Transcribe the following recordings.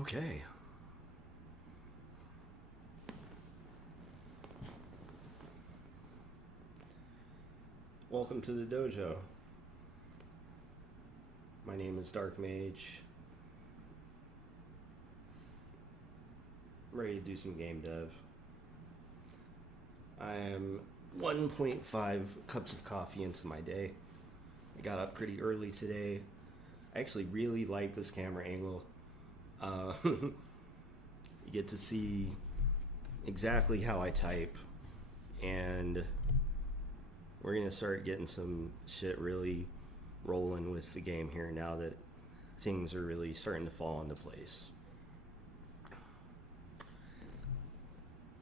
Okay. Welcome to the dojo. My name is Dark Mage. I'm ready to do some game dev. I am 1.5 cups of coffee into my day. I got up pretty early today. I actually really like this camera angle. You get to see exactly how I type, and we're gonna start getting some shit really rolling with the game here now that things are really starting to fall into place.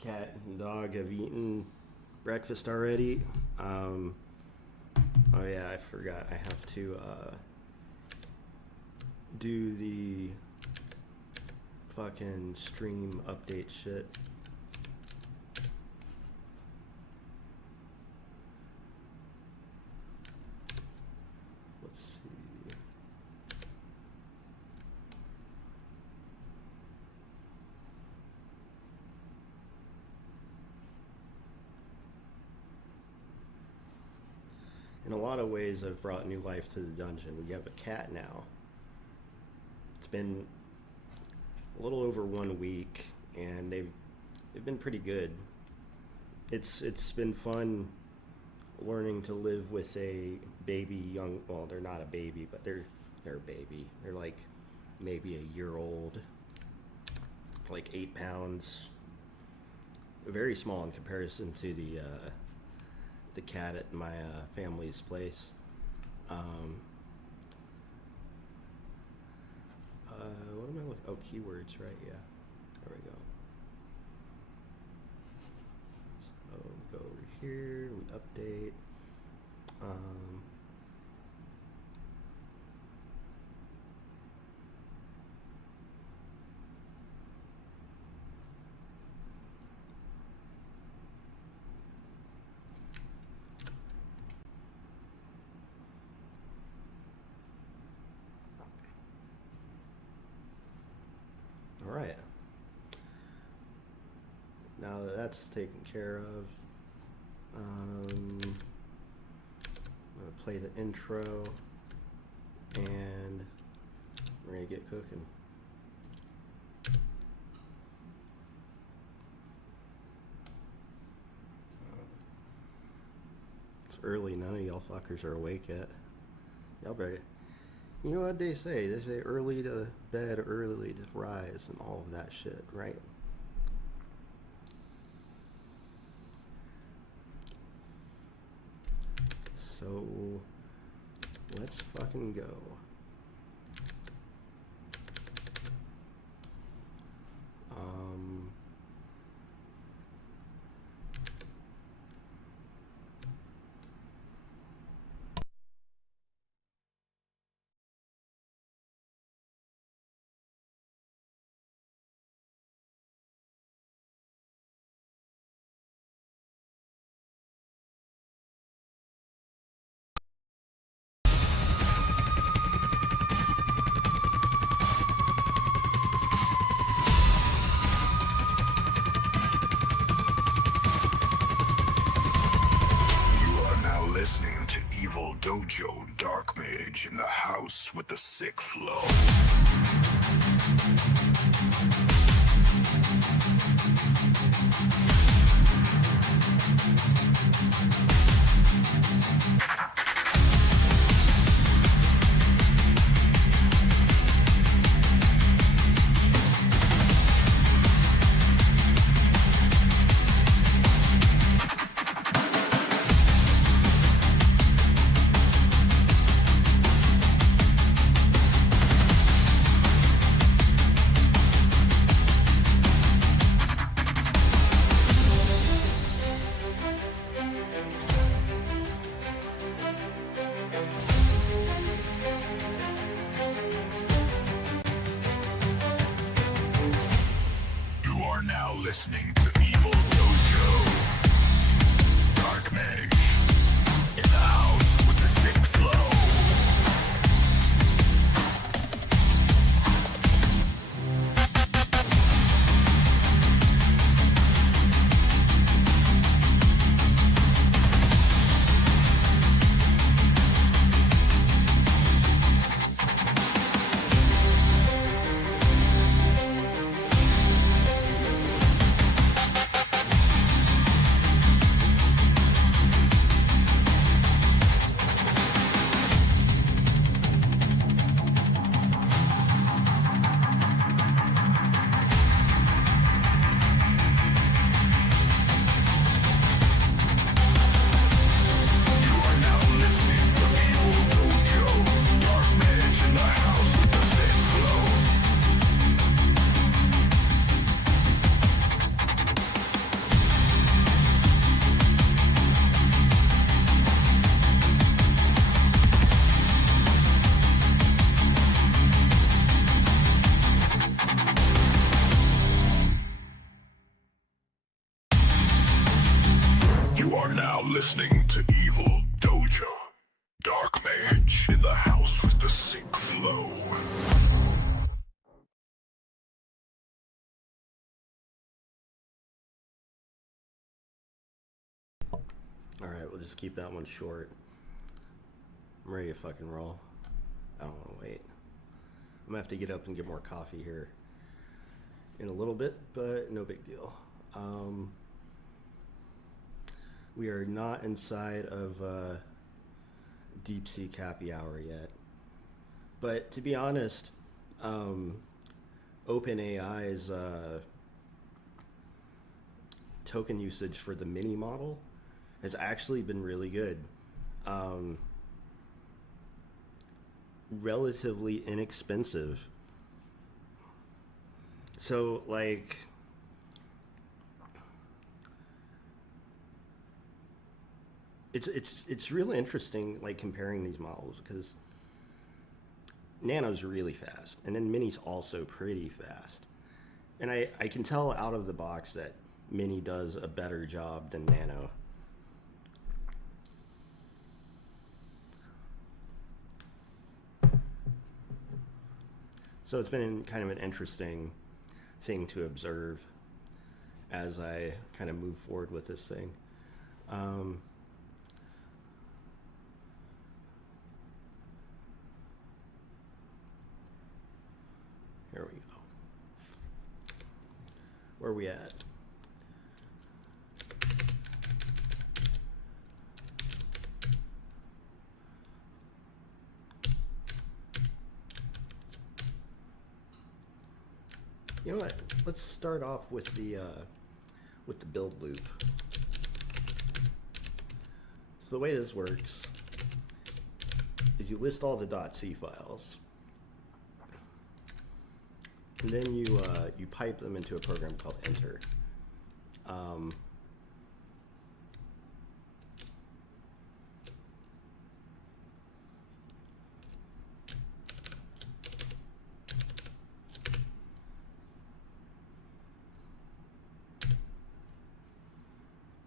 Cat and dog have eaten breakfast already. Oh yeah, I forgot. I have to do the fucking stream update shit. Let's see. In a lot of ways, I've brought new life to the dungeon. We have a cat now. It's been a little over 1 week, and they've been pretty good. It's been fun learning to live with a baby young. Well, they're not a baby, but they're a baby. They're like maybe a year old, like 8 pounds. Very small in comparison to the cat at my family's place. What am I looking? Oh, keywords, right? Yeah, there we go. So we go over here, we update. All right. Now that that's taken care of, I'm gonna play the intro, and we're gonna get cooking. It's early. None of y'all fuckers are awake yet. Y'all better. You know what they say? They say early to bed, early to rise, and all of that shit, right? So, let's fucking go. Listening to Evil Dojo Dark Mage in the house with the sick flow. Listening to Evil Dojo Dark Mage in the house with the sick flow. now listening to Evil Dojo. Dark Mage in the house with the sick flow. Alright, we'll just keep that one short. I'm ready to fucking roll. I don't want to wait. I'm gonna have to get up and get more coffee here in a little bit, but no big deal. We are not inside of deepseek happy hour yet. But to be honest, OpenAI's token usage for the mini model has actually been really good. Relatively inexpensive. So like it's really interesting like comparing these models, because Nano's really fast and then Mini's also pretty fast. And I can tell out of the box that Mini does a better job than Nano. So it's been kind of an interesting thing to observe as I kind of move forward with this thing. Here we go. Where are we at? You know what? Let's start off with the build loop. So the way this works is you list all the .c files, and then you pipe them into a program called enter.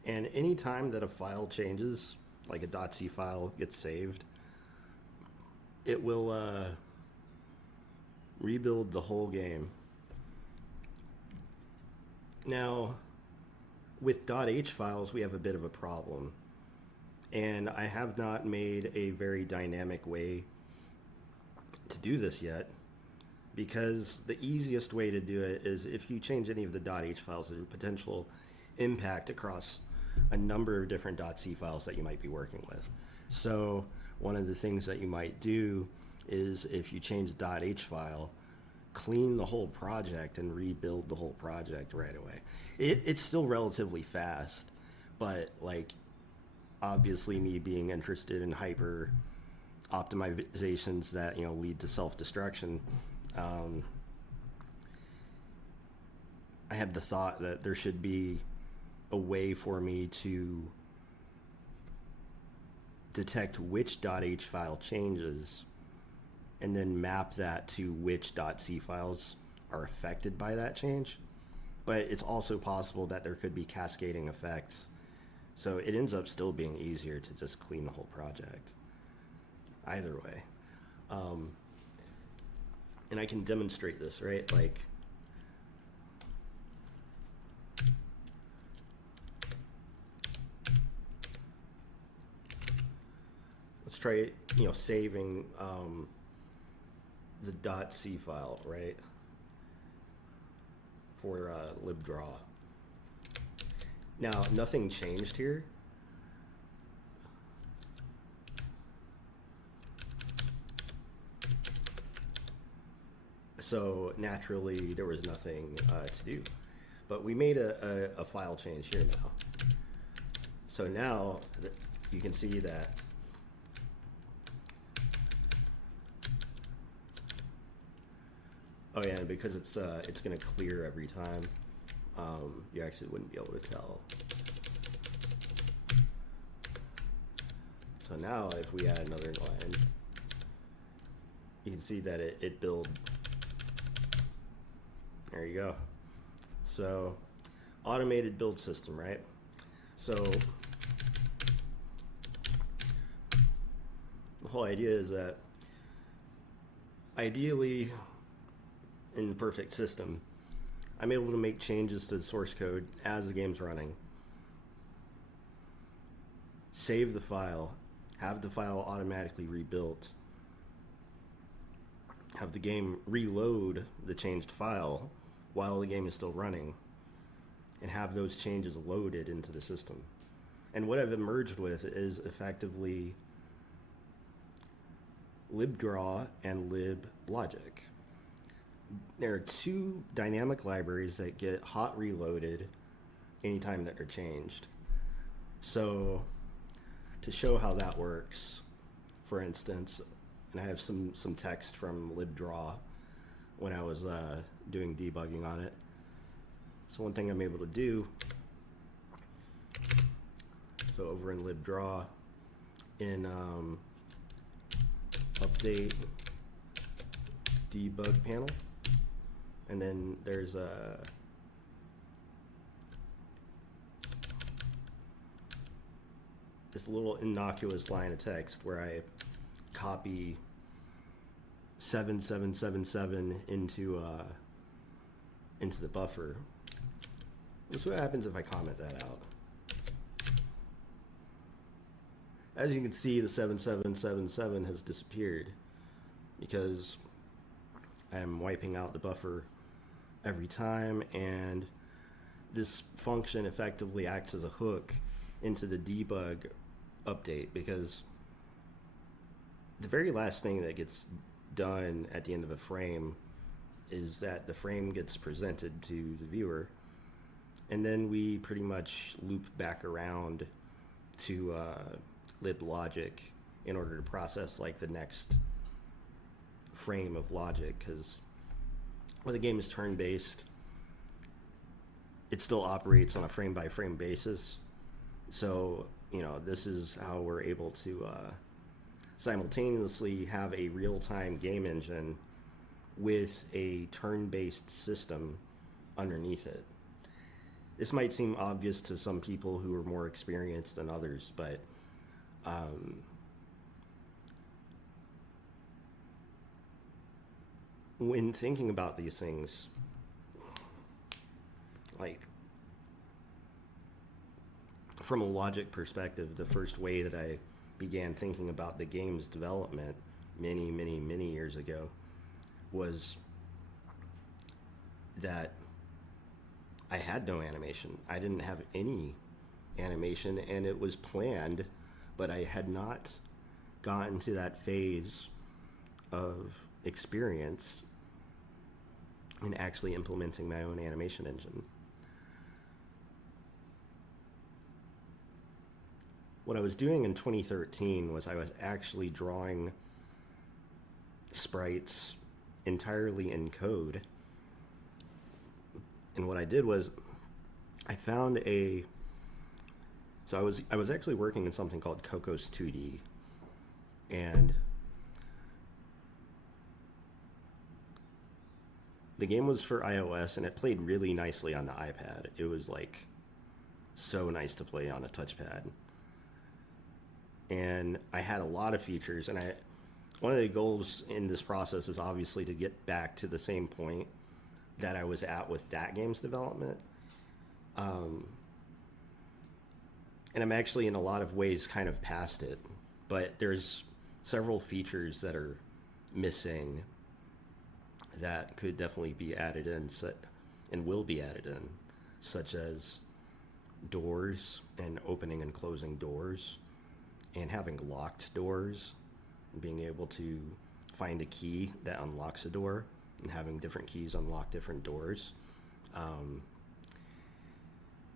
And any time that a file changes, like a .c file gets saved, it will rebuild the whole game. Now, with .h files, we have a bit of a problem. And I have not made a very dynamic way to do this yet, because the easiest way to do it is if you change any of the .h files, there's a potential impact across a number of different .c files that you might be working with. So one of the things that you might do is, if you change the .h file, clean the whole project and rebuild the whole project right away. It's still relatively fast, but like obviously me being interested in hyper optimizations that lead to self-destruction, I had the thought that there should be a way for me to detect which .h file changes and then map that to which .c files are affected by that change. But it's also possible that there could be cascading effects. So it ends up still being easier to just clean the whole project. Either way. And I can demonstrate this, right? Like, let's try, saving the .c file, right? For libdraw. Now, nothing changed here. So naturally, there was nothing to do. But we made a file change here now. So now you can see that oh yeah, and because it's going to clear every time, you actually wouldn't be able to tell. So now if we add another line, you can see that it build. There you go. So automated build system, right? So whole idea is that ideally, in the perfect system, I'm able to make changes to the source code as the game's running, save the file, have the file automatically rebuilt, have the game reload the changed file while the game is still running, and have those changes loaded into the system. And what I've emerged with is effectively libdraw and liblogic. There are two dynamic libraries that get hot reloaded anytime that they're changed. So to show how that works, for instance, and I have some text from libdraw when I was doing debugging on it. So one thing I'm able to do, so over in libdraw, in update debug panel, and then there's this little innocuous line of text where I copy 7777 into the buffer. Let's see what happens if I comment that out. As you can see, the 7777 has disappeared because I'm wiping out the buffer every time, and this function effectively acts as a hook into the debug update, because the very last thing that gets done at the end of a frame is that the frame gets presented to the viewer, and then we pretty much loop back around to liblogic in order to process like the next frame of logic, because when the game is turn-based, it still operates on a frame-by-frame basis. So, you know, this is how we're able to simultaneously have a real-time game engine with a turn-based system underneath it. This might seem obvious to some people who are more experienced than others, but when thinking about these things, like from a logic perspective, the first way that I began thinking about the game's development many years ago was that I had no animation. I didn't have any animation, and it was planned, but I had not gotten to that phase of experience in actually implementing my own animation engine. What I was doing in 2013 was I was actually drawing sprites entirely in code. And what I did was I found so I was actually working in something called Cocos 2D, and the game was for iOS, and it played really nicely on the iPad. It was like so nice to play on a touchpad. And I had a lot of features, and one of the goals in this process is obviously to get back to the same point that I was at with that game's development. And I'm actually in a lot of ways kind of past it, but there's several features that are missing that could definitely be added in, and will be added in, such as doors and opening and closing doors, and having locked doors, and being able to find a key that unlocks a door, and having different keys unlock different doors,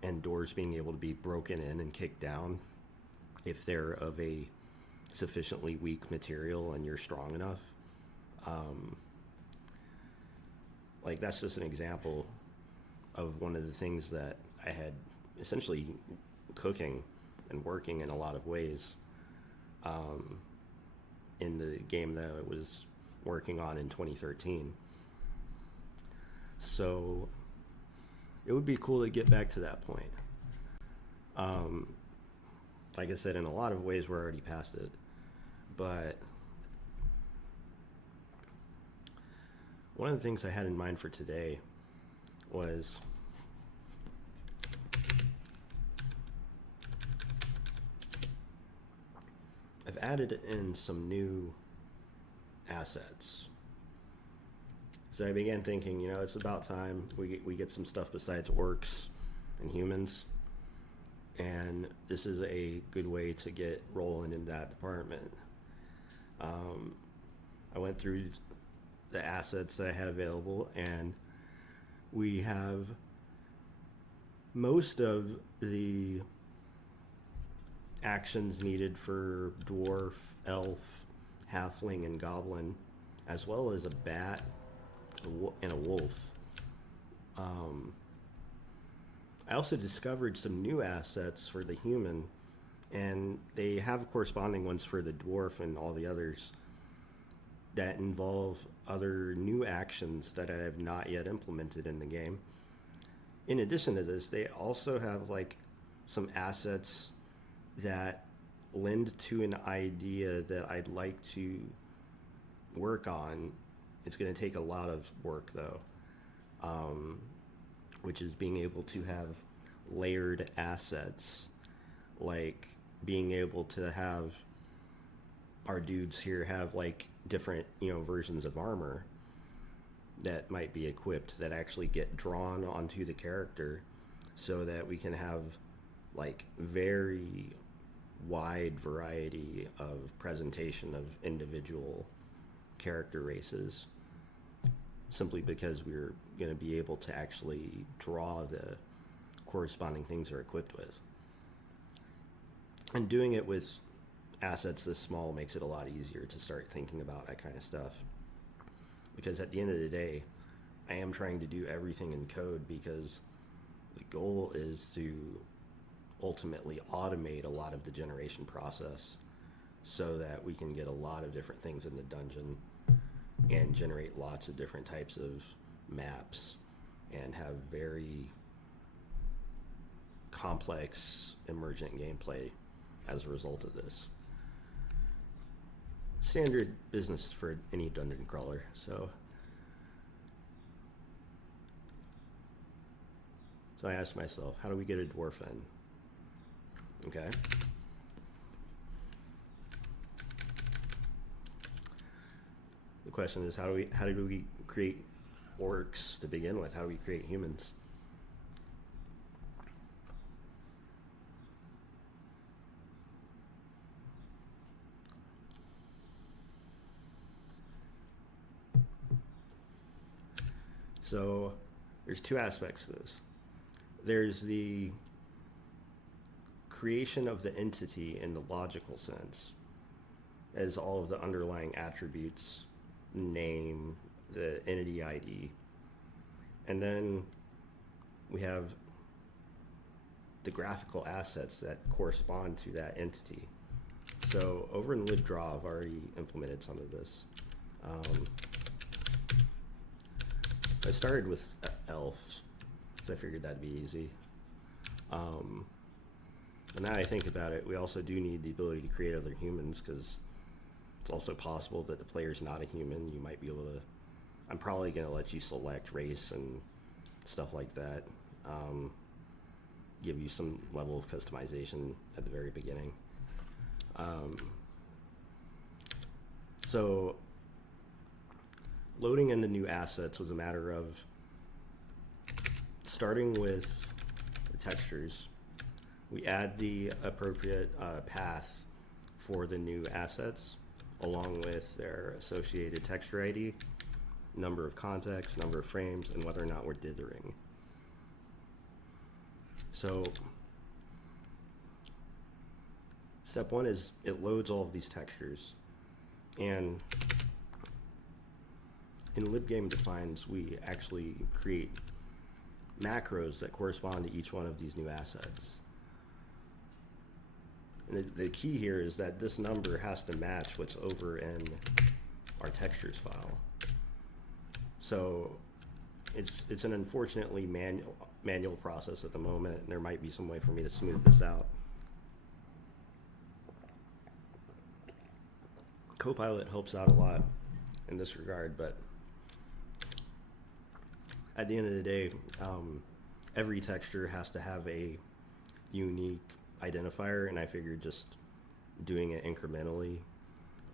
and doors being able to be broken in and kicked down if they're of a sufficiently weak material and you're strong enough. Like, that's just an example of one of the things that I had essentially cooking and working in a lot of ways in the game that I was working on in 2013. So it would be cool to get back to that point. Like I said, in a lot of ways we're already past it, But one of the things I had in mind for today was I've added in some new assets. So I began thinking, you know, it's about time we get some stuff besides orcs and humans. And this is a good way to get rolling in that department. I went through the assets that I had available, and we have most of the actions needed for dwarf, elf, halfling, and goblin, as well as a bat and a wolf. I also discovered some new assets for the human, and they have corresponding ones for the dwarf and all the others that involve other new actions that I have not yet implemented in the game. In addition to this, they also have like some assets that lend to an idea that I'd like to work on. It's going to take a lot of work though, which is being able to have layered assets, like being able to have our dudes here have like different, you know, versions of armor that might be equipped that actually get drawn onto the character, so that we can have like very wide variety of presentation of individual character races, simply because we're going to be able to actually draw the corresponding things they're equipped with. And doing it with assets this small makes it a lot easier to start thinking about that kind of stuff, because at the end of the day, I am trying to do everything in code because the goal is to ultimately automate a lot of the generation process so that we can get a lot of different things in the dungeon and generate lots of different types of maps and have very complex emergent gameplay as a result of this. Standard business for any dungeon crawler. So I asked myself, how do we get a dwarf in? Okay. The question is, how do we create orcs to begin with? How do we create humans? So there's two aspects to this. There's the creation of the entity in the logical sense, as all of the underlying attributes, name, the entity ID. And then we have the graphical assets that correspond to that entity. So over in libdraw, I've already implemented some of this. I started with elf, so I figured that'd be easy. But now I think about it, we also do need the ability to create other humans, because it's also possible that the player's not a human. You might be able to, I'm probably going to let you select race and stuff like that. Give you some level of customization at the very beginning. So loading in the new assets was a matter of starting with the textures. We add the appropriate path for the new assets, along with their associated texture ID, number of contexts, number of frames, and whether or not we're dithering. So step one is it loads all of these textures, and in libGameDefines, we actually create macros that correspond to each one of these new assets. And the key here is that this number has to match what's over in our textures file. So it's an unfortunately manual process at the moment, and there might be some way for me to smooth this out. Copilot helps out a lot in this regard, but at the end of the day, every texture has to have a unique identifier, and I figured just doing it incrementally,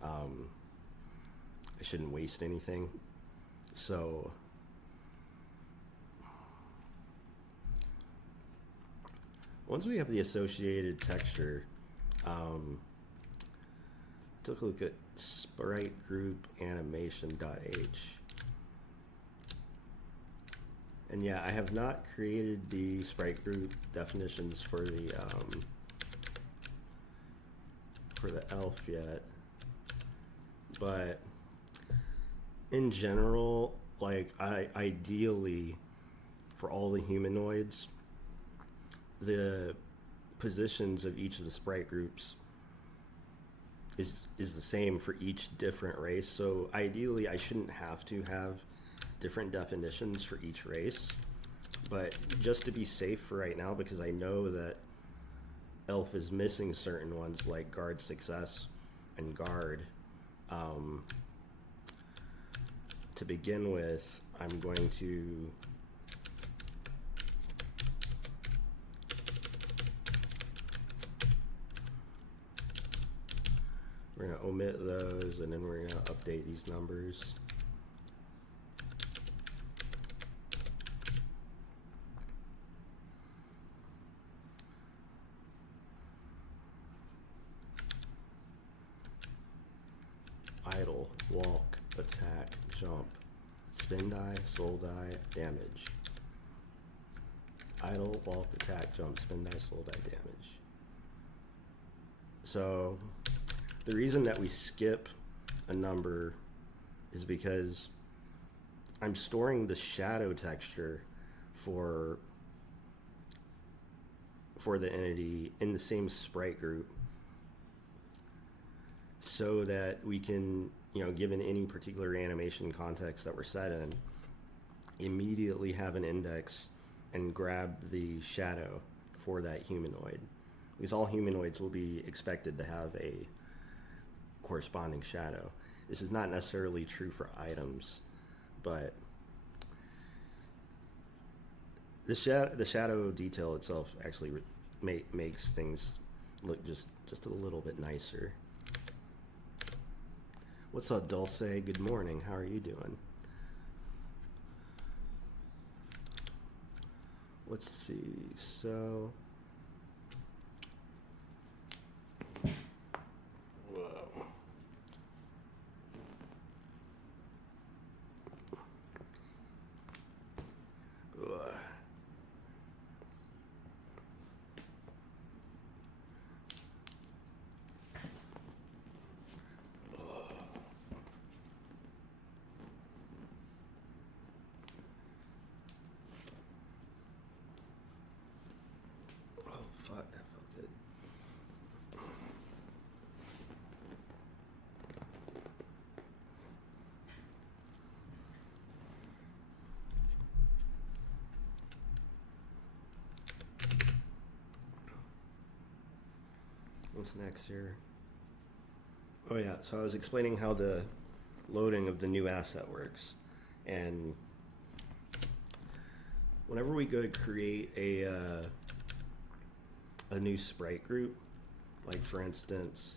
I shouldn't waste anything. So once we have the associated texture, took a look at sprite group animation.h. And yeah, I have not created the sprite group definitions for the elf yet, but in general, like ideally for all the humanoids, the positions of each of the sprite groups is the same for each different race. So ideally, I shouldn't have to have different definitions for each race, but just to be safe for right now, because I know that elf is missing certain ones like guard success and guard, to begin with, I'm going to we're going to omit those, and then we're going to update these numbers. Idle, walk, attack, jump, spin die, soul die, damage. Idle, walk, attack, jump, spin die, soul die, damage. So the reason that we skip a number is because I'm storing the shadow texture for the entity in the same sprite group, so that we can, given any particular animation context that we're set in, immediately have an index and grab the shadow for that humanoid. Because all humanoids will be expected to have a corresponding shadow. This is not necessarily true for items, but the shadow detail itself actually makes things look just a little bit nicer. What's up, Dulce? Good morning. How are you doing? Let's see. So, whoa. Ugh. Fuck, that felt good. What's next here? Oh yeah, so I was explaining how the loading of the new asset works. And whenever we go to create a new sprite group, like for instance,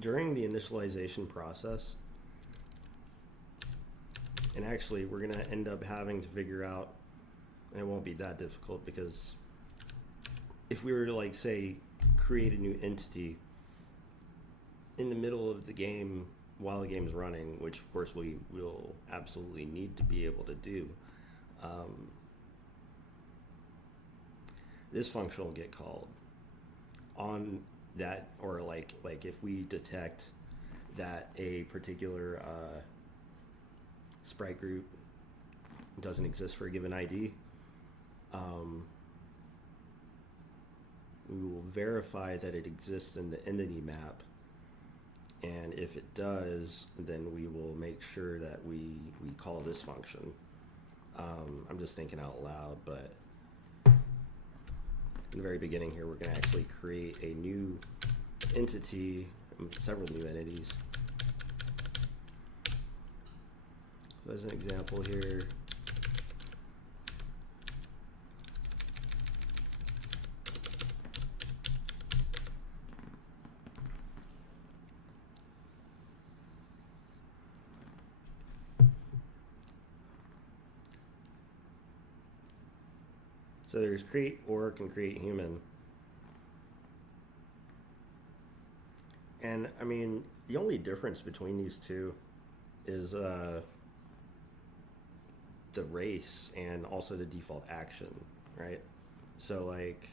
during the initialization process, and actually we're going to end up having to figure out, and it won't be that difficult, because if we were to, like, say, create a new entity in the middle of the game while the game is running, which of course we will absolutely need to be able to do, this function will get called on that, or like if we detect that a particular sprite group doesn't exist for a given ID, we will verify that it exists in the entity map, and if it does, then we will make sure that we call this function. I'm just thinking out loud, but in the very beginning here, we're going to actually create a new entity, several new entities. So as an example here, so there's create orc and create human. And I mean, the only difference between these two is the race and also the default action, right? So like,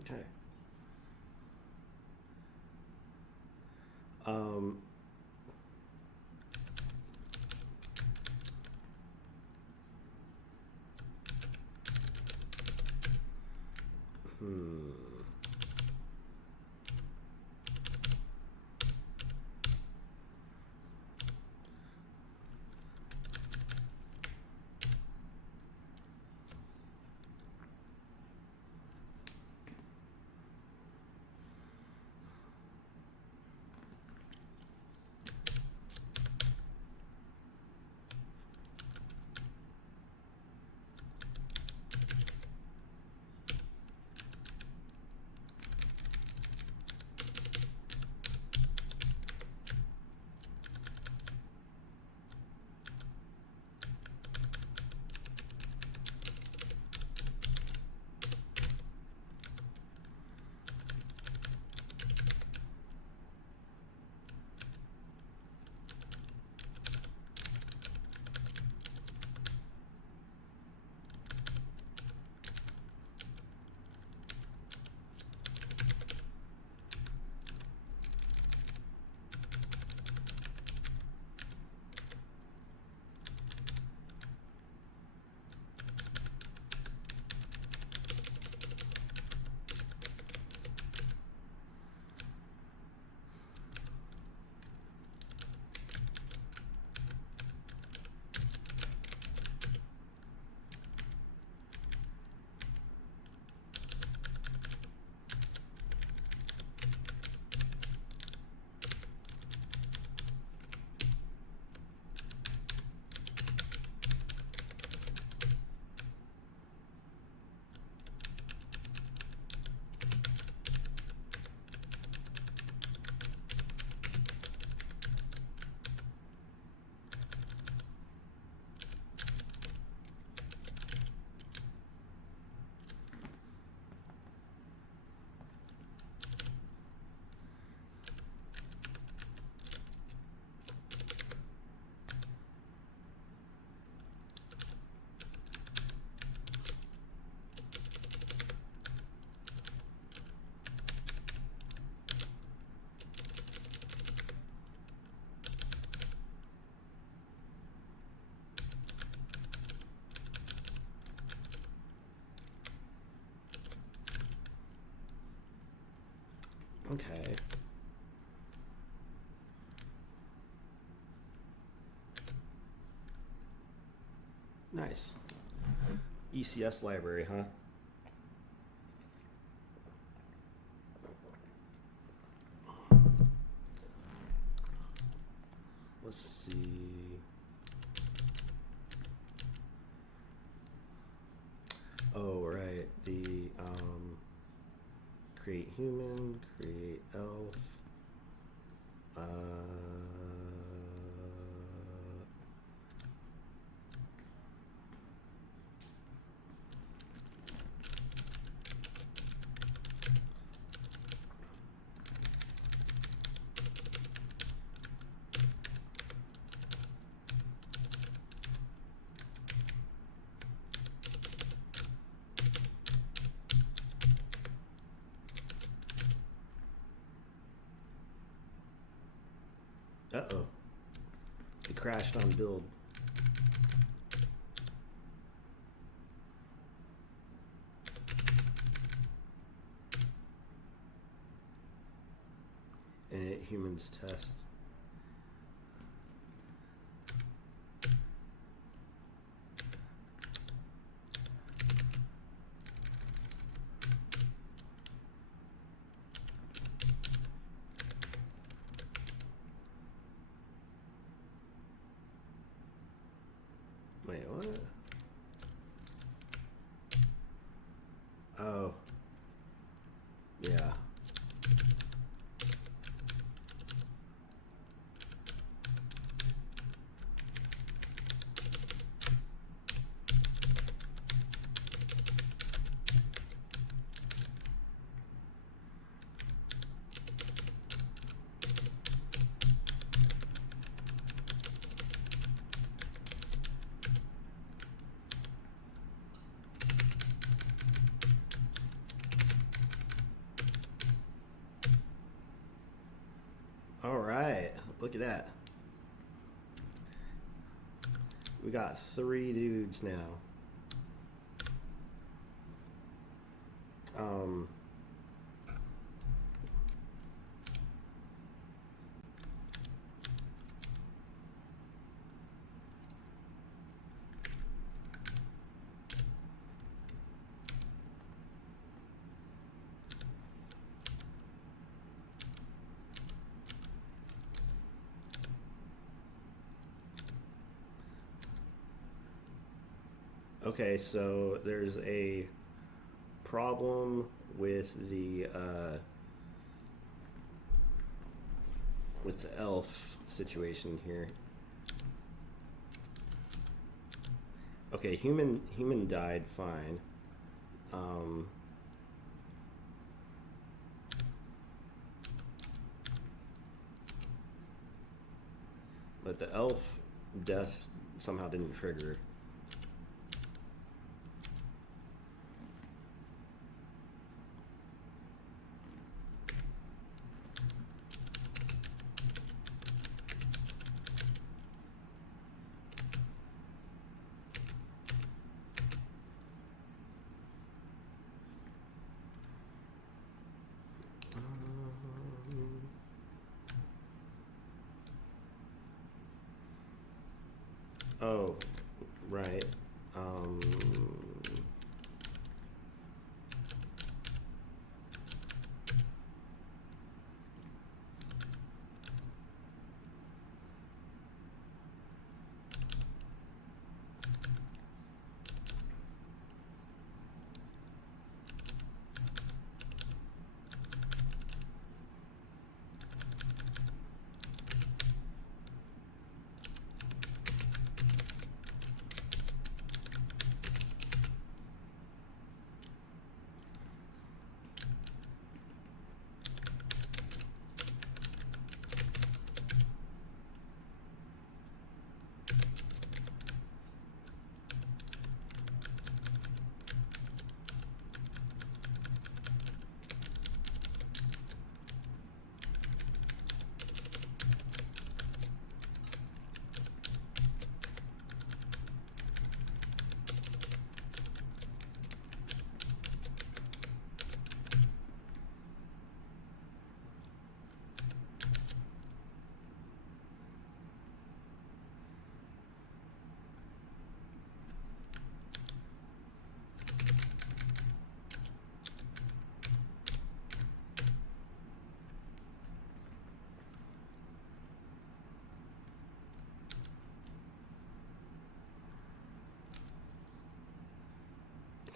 okay. Um, hmm. Okay. Nice. ECS library, huh? Let's see. Oh, right. The create human, create elf. Uh-oh. It crashed on build. Init humans test. Wait, what? Oh. Yeah. All right, look at that. We got 3 dudes now. Okay, so there's a problem with the elf situation here. Okay, human died fine. But the elf death somehow didn't trigger. Oh, right.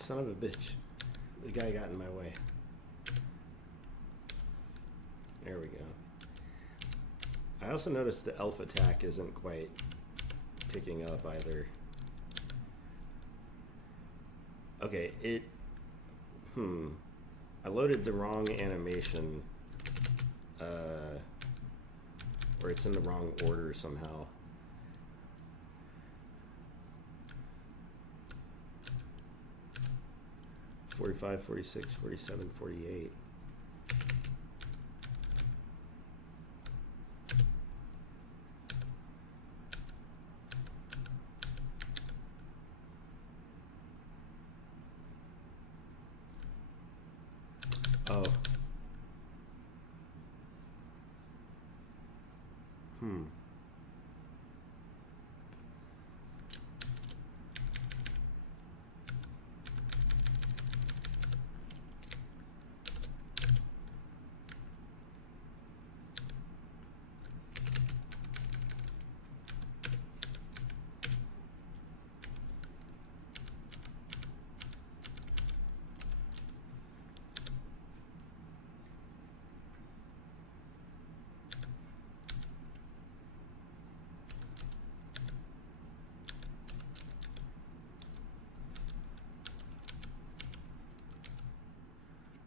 Son of a bitch. The guy got in my way. There we go. I also noticed the elf attack isn't quite picking up either. Okay, I loaded the wrong animation, or it's in the wrong order somehow. $45, $46, $47, $48. Oh.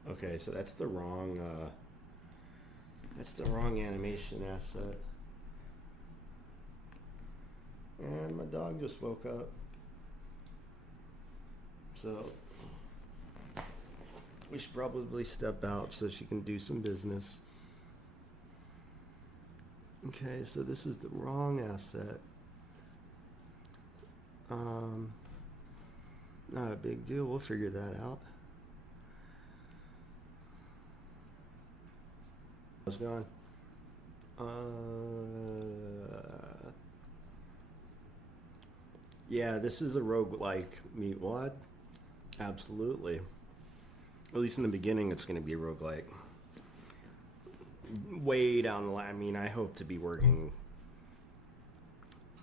Okay, so that's the wrong animation asset. And my dog just woke up. So we should probably step out so she can do some business. Okay, so this is the wrong asset. Not a big deal, we'll figure that out. What's going on? Yeah, this is a roguelike meatwad. Absolutely. At least in the beginning, it's going to be a roguelike. Way down the line, I mean, I hope to be working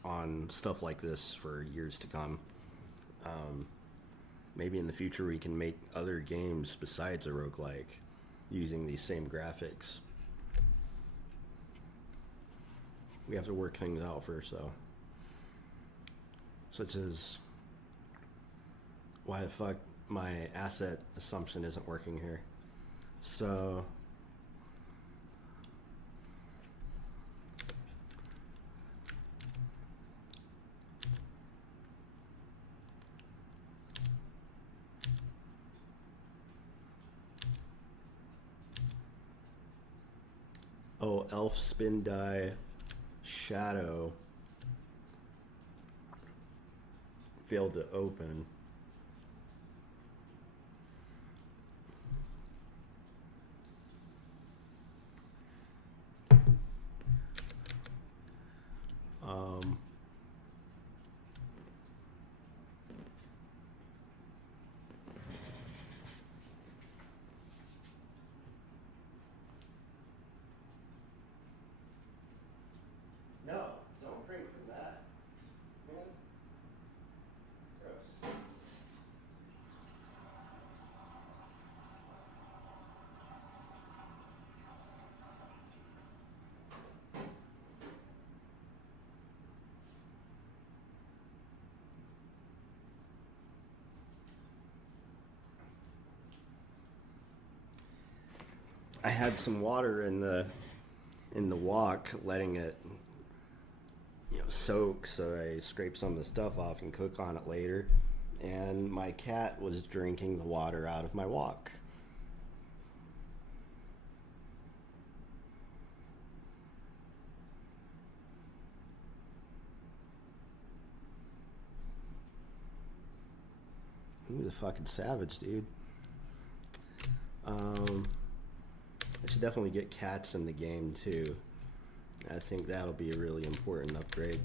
on stuff like this for years to come. Maybe in the future we can make other games besides a roguelike using these same graphics. We have to work things out first, though. Such as why the fuck my asset assumption isn't working here. So oh, elf spin die shadow failed to open. No, don't drink from that. Man. Gross. I had some water in the wok, letting it soak, so I scraped some of the stuff off and cook on it later, and my cat was drinking the water out of my wok. He's a fucking savage, dude. I should definitely get cats in the game too. I think that'll be a really important upgrade.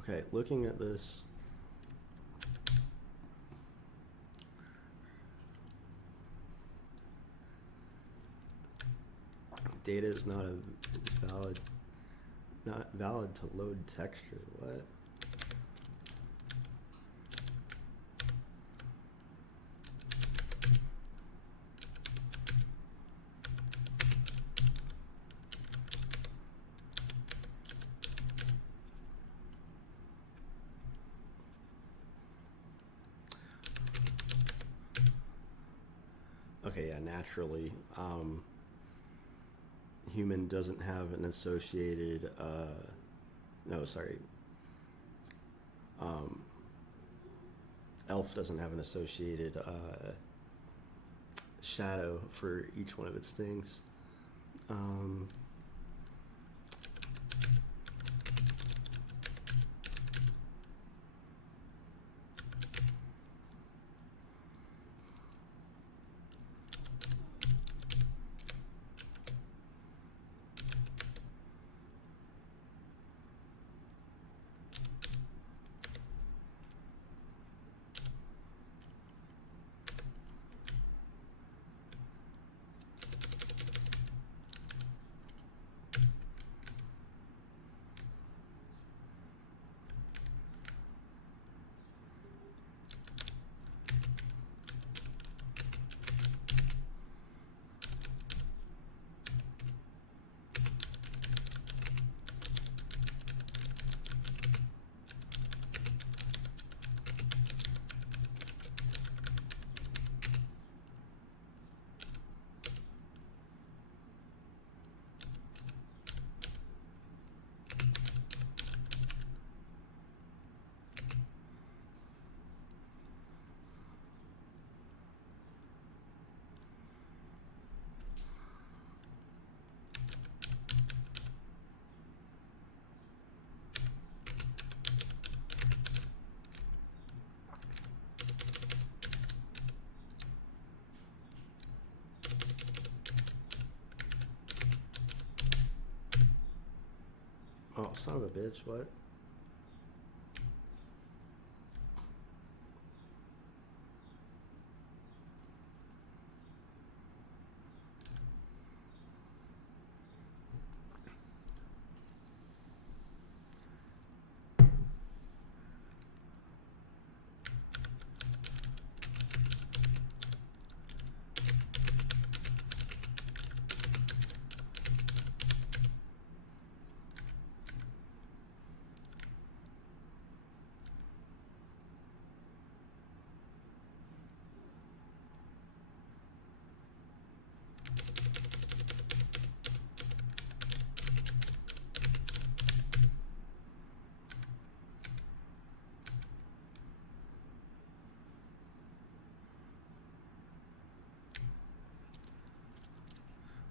Okay, looking at this. Data is not a valid. not valid to load texture. What? Okay, yeah, naturally. Human doesn't have an associated, no, sorry. Elf doesn't have an associated shadow for each one of its things. Oh, son of a bitch, what?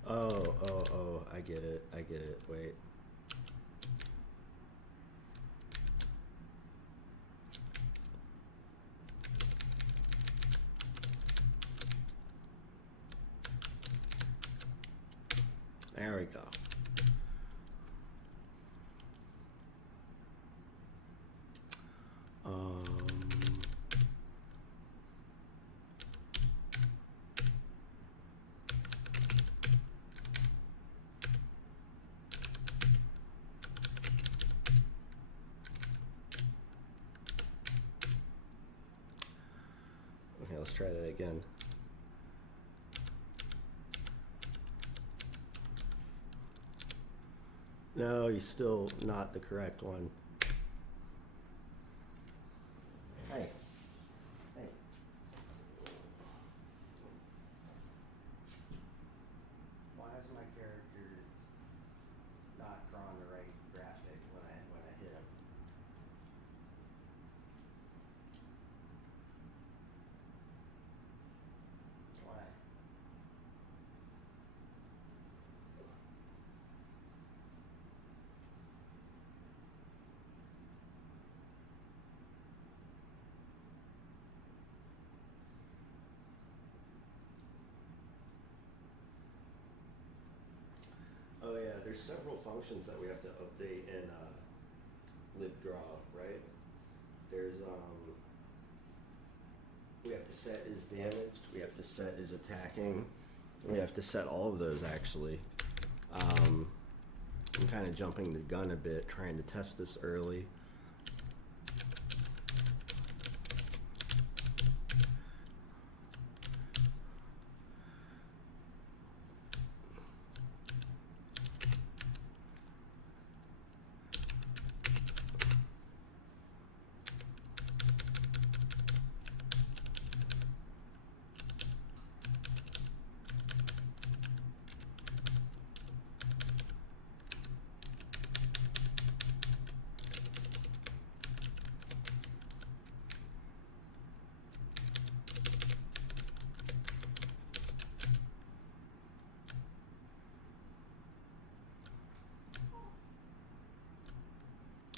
Oh, I get it, wait. There we go. Okay, let's try that again. No, he's still not the correct one. Hey. Hey. Why is my character not drawing the right graphic when I hit him? Why? Oh yeah, there's several functions that we have to update in libdraw, right? There's we have to set is damaged, we have to set is attacking, we have to set all of those actually. I'm kind of jumping the gun a bit, trying to test this early.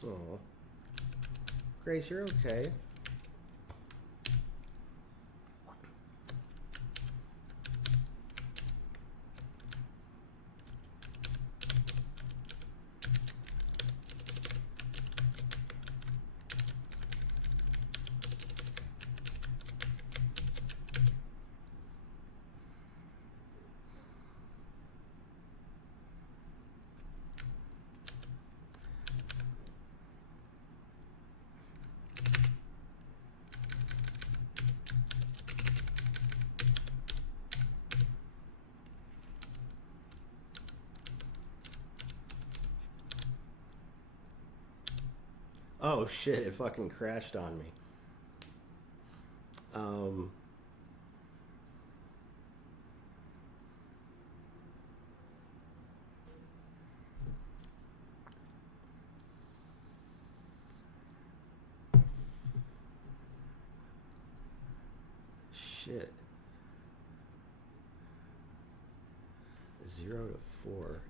Oh, Grace, you're okay. Oh shit, it fucking crashed on me. Shit. 0 to 4.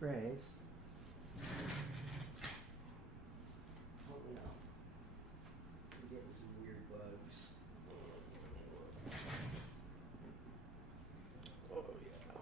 Grace. Help me out. I'm getting some weird bugs. Oh yeah.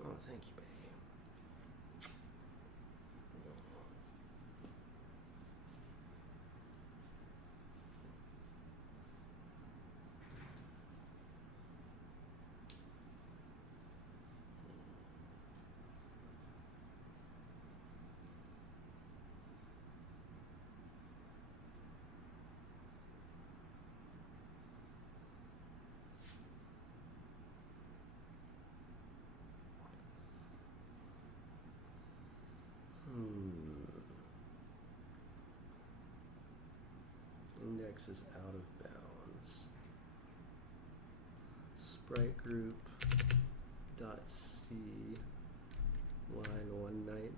Oh, thank you, baby. Index is out of bounds. Sprite group dot C line 119.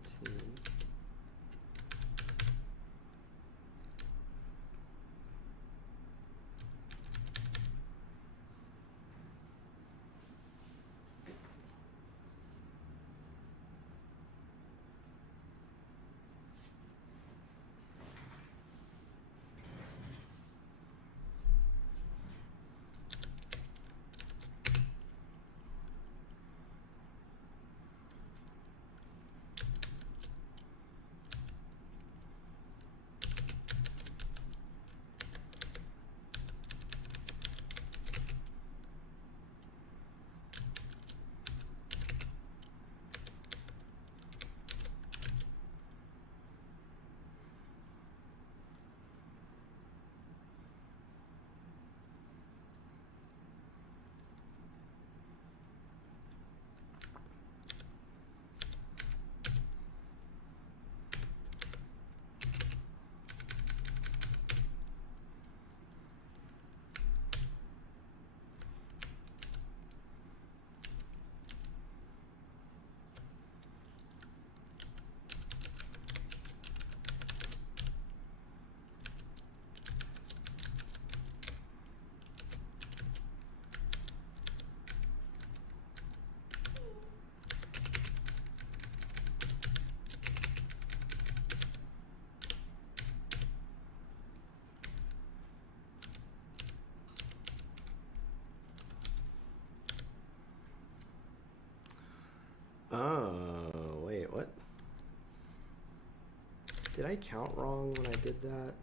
Did I count wrong when I did that?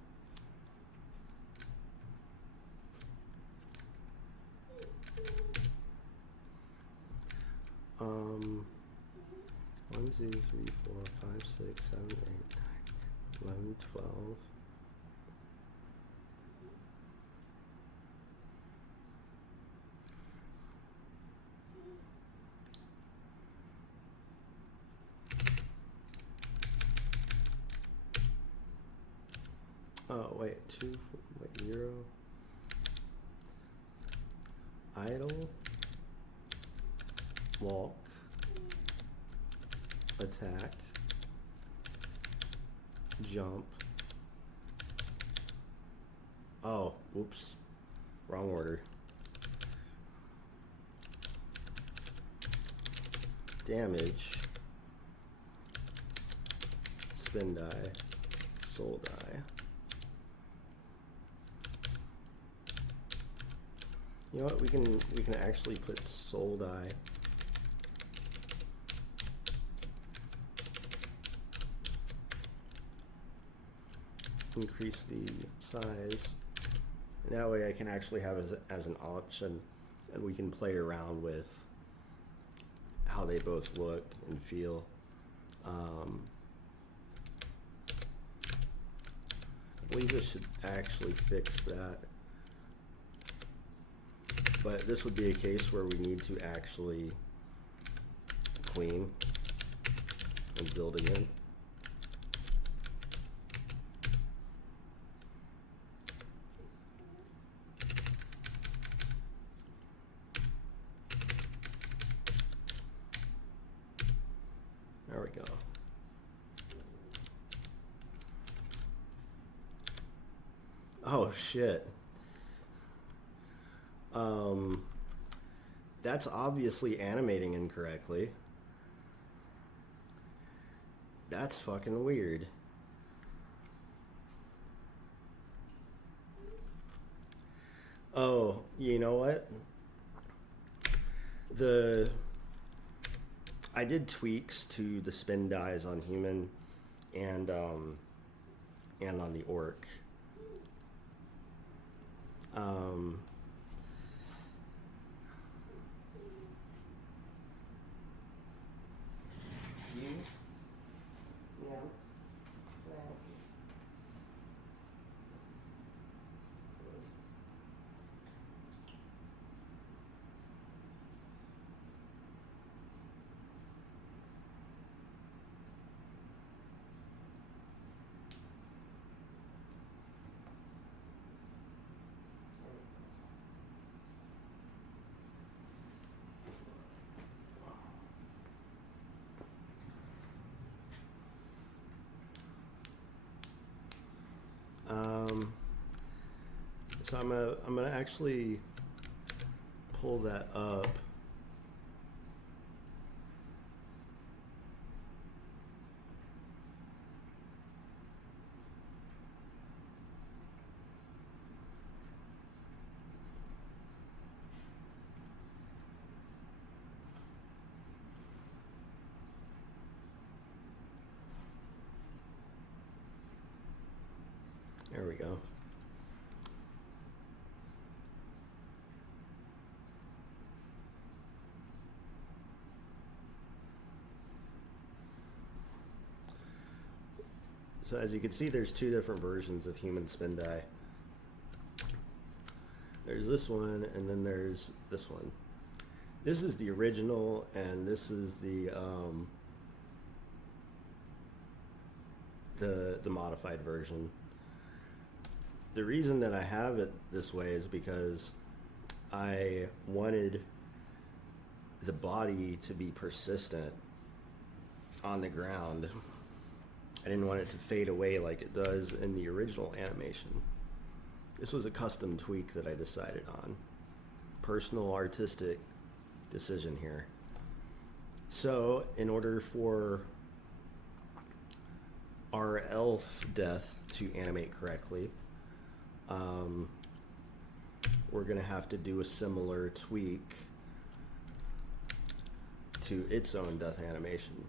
Um, 1, 2, 3, 4, 5, 6, 7, 8, 9, 11, 12. Oh, wait, 0. Idle, walk, attack, jump. Oh, oops, wrong order. Damage, spin die, soul die. You know what? We can actually put soul die. Increase the size. And that way I can actually have as an option, and we can play around with how they both look and feel. I believe this should actually fix that. But this would be a case where we need to actually clean and build again. There we go. Oh shit. That's obviously animating incorrectly. That's fucking weird. Oh, you know what? I did tweaks to the spin dies on human and on the orc. So I'm gonna actually pull that up. There we go. So as you can see, there's two different versions of human spin die. There's this one, and then there's this one. This is the original, and this is the modified version. The reason that I have it this way is because I wanted the body to be persistent on the ground. I didn't want it to fade away like it does in the original animation. This was a custom tweak that I decided on. Personal artistic decision here. So in order for our elf death to animate correctly, we're gonna have to do a similar tweak to its own death animation.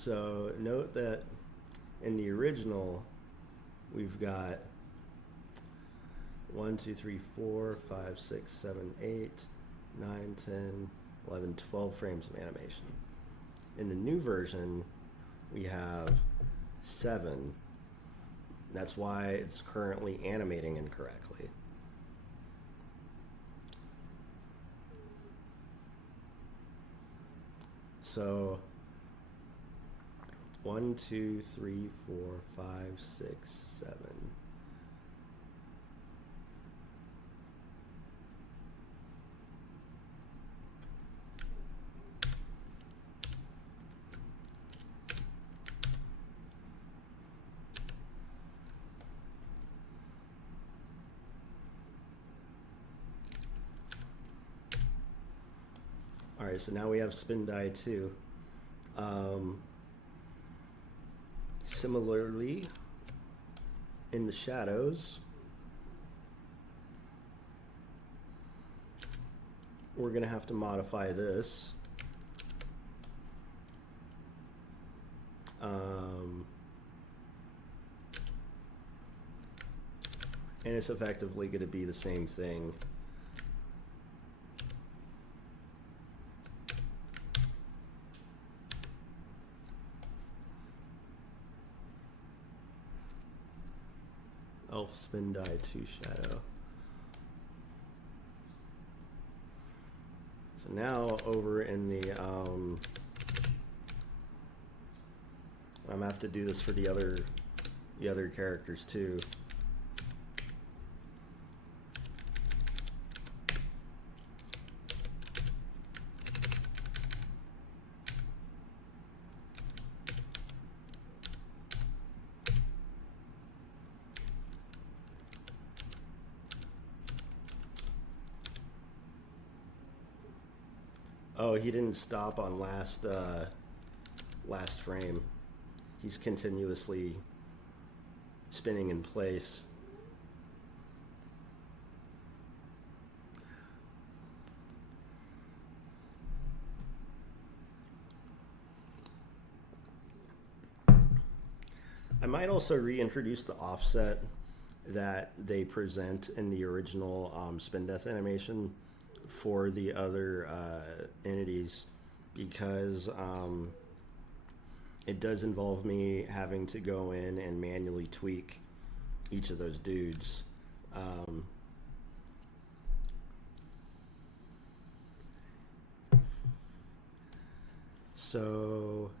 So note that in the original, we've got 1, 2, 3, 4, 5, 6, 7, 8, 9, 10, 11, 12 frames of animation. In the new version, we have 7. That's why it's currently animating incorrectly. So 1, 2, 3, 4, 5, 6, 7. All right, so now we have spin die 2. Similarly, in the shadows, we're going to have to modify this. And it's effectively going to be the same thing. Elf spin die 2 shadow. So now over in the I'm gonna have to do this for the other characters too. Oh, he didn't stop on last frame. He's continuously spinning in place. I might also reintroduce the offset that they present in the original spin death animation for the other entities, because it does involve me having to go in and manually tweak each of those dudes. So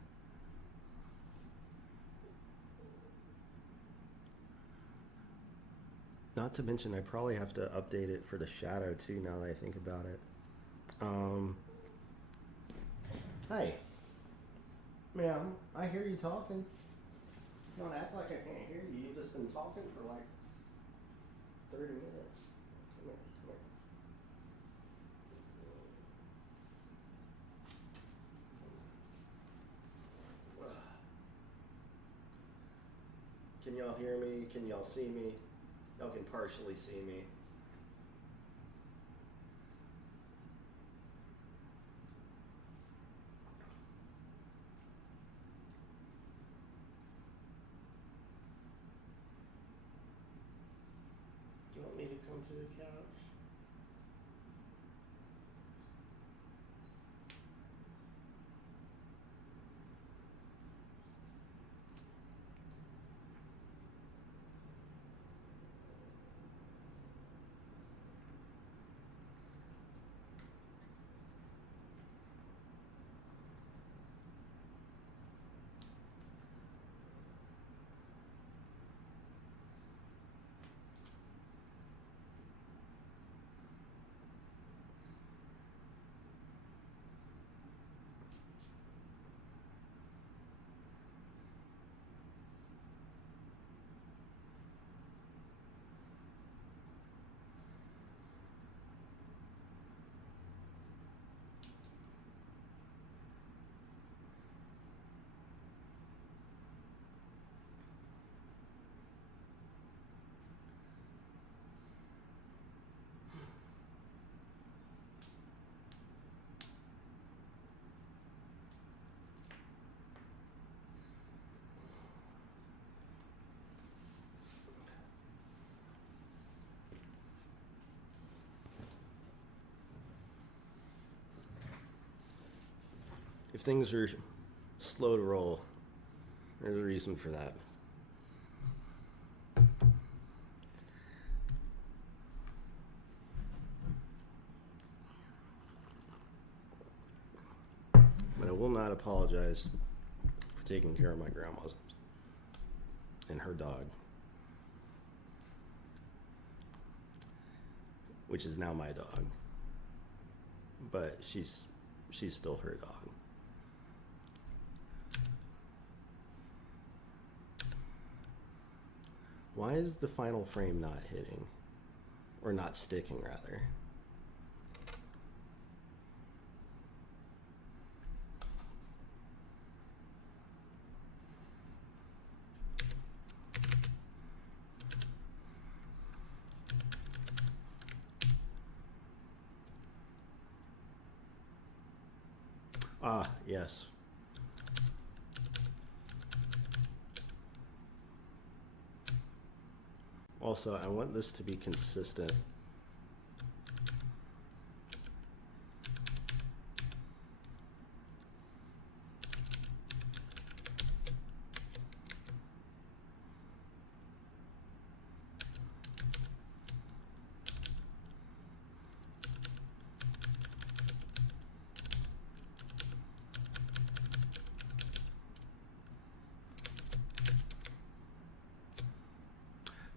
not to mention, I probably have to update it for the shadow too, now that I think about it. Hi. Ma'am, I hear you talking. Don't act like I can't hear you. You've just been talking for like 30 minutes. Come here, come here. Can y'all hear me? Can y'all see me? Y'all can partially see me. Do you want me to come to the couch? if things are slow to roll, there's a reason for that. But I will not apologize for taking care of my grandma's and her dog, which is now my dog, but she's still her dog. Why is the final frame not hitting? Or not sticking, rather? Ah, yes. Also, I want this to be consistent.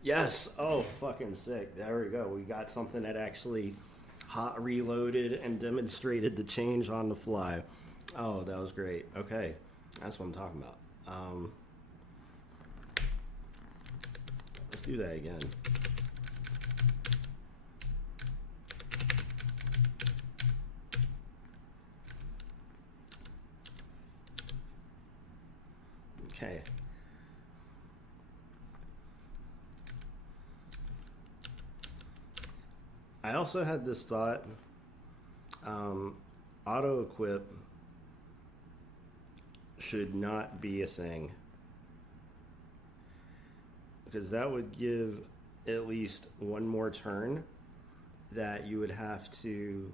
Yes. Oh, fucking sick. There we go. We got something that actually hot reloaded and demonstrated the change on the fly. Oh, that was great. Okay. That's what I'm talking about. Let's do that again. Okay. I also had this thought, auto equip should not be a thing, because that would give at least one more turn that you would have to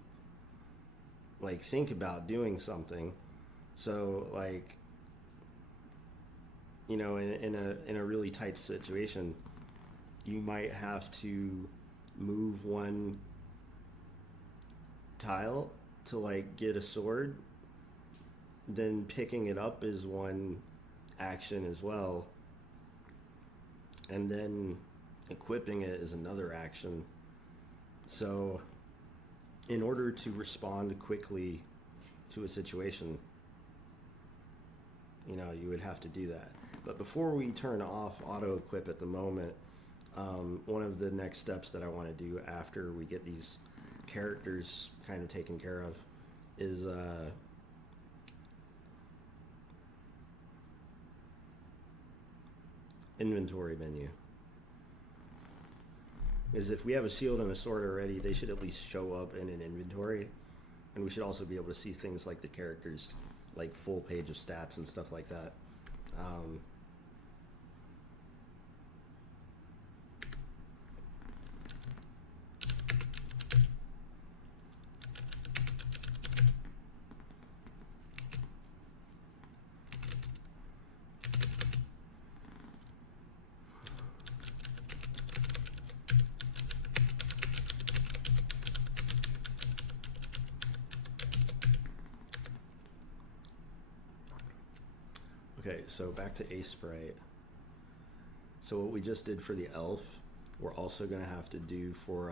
like think about doing something. So like, you know, in a really tight situation, you might have to move one tile to like get a sword, then picking it up is one action as well, and then equipping it is another action. So in order to respond quickly to a situation, you know, you would have to do that. But before we turn off auto equip at the moment, one of the next steps that I want to do after we get these characters kind of taken care of is inventory menu. Is if we have a shield and a sword already, they should at least show up in an inventory, and we should also be able to see things like the characters, like full page of stats and stuff like that. Okay, so back to Ace Sprite. So what we just did for the elf, we're also going to have to do for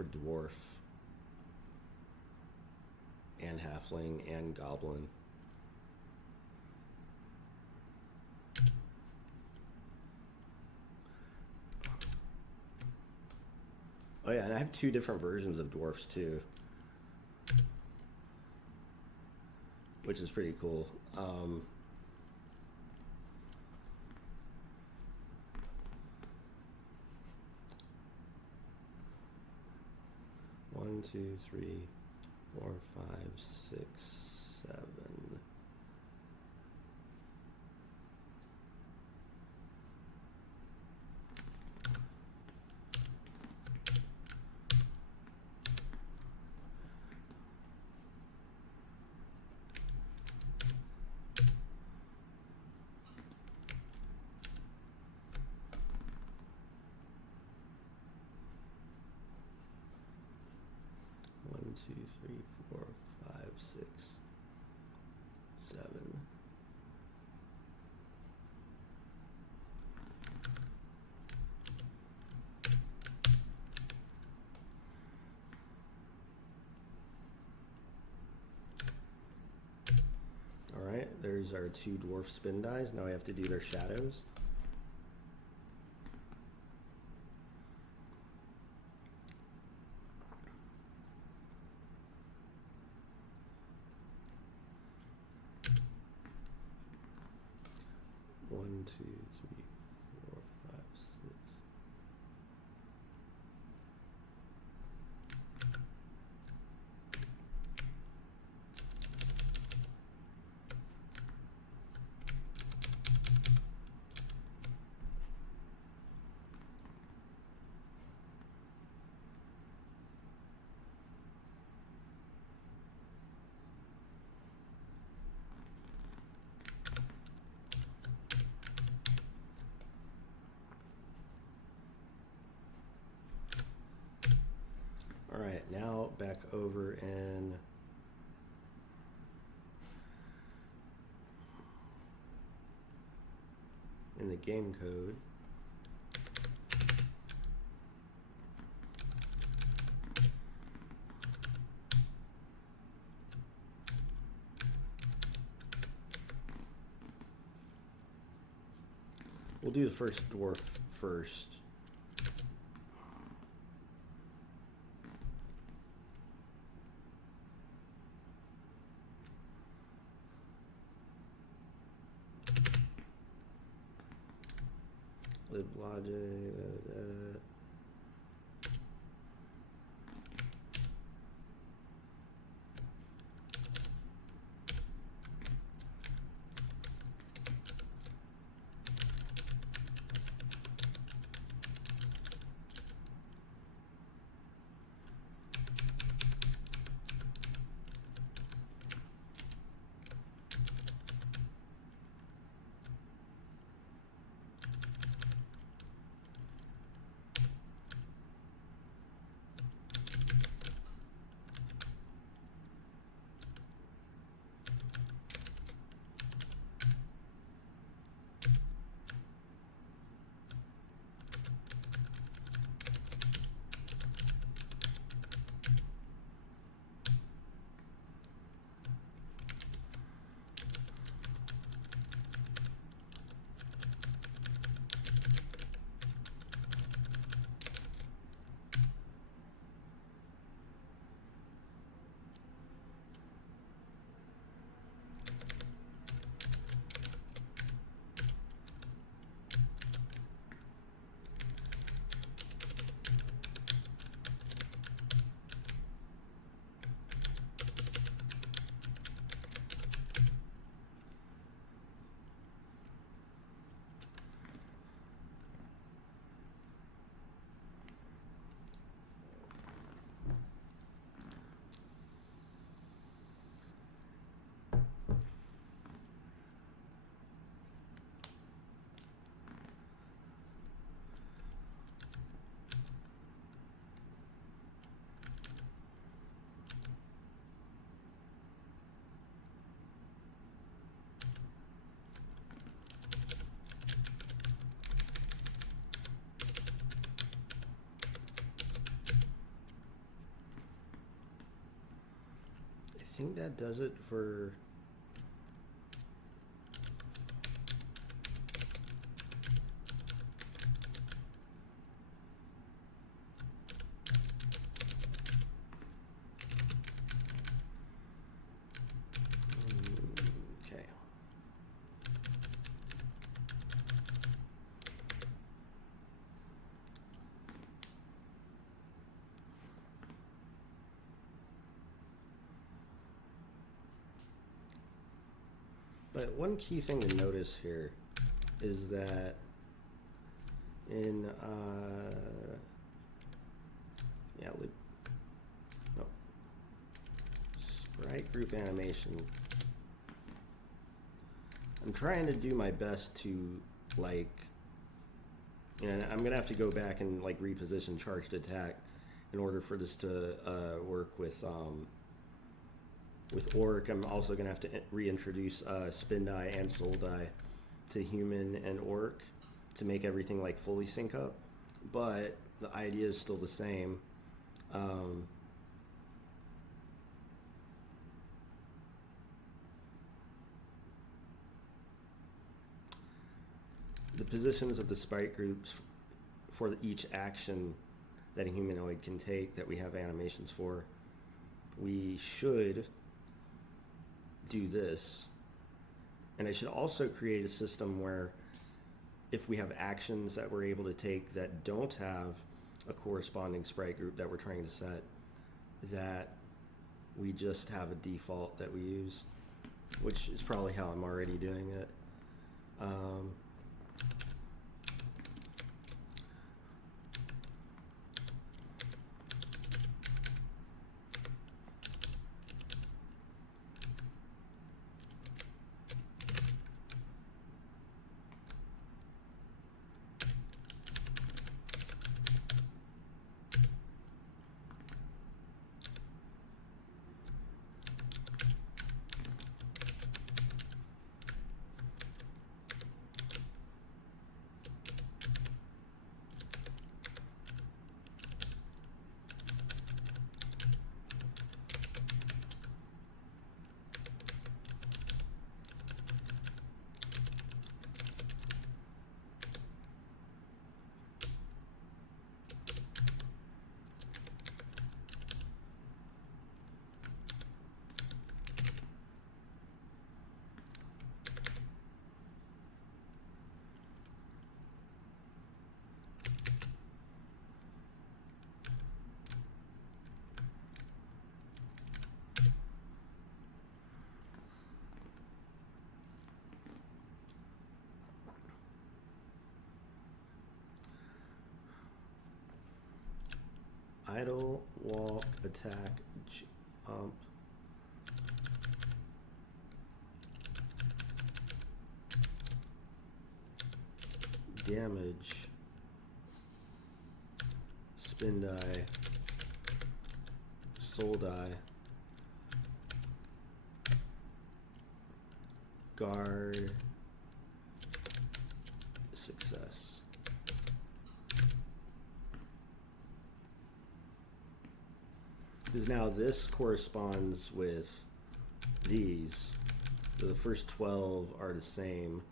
dwarf and halfling and goblin. Oh yeah, and I have two different versions of dwarfs too, which is pretty cool. One, two, three, 4, 5, 6, 7. 2, 3, 4, 5, 6, 7. All right, there's our 2 dwarf spin dies. Now I have to do their shadows. One, two, three, 4, 5, 6. All right, now back over in the game code. We'll do the first dwarf first. Lib logic. I think that does it for okay. But one key thing to notice here is that in sprite group animation, I'm trying to do my best to I'm gonna have to go back and reposition charged attack in order for this to work with orc. I'm also going to have to reintroduce spin die and soul die to human and orc to make everything like fully sync up, but the idea is still the same. The positions of the sprite groups for each action that a humanoid can take that we have animations for, we should do this. And I should also create a system where if we have actions that we're able to take that don't have a corresponding sprite group that we're trying to set, that we just have a default that we use, which is probably how I'm already doing it. Idle, walk, attack, jump. Damage, spin die, soul die, guard, success. Because now this corresponds with these. So the first 12 are the same.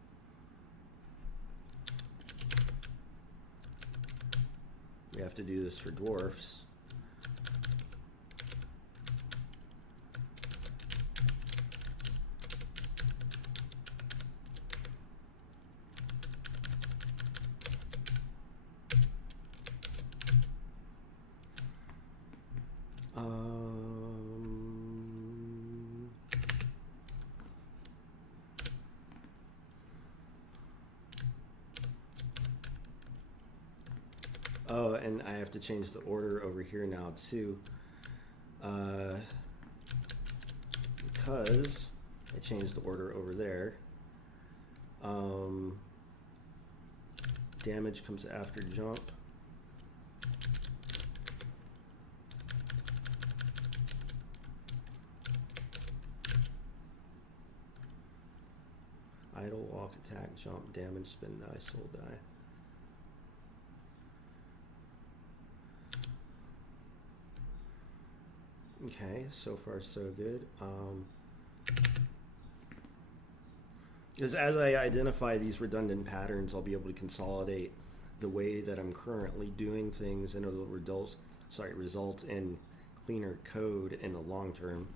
We have to do this for dwarfs. Oh, and I have to change the order over here now too, because I changed the order over there. Damage comes after jump. Idle, walk, attack, jump, damage, spin die, soul die. Okay, so far so good. Because as I identify these redundant patterns, I'll be able to consolidate the way that I'm currently doing things, and it'll result in cleaner code in the long term.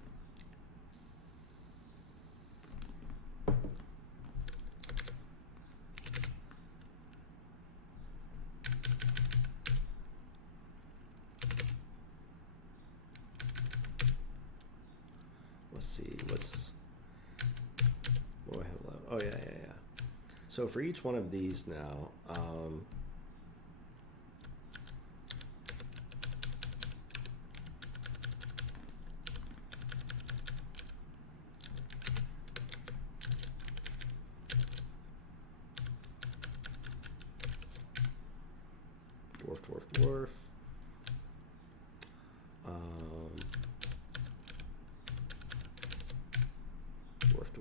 Let's see, what do I have left? Oh, yeah. So for each one of these now, dwarf.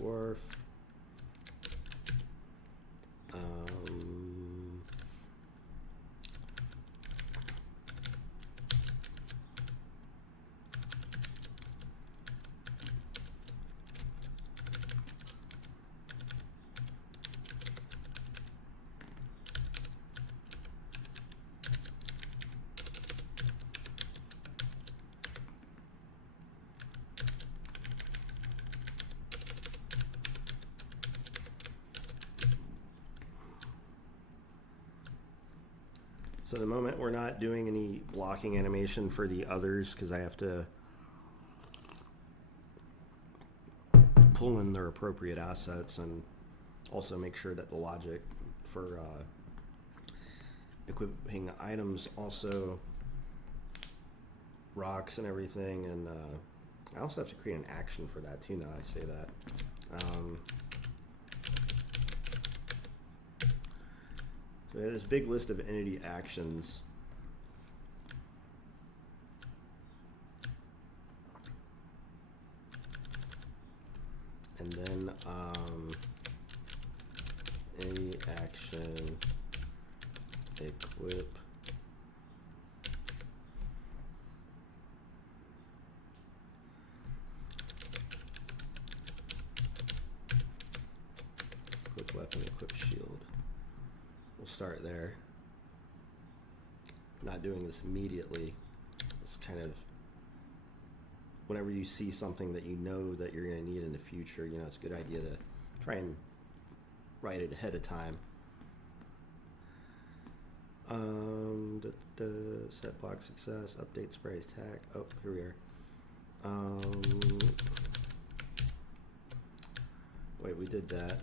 dwarf. So at the moment we're not doing any blocking animation for the others because I have to pull in their appropriate assets and also make sure that the logic for equipping items also rocks and everything. And I also have to create an action for that too now I say that. So we have this big list of entity actions. And then any action equip weapon, equip shield. We'll start there. I'm not doing this immediately. It's kind of whenever you see something that you know that you're going to need in the future, you know, it's a good idea to try and write it ahead of time. Set block success, update spray attack. Oh, here we are. Wait, we did that.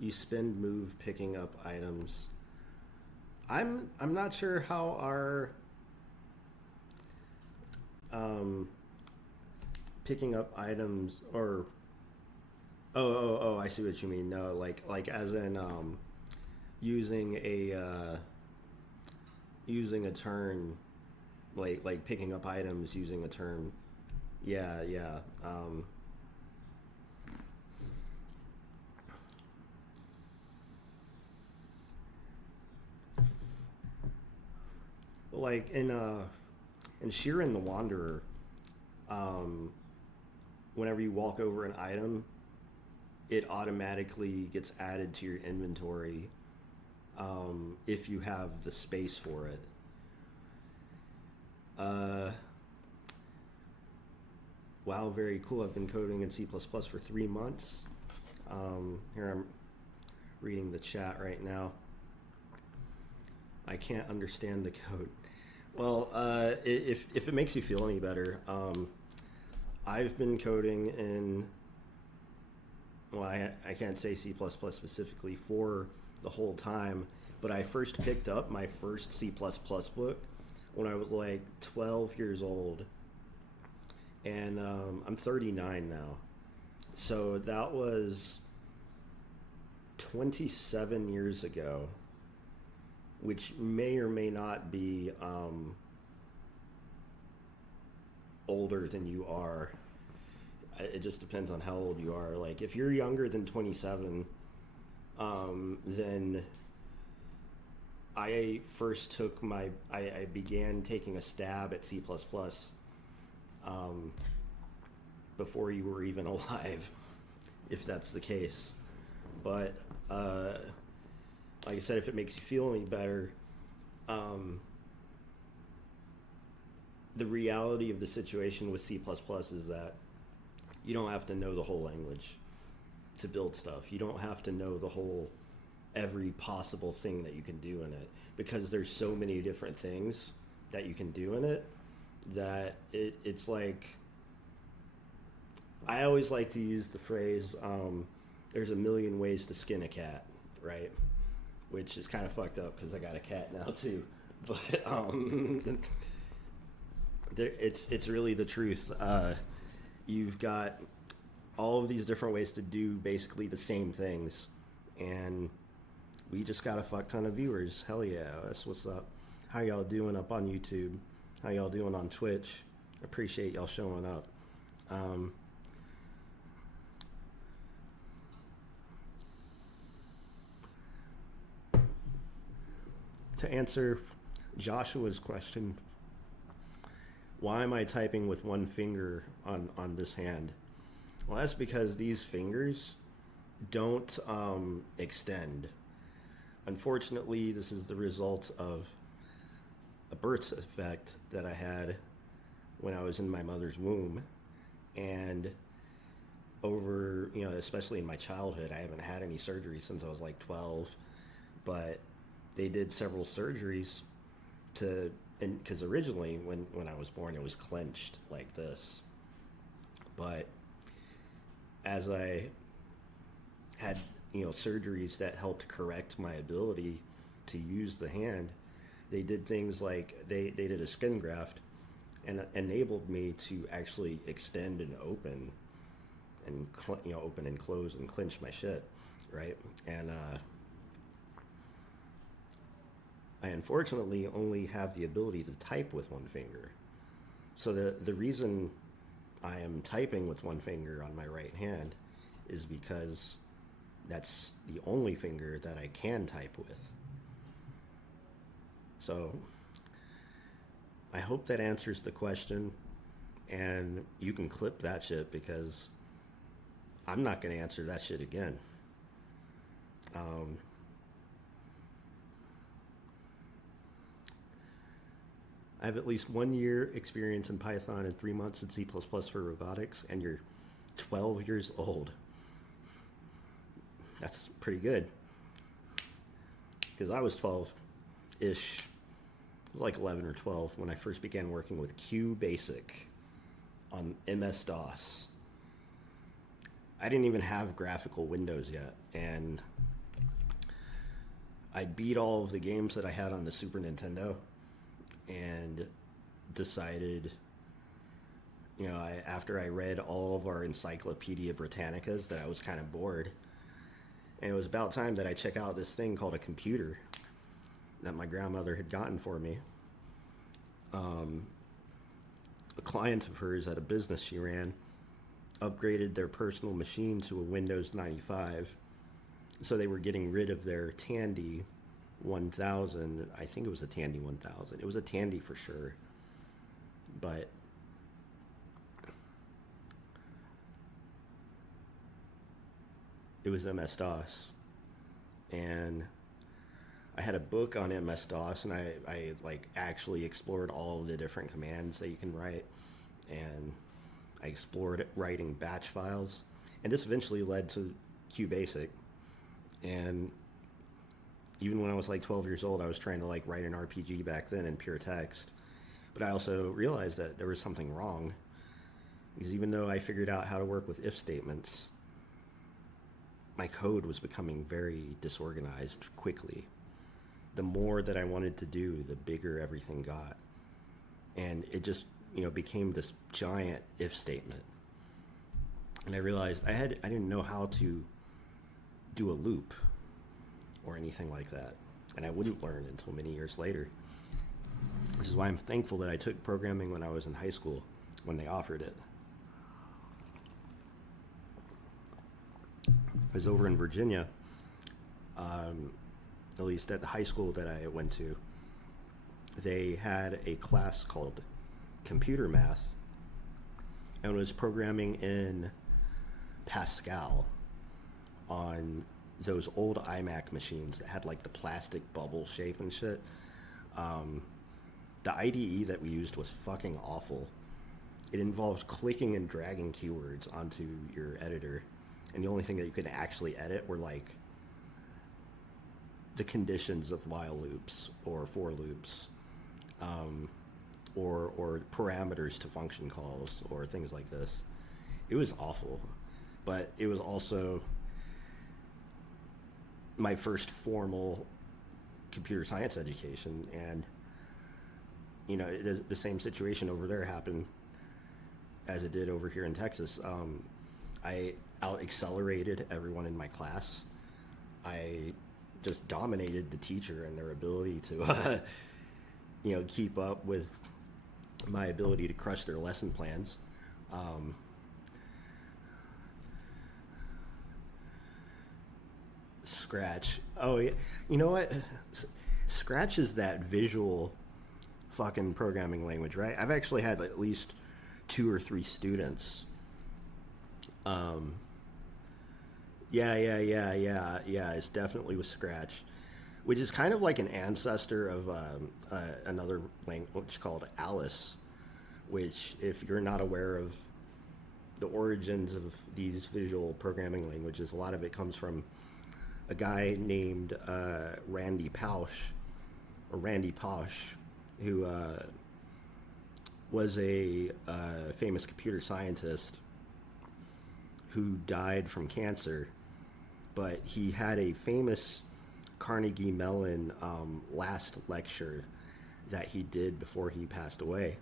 You spend move picking up items. I'm not sure how our picking up items or oh I see what you mean. No, like as in using a turn, like picking up items using a turn. Yeah. Like in Sheeran the Wanderer, whenever you walk over an item, it automatically gets added to your inventory if you have the space for it. Wow, very cool. I've been coding in C++ for 3 months. Here I'm reading the chat right now. I can't understand the code. Well, if it makes you feel any better, I've been coding in, well, I can't say C++ specifically for the whole time, but I first picked up my first C++ book when I was like 12 years old, and I'm 39 now. So that was 27 years ago. Which may or may not be older than you are. It just depends on how old you are. Like, if you're younger than 27, then I first took I began taking a stab at C++ before you were even alive, if that's the case. But like I said, if it makes you feel any better, the reality of the situation with C++ is that you don't have to know the whole language to build stuff. You don't have to know every possible thing that you can do in it, because there's so many different things that you can do in it that it's like I always like to use the phrase, there's a million ways to skin a cat, right? Which is kind of fucked up because I got a cat now too. But it's really the truth. You've got all of these different ways to do basically the same things, and we just got a fuck ton of viewers. Hell yeah, that's what's up. How y'all doing up on YouTube? How y'all doing on Twitch? Appreciate y'all showing up. To answer Joshua's question, why am I typing with one finger on this hand? Well, that's because these fingers don't extend. Unfortunately, this is the result of a birth defect that I had when I was in my mother's womb. And over, especially in my childhood, I haven't had any surgery since I was like 12, but they did several surgeries because originally when I was born, it was clenched like this. But as I had, surgeries that helped correct my ability to use the hand, they did things like they did a skin graft and enabled me to actually extend and open and open and close and clench my shit, right? And I unfortunately only have the ability to type with one finger. So the reason I am typing with one finger on my right hand is because that's the only finger that I can type with. So I hope that answers the question, and you can clip that shit because I'm not going to answer that shit again. I have at least 1 year experience in Python and 3 months in C++ for robotics, and you're 12 years old. That's pretty good. Because I was 12-ish, like 11 or 12, when I first began working with QBasic on MS-DOS. I didn't even have graphical windows yet, and I beat all of the games that I had on the Super Nintendo and decided, after I read all of our Encyclopedia Britannicas, that I was kind of bored. And it was about time that I check out this thing called a computer that my grandmother had gotten for me. A client of hers at a business she ran upgraded their personal machine to a Windows 95. So they were getting rid of their Tandy 1000. I think it was a Tandy 1000. It was a Tandy for sure. But it was MS-DOS. And I had a book on MS-DOS, and I actually explored all of the different commands that you can write. And I explored writing batch files. And this eventually led to QBasic. And even when I was 12 years old, I was trying to write an RPG back then in pure text. But I also realized that there was something wrong, because even though I figured out how to work with if statements, my code was becoming very disorganized quickly. The more that I wanted to do, the bigger everything got. And it just, became this giant if statement. And I realized I didn't know how to do a loop or anything like that. And I wouldn't learn until many years later. Which is why I'm thankful that I took programming when I was in high school, when they offered it. I was over in Virginia, at least at the high school that I went to. They had a class called computer math, and it was programming in Pascal on those old iMac machines that had the plastic bubble shape and shit. The IDE that we used was fucking awful. It involved clicking and dragging keywords onto your editor, and the only thing that you could actually edit were the conditions of while loops or for loops, or parameters to function calls or things like this. It was awful, but it was also my first formal computer science education, and the same situation over there happened as it did over here in Texas. I out accelerated everyone in my class. I just dominated the teacher and their ability to keep up with my ability to crush their lesson plans. Scratch. Oh yeah. You know what? Scratch is that visual fucking programming language, right? I've actually had at least 2 or 3 students. Yeah. It's definitely with Scratch, which is kind of like an ancestor of another language called Alice, which, if you're not aware of the origins of these visual programming languages, a lot of it comes from a guy named Randy Pausch, who was a famous computer scientist who died from cancer, but he had a famous Carnegie Mellon last lecture that he did before he passed away.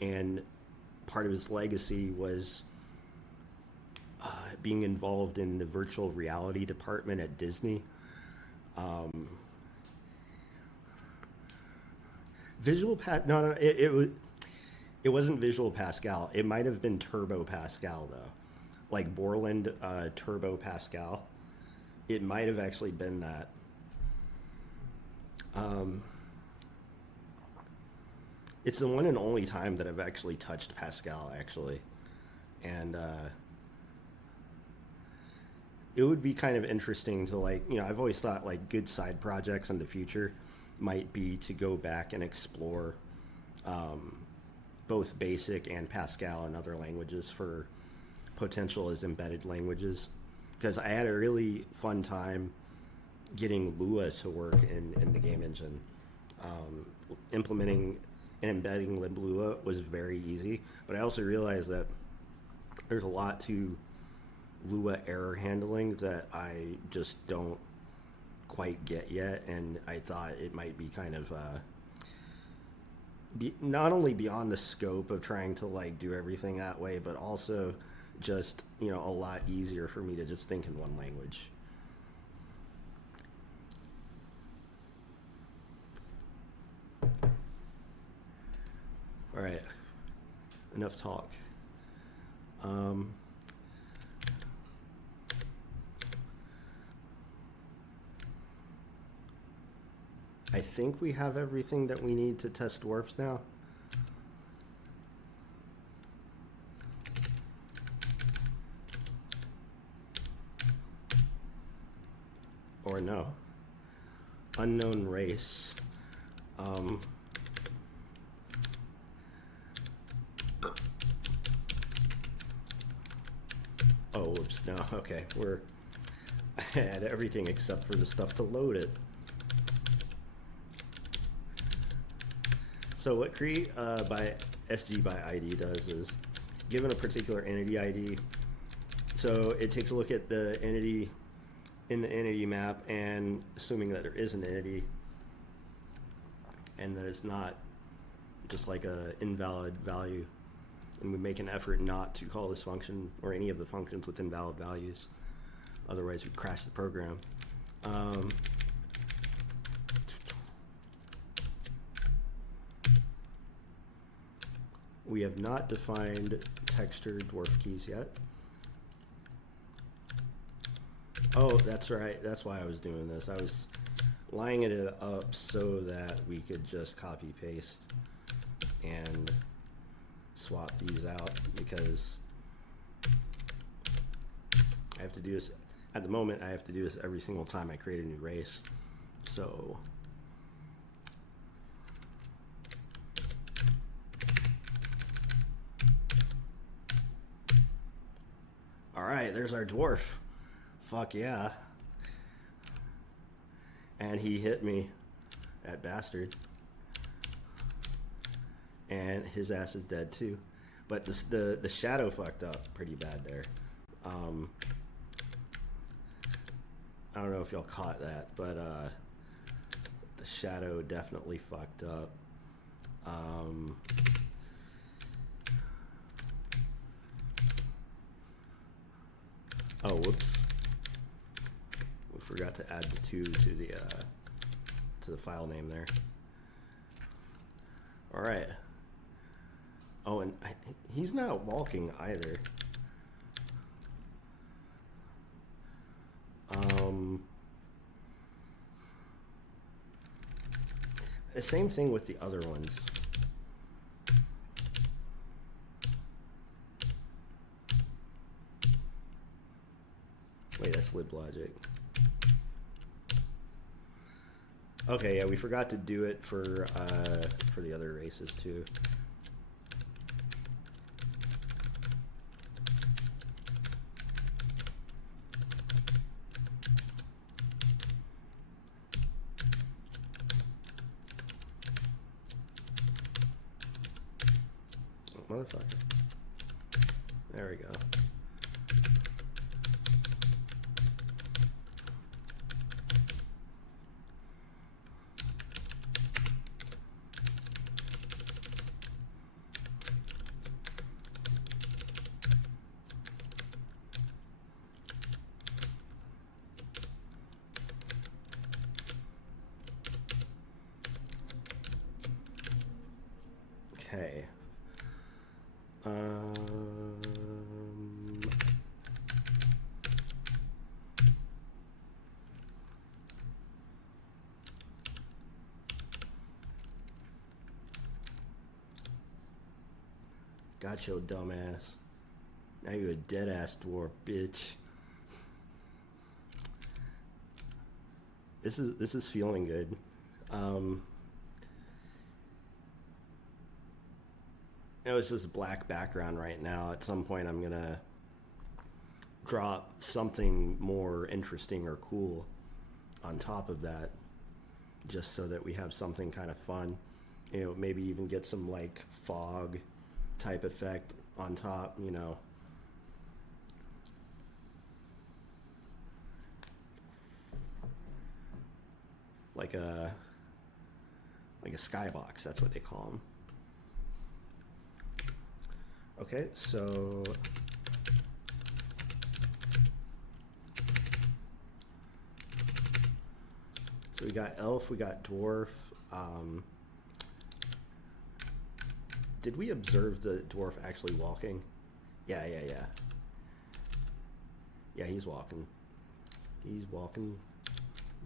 And part of his legacy was being involved in the virtual reality department at Disney. It wasn't Visual Pascal. It might have been Turbo Pascal though, like Borland Turbo Pascal. It might have actually been that. It's the one and only time that I've actually touched Pascal, actually, and it would be kind of interesting to, like, I've always thought like good side projects in the future might be to go back and explore both BASIC and Pascal and other languages for potential as embedded languages, because I had a really fun time getting Lua to work in the game engine. Implementing and embedding liblua was very easy, but I also realized that there's a lot to Lua error handling that I just don't quite get yet, and I thought it might be kind of not only beyond the scope of trying to like do everything that way, but also just a lot easier for me to just think in one language. All right, enough talk. I think we have everything that we need to test dwarfs now. Or no. Unknown race. Oh, whoops, no, okay, I had everything except for the stuff to load it. So what create by SG by ID does is, given a particular entity ID, so it takes a look at the entity in the entity map, and assuming that there is an entity and that it's not just like a invalid value, and we make an effort not to call this function or any of the functions with invalid values, otherwise we crash the program. We have not defined texture dwarf keys yet. Oh, that's right. That's why I was doing this. I was lining it up so that we could just copy paste and swap these out, because I have to do this at the moment. I have to do this every single time I create a new race. So all right, there's our dwarf. Fuck yeah. And he hit me, that bastard. And his ass is dead too. But the shadow fucked up pretty bad there. I don't know if y'all caught that, but the shadow definitely fucked up. Oh, whoops. We forgot to add the 2 to the file name there. All right. Oh, and he's not walking either. The same thing with the other ones. Wait, that's liblogic. Okay, yeah, we forgot to do it for the other races too. Oh, motherfucker. There we go. Okay. Got your dumbass. Now you a dead ass dwarf, bitch. This is feeling good. It's just black background right now. At some point, I'm gonna drop something more interesting or cool on top of that, just so that we have something kind of fun. Maybe even get some like fog type effect on top. Like a skybox. That's what they call them. Okay, so we got elf, we got dwarf. Did we observe the dwarf actually walking? Yeah. Yeah, he's walking. He's walking.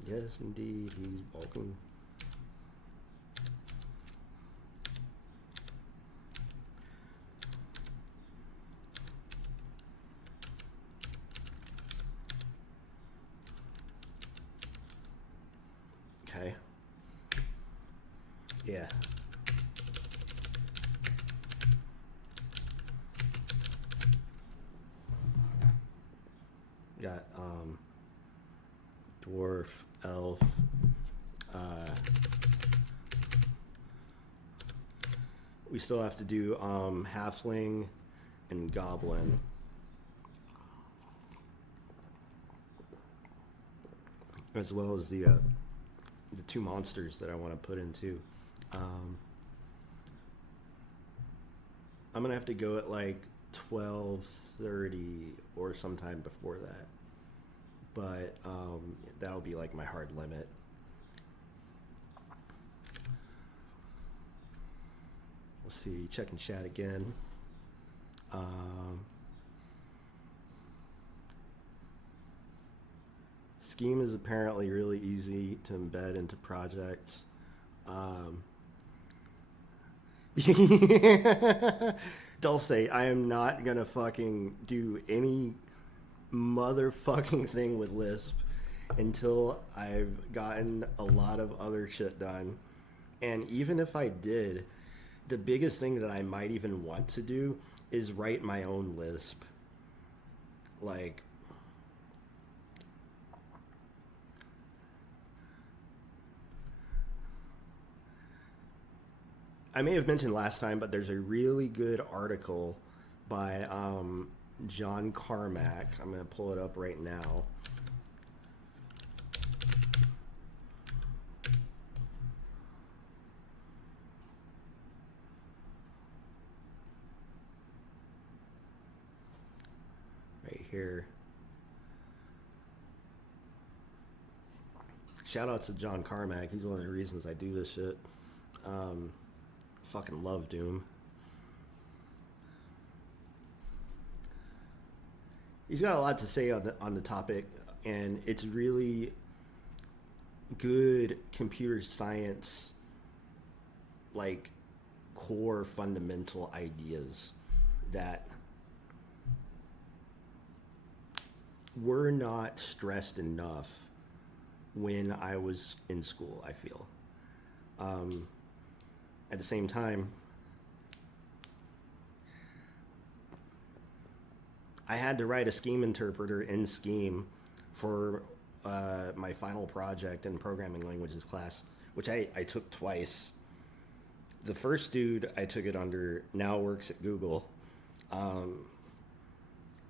Yes, indeed, he's walking. Okay. Yeah. Got dwarf, elf, we still have to do halfling and goblin. As well as the 2 monsters that I want to put in too. I'm gonna have to go at like 12:30 or sometime before that, but that'll be like my hard limit. We'll see. Checking chat again. Scheme is apparently really easy to embed into projects. Dulce, I am not gonna fucking do any motherfucking thing with Lisp until I've gotten a lot of other shit done. And even if I did, the biggest thing that I might even want to do is write my own Lisp. Like, I may have mentioned last time, but there's a really good article by John Carmack. I'm going to pull it up right now. Right here. Shout outs to John Carmack. He's one of the reasons I do this shit. Fucking love Doom. He's got a lot to say on the topic, and it's really good computer science, like core fundamental ideas that were not stressed enough when I was in school, I feel. At the same time, I had to write a scheme interpreter in Scheme for my final project in programming languages class, which I took twice. The first dude I took it under now works at Google.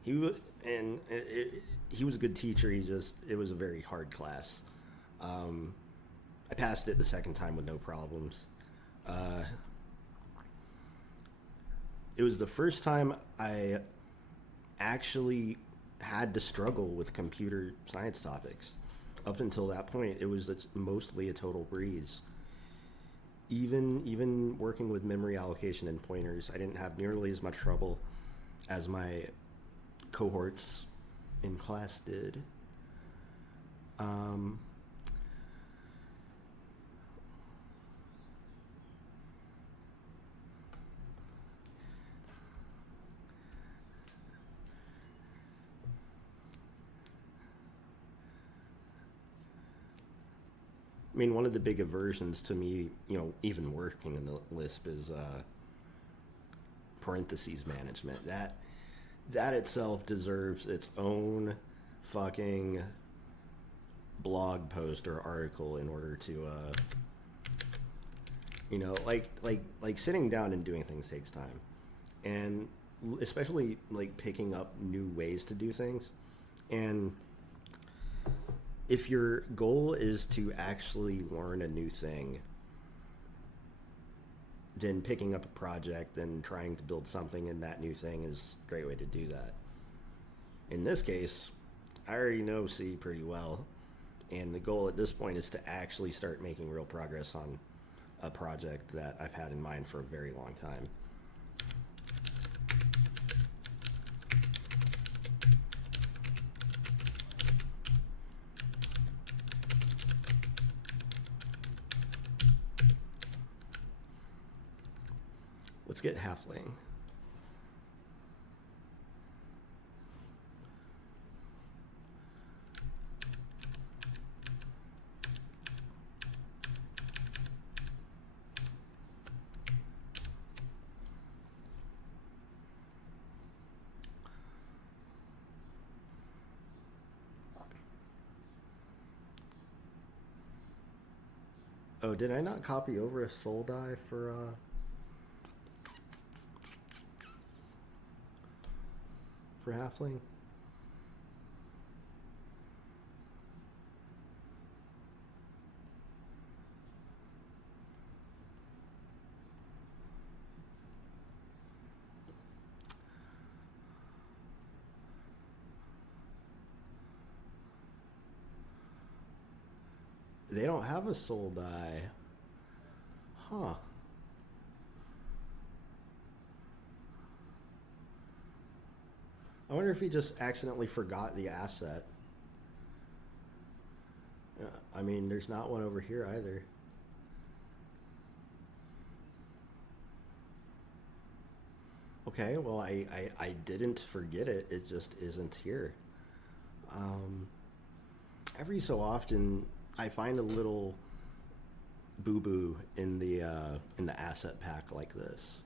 He was a good teacher. It was a very hard class. I passed it the second time with no problems. It was the first time I actually had to struggle with computer science topics. Up until that point, it was mostly a total breeze. Even working with memory allocation and pointers, I didn't have nearly as much trouble as my cohorts in class did. I mean, one of the big aversions to me, even working in the Lisp is parentheses management. That itself deserves its own fucking blog post or article in order to, like sitting down and doing things takes time, and especially like picking up new ways to do things, and if your goal is to actually learn a new thing, then picking up a project and trying to build something in that new thing is a great way to do that. In this case, I already know C pretty well, and the goal at this point is to actually start making real progress on a project that I've had in mind for a very long time. Let's get halfling. Oh, did I not copy over a soul die for halfling? They don't have a soul die. Huh. I wonder if he just accidentally forgot the asset. I mean, there's not one over here either. Okay, well, I didn't forget it. It just isn't here. Every so often, I find a little boo-boo in the asset pack like this,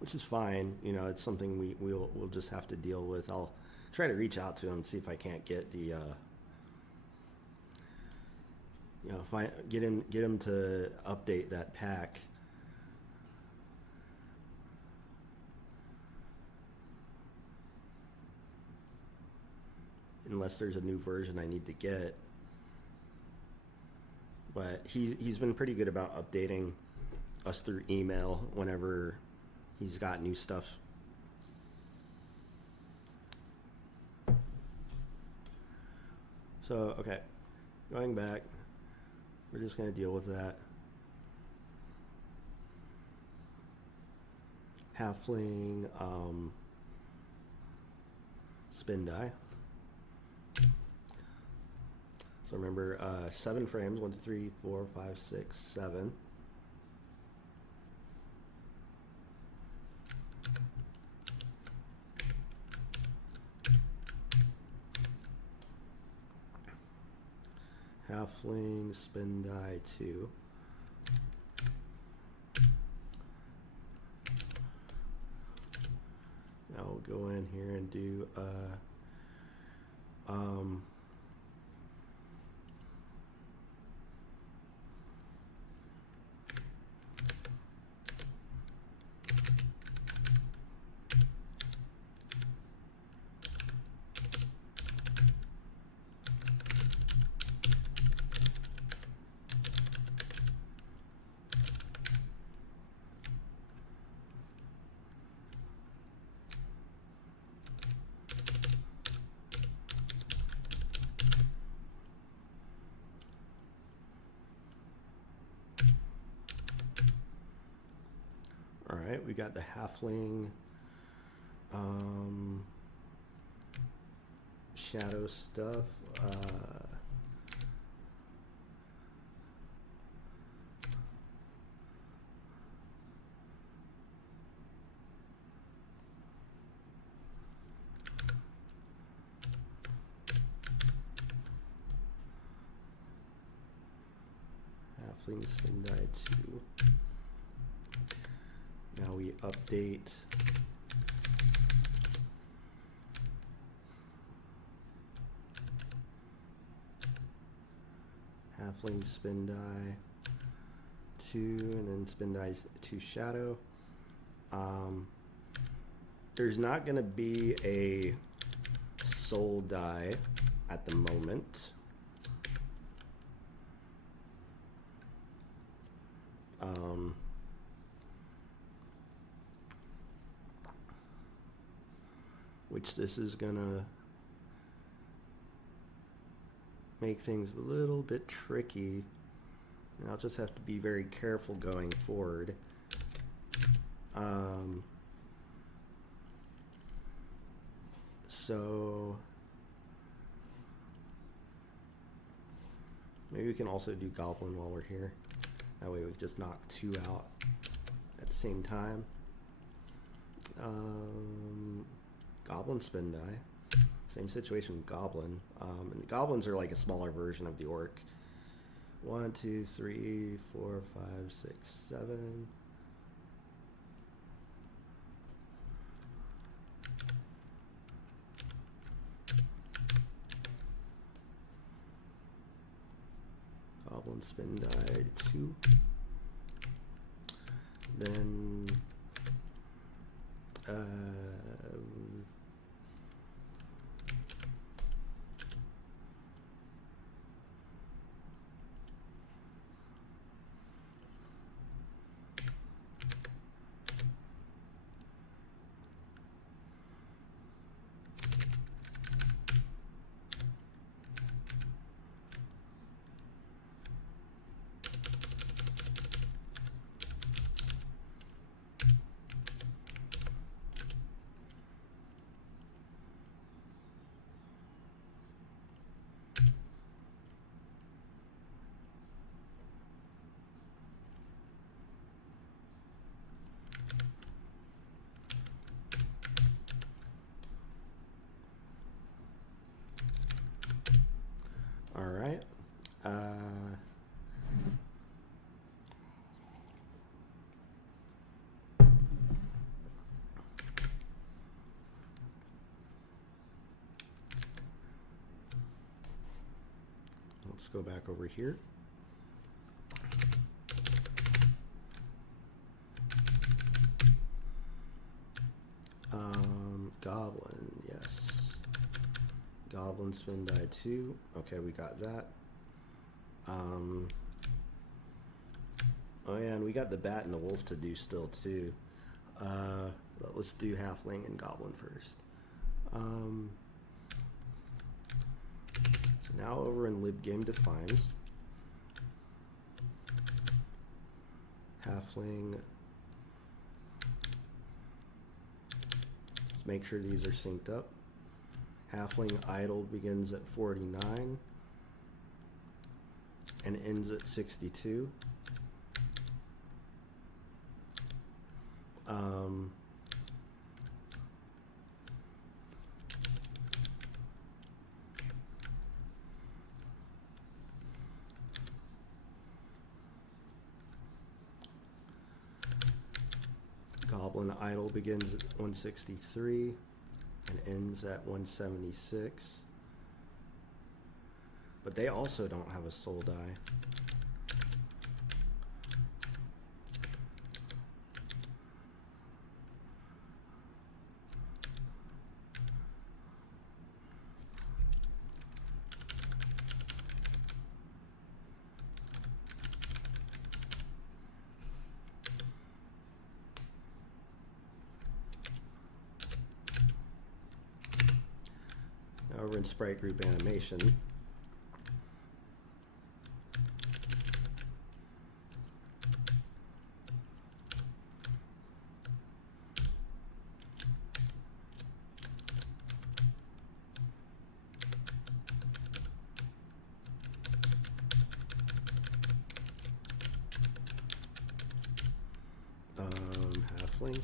which is fine. It's something we'll just have to deal with. I'll try to reach out to him and see if I can't get the you know, get him to update that pack. Unless there's a new version I need to get. But he's been pretty good about updating us through email whenever he's got new stuff. So, okay, going back, we're just going to deal with that. Halfling spin die. So remember, 7 frames, 1, 2, 3, 4, 5, 6, 7. Halfling spin die 2. Now we'll go in here and do Alright, we got the halfling shadow stuff. Halfling spin die 2. Now we update halfling spin die 2 and then spin die 2 shadow. There's not going to be a soul die at the moment. Which this is gonna make things a little bit tricky, and I'll just have to be very careful going forward. So maybe we can also do goblin while we're here. That way we just knock 2 out at the same time. Goblin spin die. Same situation with goblin. And the goblins are like a smaller version of the orc. 1, 2, 3, 4, 5, 6, 7. Goblin spin die 2. Then all right. Let's go back over here. Goblin, yes. Goblin spin die 2. Okay, we got that. Oh yeah, and we got the bat and the wolf to do still too. But let's do halfling and goblin first. So now over in lib game defines, halfling. Let's make sure these are synced up. Halfling idle begins at 49 and ends at 62. Goblin idle begins at 163 and ends at 176. But they also don't have a soul die. Over in sprite group animation, halfling.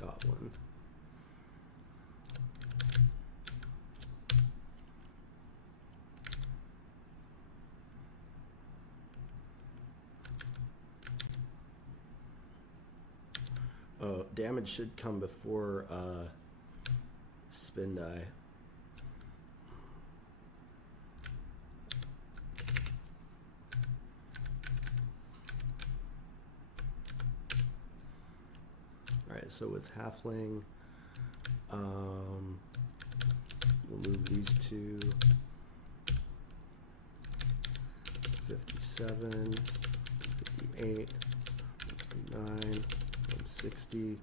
Goblin. Oh, damage should come before spin die. Alright, so with halfling, we'll move these to 57, 58, 59, 160.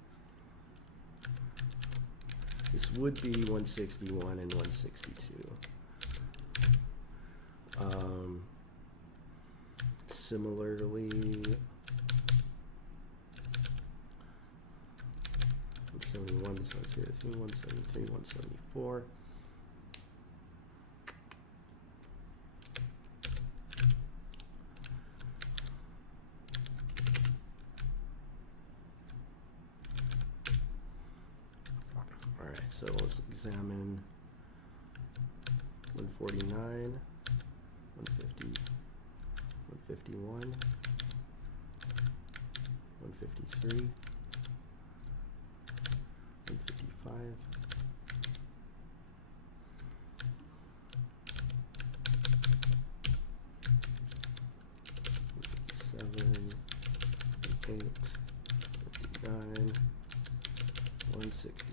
This would be 161 and 162. Similarly, 171, so let's see, 173, 174. All right, so let's examine 149, 150, 151, 153. 155, 57, 58, 59, 160.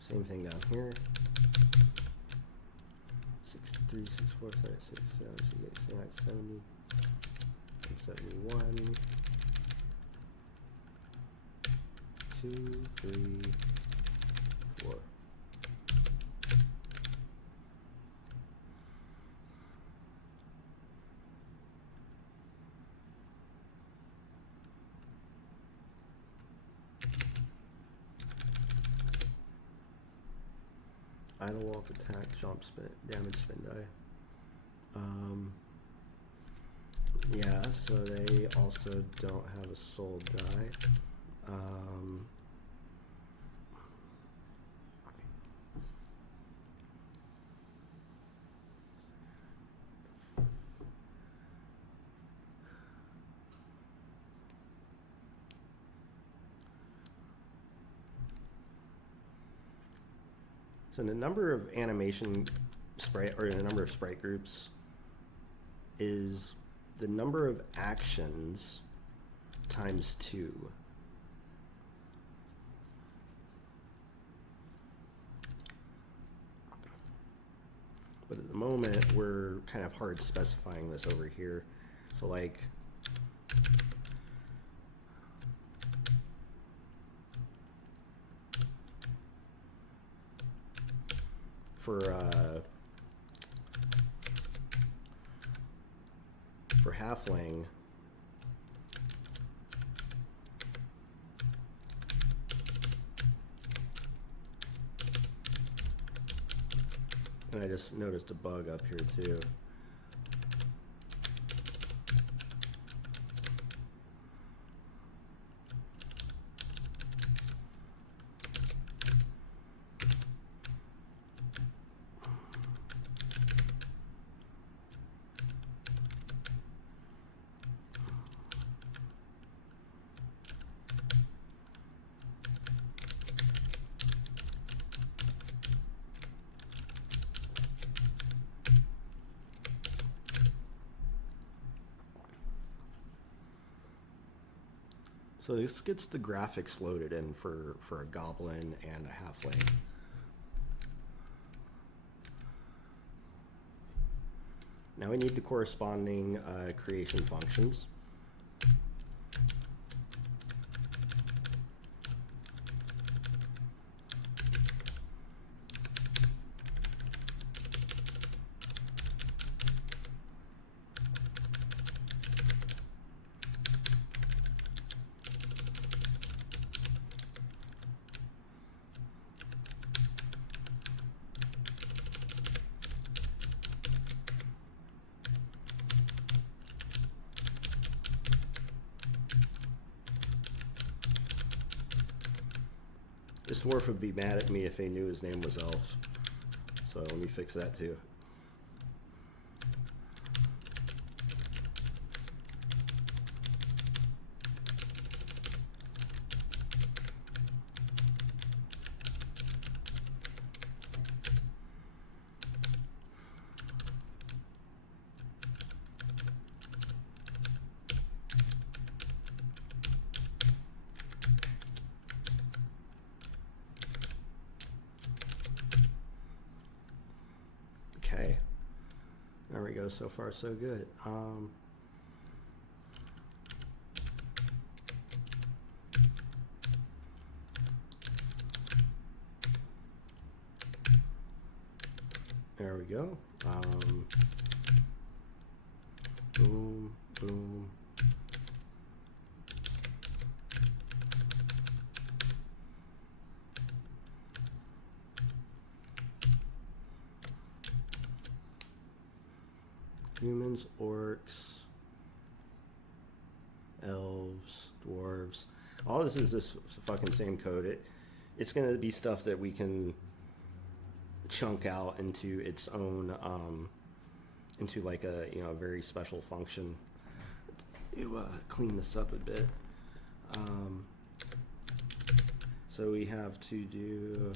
Same thing down here. 63, 64, 36, 68, 69, 70, 171, 2, 3, 4. Idle walk, attack, jump, spin, damage, spin die. Yeah, so they also don't have a soul die. So the number of animation sprite, or the number of sprite groups, is the number of actions times 2. But at the moment, we're kind of hard specifying this over here. So like, for halfling, and I just noticed a bug up here too. So this gets the graphics loaded in for a goblin and a halfling. Now we need the corresponding creation functions. This dwarf would be mad at me if he knew his name was Elf. So let me fix that too. Okay, there we go. So far, so good. There we go. Boom, boom. Humans, orcs, elves, dwarves. All this is this fucking same code. It's going to be stuff that we can chunk out into its own, into like a, you know, a very special function. To clean this up a bit. So we have to do.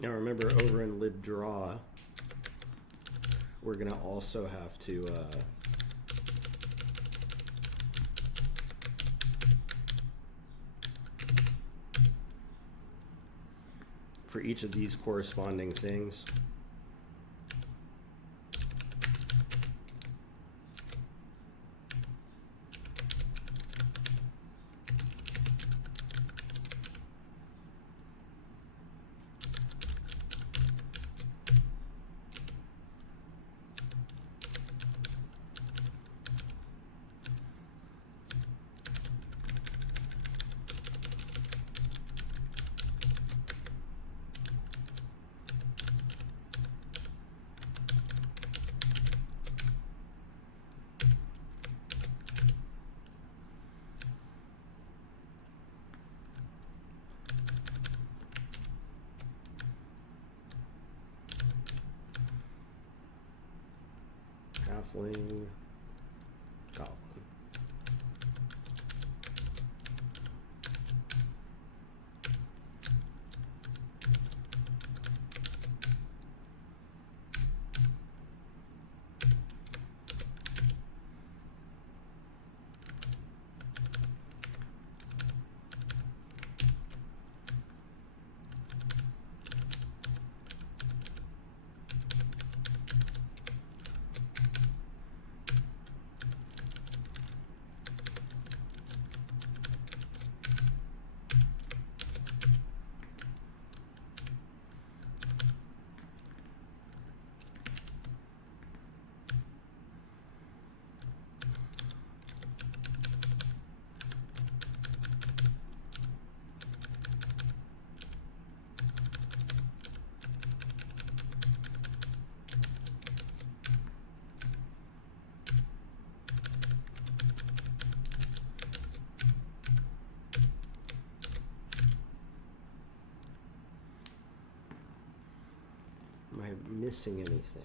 Now remember, over in libdraw, we're going to also have to each of these corresponding things. Halfling, goblin. Am I missing anything?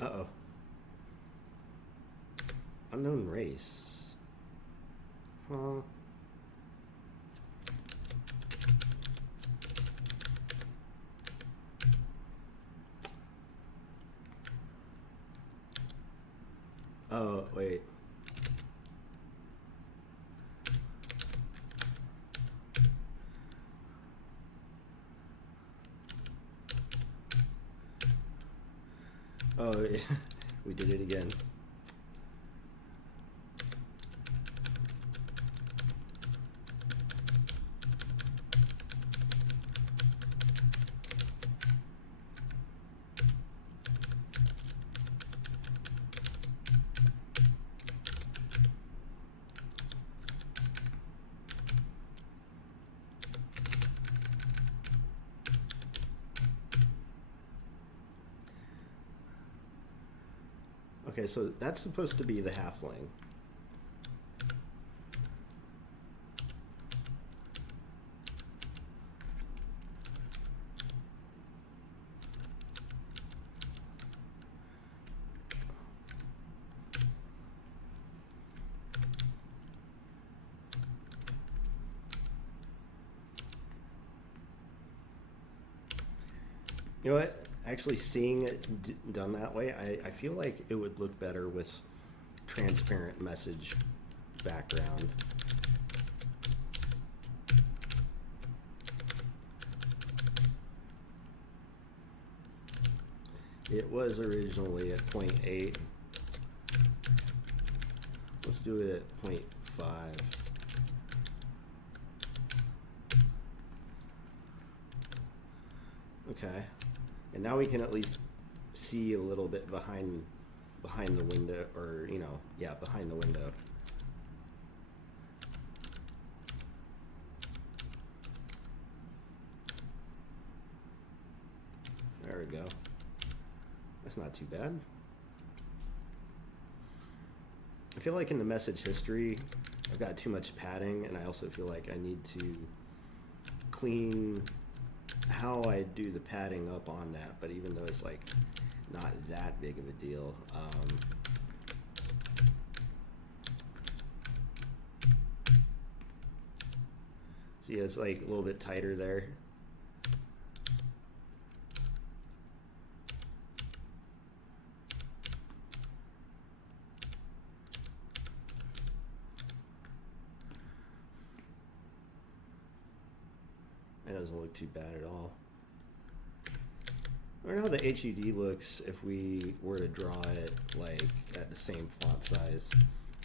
Uh-oh. Unknown race. Huh. Oh, wait. Oh, yeah. We did it again. Okay, so that's supposed to be the halfling. You know what? Actually, seeing it done that way, I feel like it would look better with transparent message background. It was originally at 0.8. Let's do it at 0.5. Okay. And now we can at least see a little bit behind the window, or, you know, yeah, behind the window. There we go. That's not too bad. I feel like in the message history, I've got too much padding, and I also feel like I need to clean how I do the padding up on that, but even though it's like not that big of a deal, see, it's like a little bit tighter there. That doesn't look too bad at all. I don't know how the HUD looks if we were to draw it like at the same font size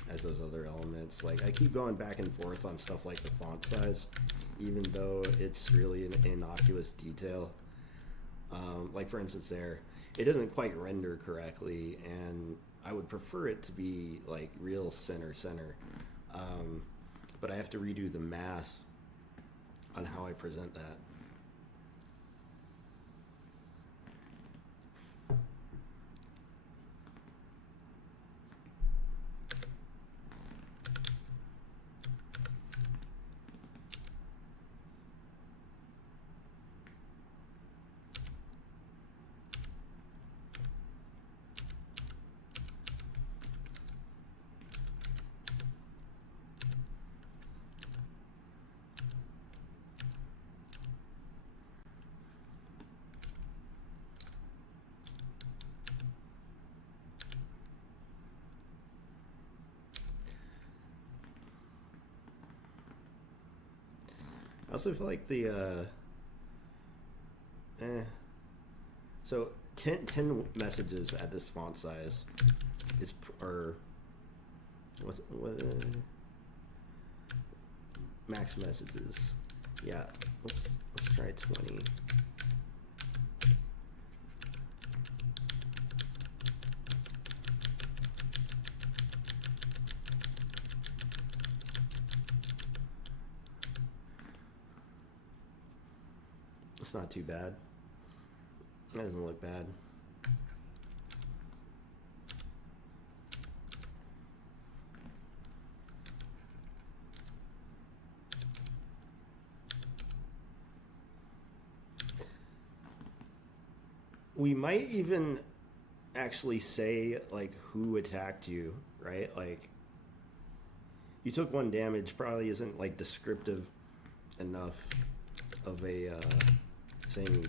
as those other elements. Like, I keep going back and forth on stuff like the font size, even though it's really an innocuous detail. Like, for instance, there, it doesn't quite render correctly, and I would prefer it to be like real center. But I have to redo the math on how I present that. I also feel like the so 10 messages at this font size is or what max messages. Yeah, let's try 20. It's not too bad. That doesn't look bad. We might even actually say like who attacked you, right? Like, you took 1 damage probably isn't like descriptive enough of a thing.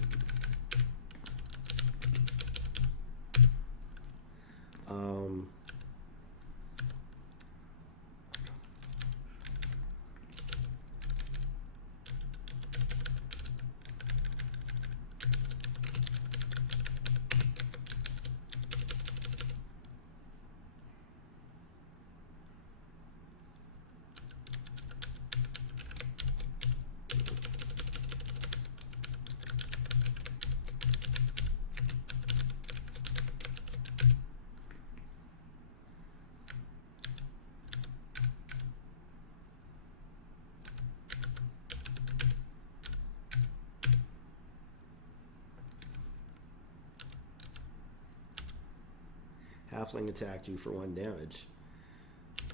Halfling attacked you for 1 damage.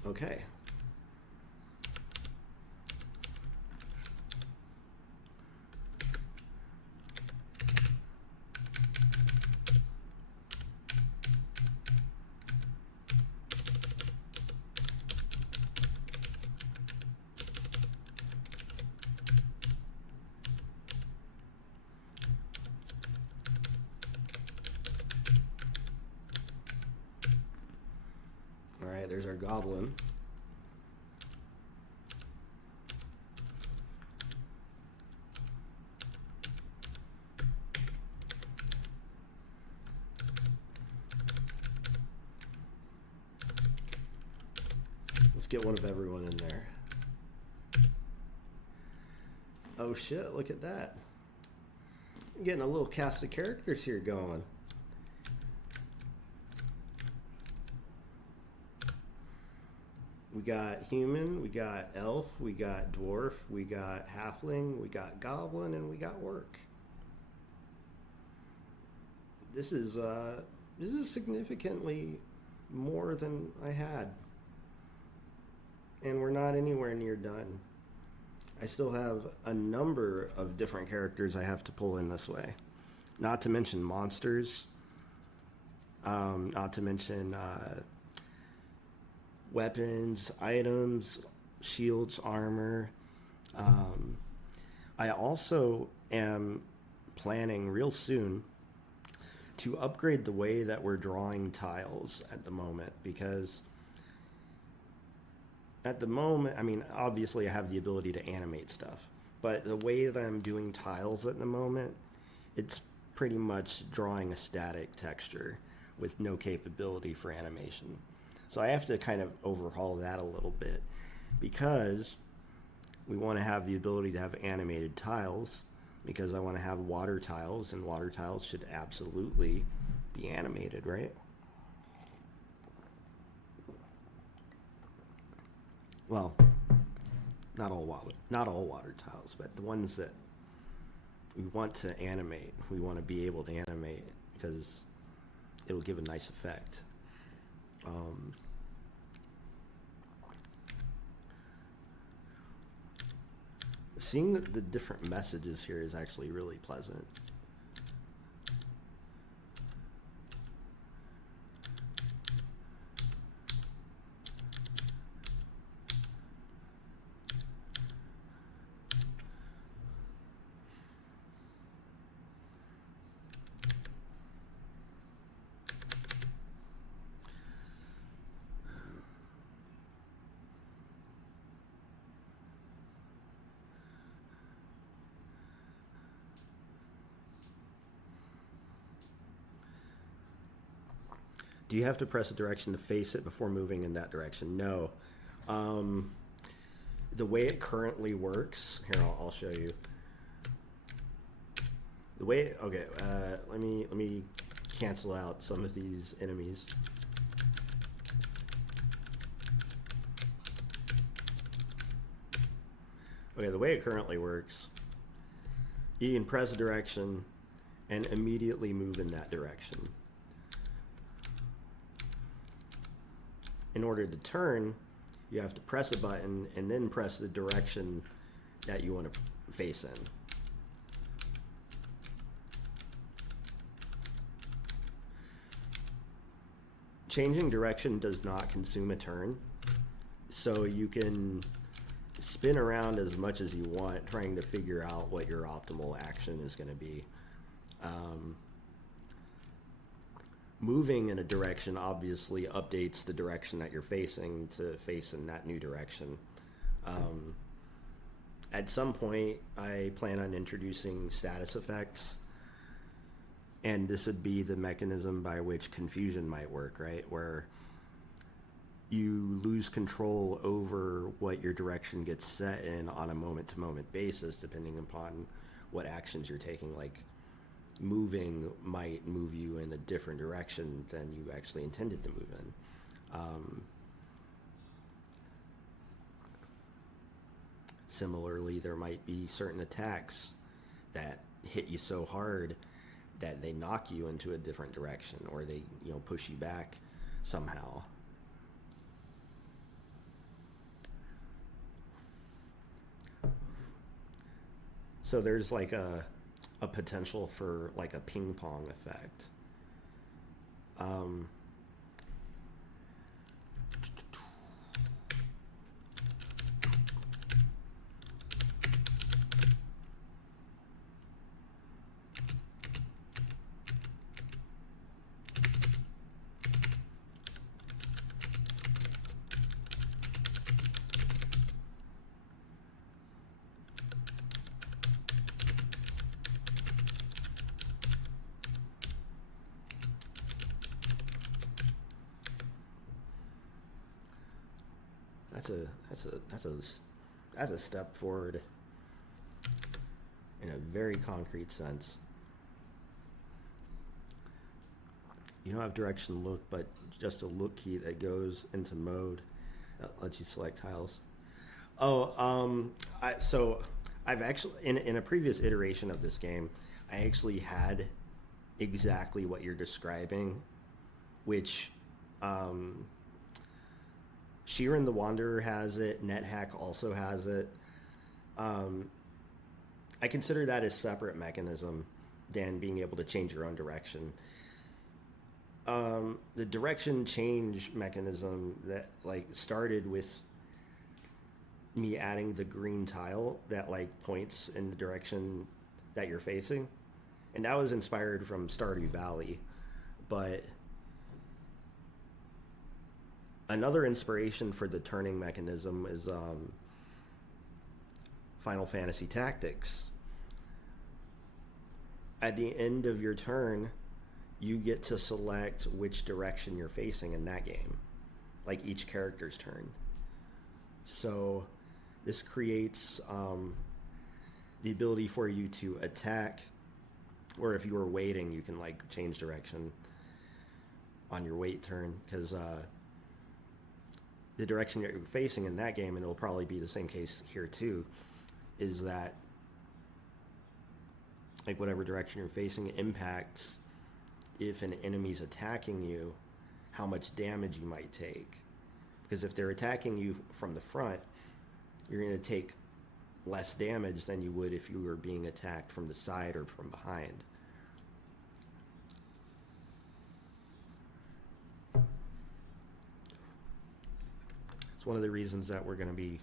Okay. Alright, there's our goblin. Let's get one of everyone in there. Oh shit, look at that. I'm getting a little cast of characters here going. We got human, we got elf, we got dwarf, we got halfling, we got goblin, and we got orc. This is significantly more than I had. And we're not anywhere near done. I still have a number of different characters I have to pull in this way. Not to mention monsters. Not to mention weapons, items, shields, armor. I also am planning real soon to upgrade the way that we're drawing tiles at the moment, because at the moment, I mean, obviously I have the ability to animate stuff, But the way that I'm doing tiles at the moment, it's pretty much drawing a static texture with no capability for animation. So I have to kind of overhaul that a little bit because we want to have the ability to have animated tiles, because I want to have water tiles, and water tiles should absolutely be animated, right? Well, not all water tiles, but the ones that we want to animate, we want to be able to animate because it'll give a nice effect. Seeing the different messages here is actually really pleasant. Do you have to press a direction to face it before moving in that direction? No. The way it currently works, here, I'll show you. The way, okay, let me cancel out some of these enemies. Okay, the way it currently works, you can press a direction and immediately move in that direction. In order to turn, you have to press a button and then press the direction that you want to face in. Changing direction does not consume a turn, so you can spin around as much as you want trying to figure out what your optimal action is going to be. Moving in a direction obviously updates the direction that you're facing to face in that new direction. At some point, I plan on introducing status effects, and this would be the mechanism by which confusion might work, right? Where you lose control over what your direction gets set in on a moment-to-moment basis, depending upon what actions you're taking. Like, moving might move you in a different direction than you actually intended to move in. Similarly, there might be certain attacks that hit you so hard that they knock you into a different direction, or they, push you back somehow. So there's like a potential for like a ping pong effect. That's a step forward in a very concrete sense. You don't have direction look, but just a look key that goes into mode that lets you select tiles. So I've actually, in a previous iteration of this game, I actually had exactly what you're describing, which Sheeran the Wanderer has it, NetHack also has it. I consider that a separate mechanism than being able to change your own direction. The direction change mechanism that started with me adding the green tile that points in the direction that you're facing, and that was inspired from Stardew Valley. But another inspiration for the turning mechanism is Final Fantasy Tactics, at the end of your turn, you get to select which direction you're facing in that game, like each character's turn. So this creates the ability for you to attack, or if you were waiting, you can like change direction on your wait turn, because the direction you're facing in that game, and it'll probably be the same case here too, is that like whatever direction you're facing impacts if an enemy's attacking you, how much damage you might take. Because if they're attacking you from the front, you're going to take less damage than you would if you were being attacked from the side or from behind. It's one of the reasons that we're going to be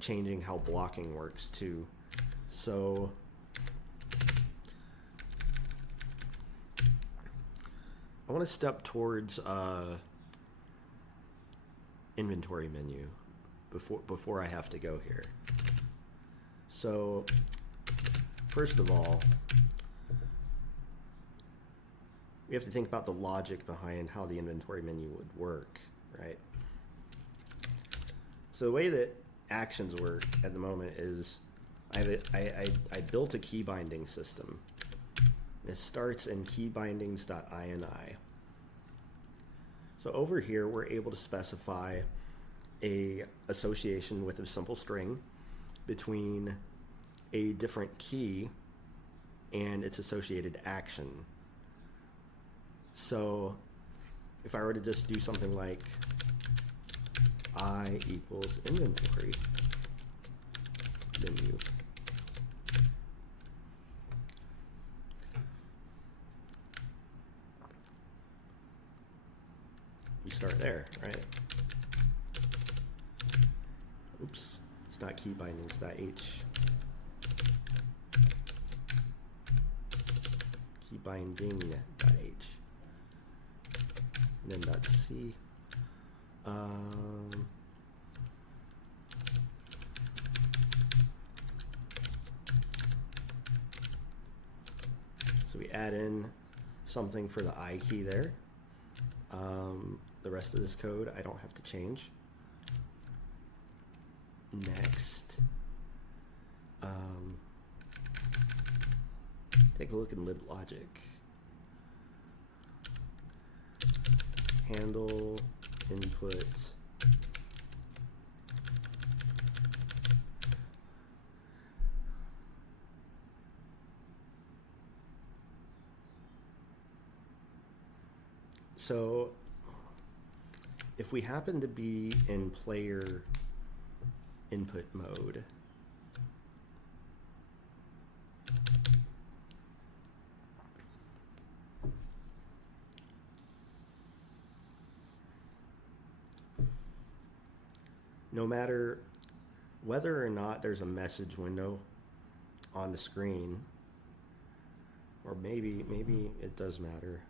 changing how blocking works too. So I want to step towards inventory menu before I have to go here. So first of all, we have to think about the logic behind how the inventory menu would work, right? So the way that actions work at the moment is I built a key binding system. It starts in keybindings.ini. So over here, we're able to specify a association with a simple string between a different key and its associated action. So if I were to just do something like I equals inventory menu, you start there, right? Oops, it's not key bindings, it's .h. Key binding.h. And then .c. So we add in something for the I key there. The rest of this code I don't have to change. Next, take a look in liblogic. Handle input so if we happen to be in player input mode, no matter whether or not there's a message window on the screen, or maybe it does matter.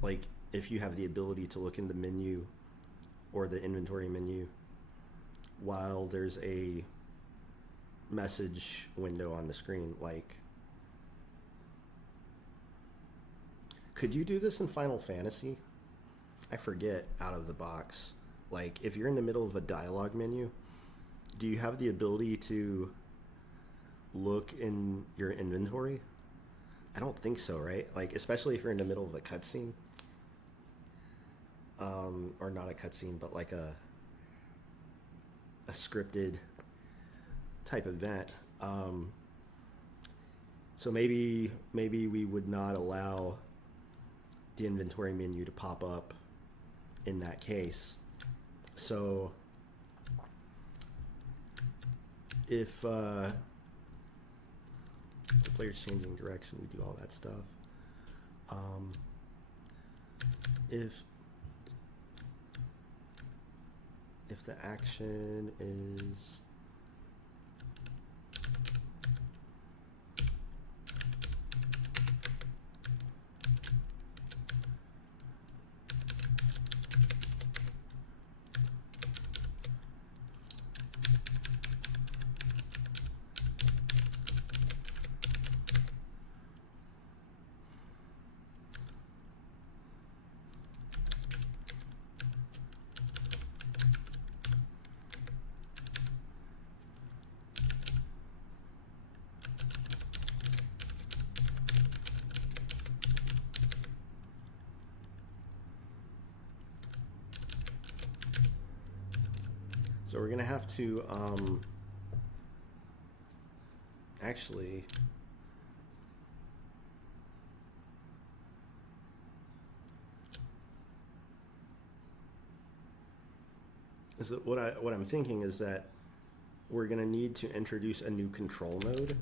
Like if you have the ability to look in the menu or the inventory menu while there's a message window on the screen, like, could you do this in Final Fantasy? I forget out of the box. Like if you're in the middle of a dialogue menu, do you have the ability to look in your inventory? I don't think so, right? Like especially if you're in the middle of a cutscene. Or not a cutscene, but like a scripted type event. So maybe we would not allow the inventory menu to pop up in that case. So if the player's changing direction, we do all that stuff. If the action is we're gonna have to actually is that what I'm thinking is that we're gonna need to introduce a new control node.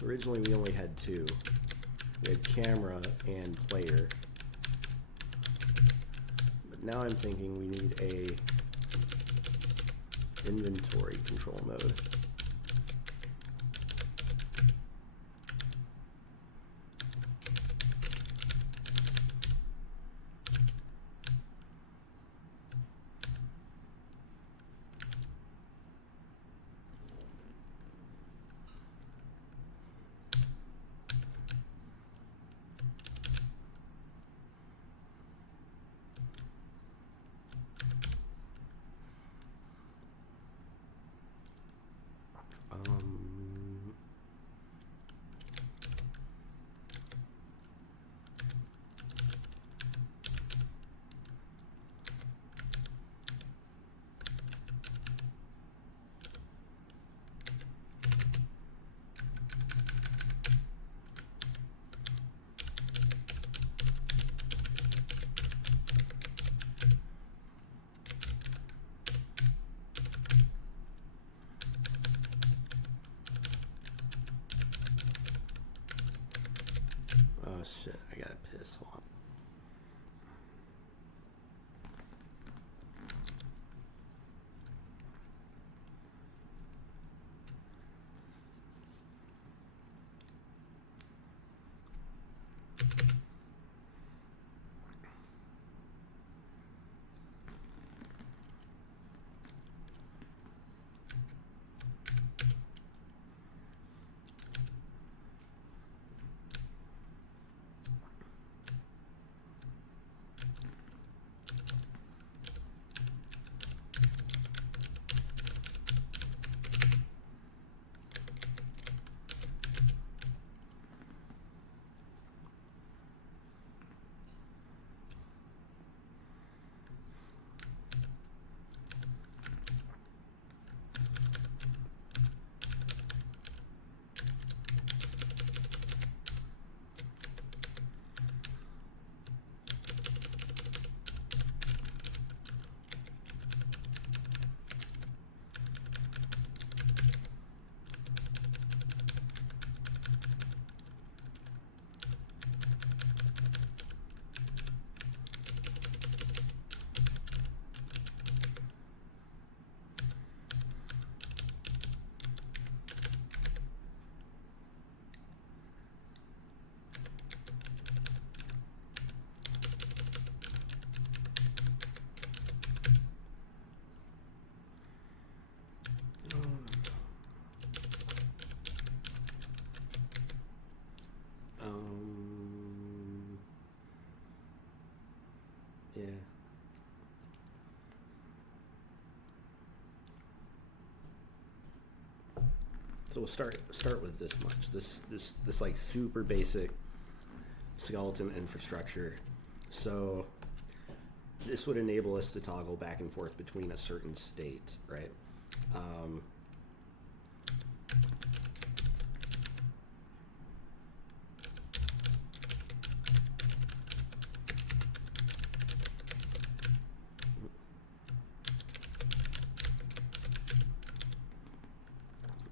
So originally we only had two. We had camera and player. But now I'm thinking we need a inventory control node. Oh shit, I gotta piss. Hold on. Yeah. So we'll start with this much. This like super basic skeleton infrastructure. So this would enable us to toggle back and forth between a certain state, right?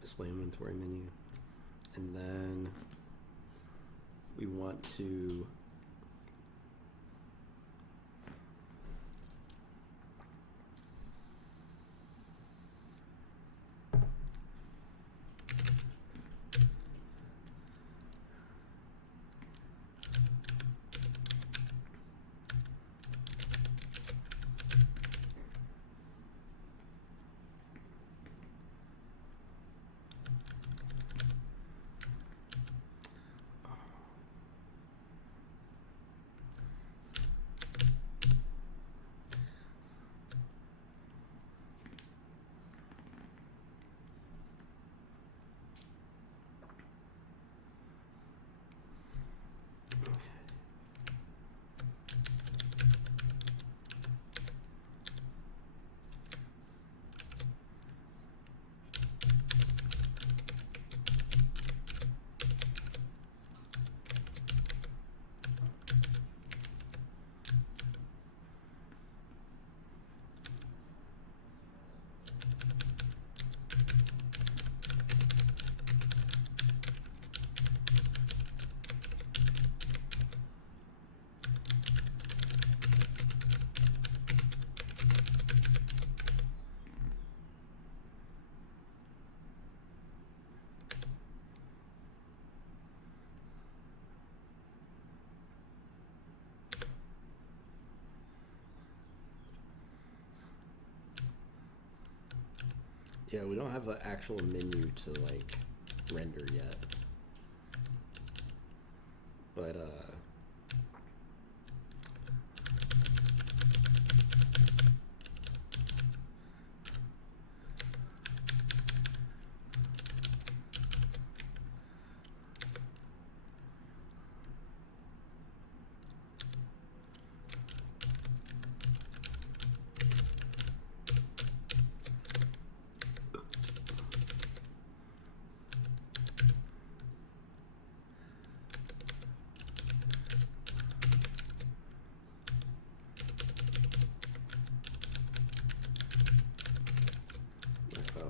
Display inventory menu, and then we want to Yeah, we don't have an actual menu to like render yet. But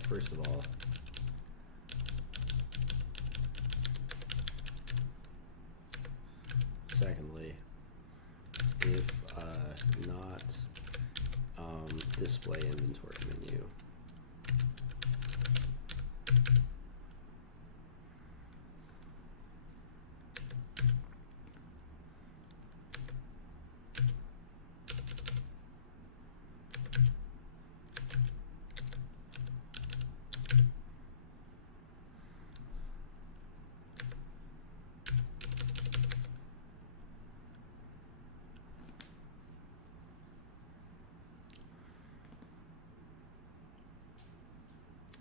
first of all, secondly, if not display inventory menu.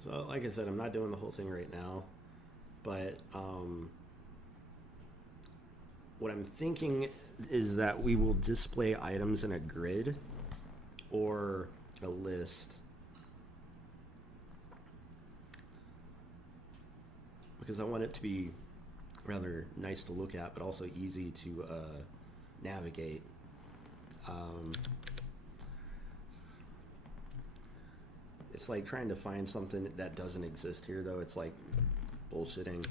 So, like I said, I'm not doing the whole thing right now, but what I'm thinking is that we will display items in a grid or a list, because I want it to be rather nice to look at, but also easy to navigate. It's like trying to find something that doesn't exist here, though. It's like bullshitting.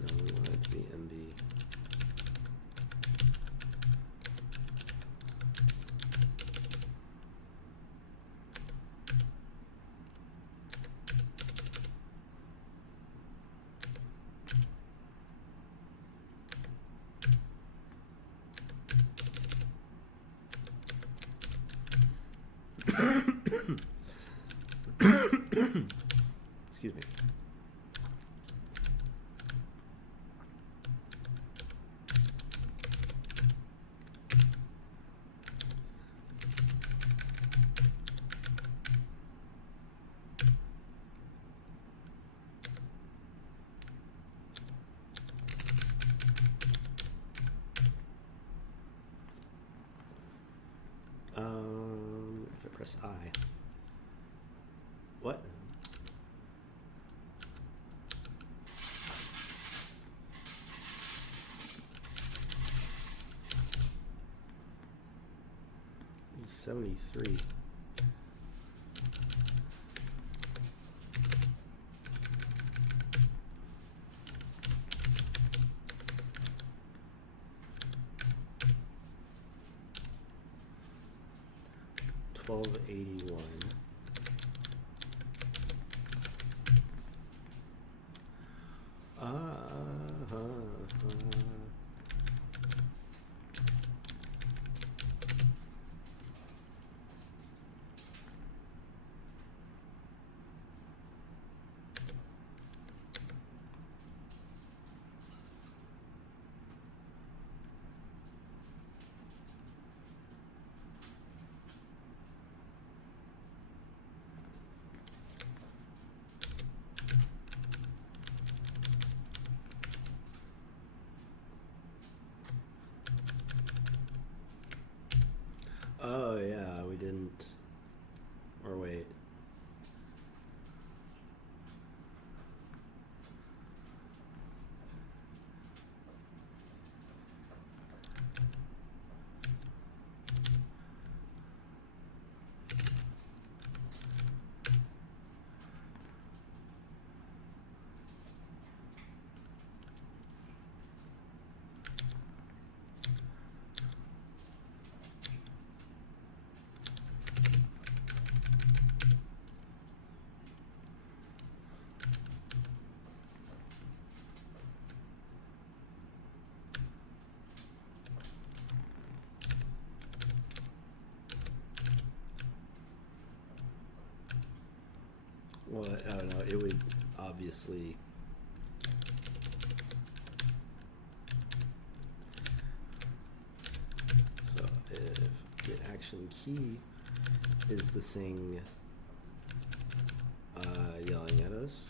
No, we want it to be in the excuse me. If I press I. What? E73. $12.81. Well, I don't know. It would obviously. So if get action key is the thing yelling at us.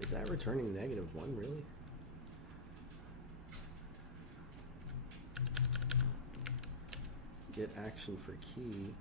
Is that returning -1 really? Get action for key.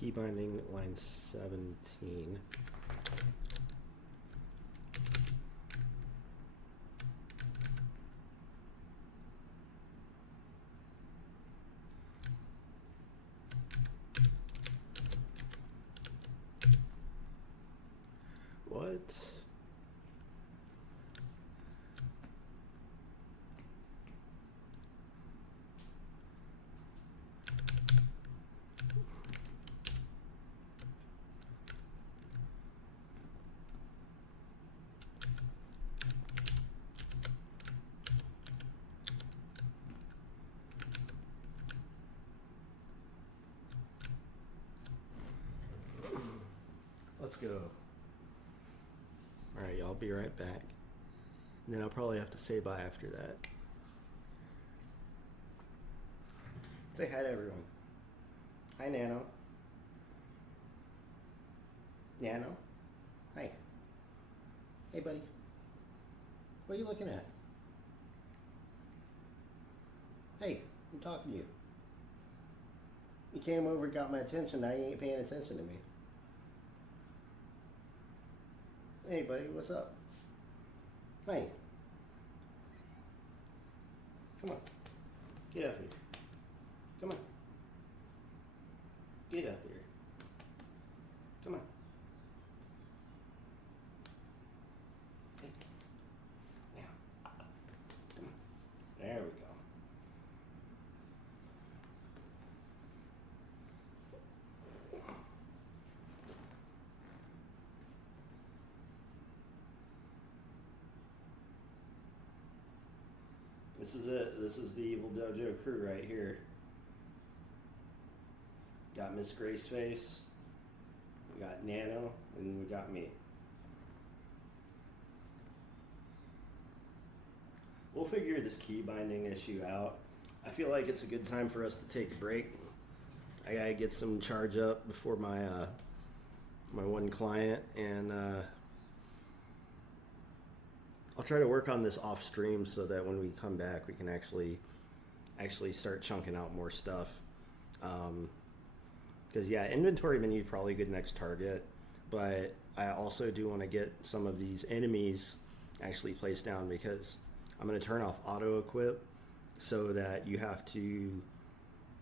Key binding line 17. What? Let's go. Alright, y'all, be right back. And then I'll probably have to say bye after that. Say hi to everyone. Hi, Nano. Nano? Hi. Hey, buddy. What are you looking at? Hey, I'm talking to you. You came over and got my attention, now you ain't paying attention to me. Hey, buddy, what's up? Hey. Come on. Get up here. Come on. Get up here. Come on. Hey. Now. Come on. There we go. This is it. This is the Evil Dojo crew right here. Got Miss Graceface, we got Nano, and we got me. We'll figure this key binding issue out. I feel like it's a good time for us to take a break. I gotta get some charge up before my my one client, and I'll try to work on this off stream so that when we come back, we can actually start chunking out more stuff. Because yeah, inventory menu is probably a good next target, but I also do want to get some of these enemies actually placed down, because I'm going to turn off auto equip, so that you have to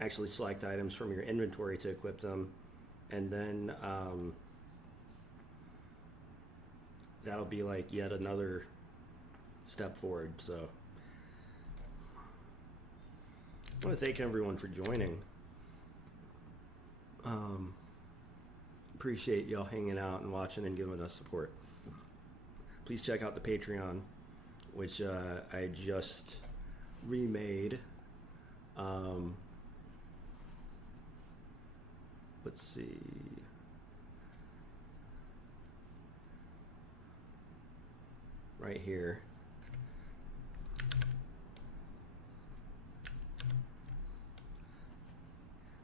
actually select items from your inventory to equip them, and then that'll be like yet another step forward. So I want to thank everyone for joining. Appreciate y'all hanging out and watching and giving us support. Please check out the Patreon, which I just remade. Let's see. Right here.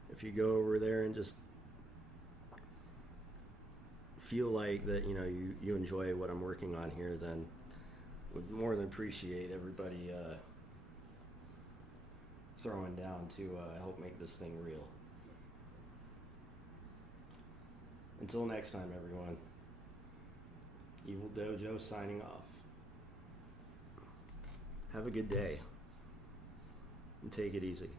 If you go over there and just feel like that, you know, you enjoy what I'm working on here, then would more than appreciate everybody throwing down to help make this thing real. Until next time, everyone. Evil Dojo signing off. Have a good day. And take it easy.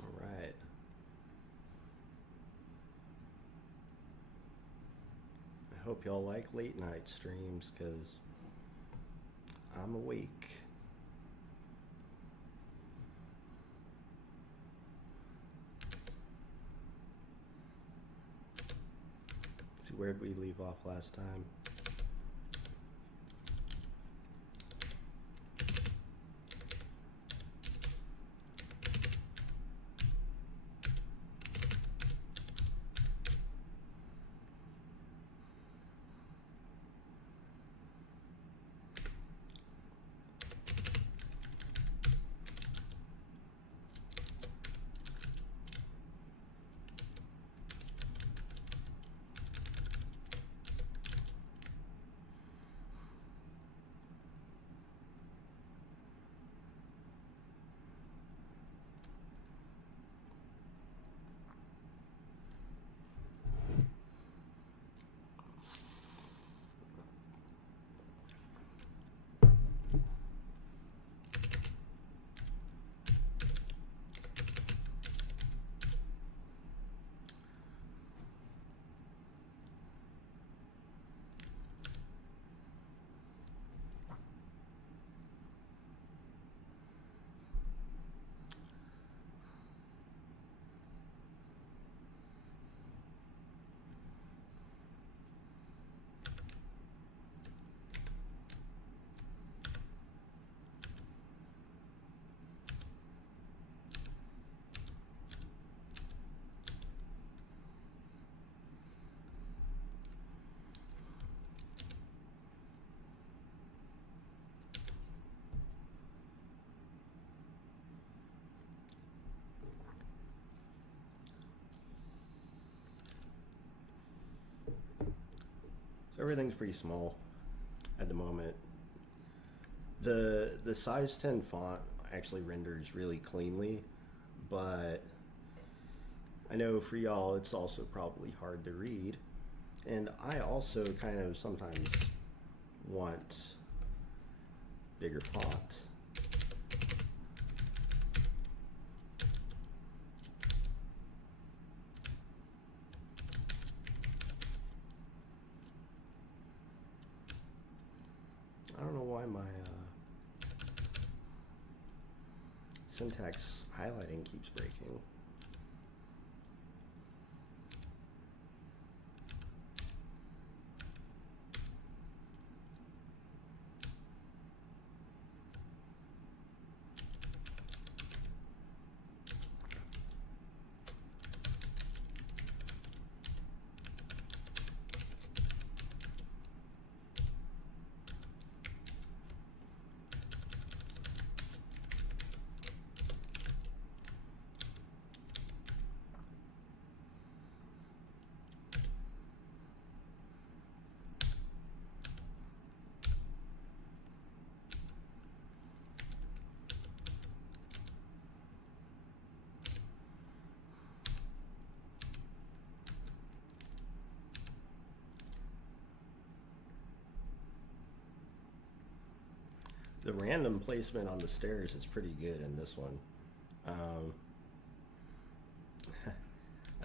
All right. I hope y'all like late night streams, because I'm awake. See, where'd we leave off last time? So everything's pretty small at the moment. The size 10 font actually renders really cleanly, but I know for y'all it's also probably hard to read. And I also kind of sometimes want bigger font. I don't know why my syntax highlighting keeps breaking. The random placement on the stairs is pretty good in this one. I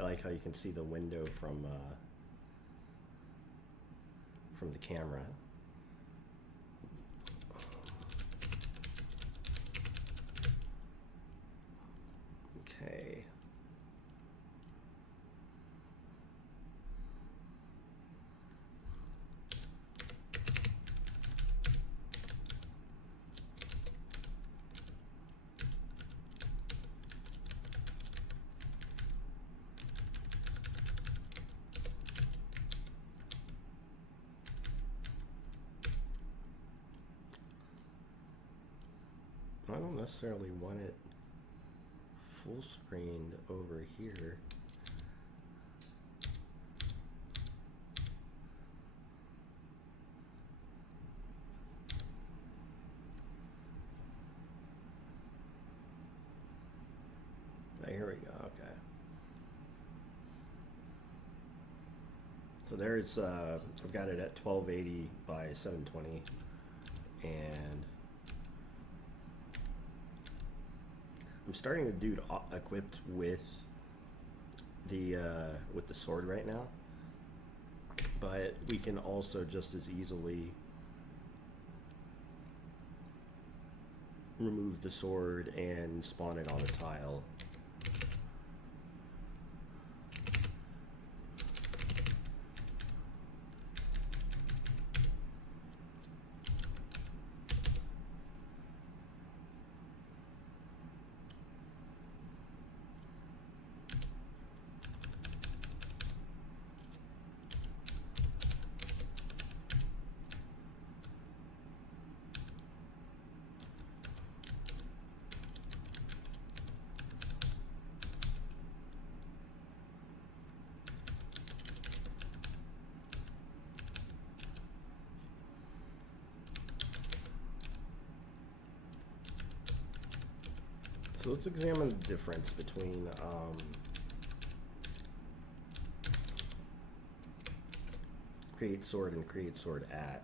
like how you can see the window from the camera. Okay. I don't necessarily want it full screened over here. Here we go, okay. So there's, I've got it at 1280 by 720, and I'm starting the dude equipped with the sword right now, but we can also just as easily remove the sword and spawn it on a tile. So let's examine the difference between create sword and create sword at.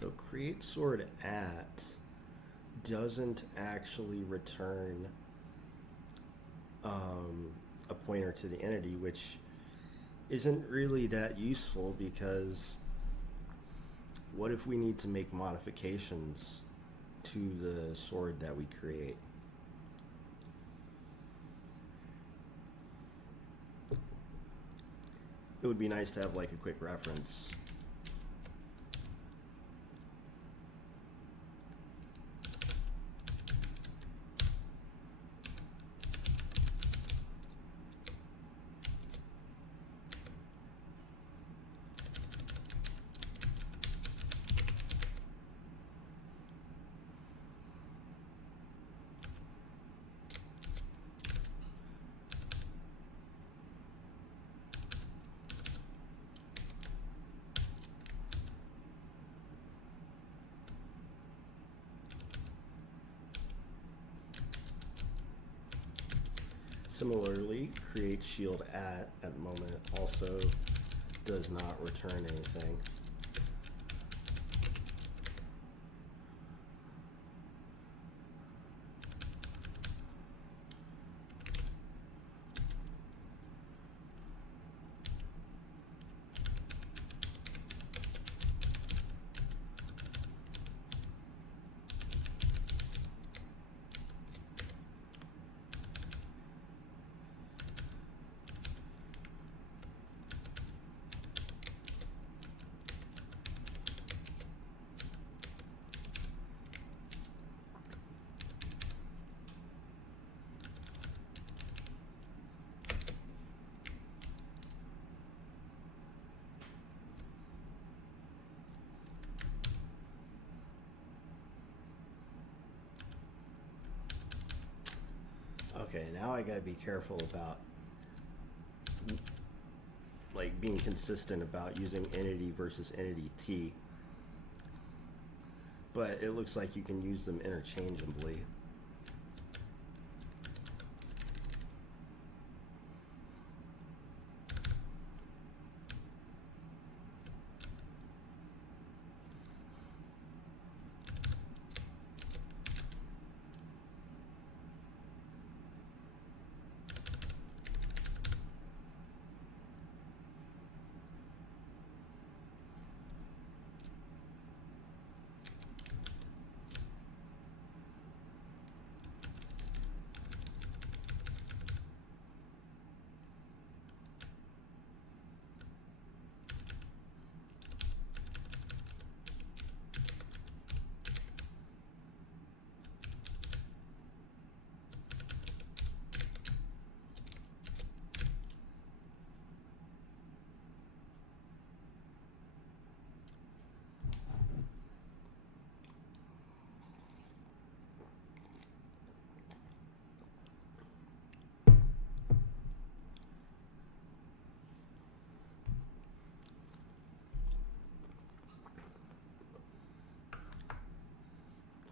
So create sword at doesn't actually return a pointer to the entity, which isn't really that useful, because what if we need to make modifications to the sword that we create? It would be nice to have like a quick reference. Similarly, create shield at the moment also does not return anything. Okay, now I gotta be careful about like being consistent about using entity versus entity T. But it looks like you can use them interchangeably.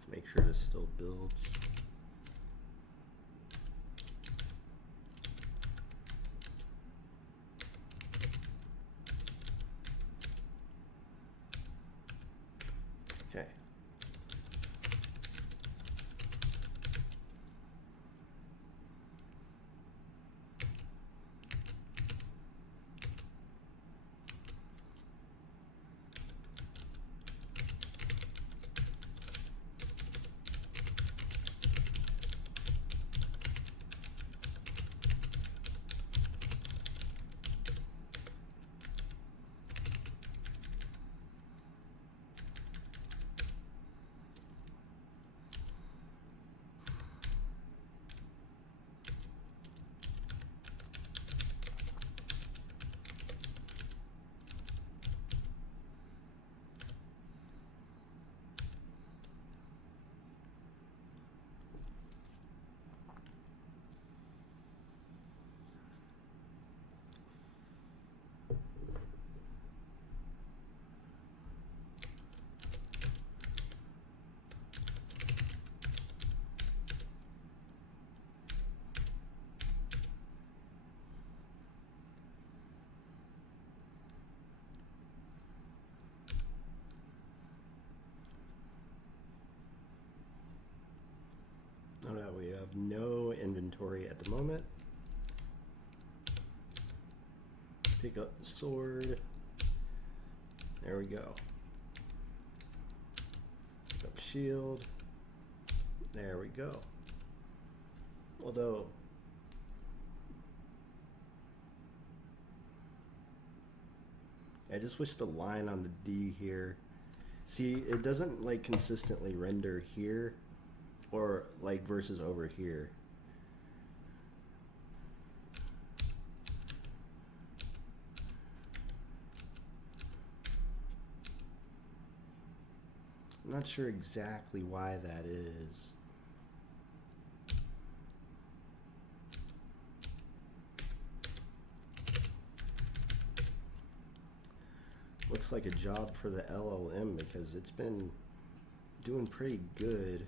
Make sure this still builds. Okay. Now we have no inventory at the moment. Pick up the sword. There we go. Pick up shield. There we go. Although I just wish the line on the D here. See, it doesn't like consistently render here or like versus over here. I'm not sure exactly why that is. Looks like a job for the LLM because it's been doing pretty good.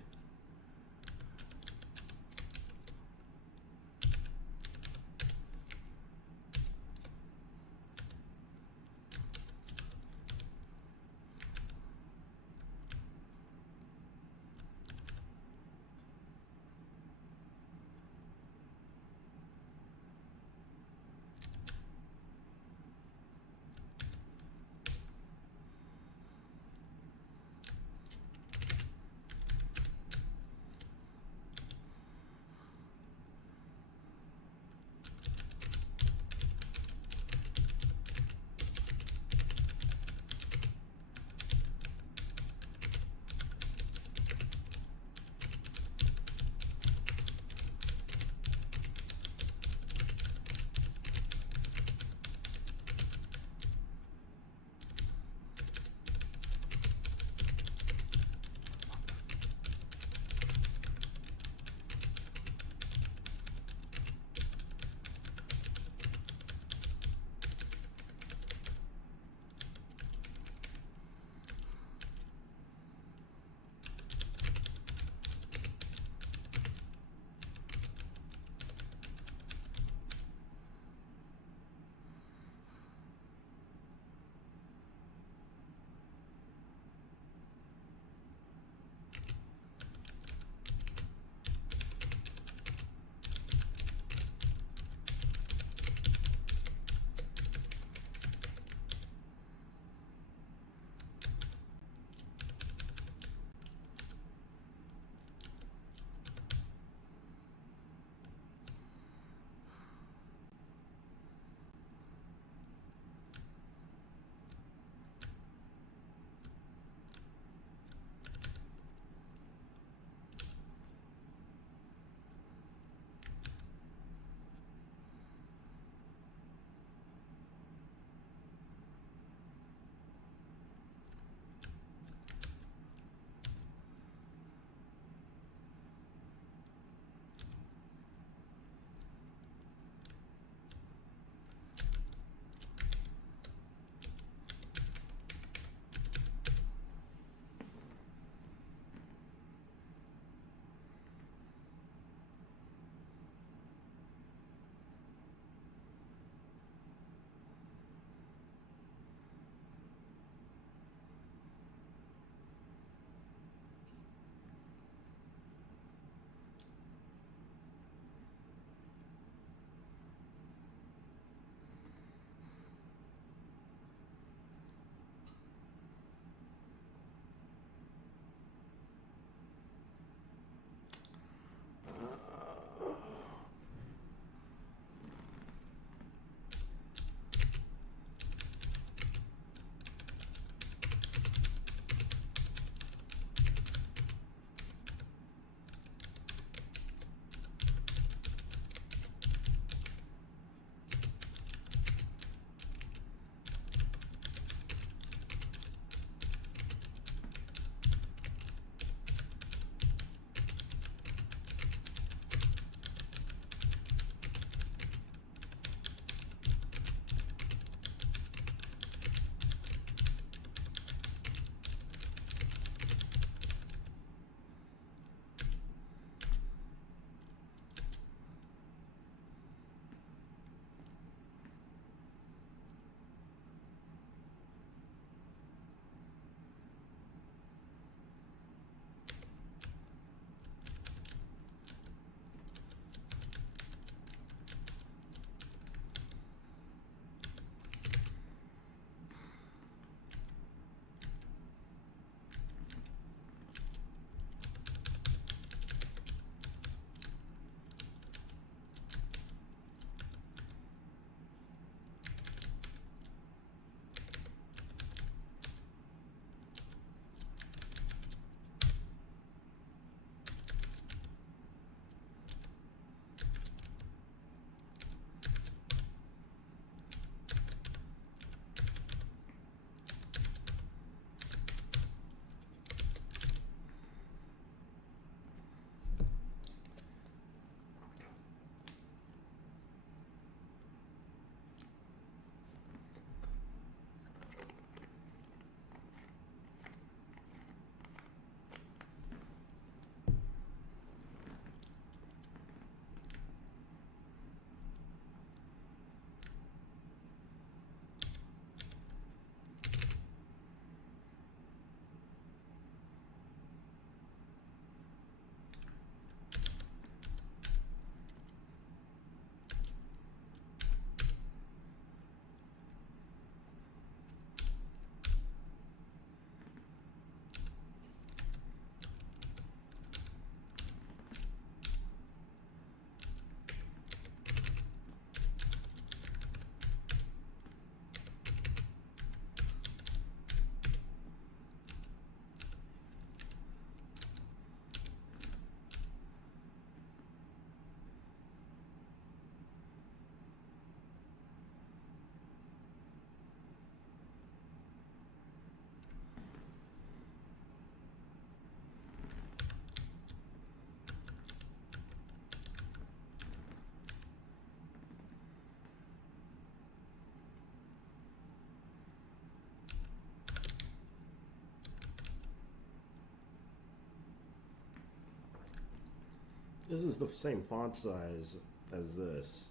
This is the same font size as this.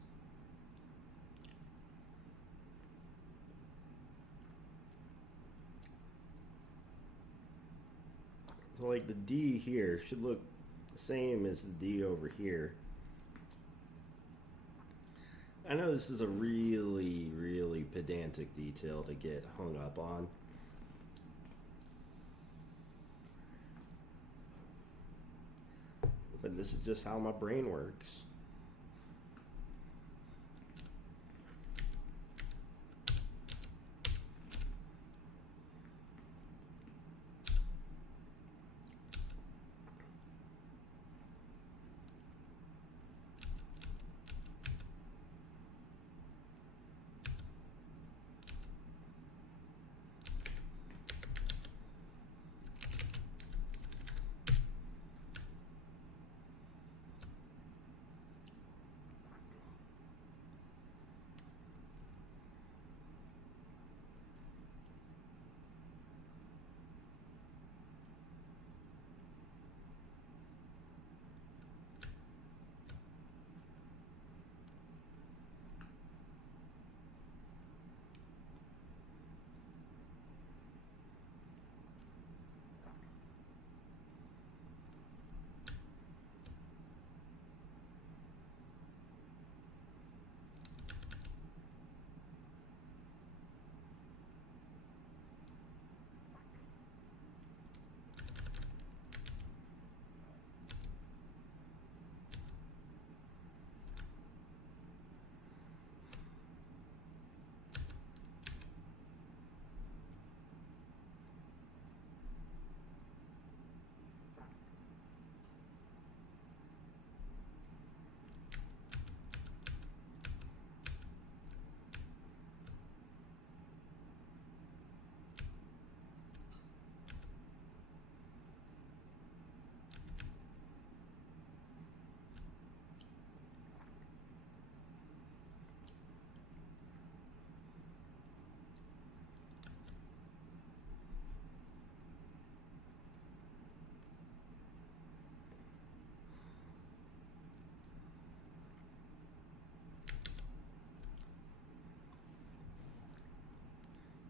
So like the D here should look the same as the D over here. I know this is a really, really pedantic detail to get hung up on. But this is just how my brain works.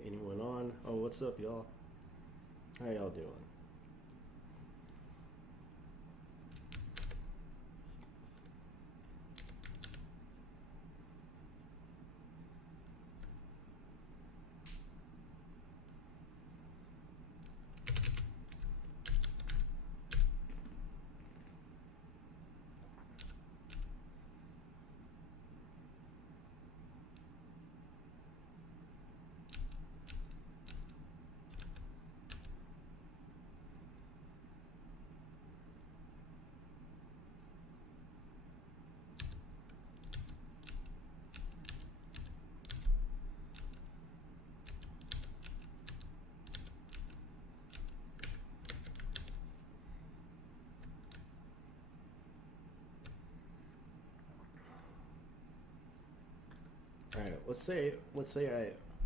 Anyone on? Oh, what's up, y'all? How y'all doing? All right, let's say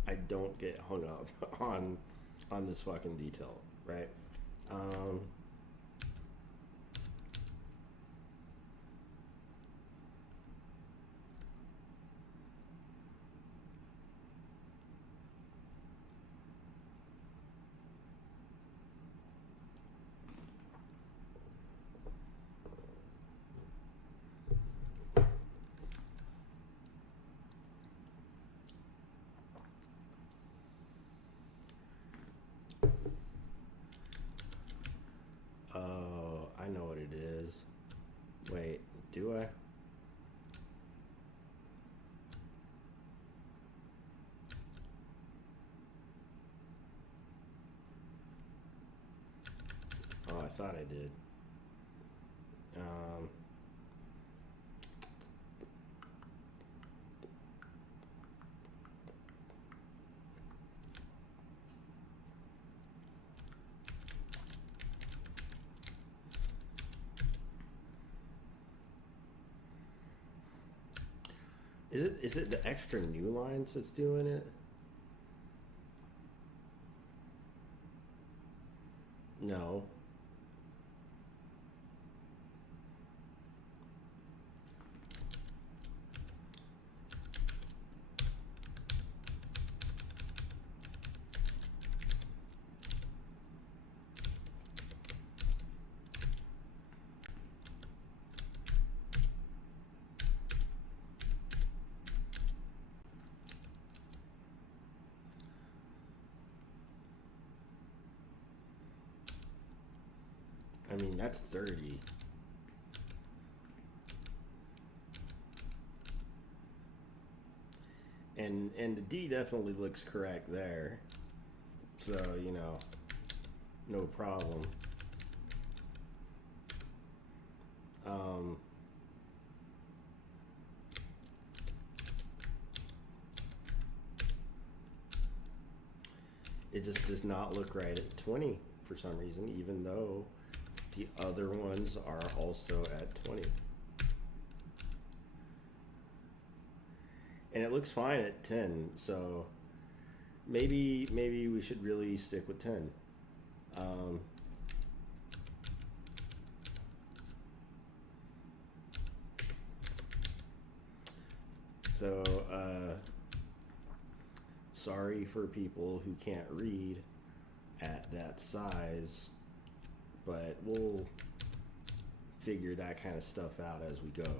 I don't get hung up on this fucking detail, right? Um, oh, I know what it is. Wait, do I? Oh, I thought I did. Um, is it the extra new lines that's doing it? No. I mean, that's 30. And the D definitely looks correct there. So, you know, no problem. It just does not look right at 20 for some reason, even though the other ones are also at 20. And it looks fine at 10, so maybe we should really stick with 10. Sorry for people who can't read at that size, but we'll figure that kind of stuff out as we go.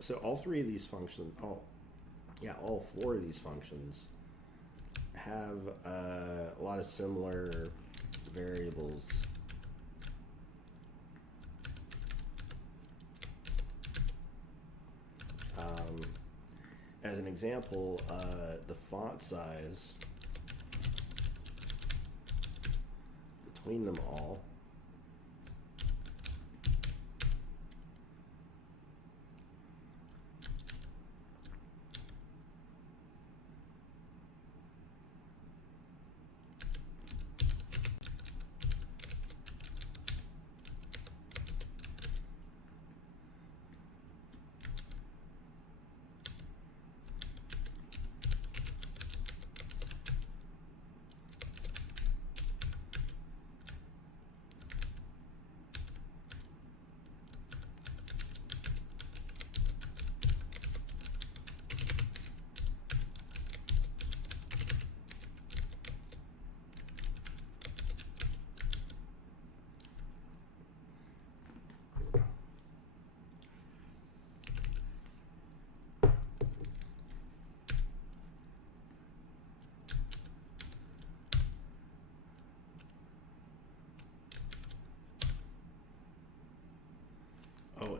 So all three of these functions, all four of these functions have a lot of similar variables. As an example, the font size between them all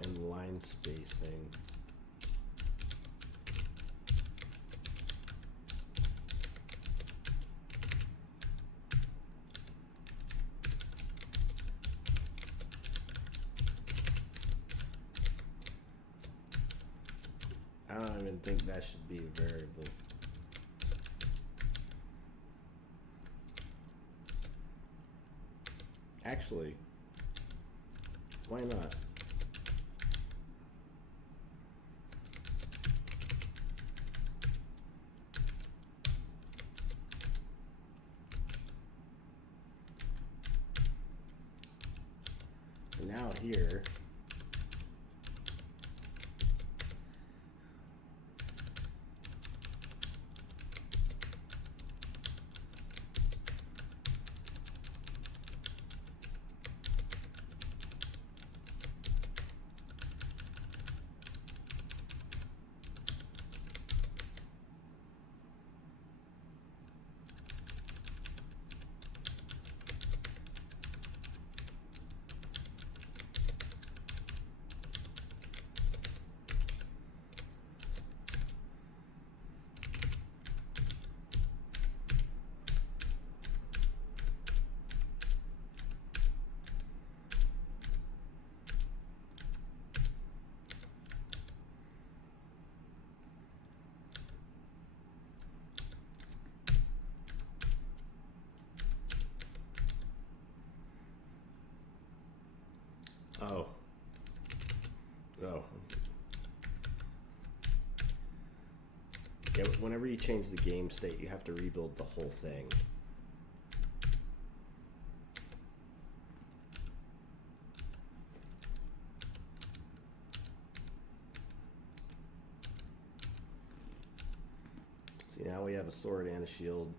and line spacing. I don't even think that should be a variable. Actually, why not? Now here, Oh. Yeah, whenever you change the game state, you have to rebuild the whole thing. See, now we have a sword and a shield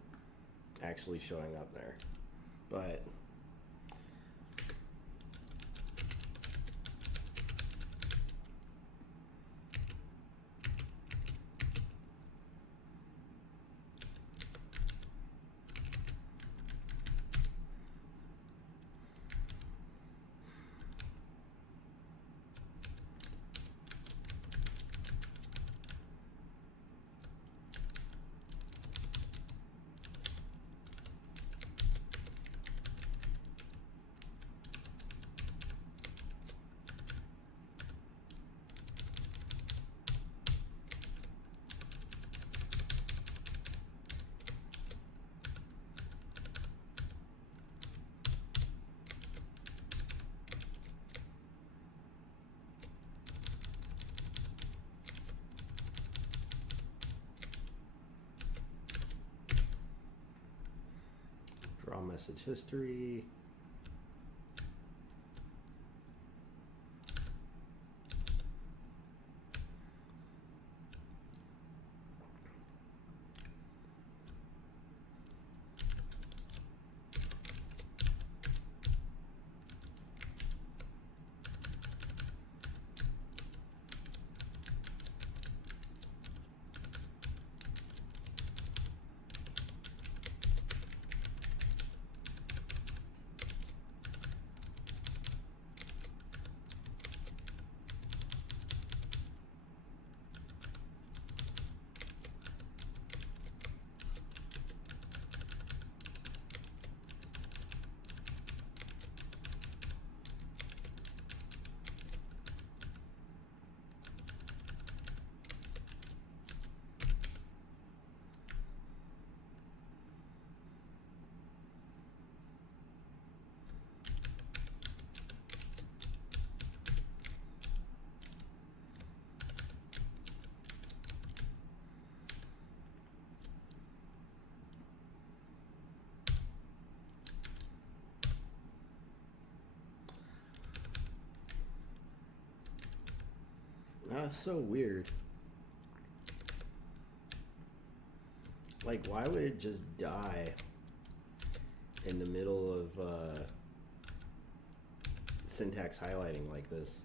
actually showing up there. But draw message history. That's so weird. Like, why would it just die in the middle of syntax highlighting like this?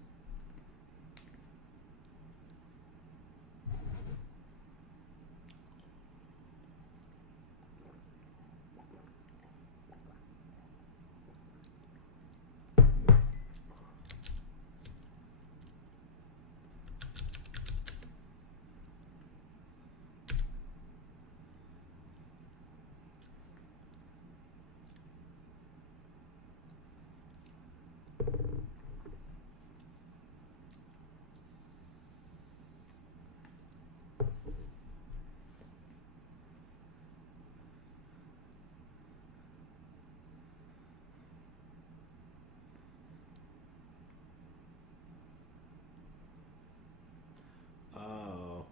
Oh.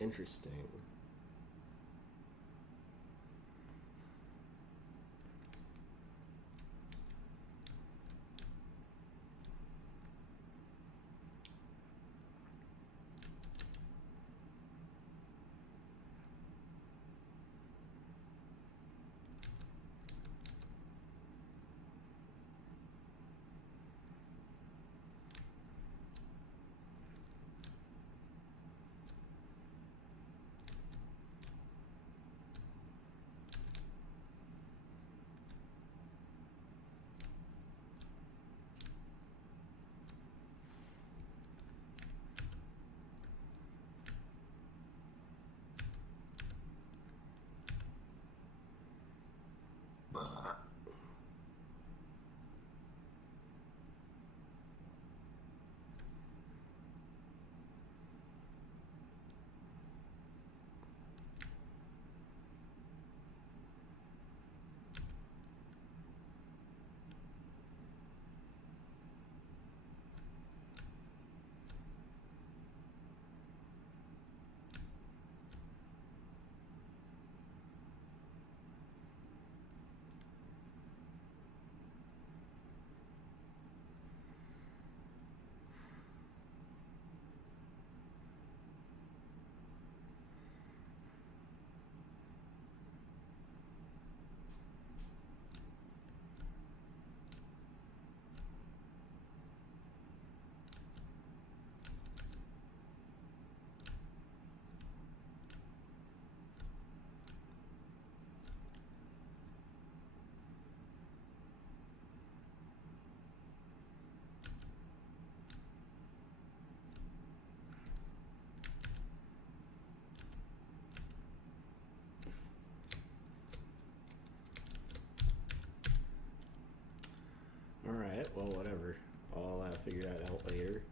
Interesting. Alright, well, whatever. I'll figure that out later.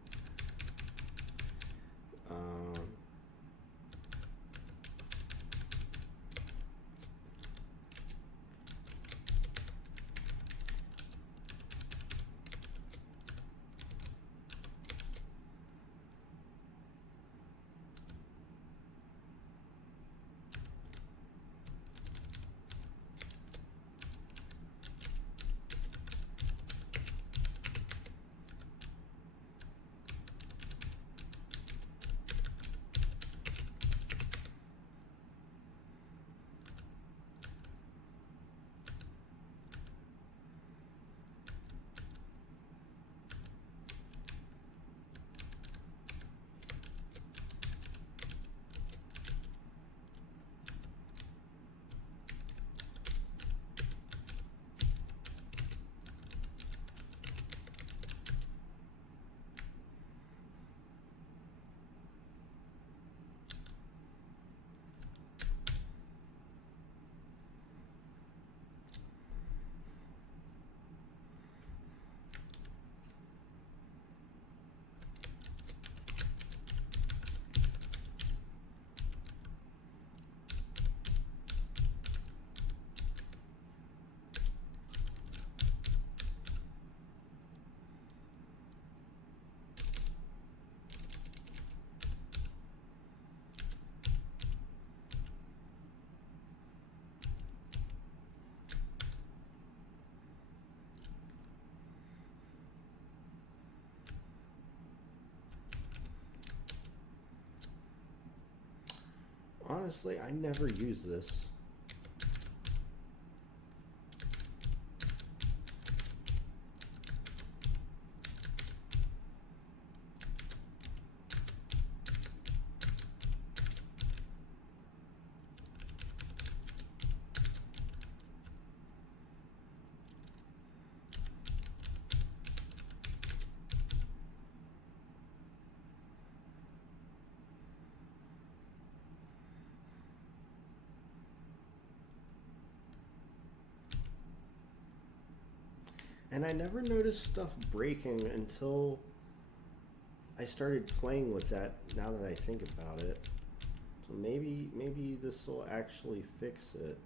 Honestly, I never use this. And I never noticed stuff breaking until I started playing with that, now that I think about it. So maybe this will actually fix it.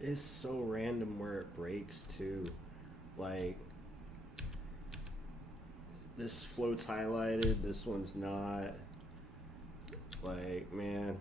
It's so random where it breaks too. Like, this float's highlighted, this one's not. Like, man.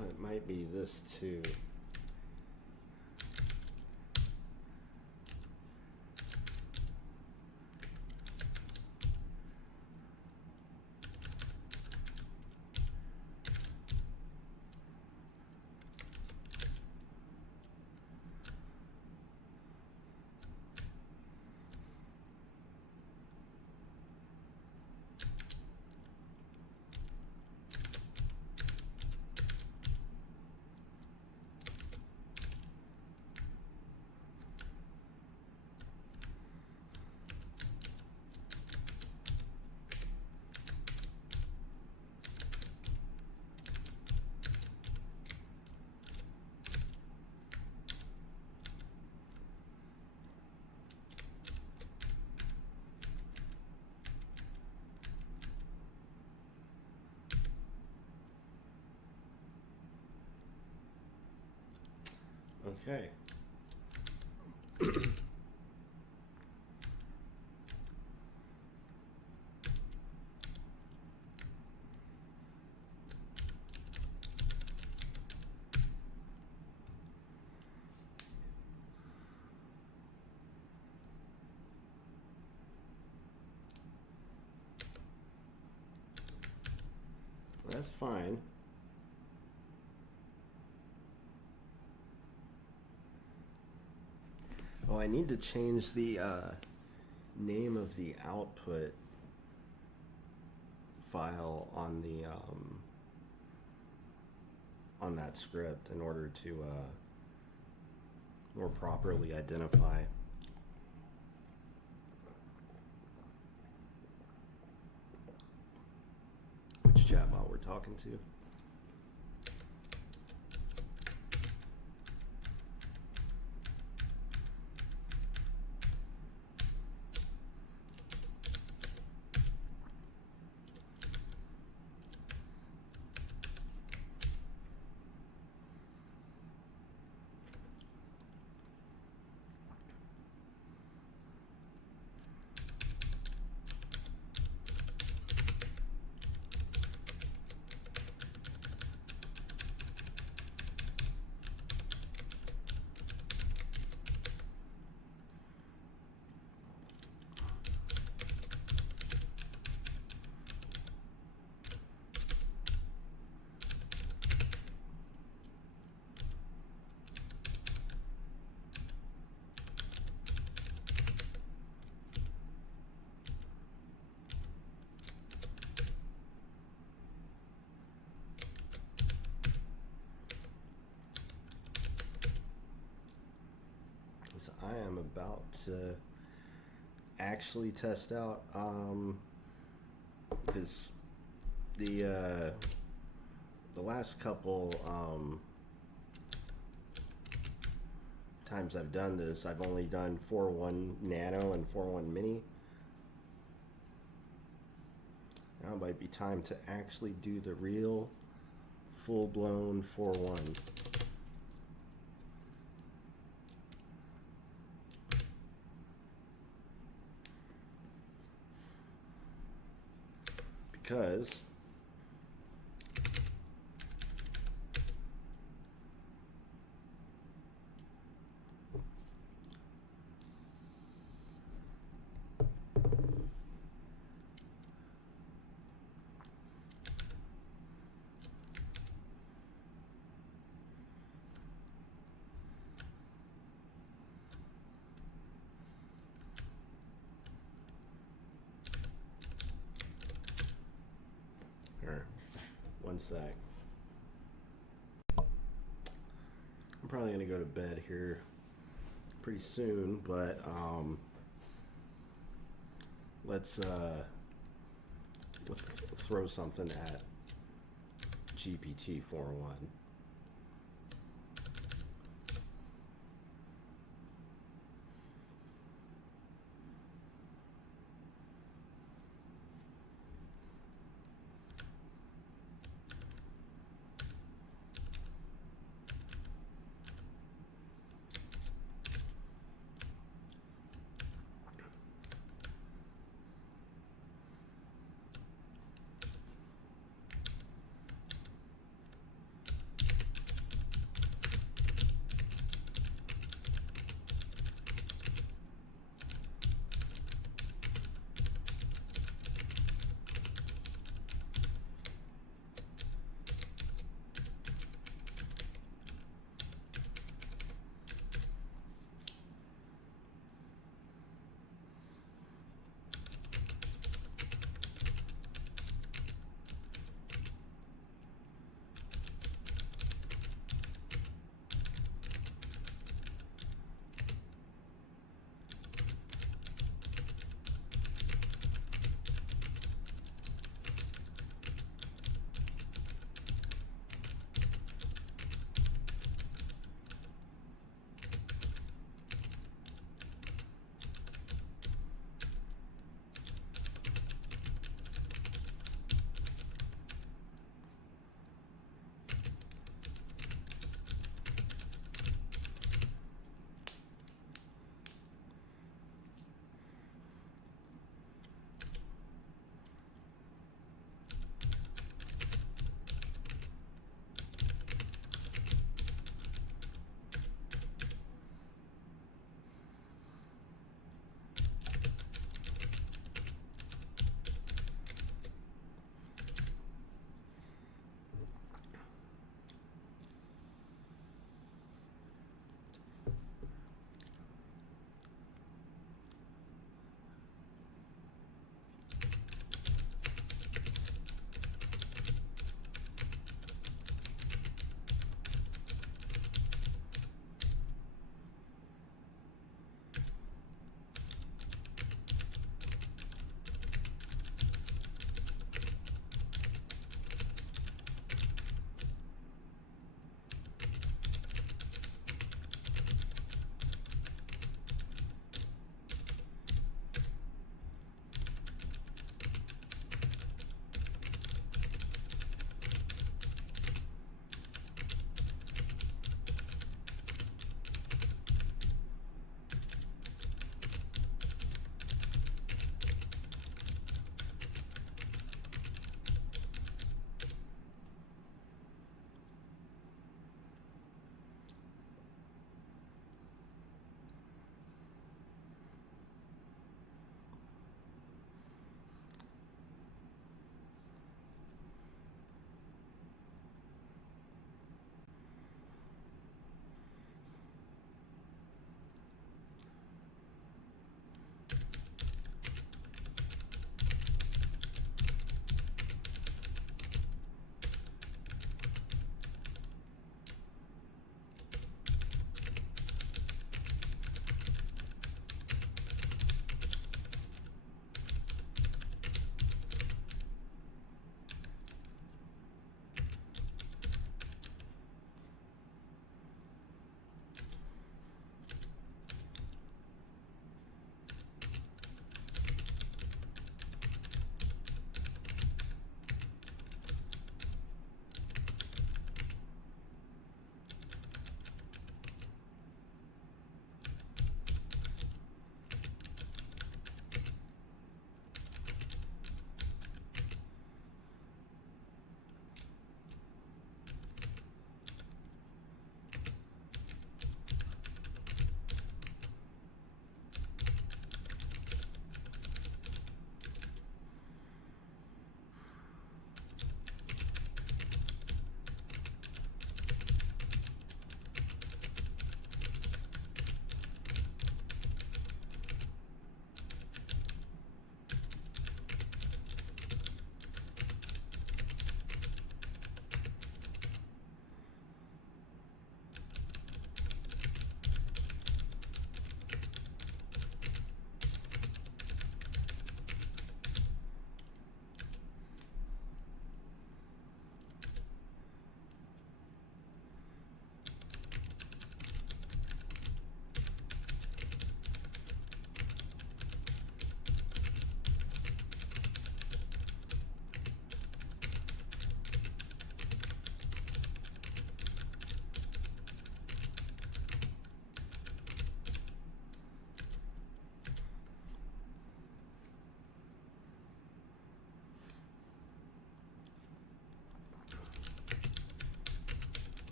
It might be this too. Okay. That's fine. Oh, I need to change the name of the output file on the on that script in order to more properly identify which chatbot we're talking to. I am about to actually test out, because the last couple times I've done this, I've only done 4.1 Nano and 4.1 Mini. Now it might be time to actually do the real full-blown 4.1. Because one sec. I'm probably gonna go to bed here pretty soon, but let's throw something at GPT 4.1.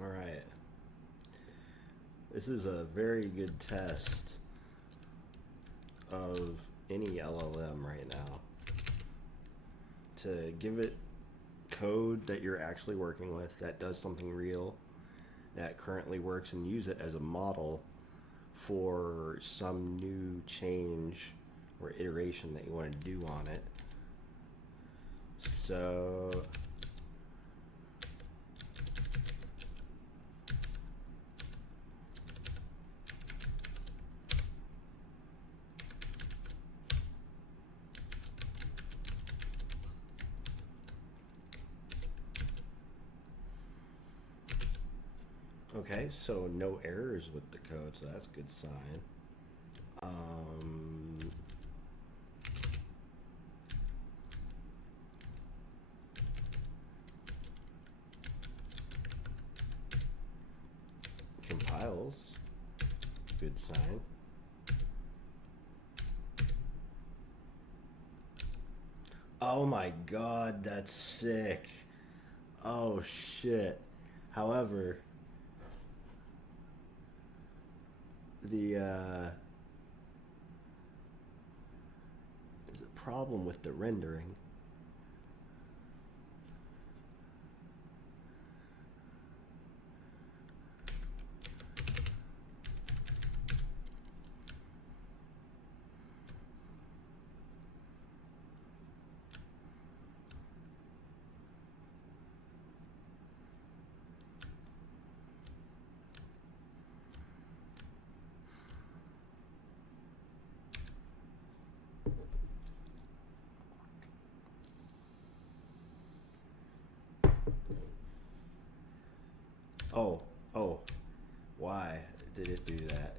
All right. This is a very good test of any LLM right now. To give it code that you're actually working with that does something real, that currently works, and use it as a model for some new change or iteration that you want to do on it. So okay, so no errors with the code, so that's a good sign. Compiles, good sign. Oh my god, that's sick. Oh shit. However, there's a problem with the rendering. Oh, why did it do that?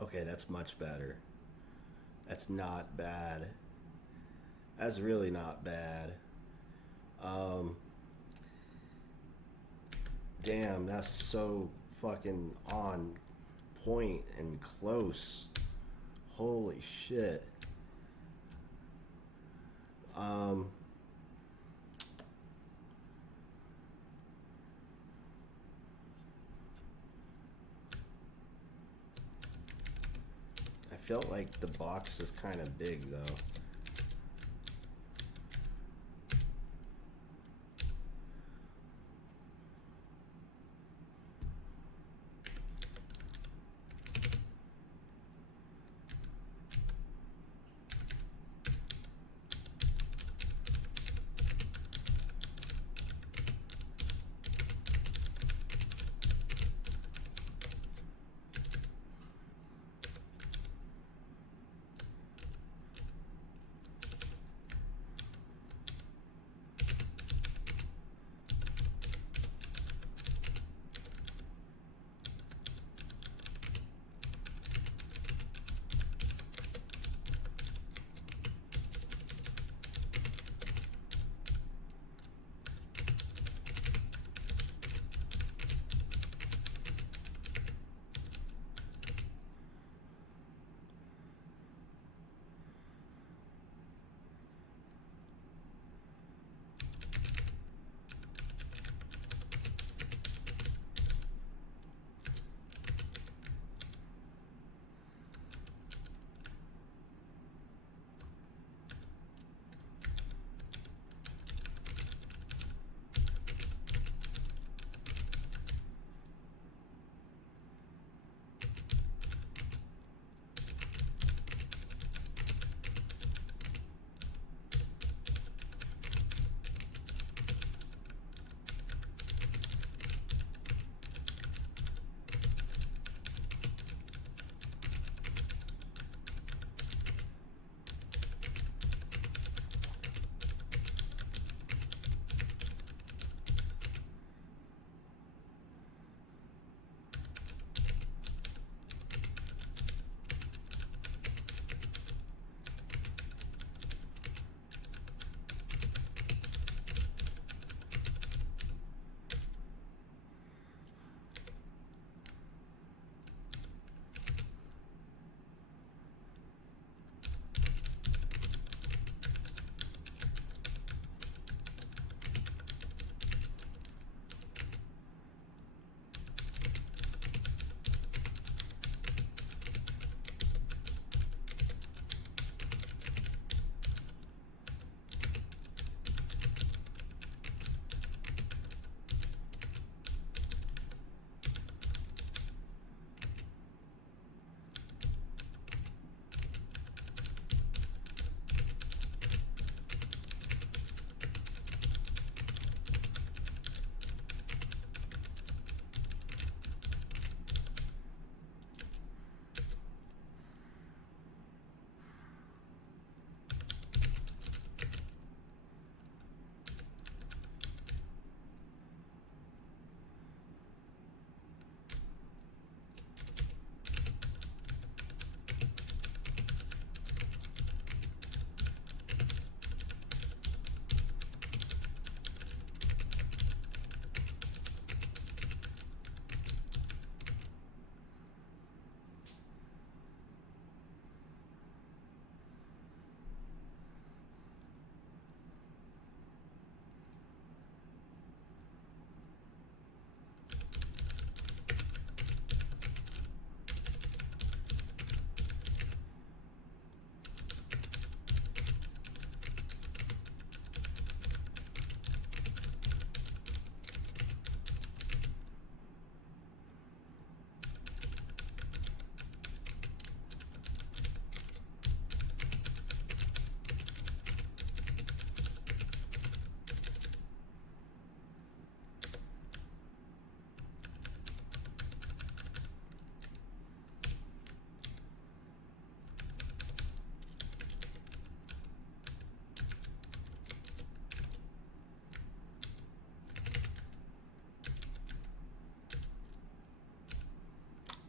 Okay, that's much better. That's not bad. That's really not bad. Damn, that's so fucking on point and close. Holy shit. I felt like the box is kind of big though.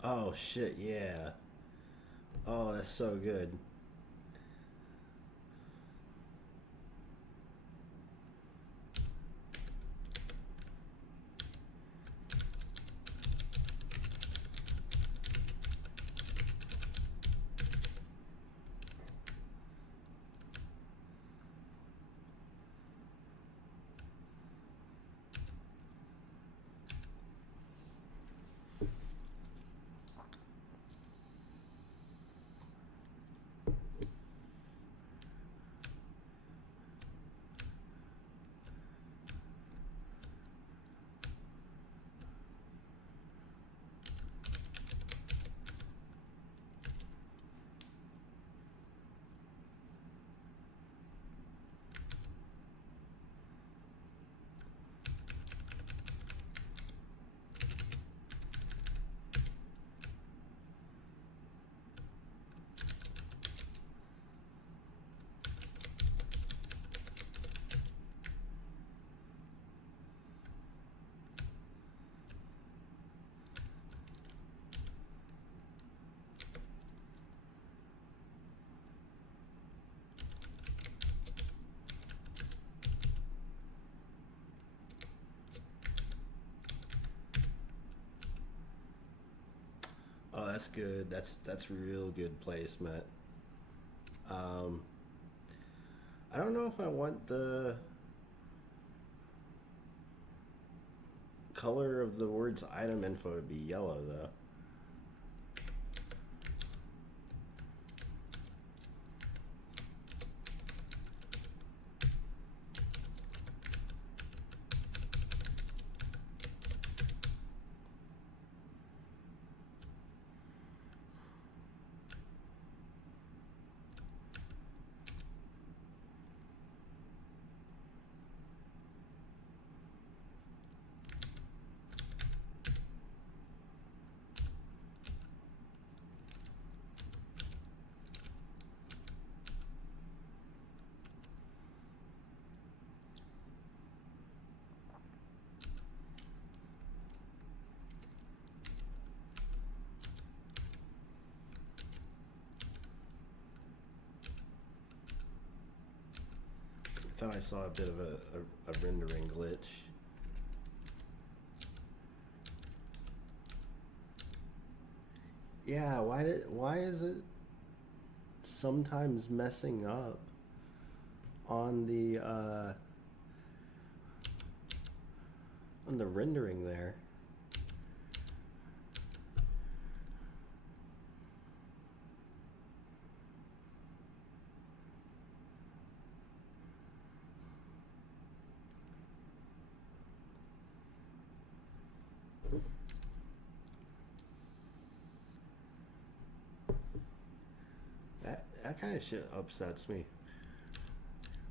Oh shit, yeah. Oh, that's so good. Oh, that's good. That's real good placement. Um, I don't know if I want the color of the words item info to be yellow though. I thought I saw a bit of a rendering glitch. Yeah, why is it sometimes messing up on the rendering there? That kind of shit upsets me.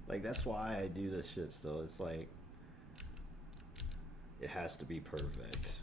Like, that's why I do this shit still. It's like, it has to be perfect.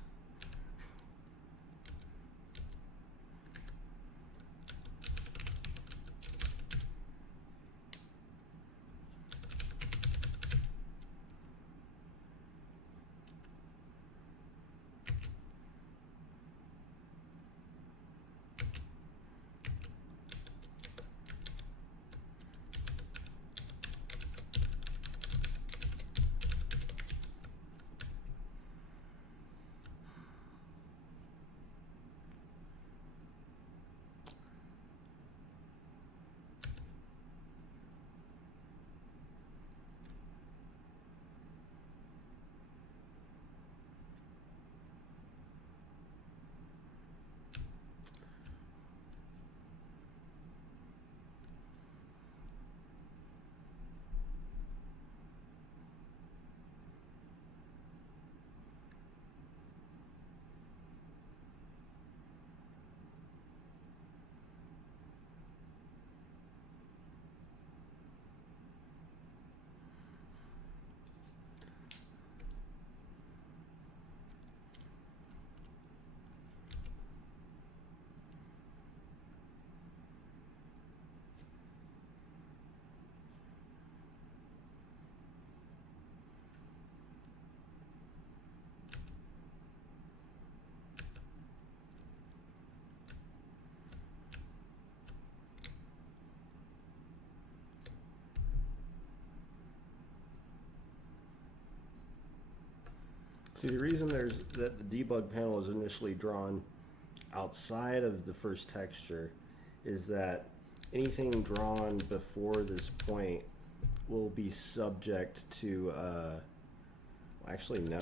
See, the reason that the debug panel is initially drawn outside of the first texture is that anything drawn before this point will be subject to, actually no,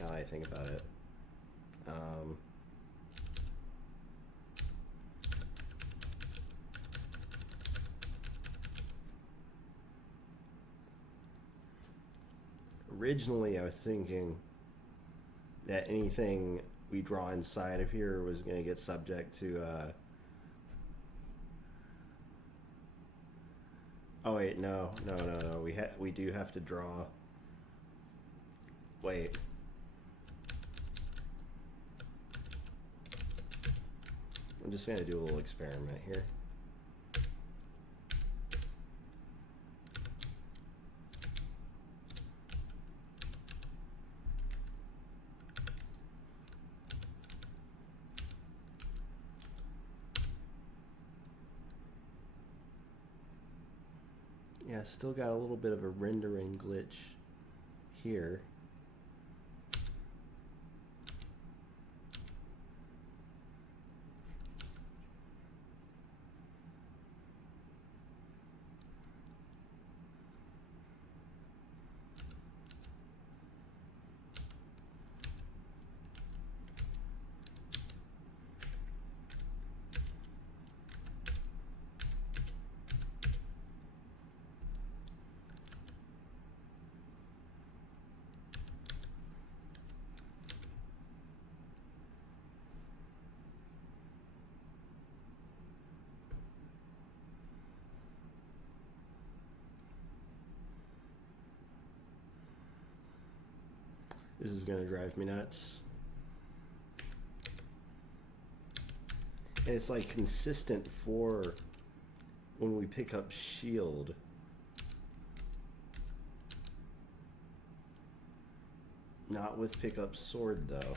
now that I think about it. Originally I was thinking that anything we draw inside of here was going to get subject to, oh wait, no. We do have to draw. Wait. I'm just going to do a little experiment here. Yeah, still got a little bit of a rendering glitch here. This is going to drive me nuts. And it's like consistent for when we pick up shield. Not with pick up sword though.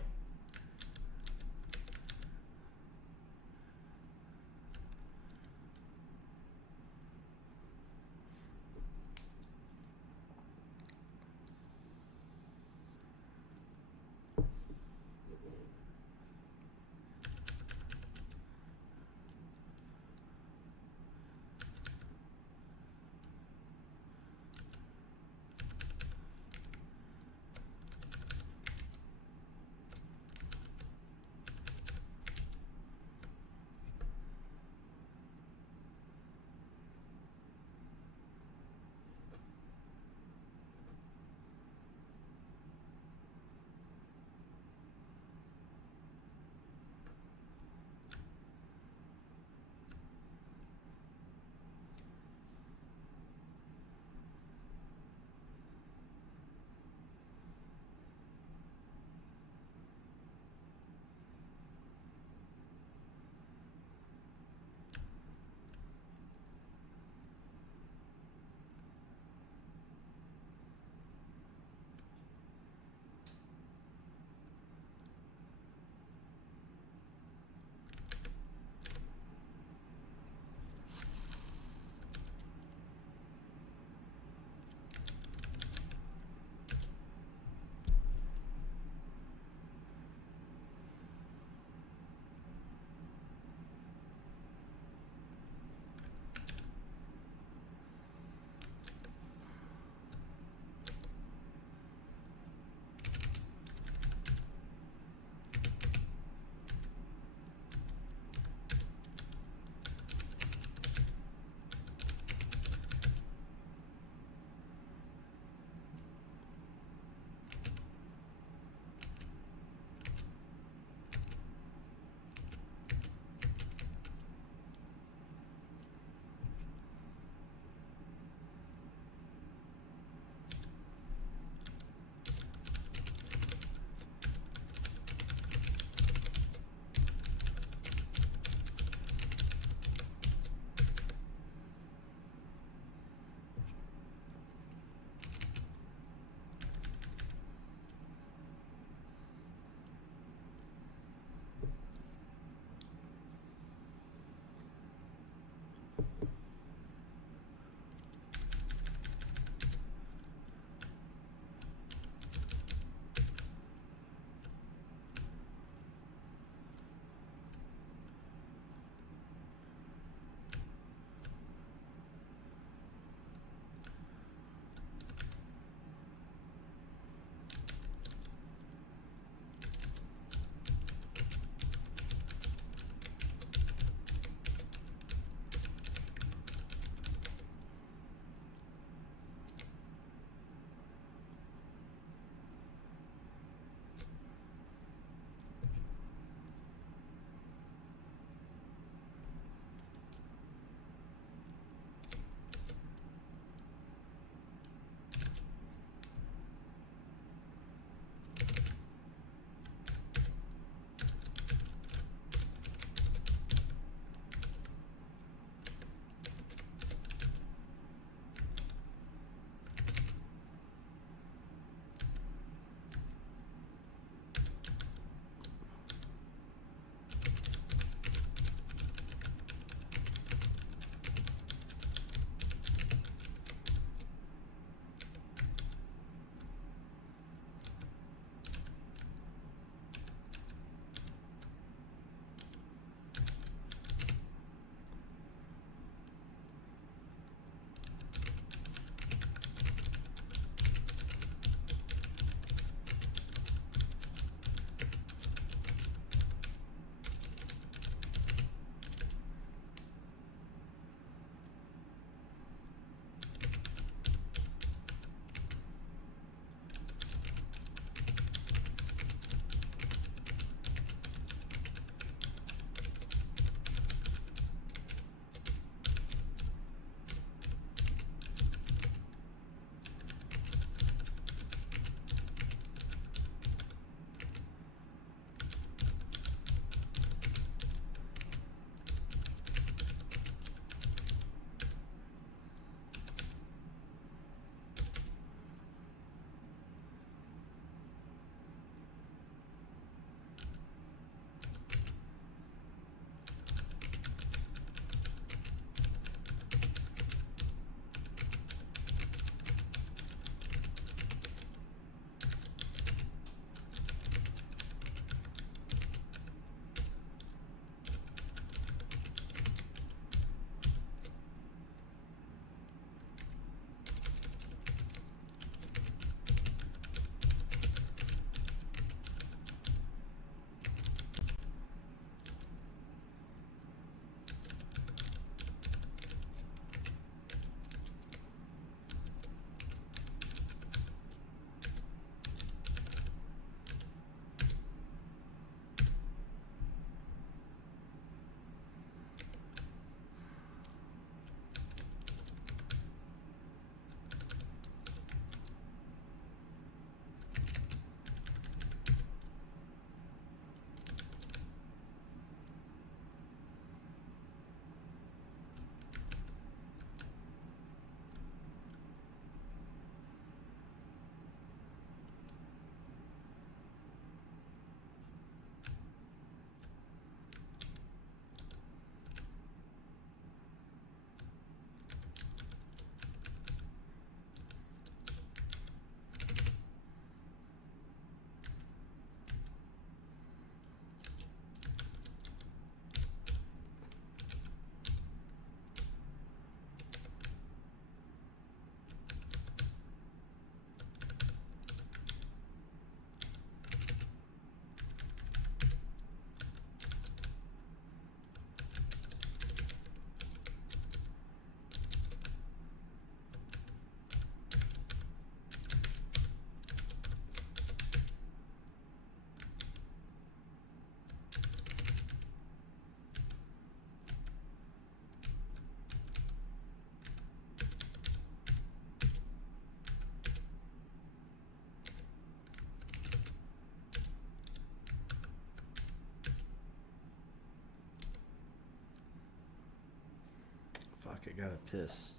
Fuck, I gotta piss.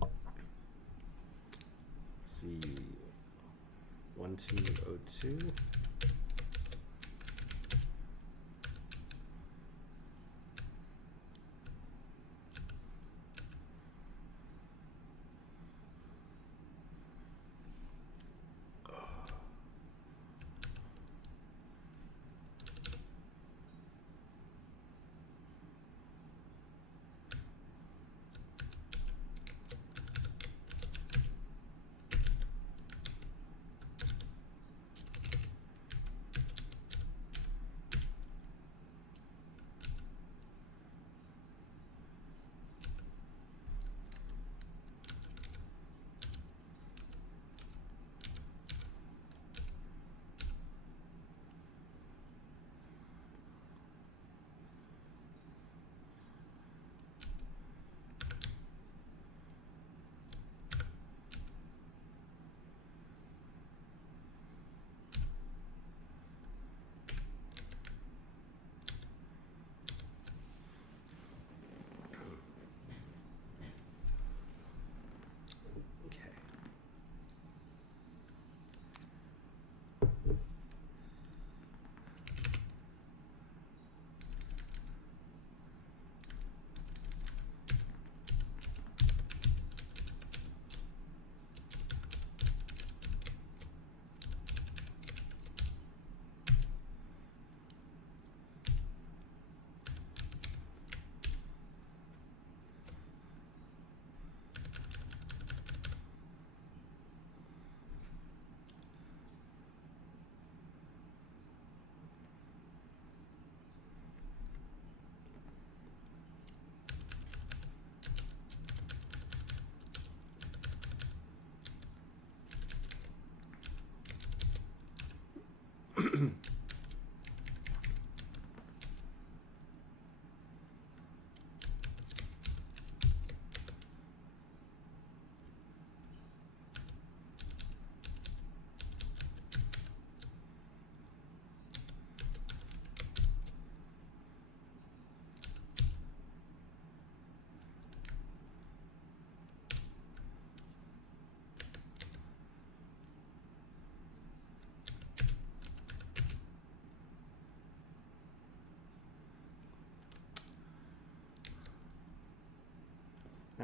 Let's see. 1202.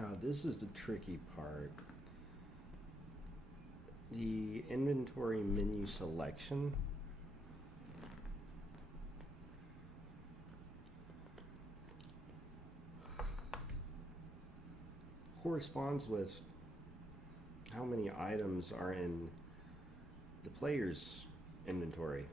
Now, this is the tricky part. The inventory menu selection. Corresponds with how many items are in the player's inventory.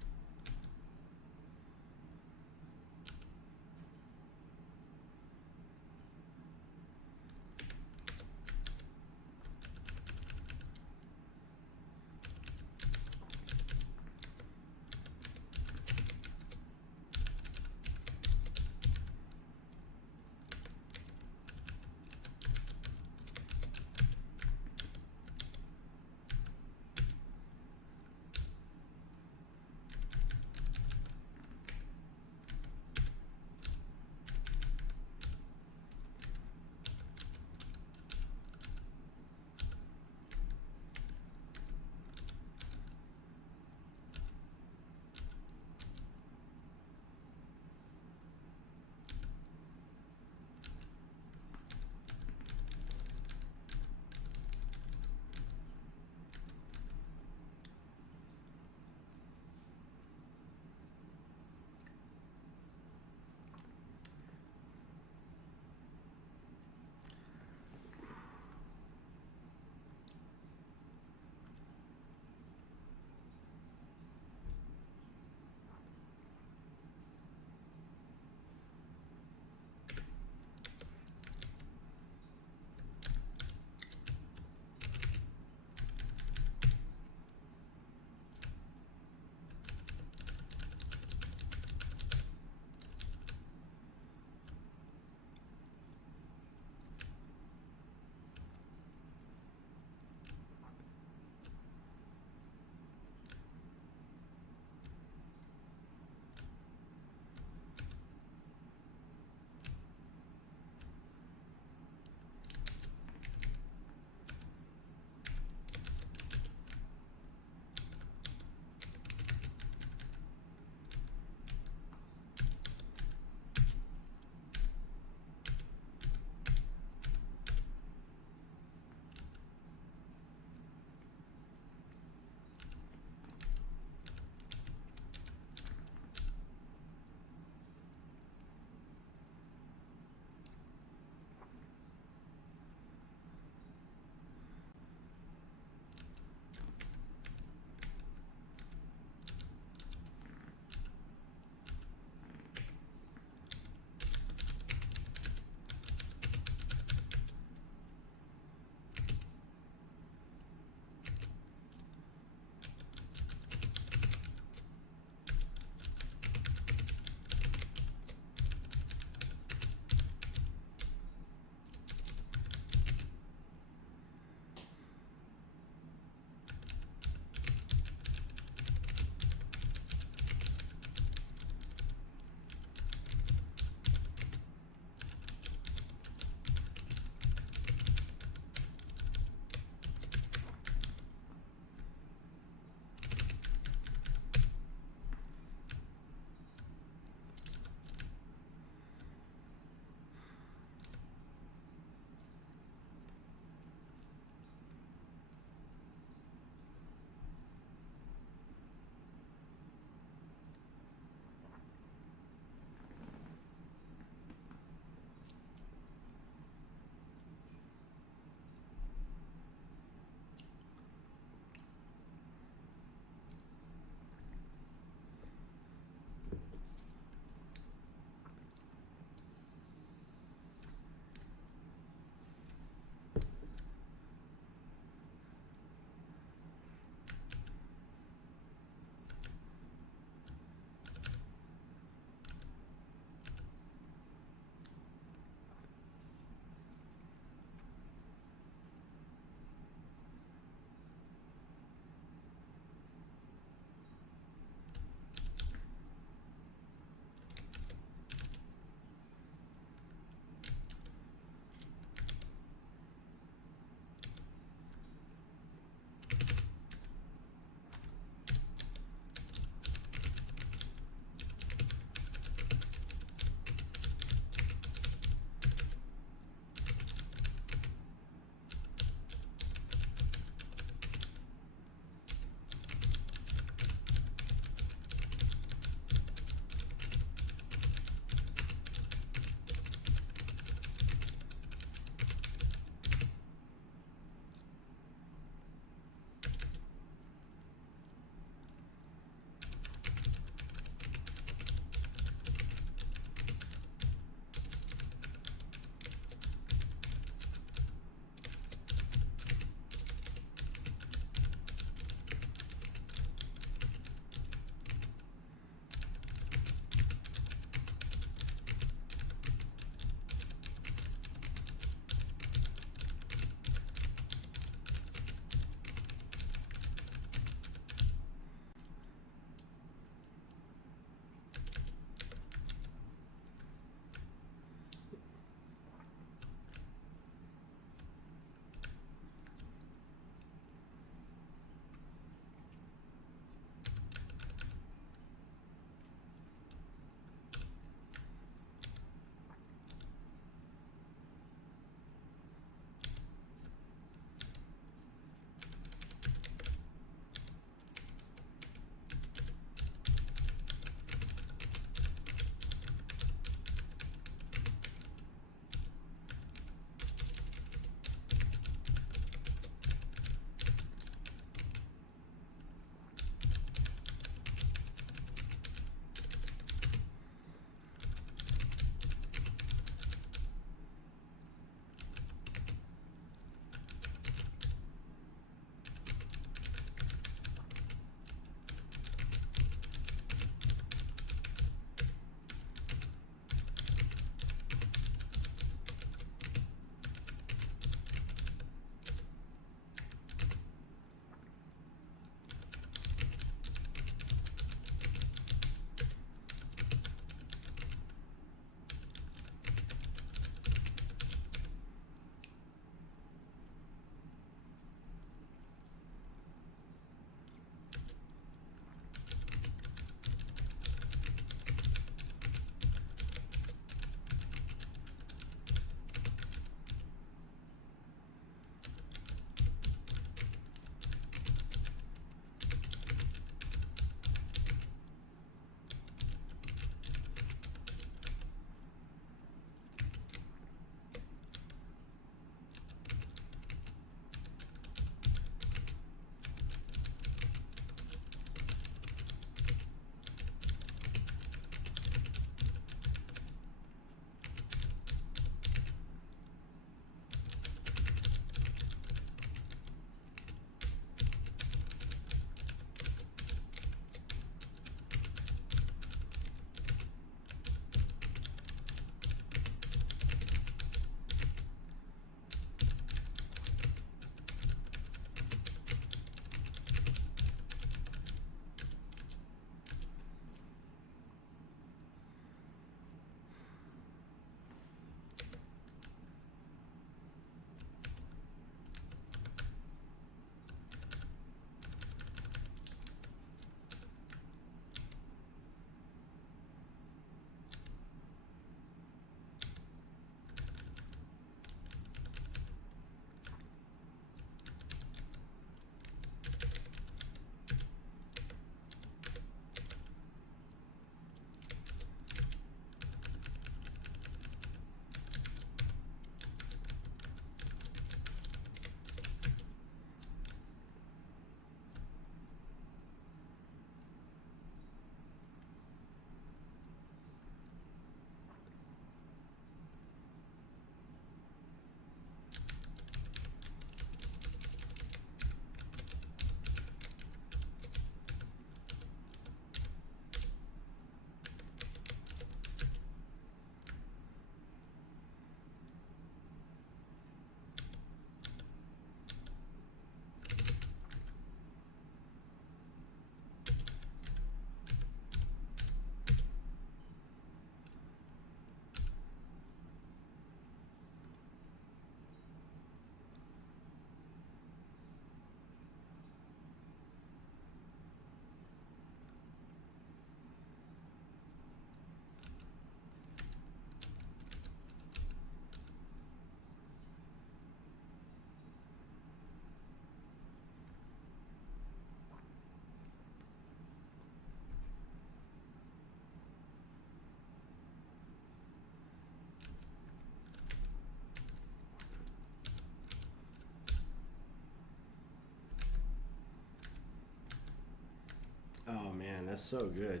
Oh man, that's so good.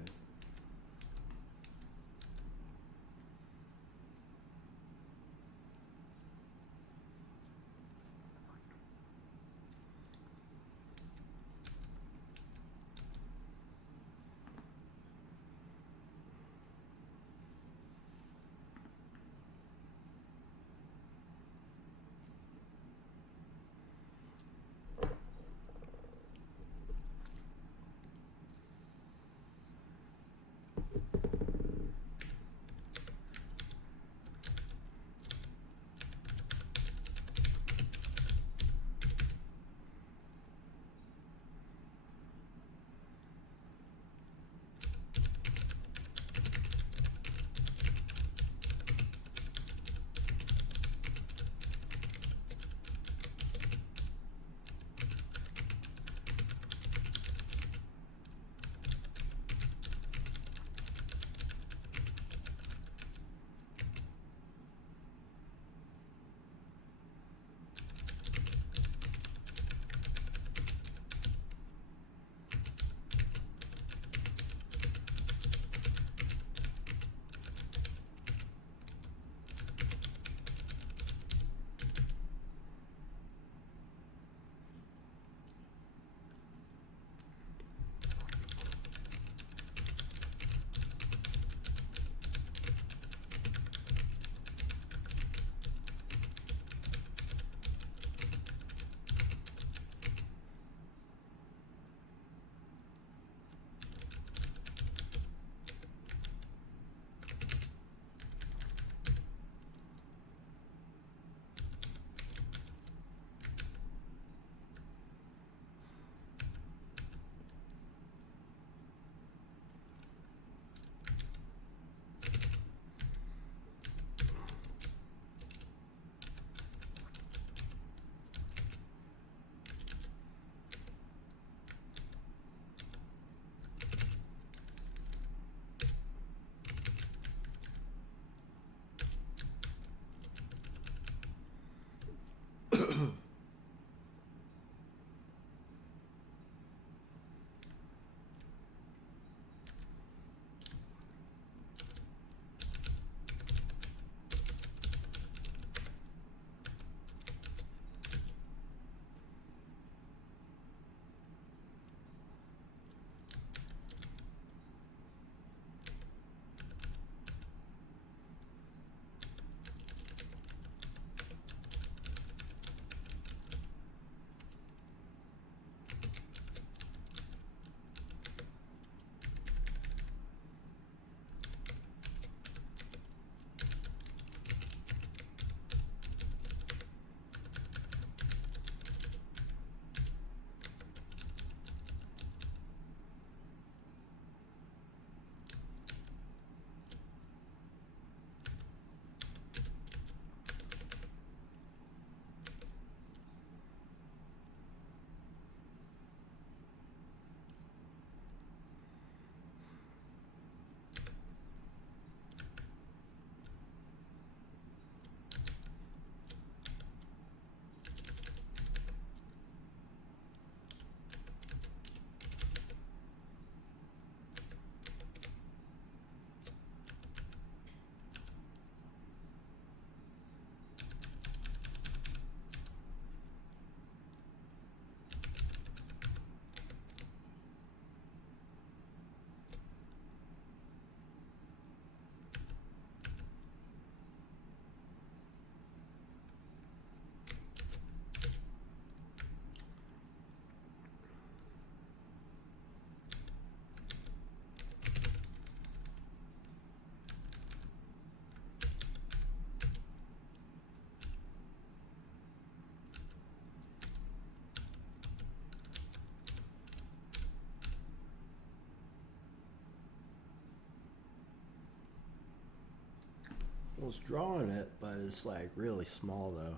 I was drawing it, but it's like really small though.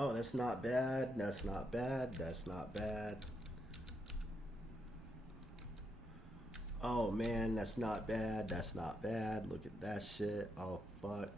Oh, that's not bad. That's not bad. That's not bad. Oh man, that's not bad. That's not bad. Look at that shit. Oh fuck.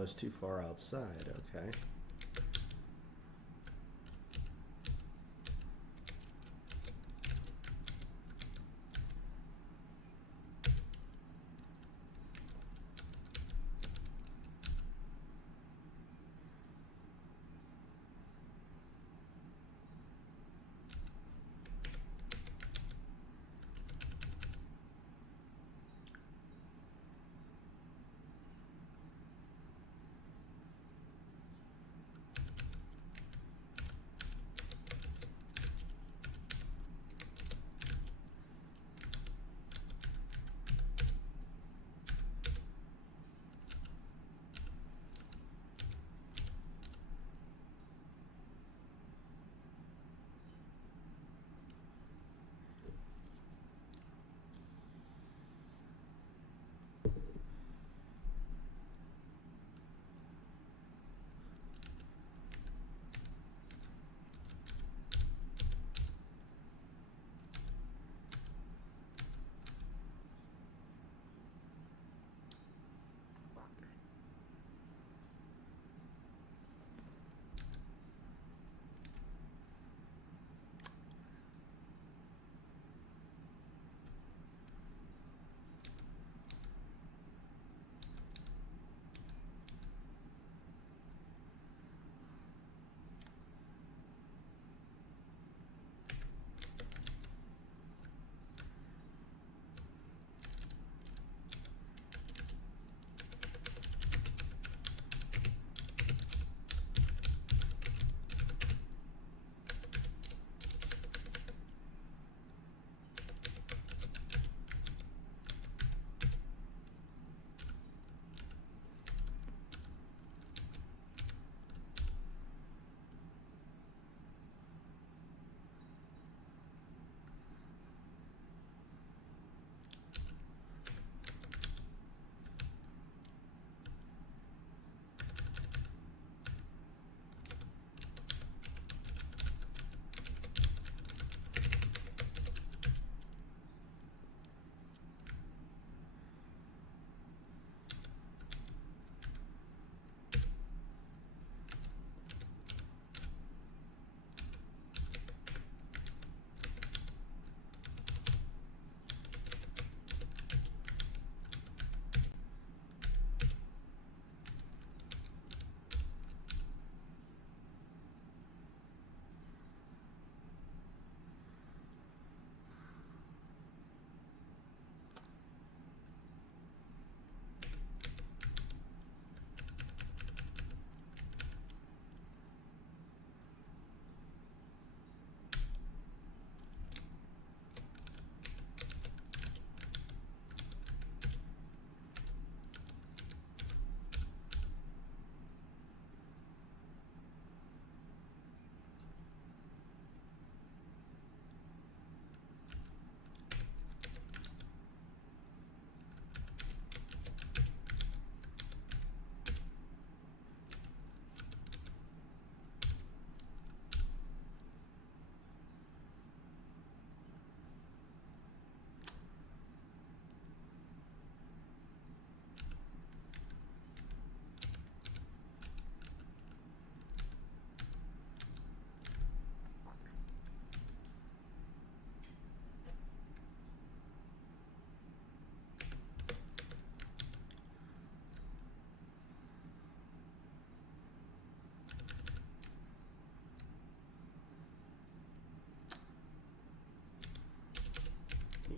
Oh, it's too far outside. Okay.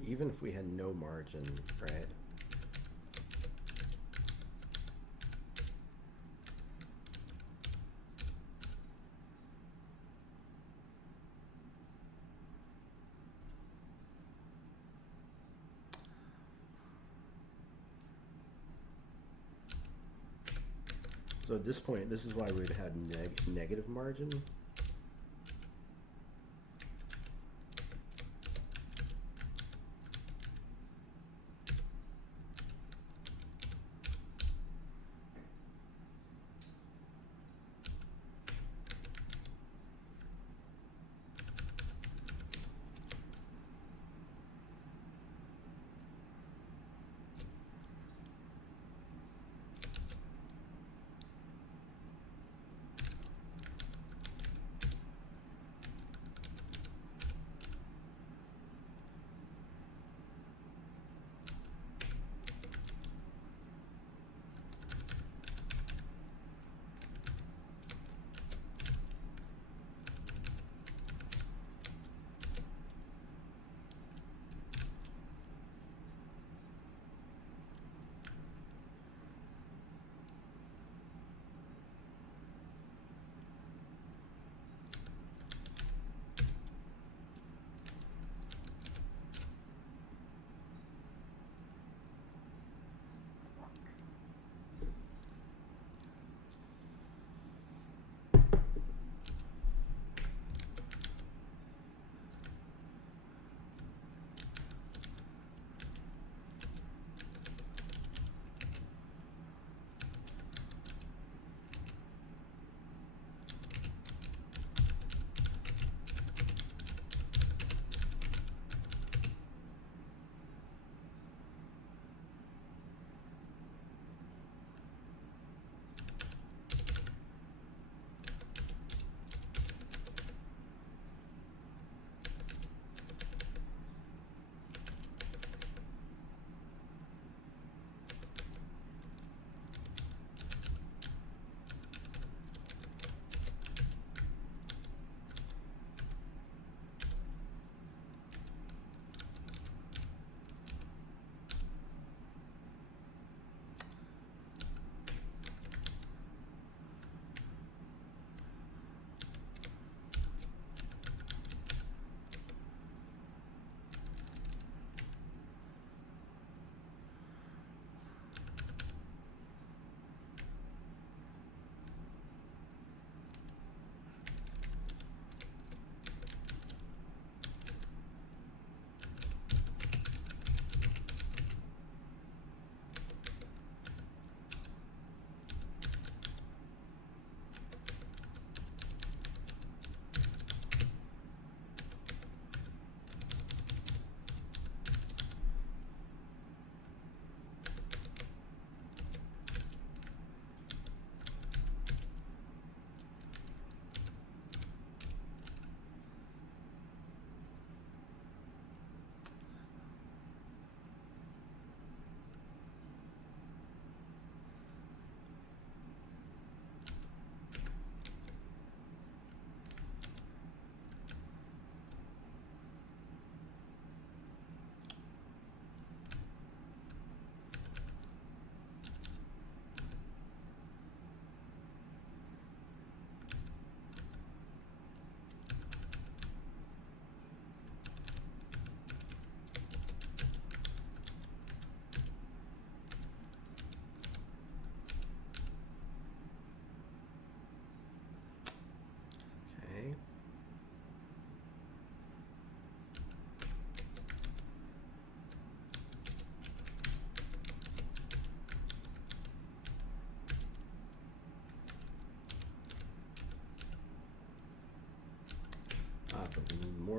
Even if we had no margin, right? So at this point, this is why we'd had negative margin.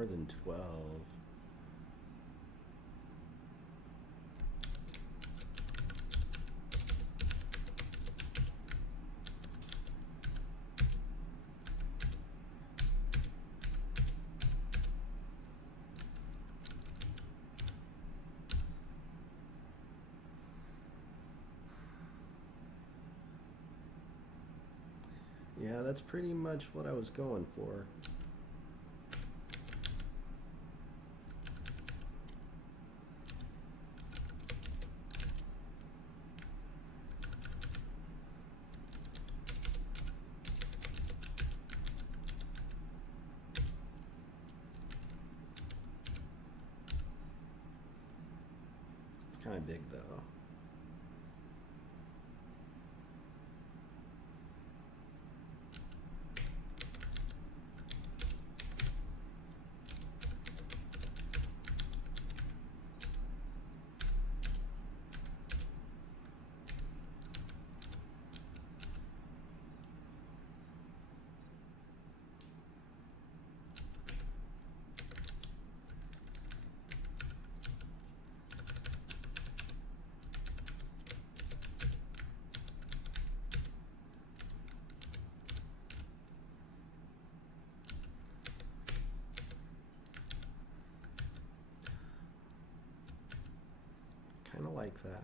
more than 12. Yeah, that's pretty much what I was going for. It's kind of big though. Kind of like that.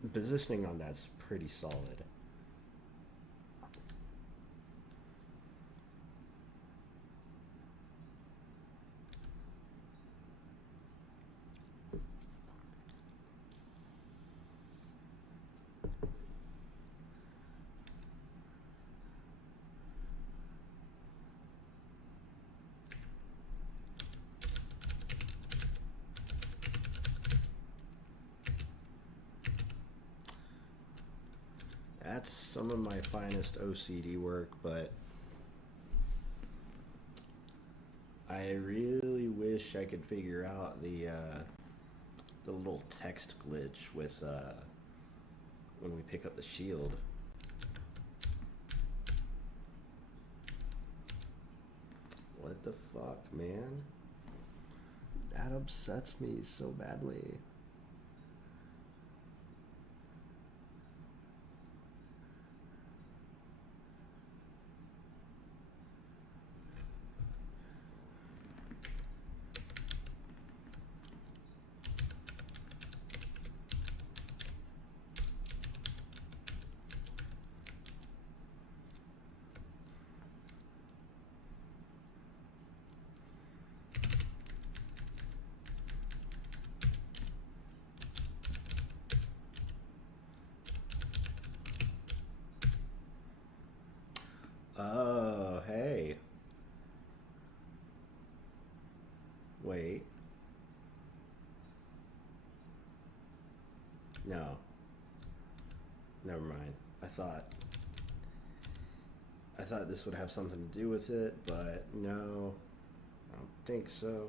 The positioning on that's pretty solid. That's some of my finest OCD work, but I really wish I could figure out the little text glitch with when we pick up the shield. What the fuck, man? That upsets me so badly. Oh, hey. Wait. No. Never mind. I thought this would have something to do with it, but no. I don't think so.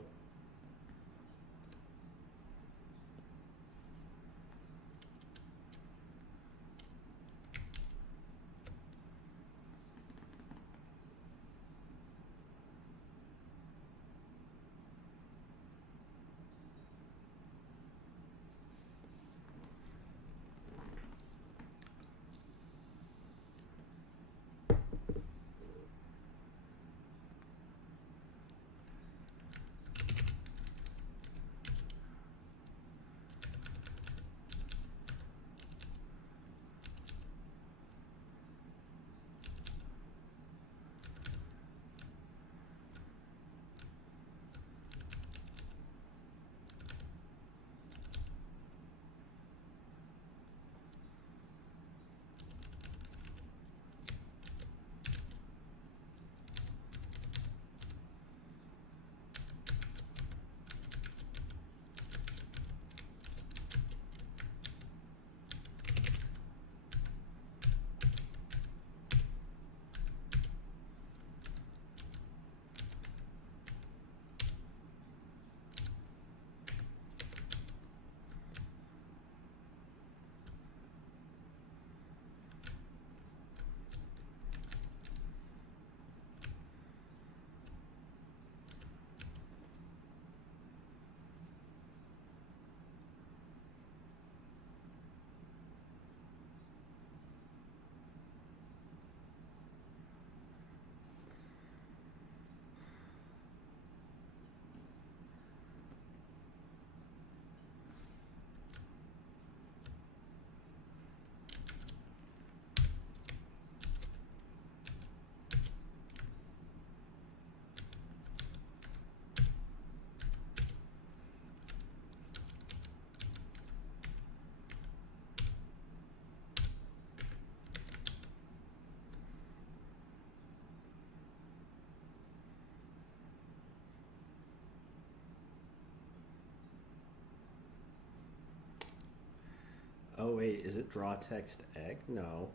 Oh wait, is it draw text egg? No.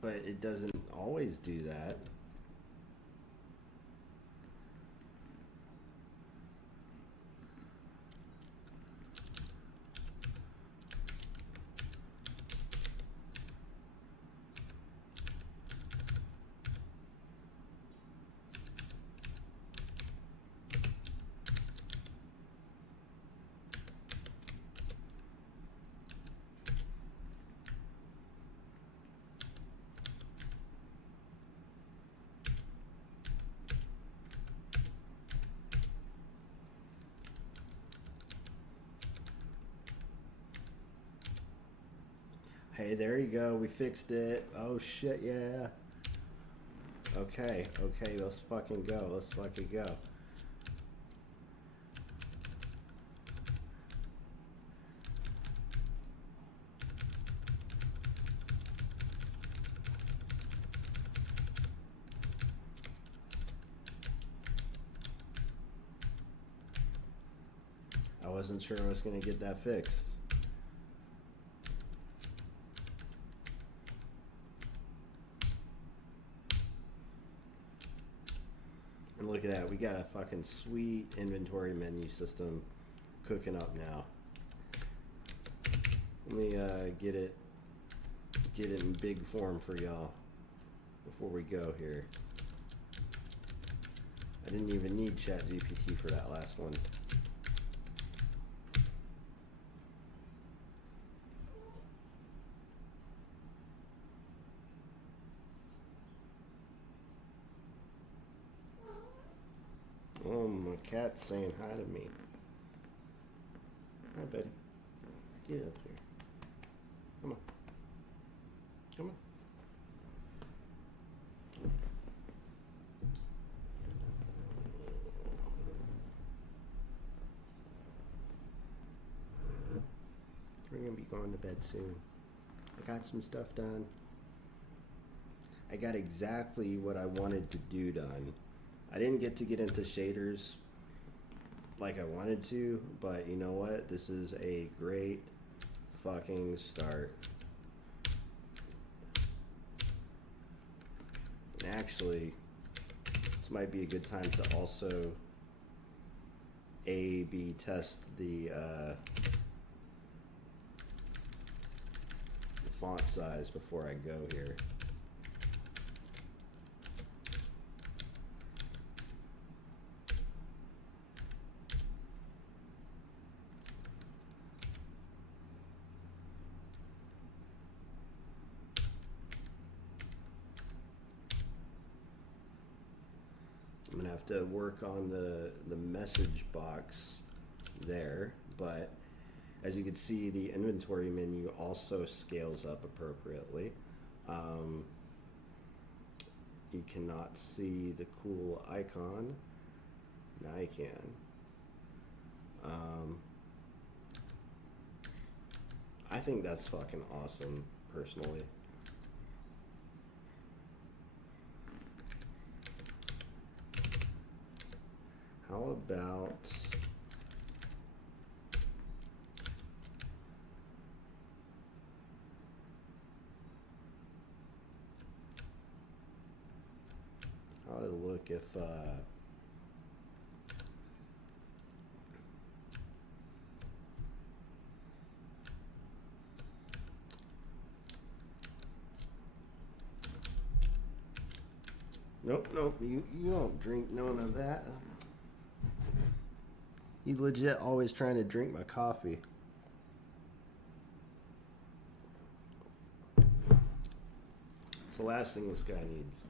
But it doesn't always do that. Hey, there you go. We fixed it. Oh shit, yeah. Okay, let's fucking go. Let's fucking go. I wasn't sure I was gonna get that fixed. And look at that, we got a fucking sweet inventory menu system cooking up now. Let me get it in big form for y'all before we go here. I didn't even need ChatGPT for that last one. Oh, my cat's saying hi to me. Hi, buddy. Get up here. Come on. Come on. We're gonna be going to bed soon. I got some stuff done. I got exactly what I wanted to do done. I didn't get into shaders like I wanted to, but you know what? This is a great fucking start. And actually, this might be a good time to also A/B test the font size before I go here. I'm gonna have to work on the message box there, but as you can see, the inventory menu also scales up appropriately. You cannot see the cool icon. Now you can. I think that's fucking awesome, personally. How about how to look if nope, you don't drink none of that. You legit always trying to drink my coffee. It's the last thing this guy needs.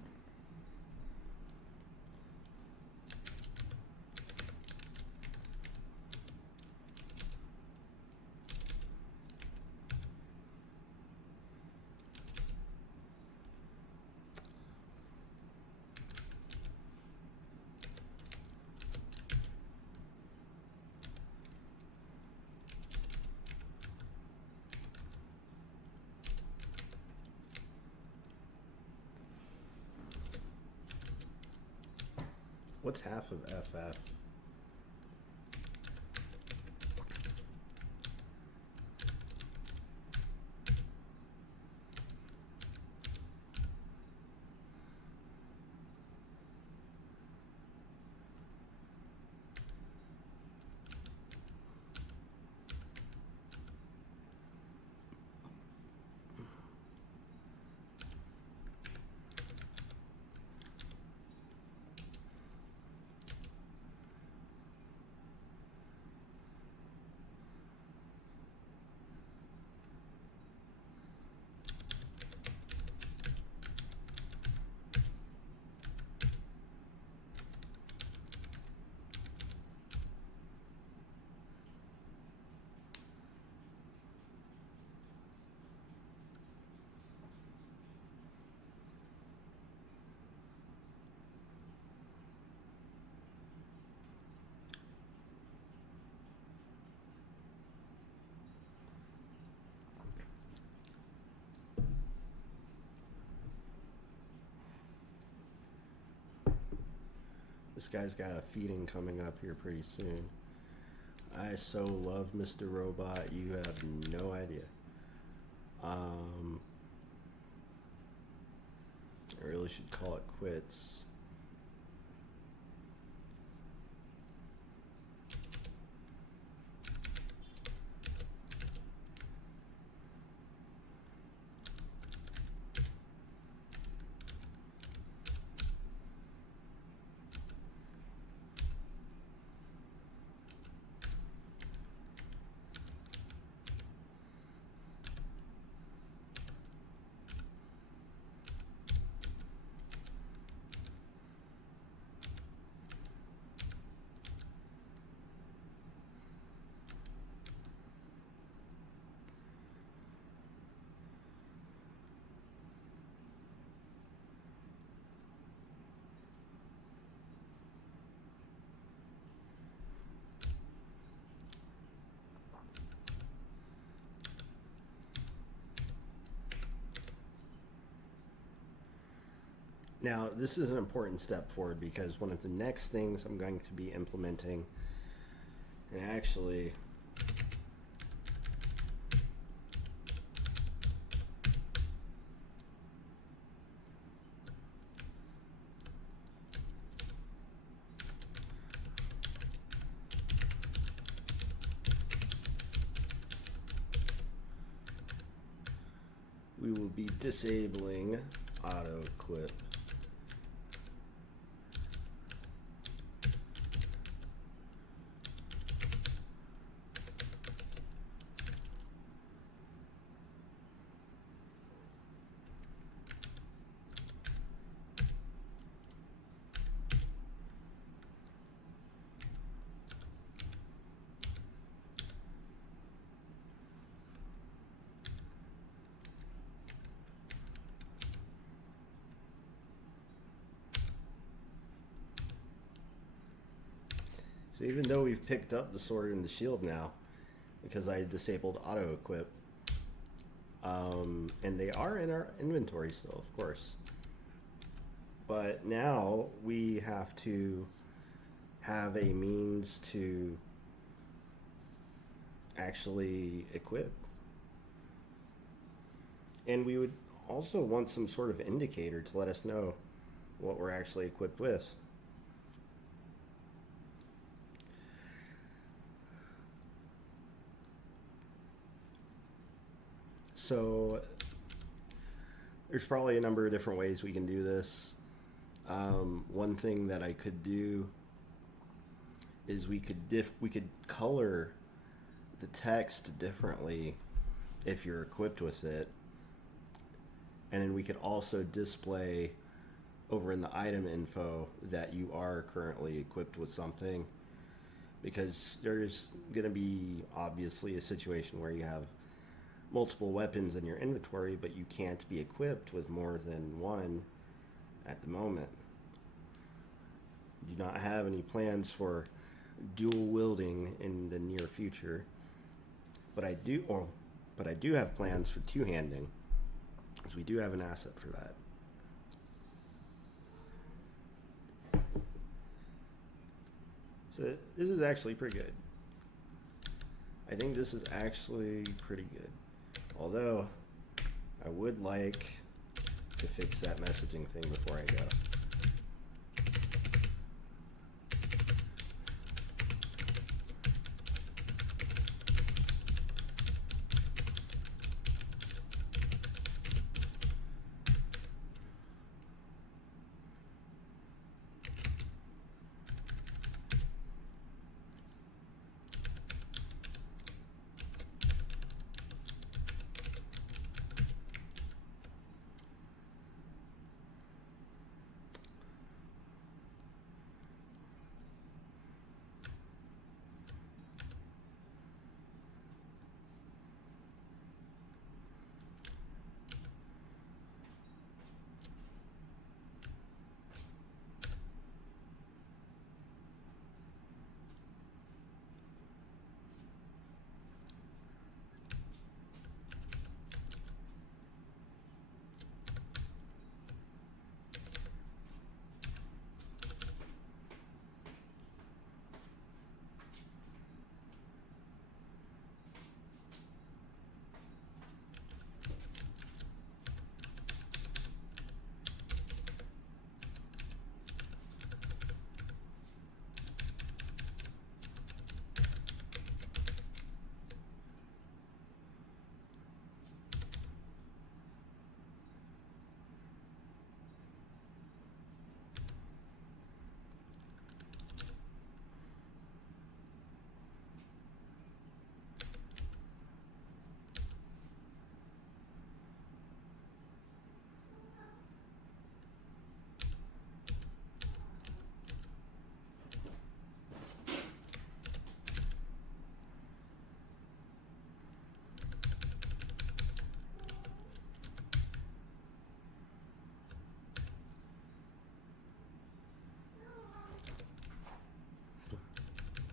What's half of FF? This guy's got a feeding coming up here pretty soon. I so love Mr. Robot, you have no idea. I really should call it quits. Now, this is an important step forward because one of the next things I'm going to be implementing, and actually, we will be disabling auto equip. So even though we've picked up the sword and the shield now, because I disabled auto equip, and they are in our inventory still, of course. But now we have to have a means to actually equip. And we would also want some sort of indicator to let us know what we're actually equipped with. So there's probably a number of different ways we can do this. One thing that I could do is we could color the text differently if you're equipped with it, and then we could also display over in the item info that you are currently equipped with something, because there's going to be obviously a situation where you have multiple weapons in your inventory, but you can't be equipped with more than one at the moment. Do not have any plans for dual wielding in the near future, but I do have plans for two-handing, because we do have an asset for that. So this is actually pretty good. I think this is actually pretty good. Although, I would like to fix that messaging thing before I go.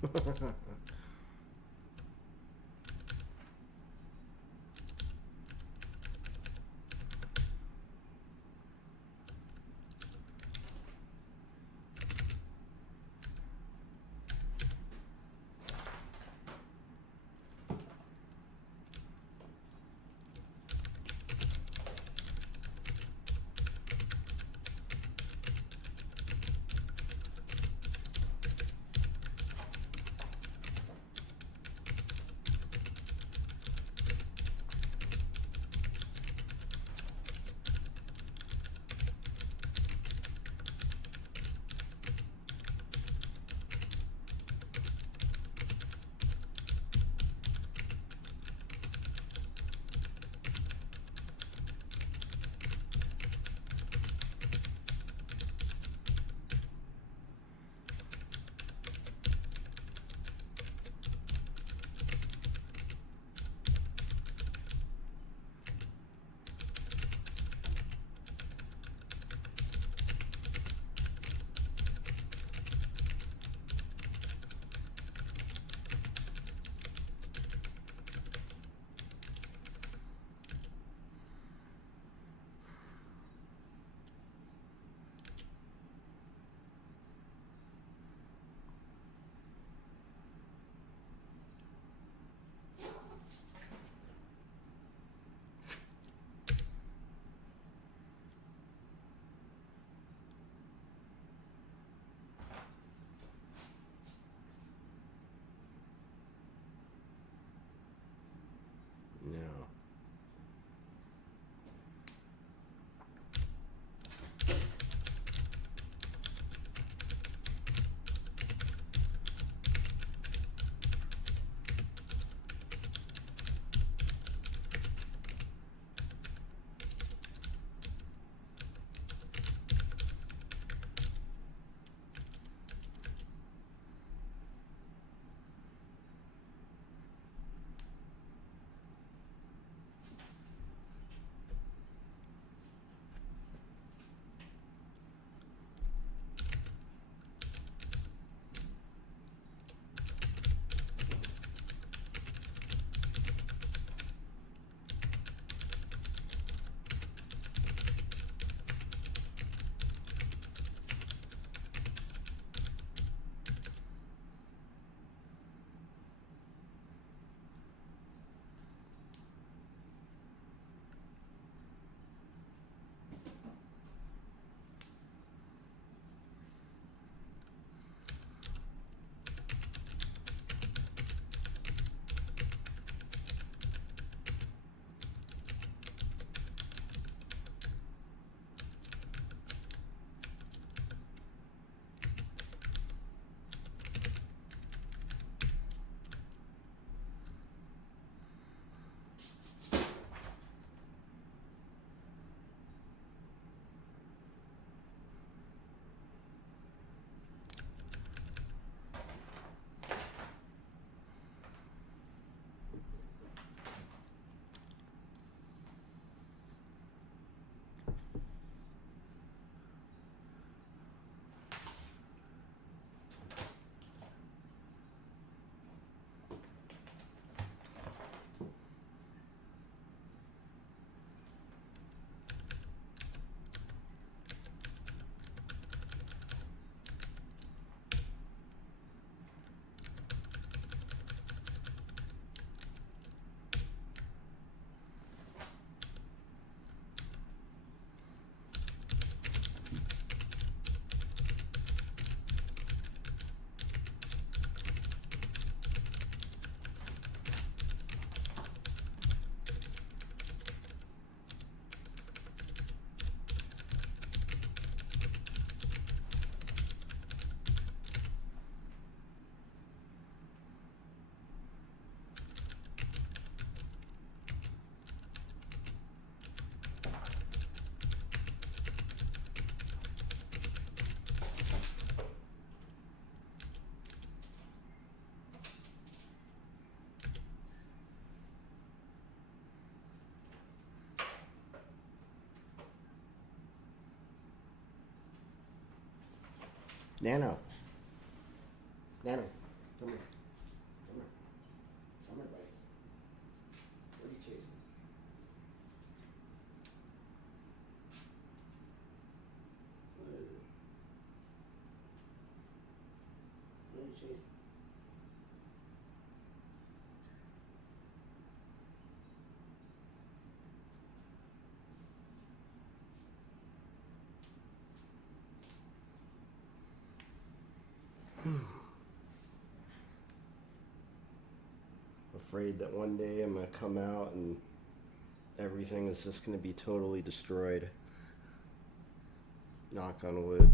No. Nano. Nano. Come here. Come here. Come here, buddy. What are you chasing? What is it? What are you chasing? Afraid that one day I'm gonna come out and everything is just gonna be totally destroyed. Knock on wood.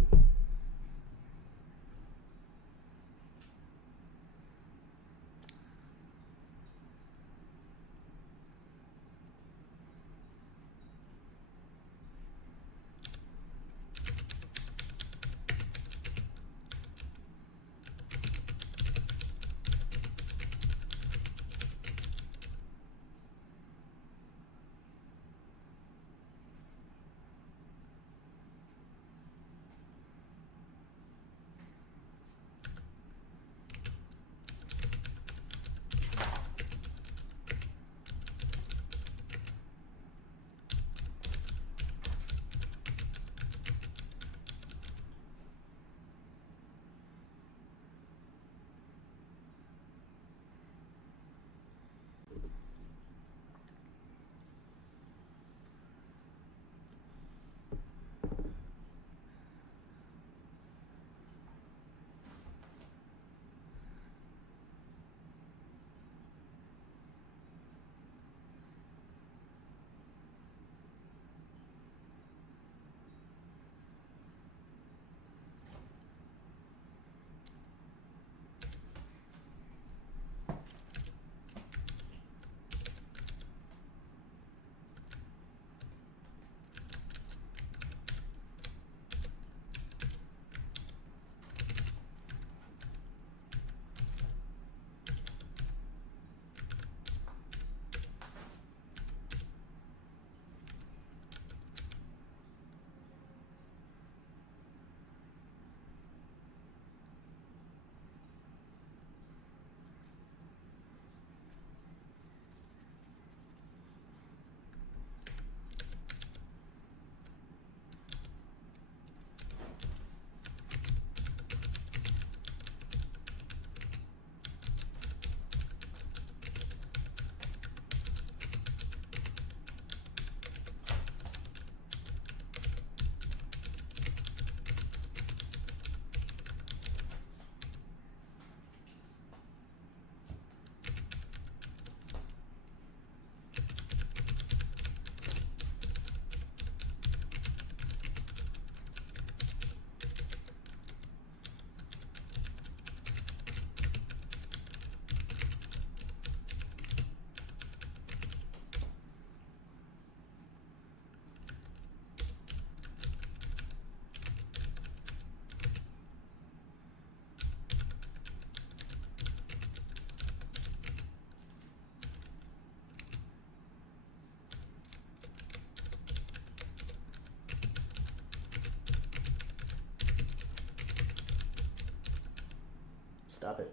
Stop it.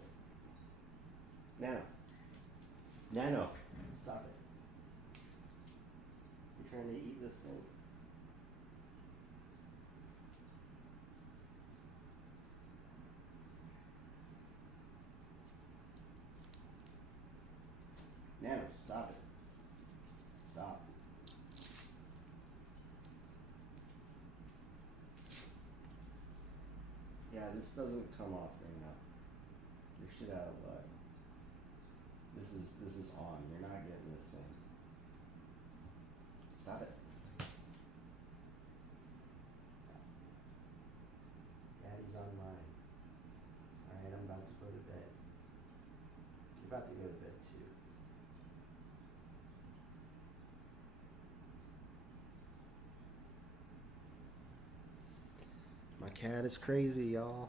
Nano. Nano. Stop it. You're trying to eat this thing. Nano, stop it. Stop. Yeah, this doesn't come off right now. Your shit out of luck. This is on. You're not getting this thing. Stop it. Daddy's on mine. Alright, I'm about to go to bed. You're about to go to bed too. My cat is crazy, y'all.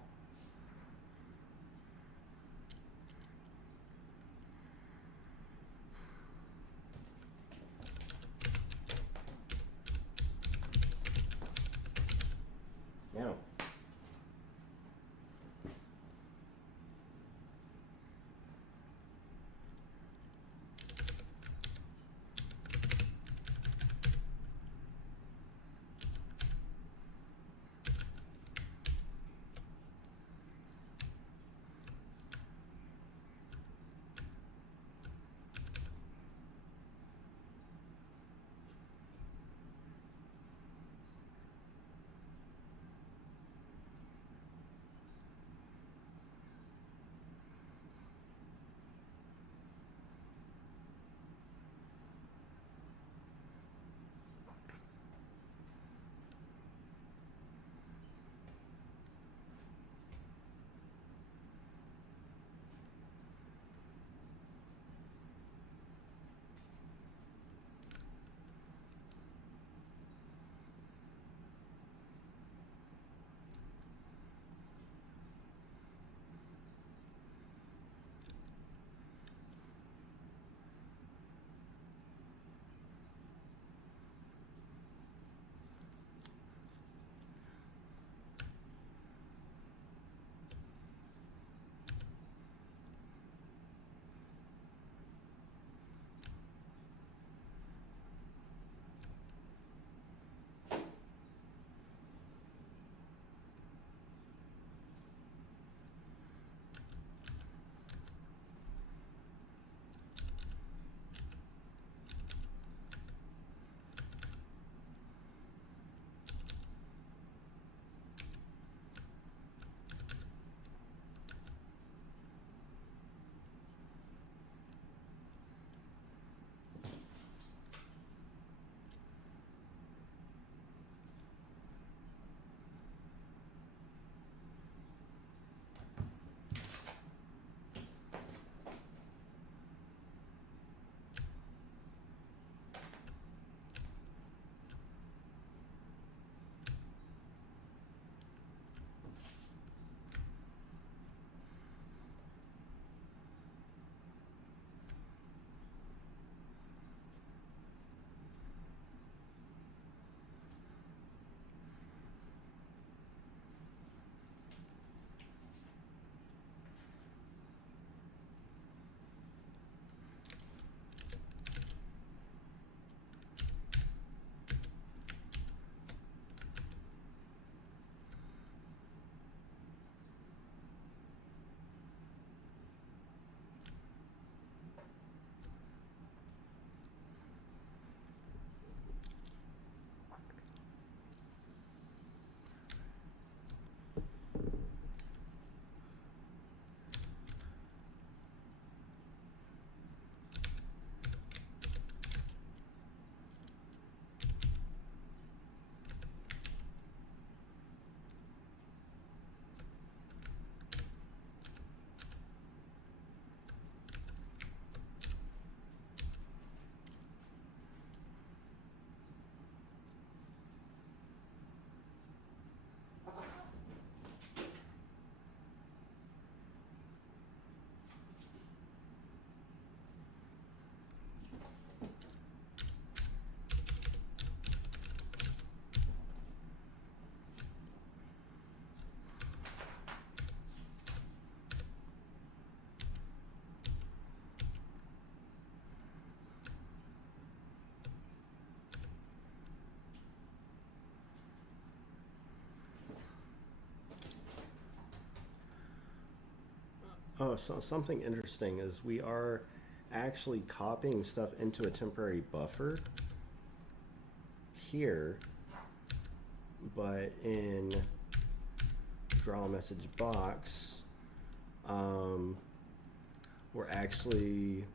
Now. Oh, so something interesting is we are actually copying stuff into a temporary buffer here, but in draw message box, we're actually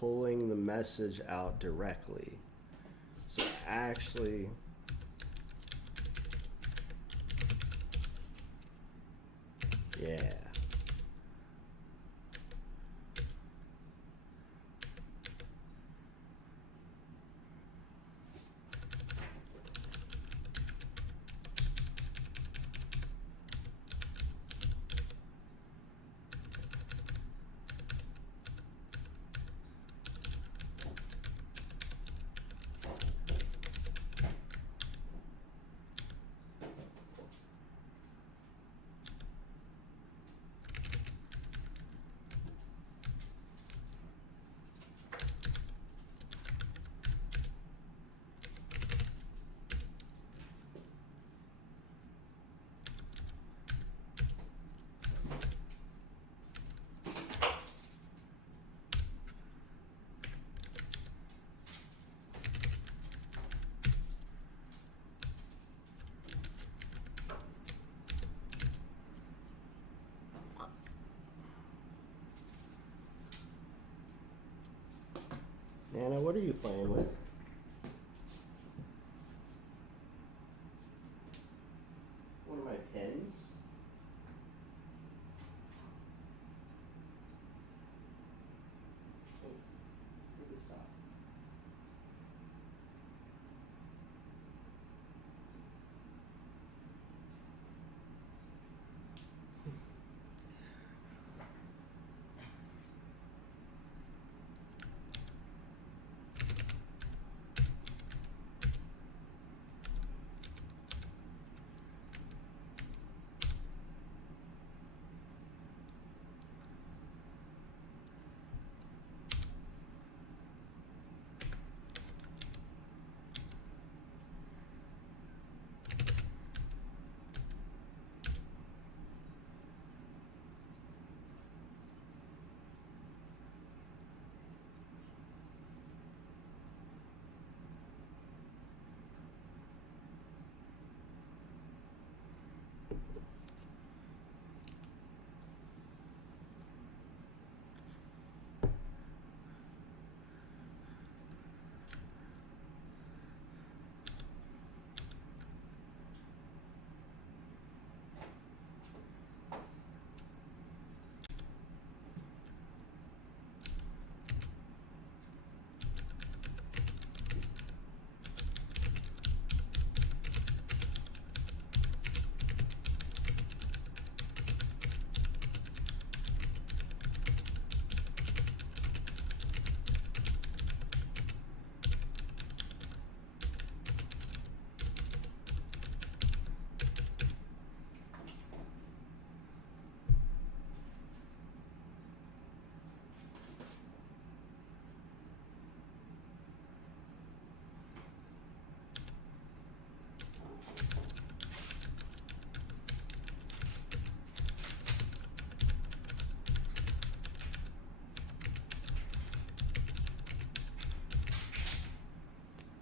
pulling the message out directly. So actually, yeah. Nana, what are you playing with? One of my pens? Hey, look at this stop.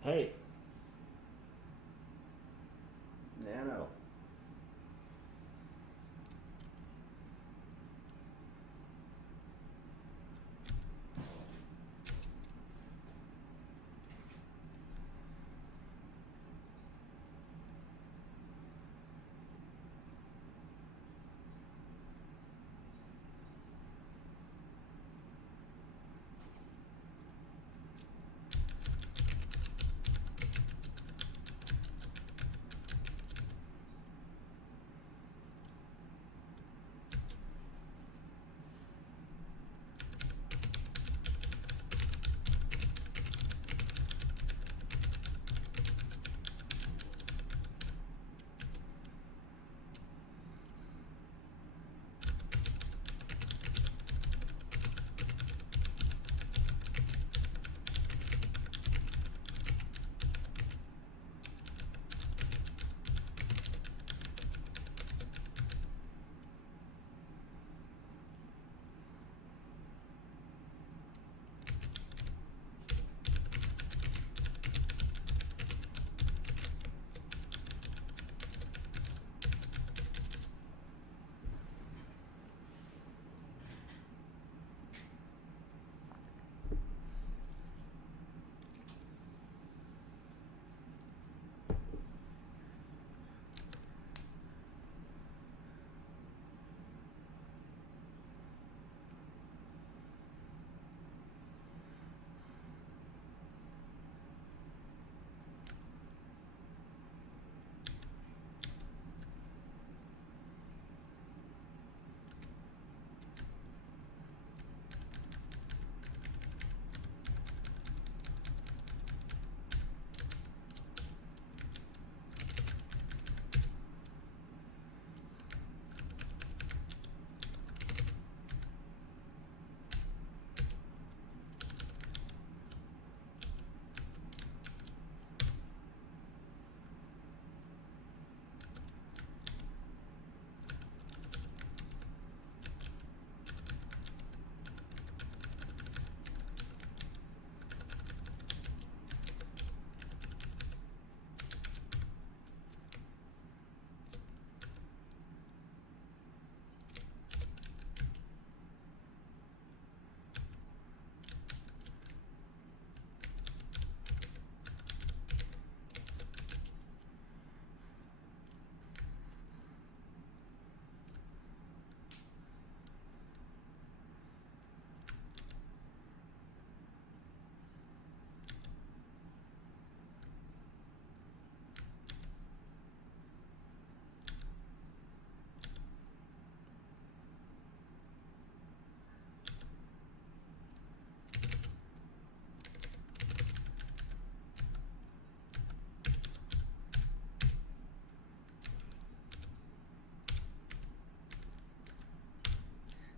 Hey. Nano.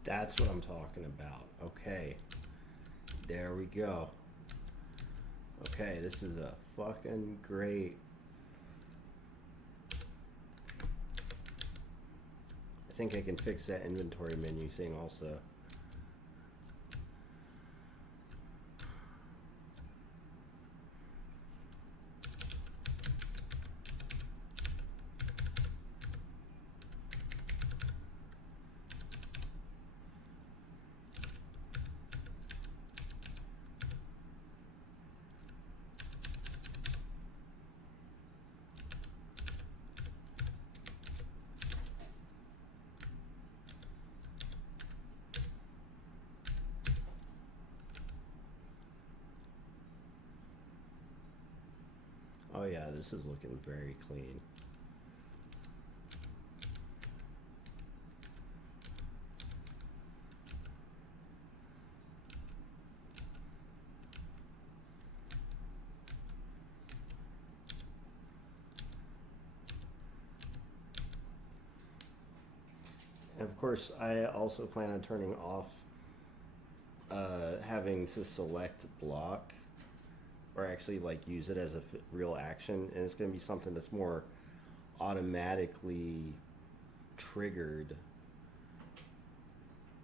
That's what I'm talking about. Okay. There we go. Okay, this is a fucking great. I think I can fix that inventory menu thing also. Oh yeah, this is looking very clean. And of course, I also plan on turning off having to select block, or actually like use it as a real action, and it's going to be something that's more automatically triggered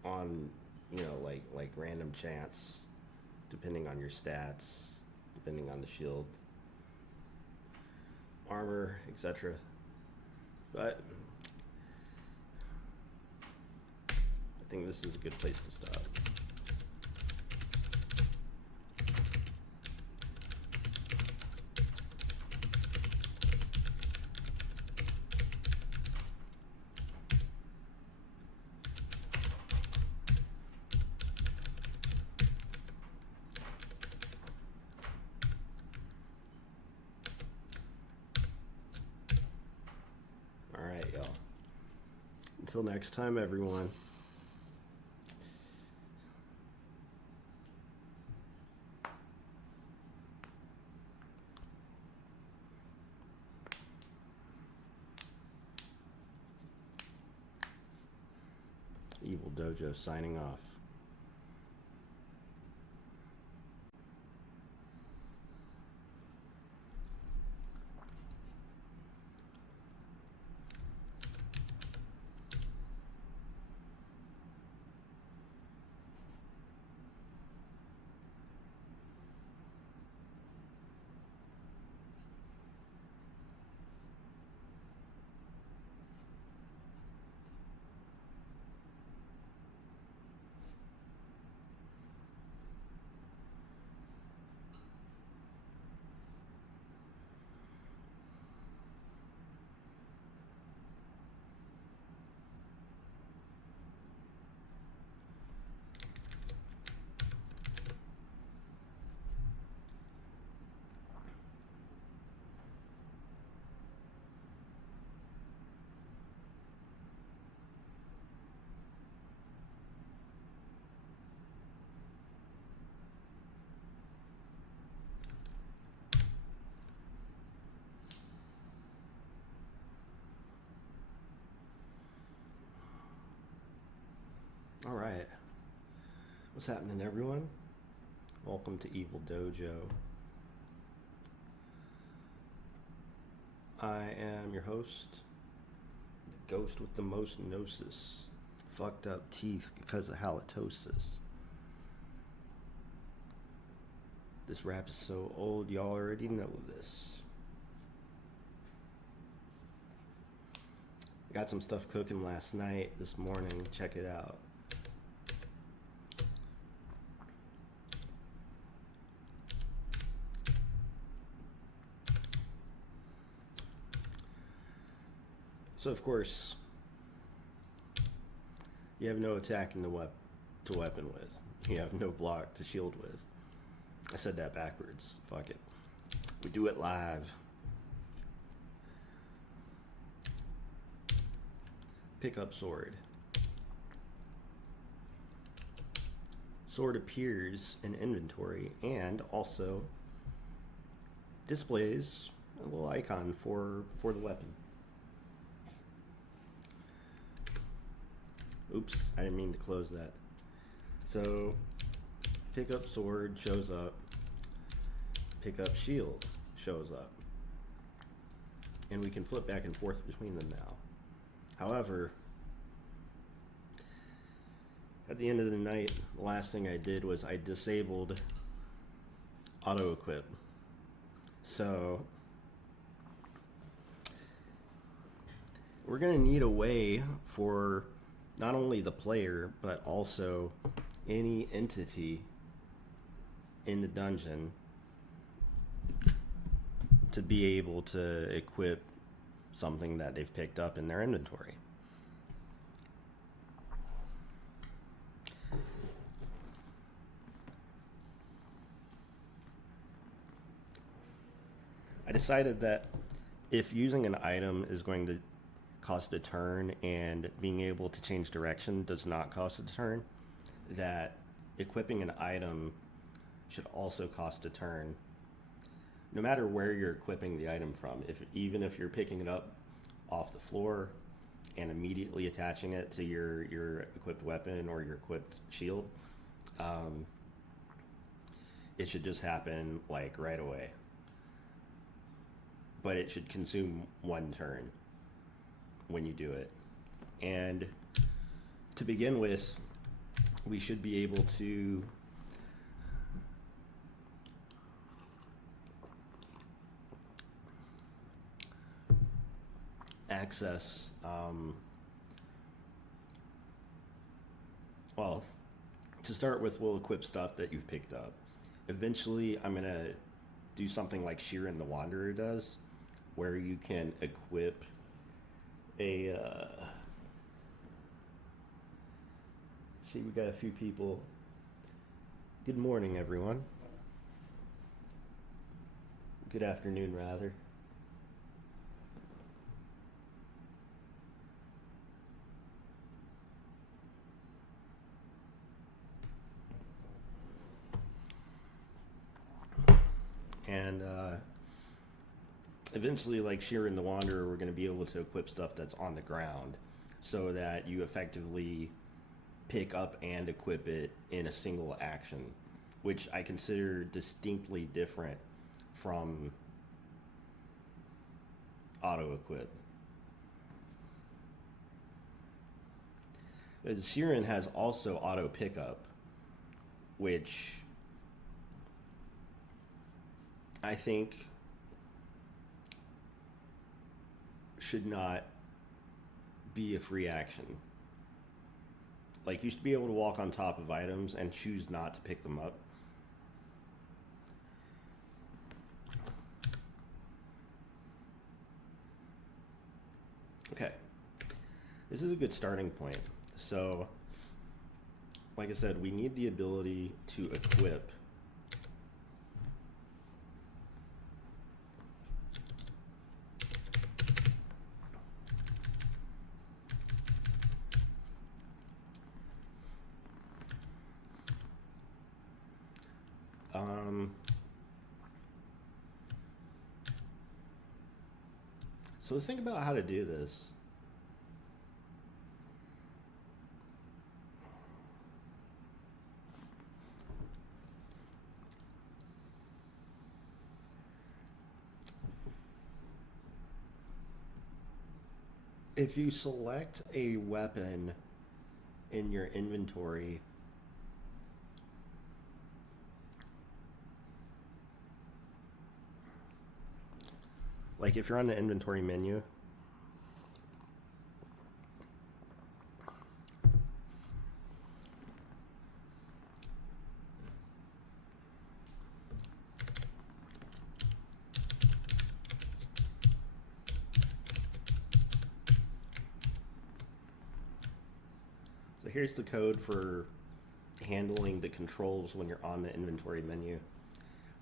on, you know, like random chance, depending on your stats, depending on the shield, armor, etc. But I think this is a good place to stop. All right, y'all. Until next time, everyone. Evil Dojo signing off. All right. What's happening, everyone? Welcome to Evil Dojo. I am your host, the ghost with the most gnosis. Fucked up teeth because of halitosis. This rap is so old, y'all already know this. I got some stuff cooking last night, this morning. Check it out. So of course, you have no attack in the to weapon with. You have no block to shield with. I said that backwards. Fuck it. We do it live. Pick up sword. Sword appears in inventory and also displays a little icon for the weapon. Oops, I didn't mean to close that. So pick up sword shows up, pick up shield shows up, and we can flip back and forth between them now. However, at the end of the night, the last thing I did was I disabled auto equip. So we're going to need a way for not only the player, but also any entity in the dungeon to be able to equip something that they've picked up in their inventory. I decided that if using an item is going to cost a turn and being able to change direction does not cost a turn, that equipping an item should also cost a turn, no matter where you're equipping the item from. Even if you're picking it up off the floor and immediately attaching it to your equipped weapon or your equipped shield, it should just happen like right away. But it should consume one turn when you do it. And to begin with, we should be able to access, well, to start with, we'll equip stuff that you've picked up. Eventually, I'm going to do something like Sheeran the Wanderer does, where you can equip a see, we got a few people. Good morning, everyone. Good afternoon, rather. And eventually, like Sheeran the Wanderer, we're going to be able to equip stuff that's on the ground so that you effectively pick up and equip it in a single action, which I consider distinctly different from auto equip. Sheeran has also auto pickup, which I think should not be a free action. Like, you should be able to walk on top of items and choose not to pick them up. Okay. This is a good starting point. So, like I said, we need the ability to equip so let's think about how to do this. If you select a weapon in your inventory, like if you're on the inventory menu, so here's the code for handling the controls when you're on the inventory menu.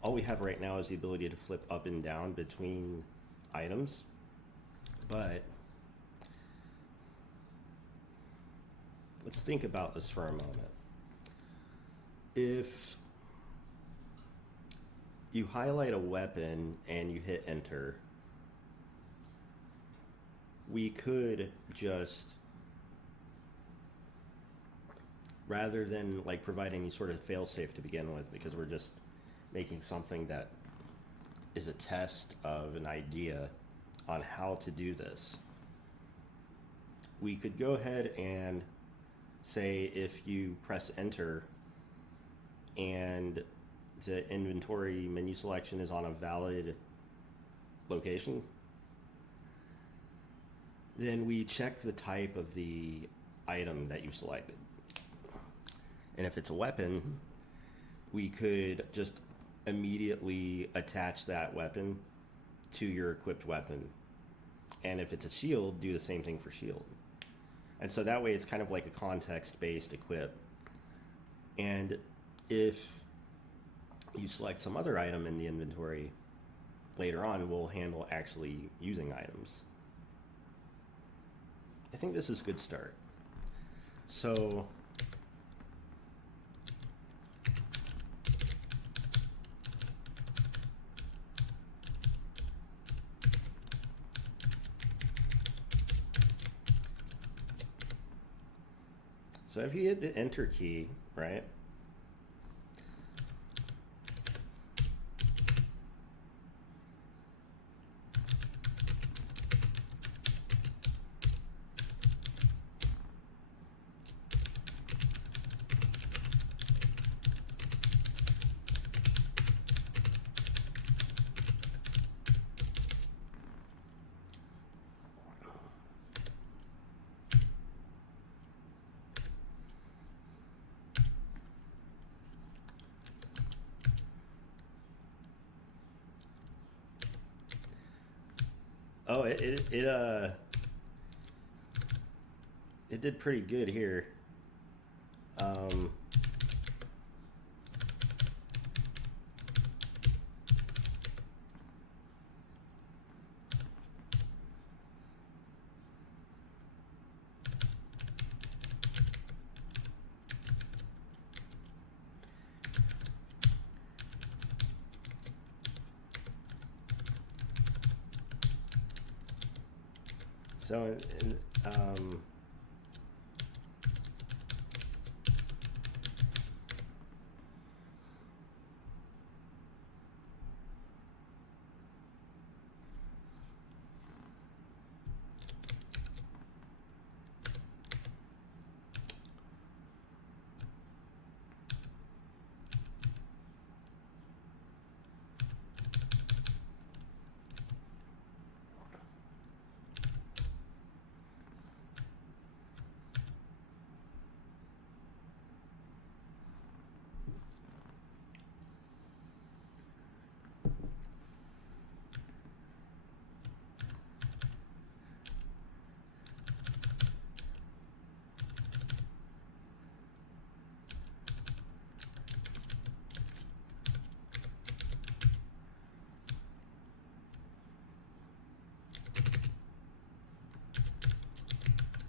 All we have right now is the ability to flip up and down between items, but let's think about this for a moment. If you highlight a weapon and you hit enter, we could just rather than like provide any sort of fail-safe to begin with, because we're just making something that is a test of an idea on how to do this. We could go ahead and say if you press enter and the inventory menu selection is on a valid location, then we check the type of the item that you selected. And if it's a weapon, we could just immediately attach that weapon to your equipped weapon. And if it's a shield, do the same thing for shield. And so that way it's kind of like a context-based equip. And if you select some other item in the inventory, later on we'll handle actually using items. I think this is a good start. So if you hit the enter key, right? Oh, it did pretty good here. So,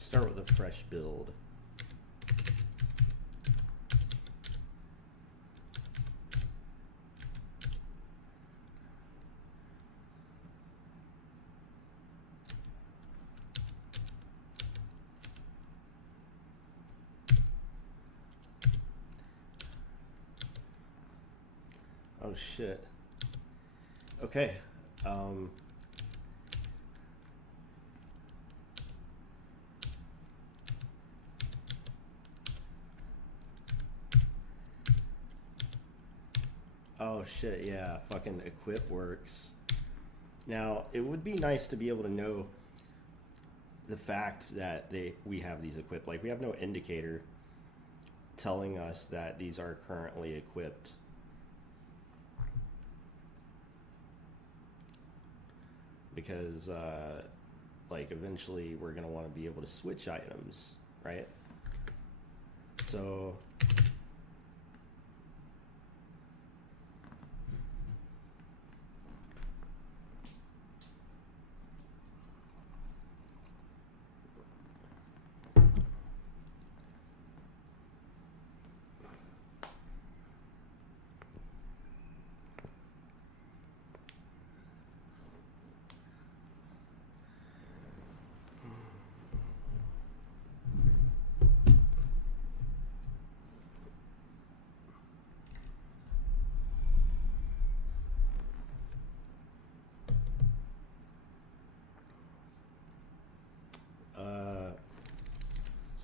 start with a fresh build. Oh shit. Okay. Oh shit, yeah, fucking equip works. Now, it would be nice to be able to know the fact that we have these equipped. Like, we have no indicator telling us that these are currently equipped. Because, like, eventually we're going to want to be able to switch items, right? So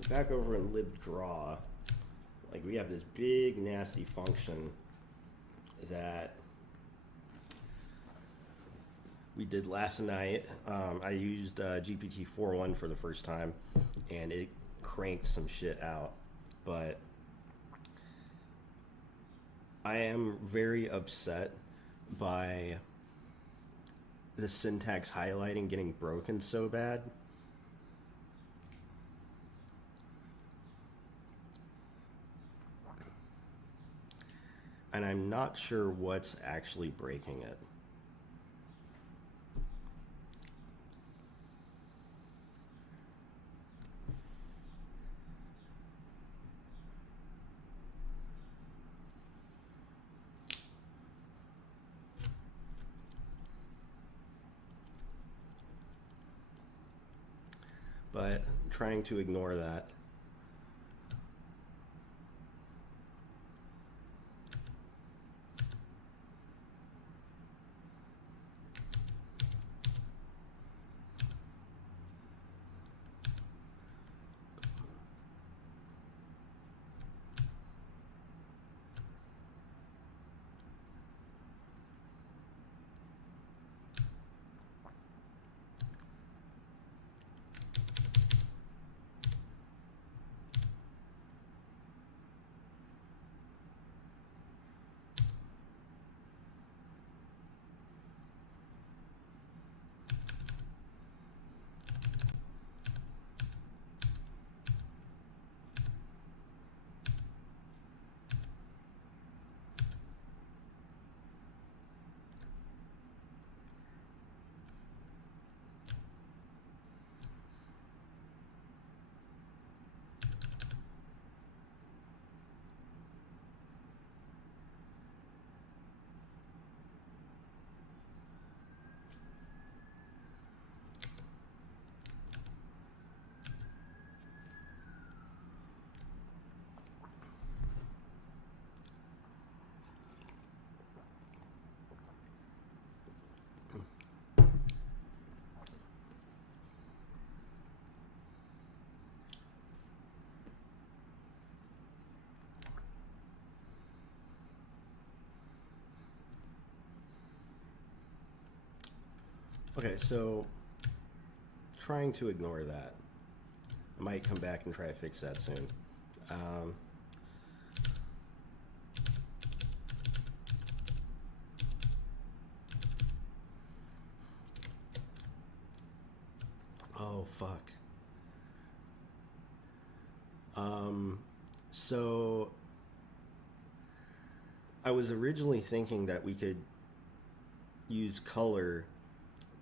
back over in libdraw, like we have this big nasty function that we did last night. I used GPT 4.1 for the first time, and it cranked some shit out. But I am very upset by the syntax highlighting getting broken so bad. And I'm not sure what's actually breaking it. But trying to ignore that. Okay, so trying to ignore that. I might come back and try to fix that soon. Oh, fuck. So I was originally thinking that we could use color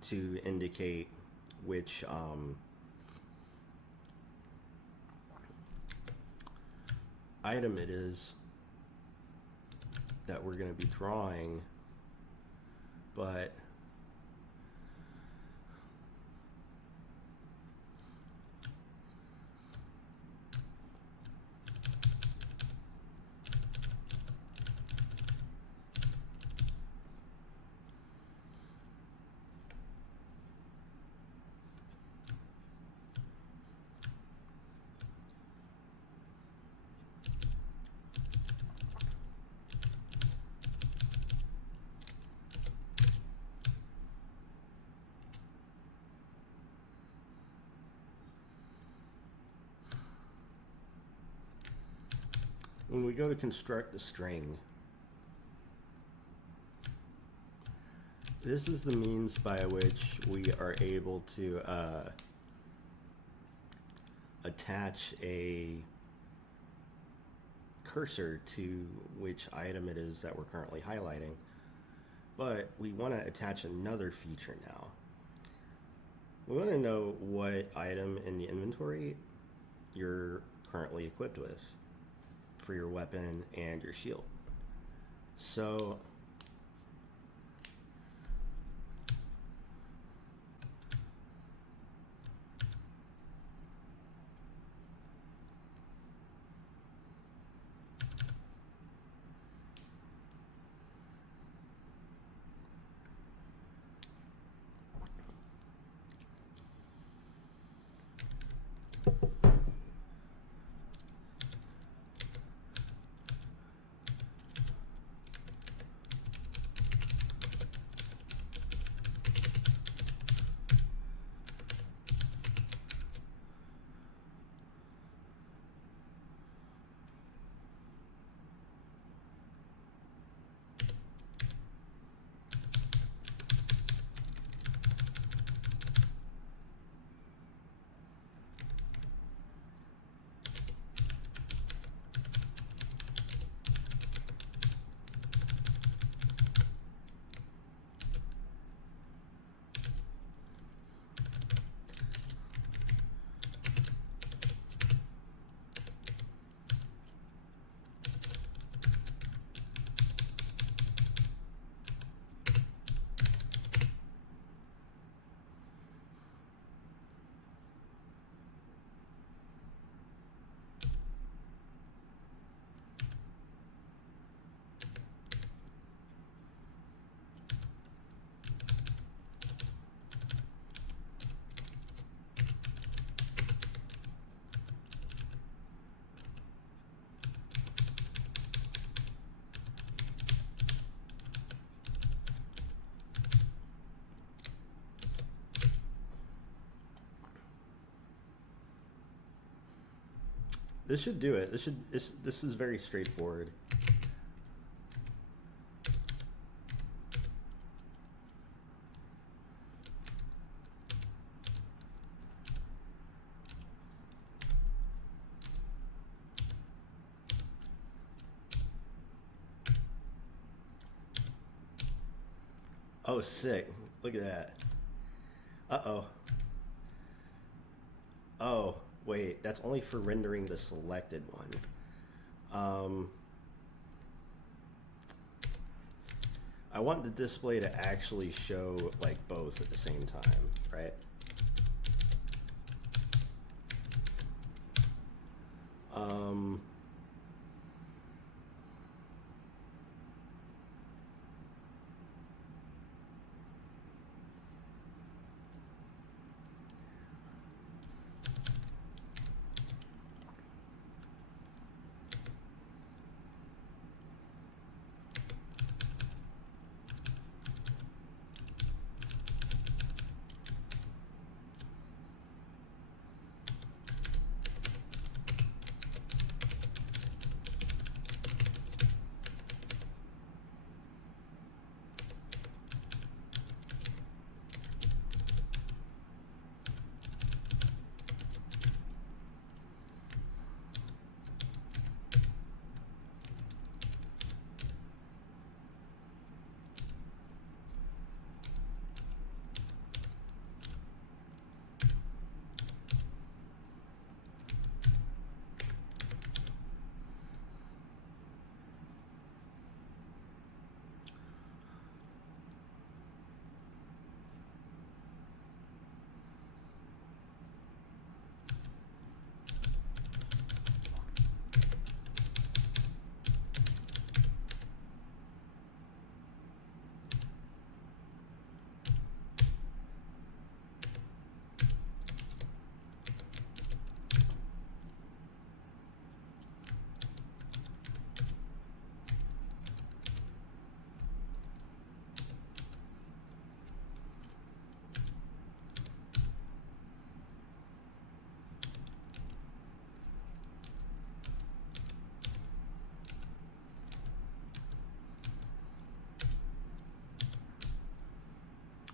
to indicate which item it is that we're going to be drawing, but when we go to construct a string, this is the means by which we are able to attach a cursor to which item it is that we're currently highlighting. But we want to attach another feature now. We want to know what item in the inventory you're currently equipped with for your weapon and your shield. So This should do it. This is very straightforward. Oh, sick. Look at that. Uh-oh. Oh, wait. That's only for rendering the selected one. I want the display to actually show like both at the same time, right?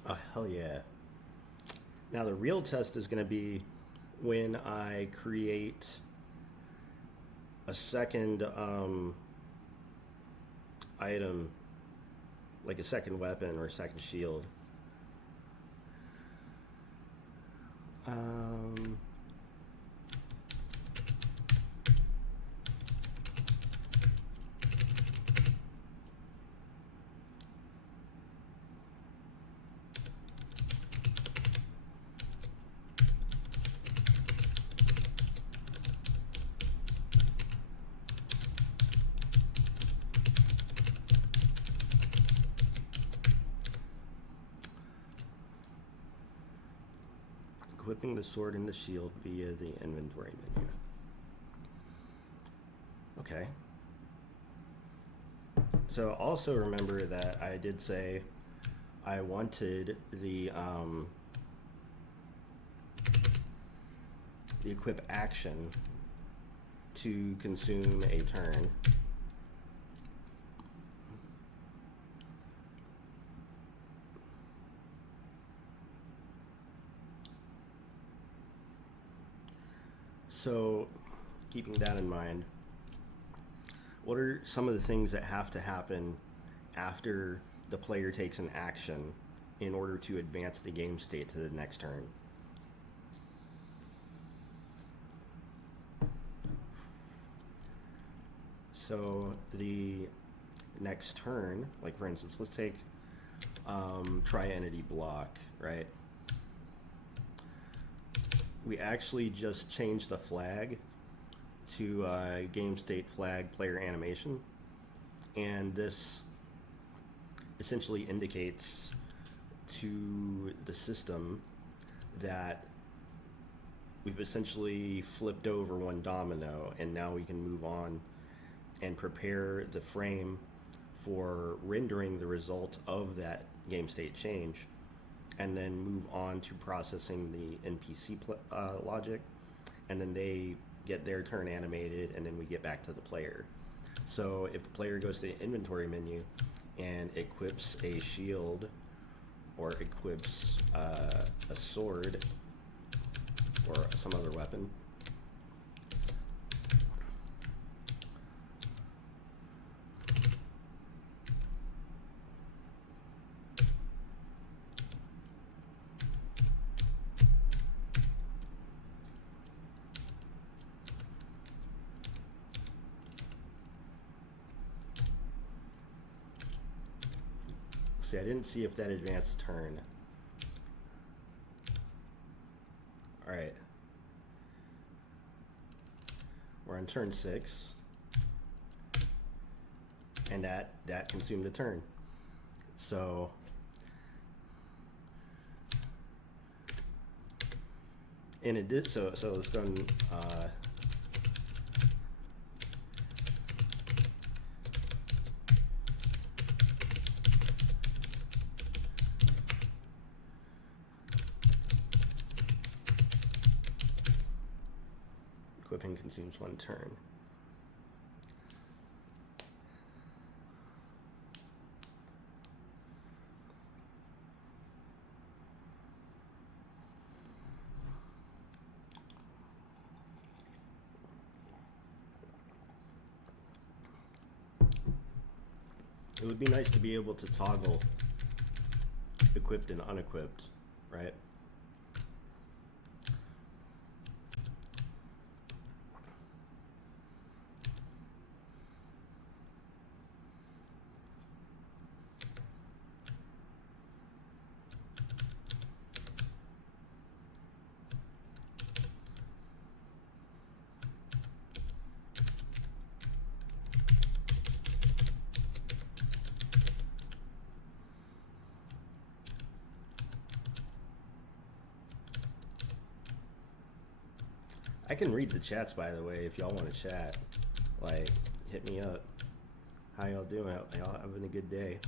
Oh, hell yeah. Now the real test is going to be when I create a second item, like a second weapon or a second shield. Equipping the sword and the shield via the inventory menu. Okay. So also remember that I did say I wanted the equip action to consume a turn. So, keeping that in mind, what are some of the things that have to happen after the player takes an action in order to advance the game state to the next turn? So, the next turn, like for instance, let's take try entity block, right? We actually just changed the flag to game state flag player animation, and this essentially indicates to the system that we've essentially flipped over one domino, and now we can move on and prepare the frame for rendering the result of that game state change, and then move on to processing the NPC logic, and then they get their turn animated, and then we get back to the player. So if the player goes to the inventory menu and equips a shield or equips a sword or some other weapon, see, I didn't see if that advanced turn. All right. We're on turn 6. And that consumed a turn. So and it did so let's go and equipping consumes 1 turn. It would be nice to be able to toggle equipped and unequipped, right? I can read the chats, by the way, if y'all want to chat. Like, hit me up. How y'all doing? Y'all having a good day?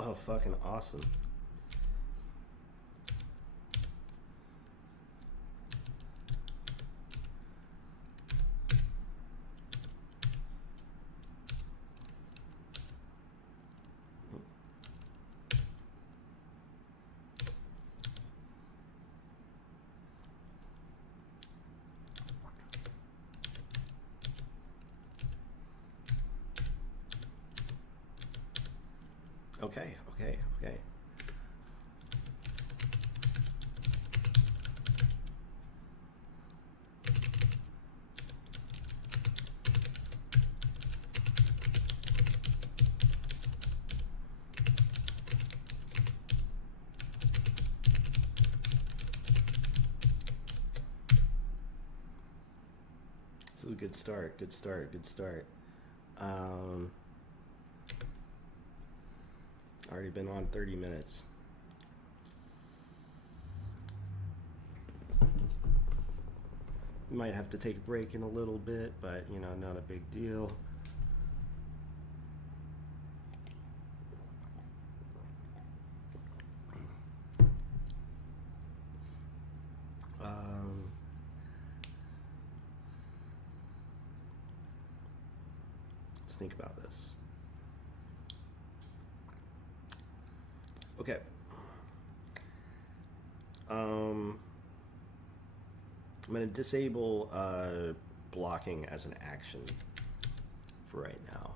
Oh, fucking awesome. Okay. This is a good start. Good start. Already been on 30 minutes. We might have to take a break in a little bit, but you know, not a big deal. Let's think about this. Okay. I'm going to disable blocking as an action for right now.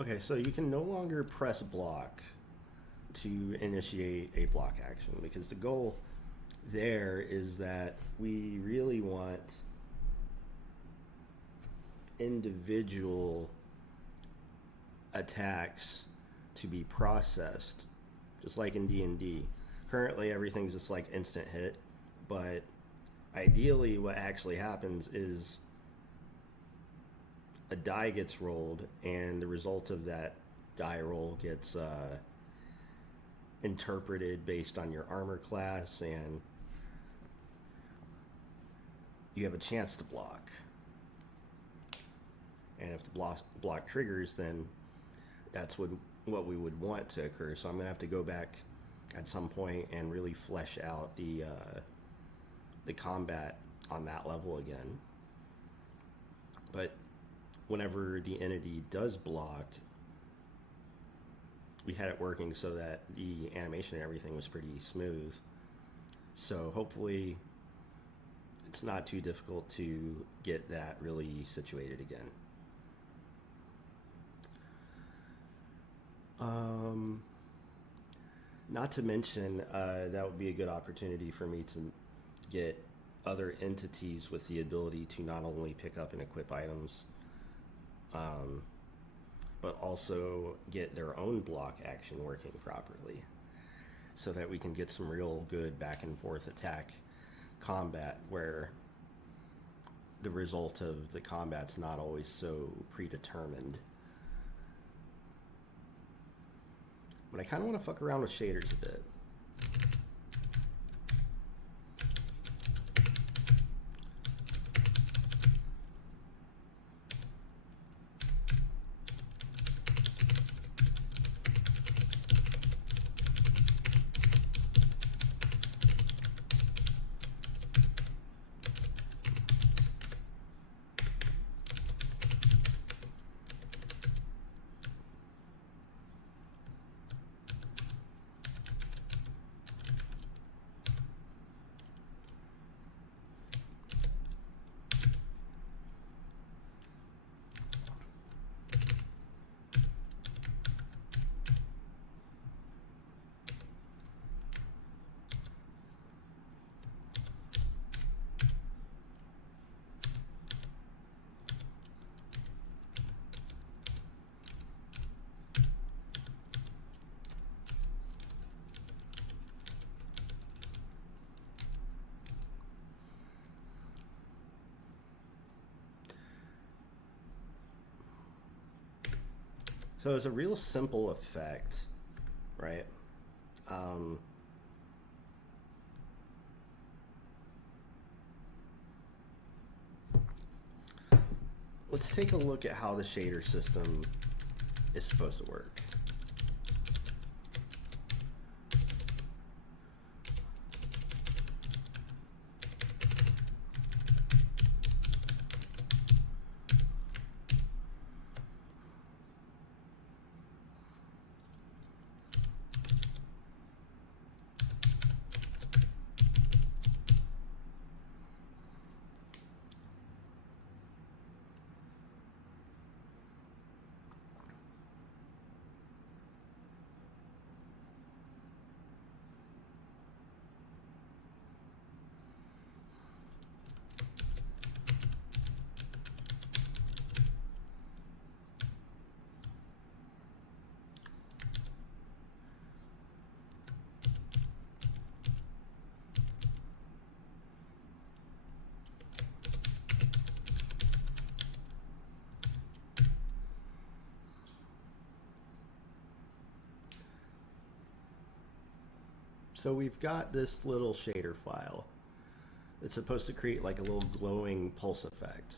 Okay, so you can no longer press block to initiate a block action, because the goal there is that we really want individual attacks to be processed, just like in D&D. Currently, everything's just like instant hit, but ideally what actually happens is a die gets rolled, and the result of that die roll gets interpreted based on your armor class, and you have a chance to block. And if the block triggers, then that's what we would want to occur. So I'm going to have to go back at some point and really flesh out the combat on that level again. But whenever the entity does block, we had it working so that the animation and everything was pretty smooth. So hopefully it's not too difficult to get that really situated again. Not to mention, that would be a good opportunity for me to get other entities with the ability to not only pick up and equip items, but also get their own block action working properly, so that we can get some real good back and forth attack combat where the result of the combat's not always so predetermined. But I kind of want to fuck around with shaders a bit. So it's a real simple effect, right? Let's take a look at how the shader system is supposed to work. So we've got this little shader file. It's supposed to create like a little glowing pulse effect.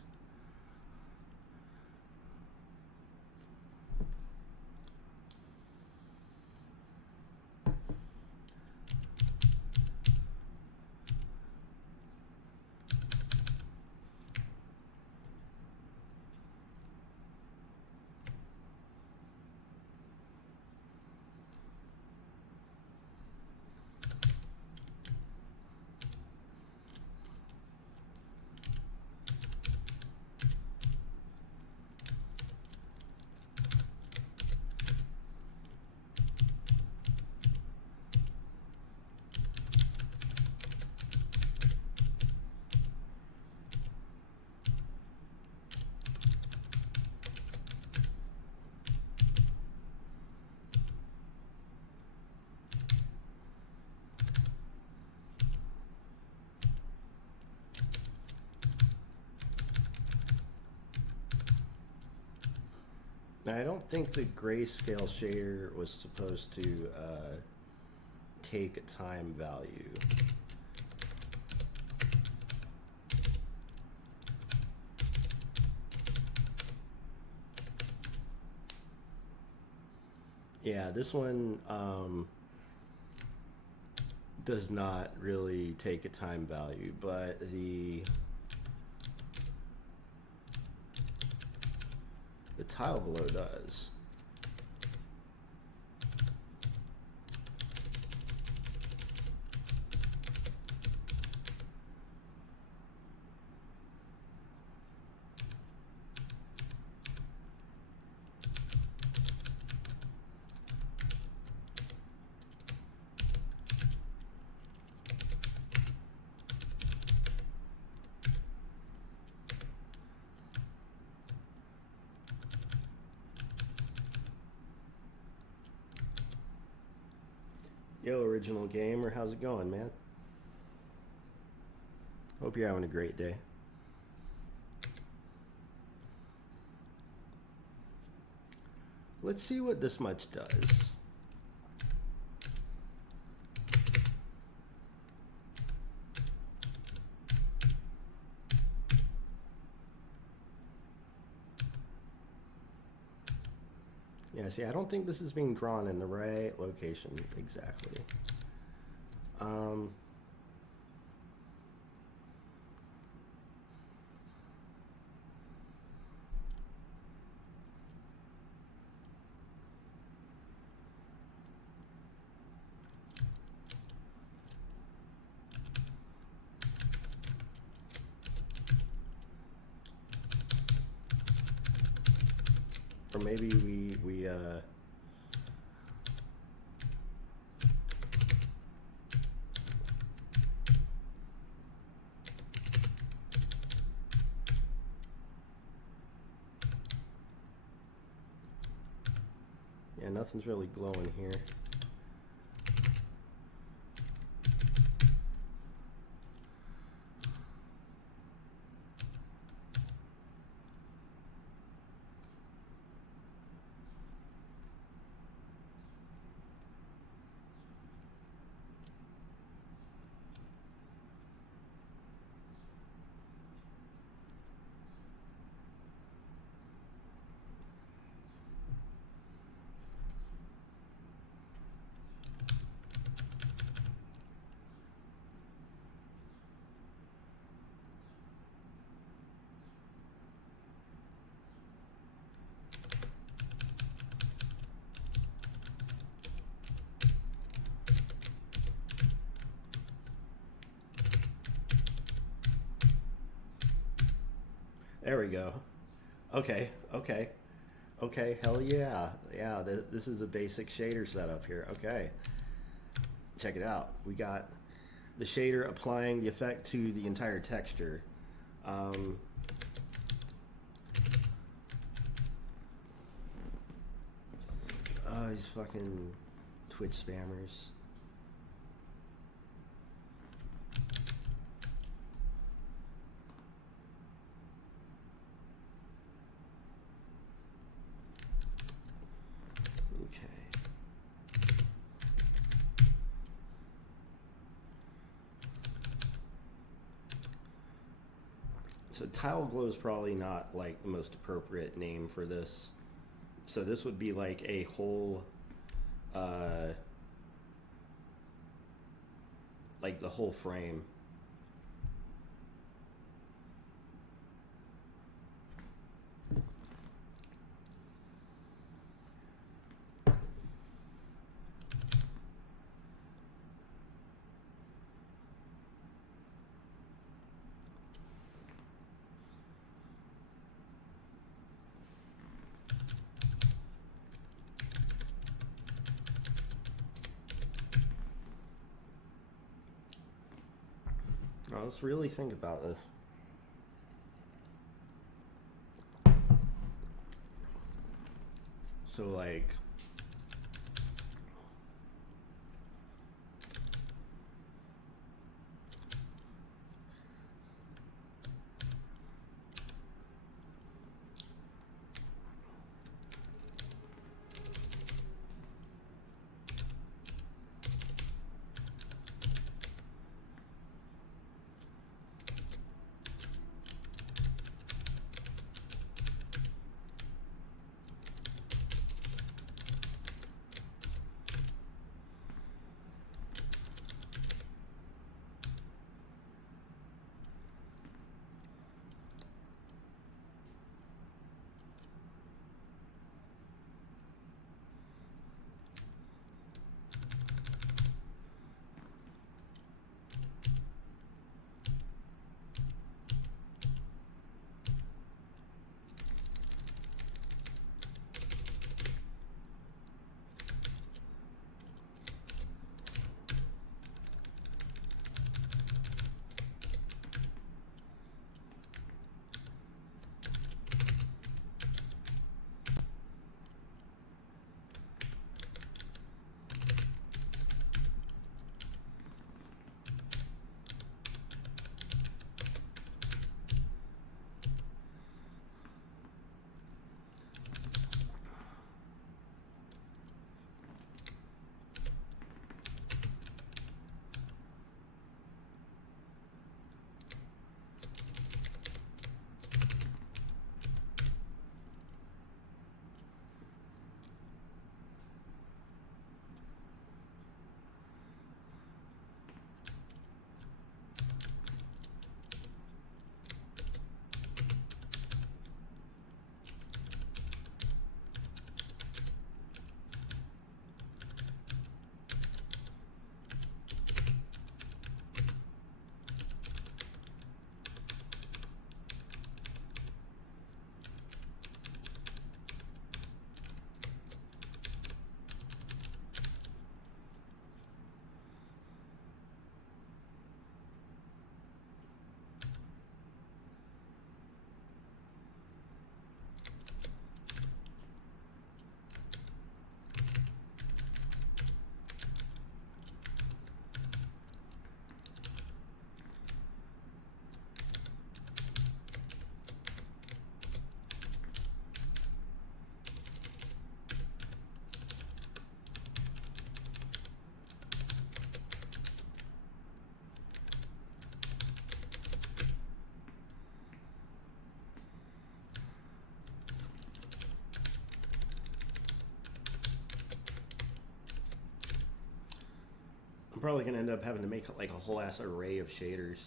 I don't think the grayscale shader was supposed to take a time value. Yeah, this one does not really take a time value, but the tile glow does. Yo, original gamer, how's it going, man? Hope you're having a great day. Let's see what this much does. Yeah, see, I don't think this is being drawn in the right location exactly. Or maybe we yeah, nothing's really glowing here. There we go. Okay, hell yeah. Yeah, this is a basic shader setup here. Okay. Check it out. We got the shader applying the effect to the entire texture. These fucking Twitch spammers. So tile glow is probably not like the most appropriate name for this. So this would be like a whole, like the whole frame. Now let's really think about this. So like, I'm probably going to end up having to make like a whole ass array of shaders.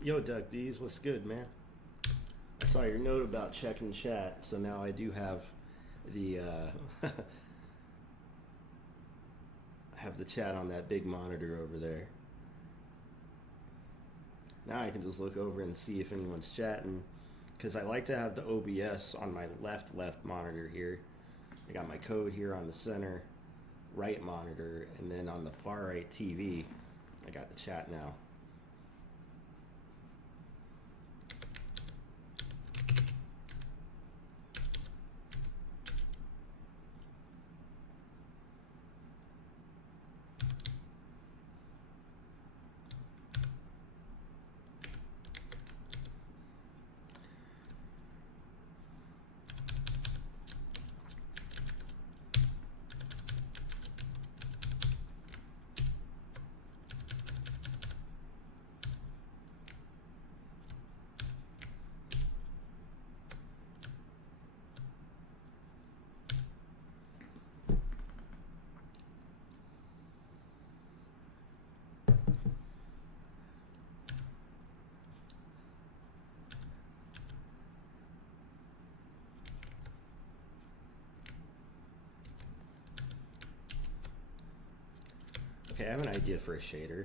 Yo, Duck D's, what's good, man? I saw your note about checking chat, so now I do have the have the chat on that big monitor over there. Now I can just look over and see if anyone's chatting, because I like to have the OBS on my left monitor here. I got my code here on the center right monitor, and then on the far right TV, I got the chat now. Okay, I have an idea for a shader.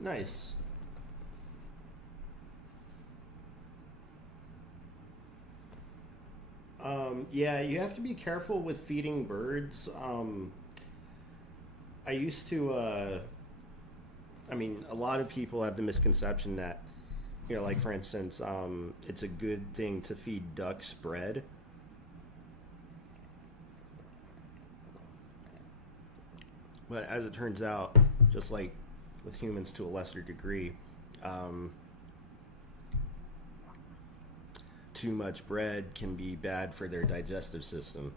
Nice. Yeah, you have to be careful with feeding birds. I used to, I mean, a lot of people have the misconception that, you know, like for instance, it's a good thing to feed ducks bread. But as it turns out, just like with humans to a lesser degree, too much bread can be bad for their digestive system.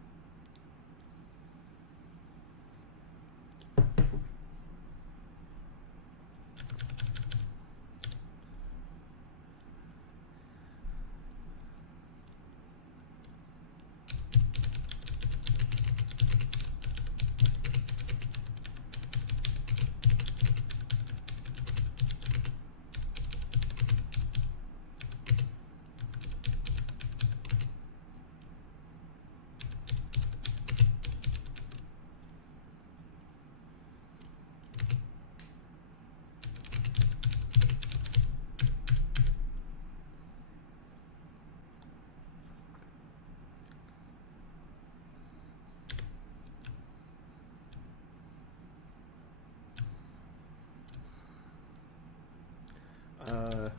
Oh.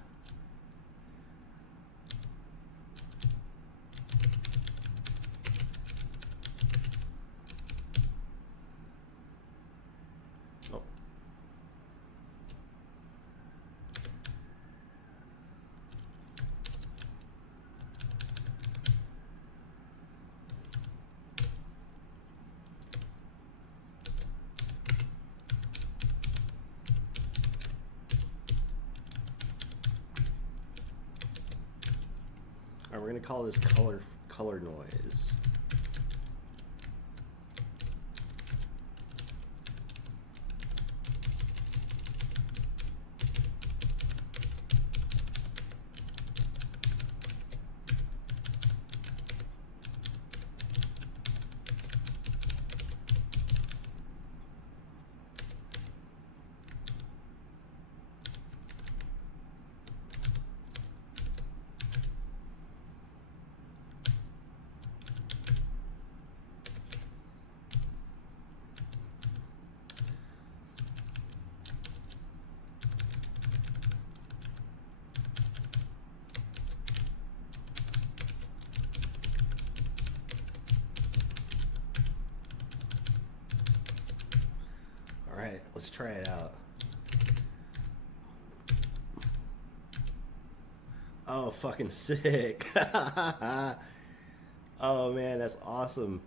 All right, we're going to call this color noise. All right, let's try it out. Oh, fucking sick. Oh man, that's awesome.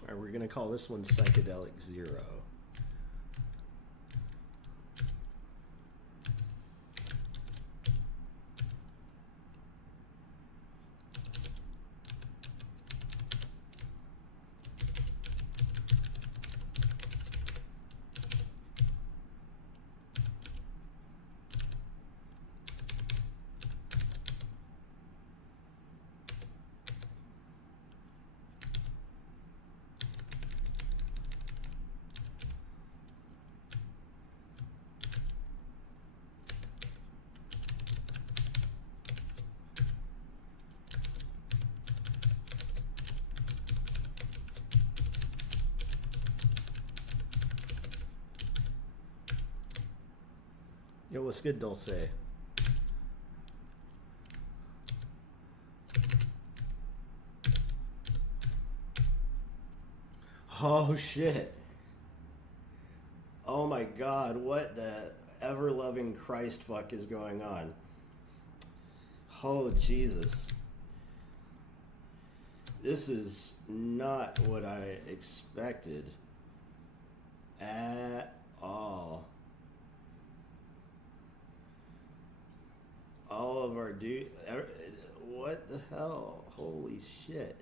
All right, we're going to call this one Psychedelic 0. Yo, what's good, Dulce? Oh shit. Oh my god, what the ever-loving Christ fuck is going on? Oh Jesus. This is not what I expected at all. All of our what the hell? Holy shit.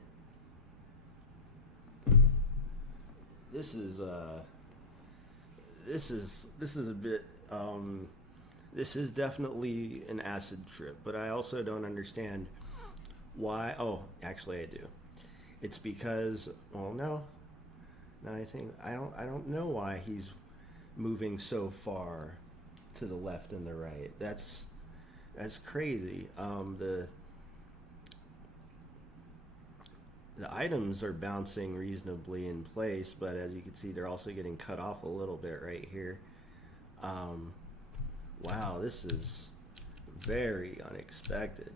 This is a bit this is definitely an acid trip, but I also don't understand why. Oh, actually I do. It's because, well, no, I don't know why he's moving so far to the left and the right. That's crazy. The items are bouncing reasonably in place, but as you can see, they're also getting cut off a little bit right here. Wow, this is very unexpected.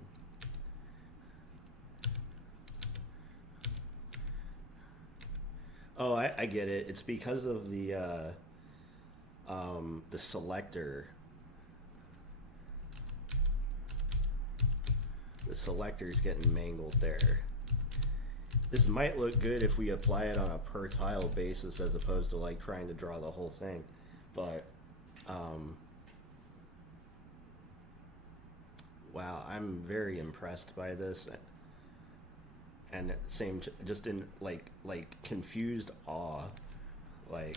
Oh, I get it. It's because of the selector. The selector's getting mangled there. This might look good if we apply it on a per tile basis as opposed to like trying to draw the whole thing, but wow, I'm very impressed by this, and same just in like confused awe, like.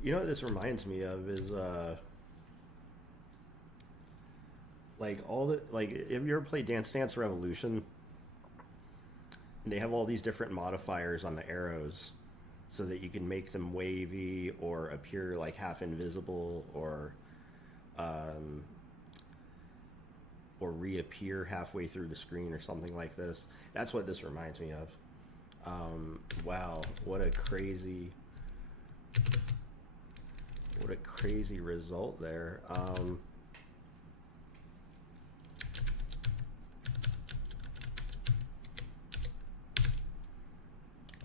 You know what this reminds me of is like have you ever played Dance Dance Revolution? And they have all these different modifiers on the arrows so that you can make them wavy or appear like half invisible or reappear halfway through the screen or something like this. That's what this reminds me of. Wow, what a crazy result there. I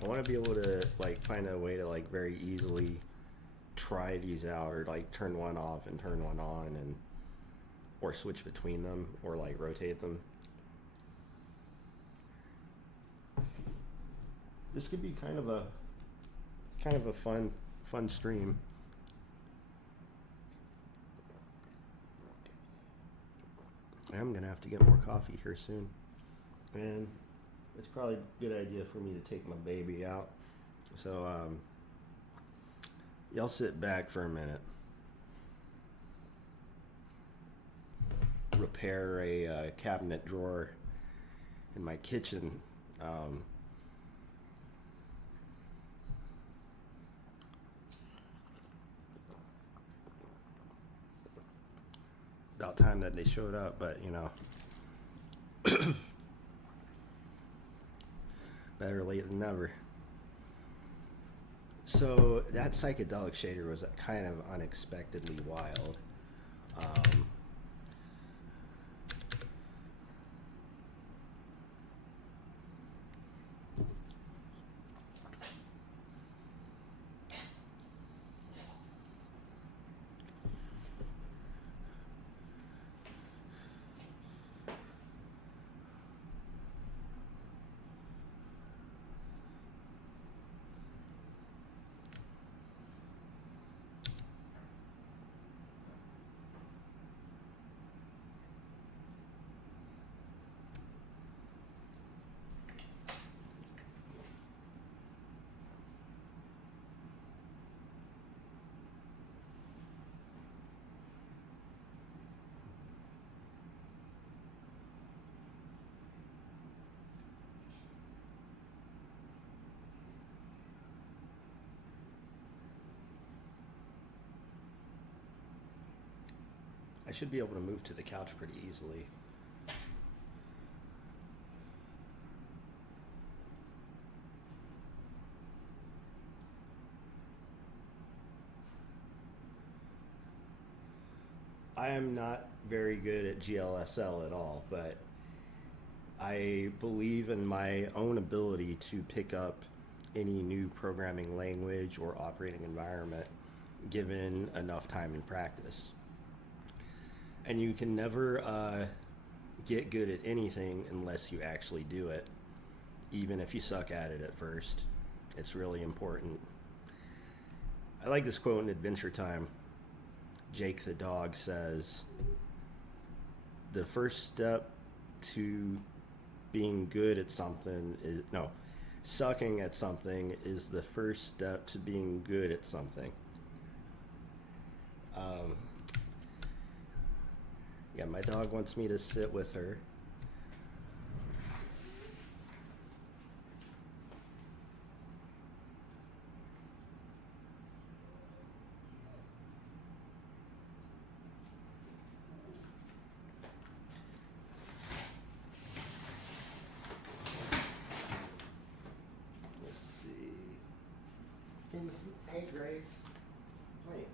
want to be able to like find a way to like very easily try these out, or like turn one off and turn one on, and or switch between them, or like rotate them. This could be kind of a fun stream. I'm gonna have to get more coffee here soon, and it's probably a good idea for me to take my baby out. So y'all sit back for a minute. Repair a cabinet drawer in my kitchen. About time that they showed up, but you know, better late than never. So that psychedelic shader was kind of unexpectedly wild. should be able to move to the couch pretty easily. I am not very good at GLSL at all, but I believe in my own ability to pick up any new programming language or operating environment given enough time and practice. And you can never get good at anything unless you actually do it, even if you suck at it at first. It's really important. I like this quote in Adventure Time. Jake the dog says, the first step to being good at something is, no, sucking at something is the first step to being good at something. Yeah, my dog wants me to sit with her. Let's see. Hey, Grace. Wait.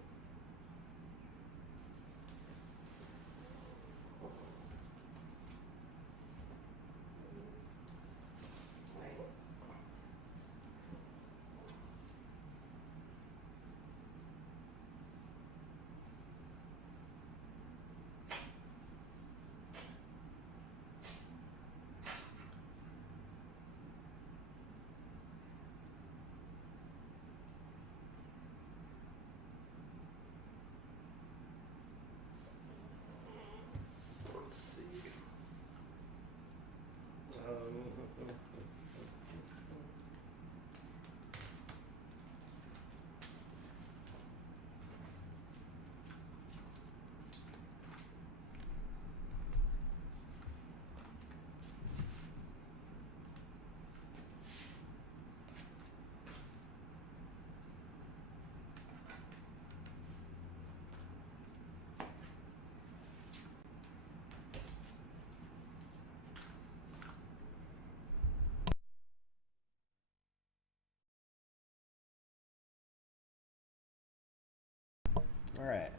Let's see. All right.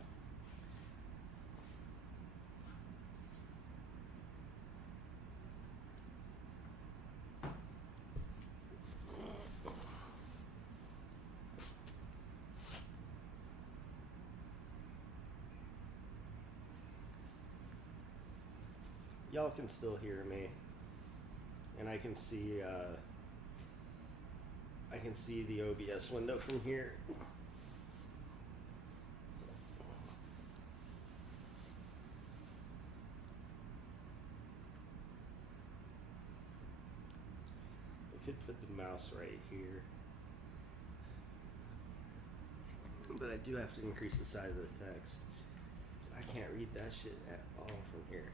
Y'all can still hear me, and I can see the OBS window from here. I could put the mouse right here, but I do have to increase the size of the text. I can't read that shit at all from here.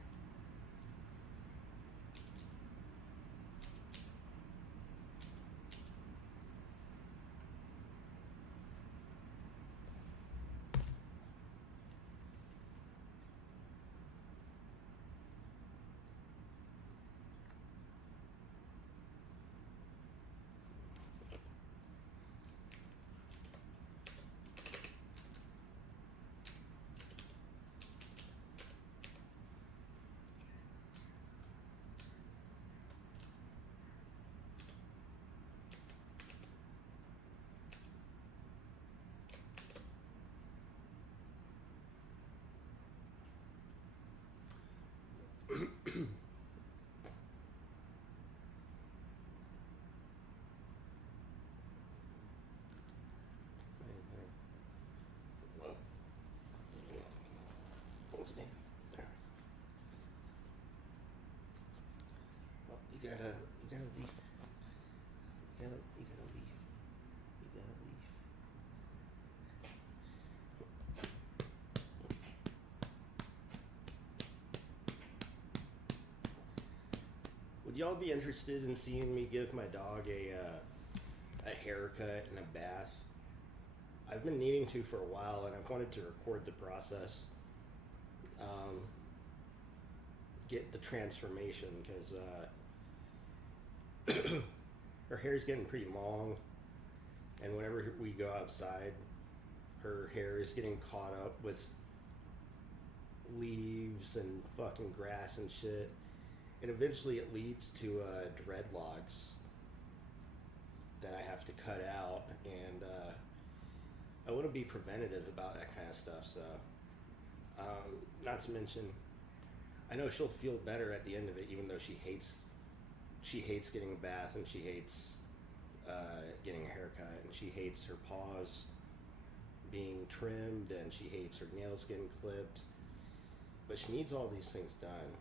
You gotta leave. You gotta leave. You gotta leave. Would y'all be interested in seeing me give my dog a haircut and a bath? I've been needing to for a while, and I've wanted to record the process. get the transformation, because her hair's getting pretty long, and whenever we go outside, her hair is getting caught up with leaves and fucking grass and shit, and eventually it leads to dreadlocks that I have to cut out, and I want to be preventative about that kind of stuff. So, not to mention, I know she'll feel better at the end of it, even though she hates getting a bath, and she hates getting a haircut, and she hates her paws being trimmed, and she hates her nails getting clipped. But she needs all these things done,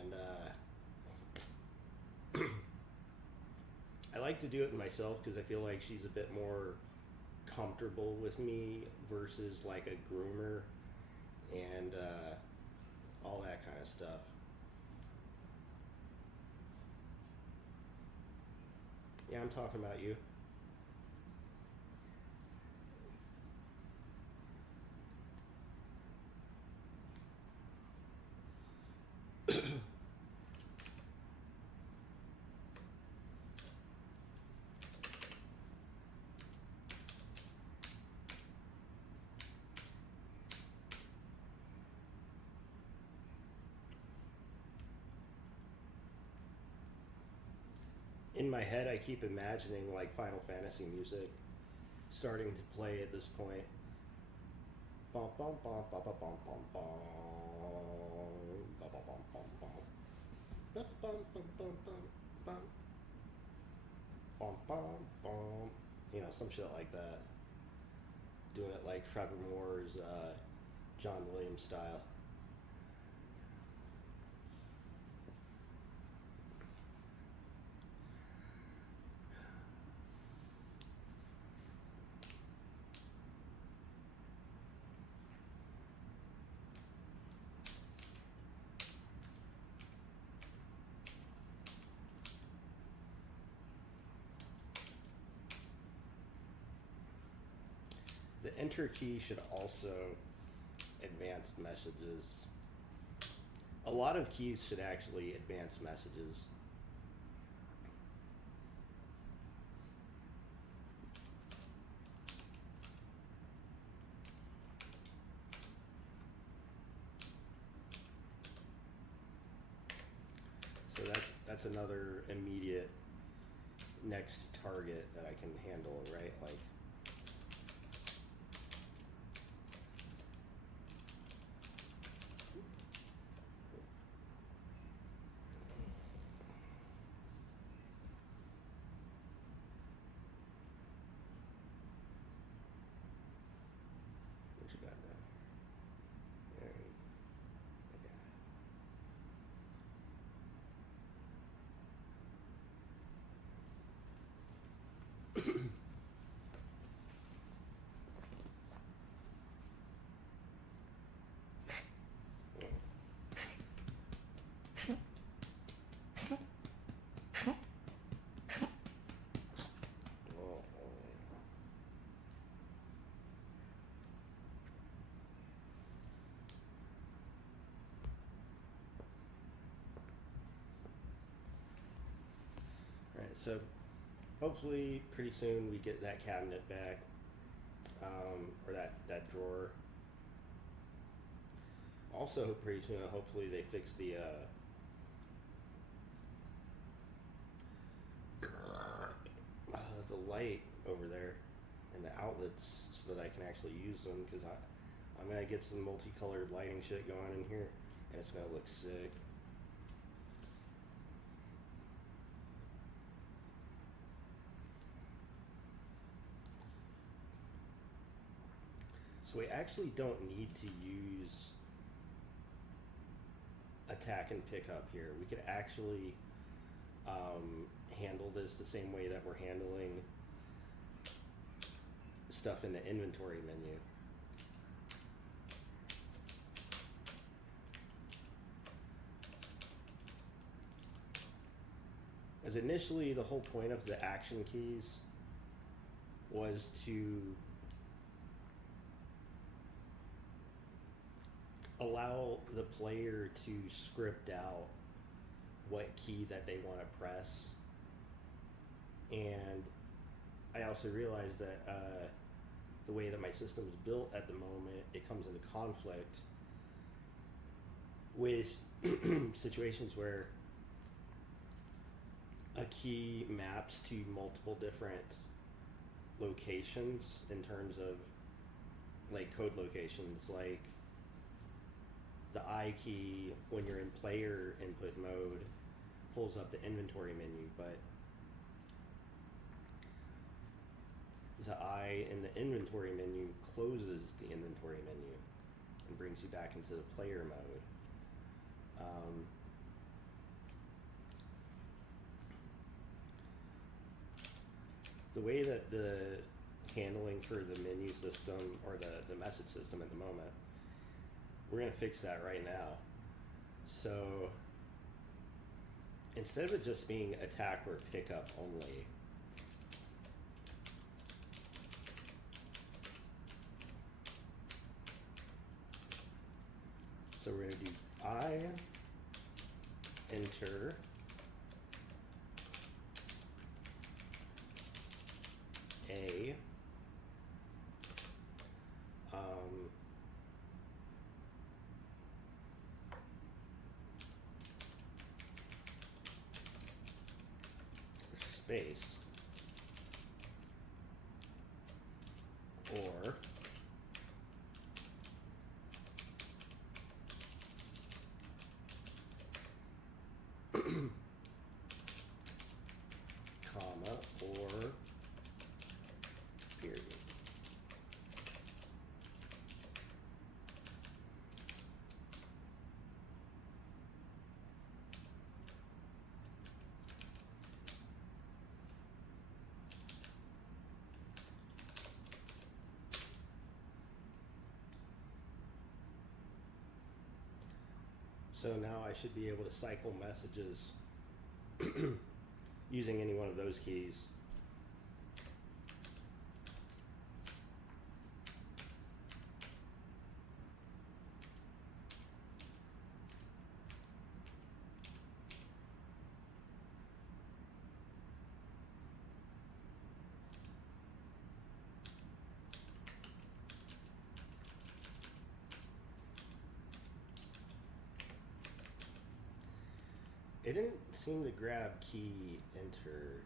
and I like to do it myself because I feel like she's a bit more comfortable with me versus like a groomer and all that kind of stuff. Yeah, I'm talking about you. In my head, I keep imagining like Final Fantasy music starting to play at this point. Bum bum bum bum bum bum bum bum bum bum bum bum bum bum bum bum bum bum bum, you know, some shit like that. Doing it like Trevor Moore's John Williams style. The enter key should also advance messages. A lot of keys should actually advance messages. So that's another immediate next target that I can handle, right? Like, what you got now? There you go. Alright, so hopefully pretty soon we get that cabinet back, or that drawer. Also pretty soon, hopefully they fix the light over there and the outlets so that I can actually use them, because I'm gonna get some multicolored lighting shit going in here, and it's gonna look sick. So we actually don't need to use attack and pickup here. We could actually handle this the same way that we're handling stuff in the inventory menu. As initially, the whole point of the action keys was to allow the player to script out what key that they want to press. And I also realized that the way that my system is built at the moment, it comes into conflict with situations where a key maps to multiple different locations in terms of like code locations, like the I key when you're in player input mode pulls up the inventory menu, but the I in the inventory menu closes the inventory menu and brings you back into the player mode. The way that the handling for the menu system or the message system at the moment, we're going to fix that right now. So instead of it just being attack or pickup only, so we're going to do I enter a space or comma or period. So now I should be able to cycle messages using any one of those keys. It didn't seem to grab key enter.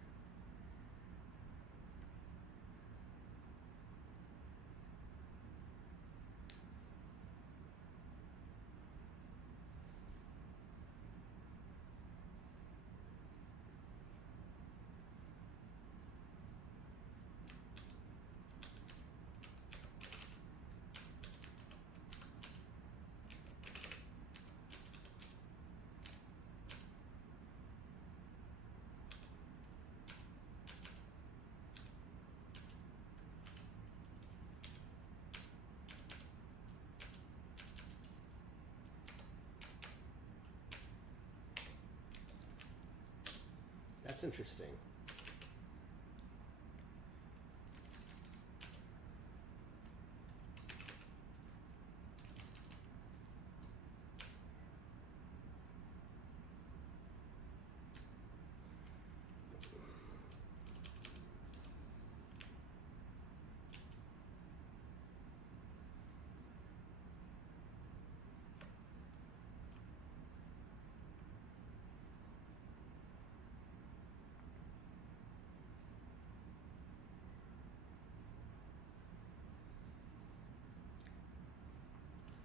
That's interesting.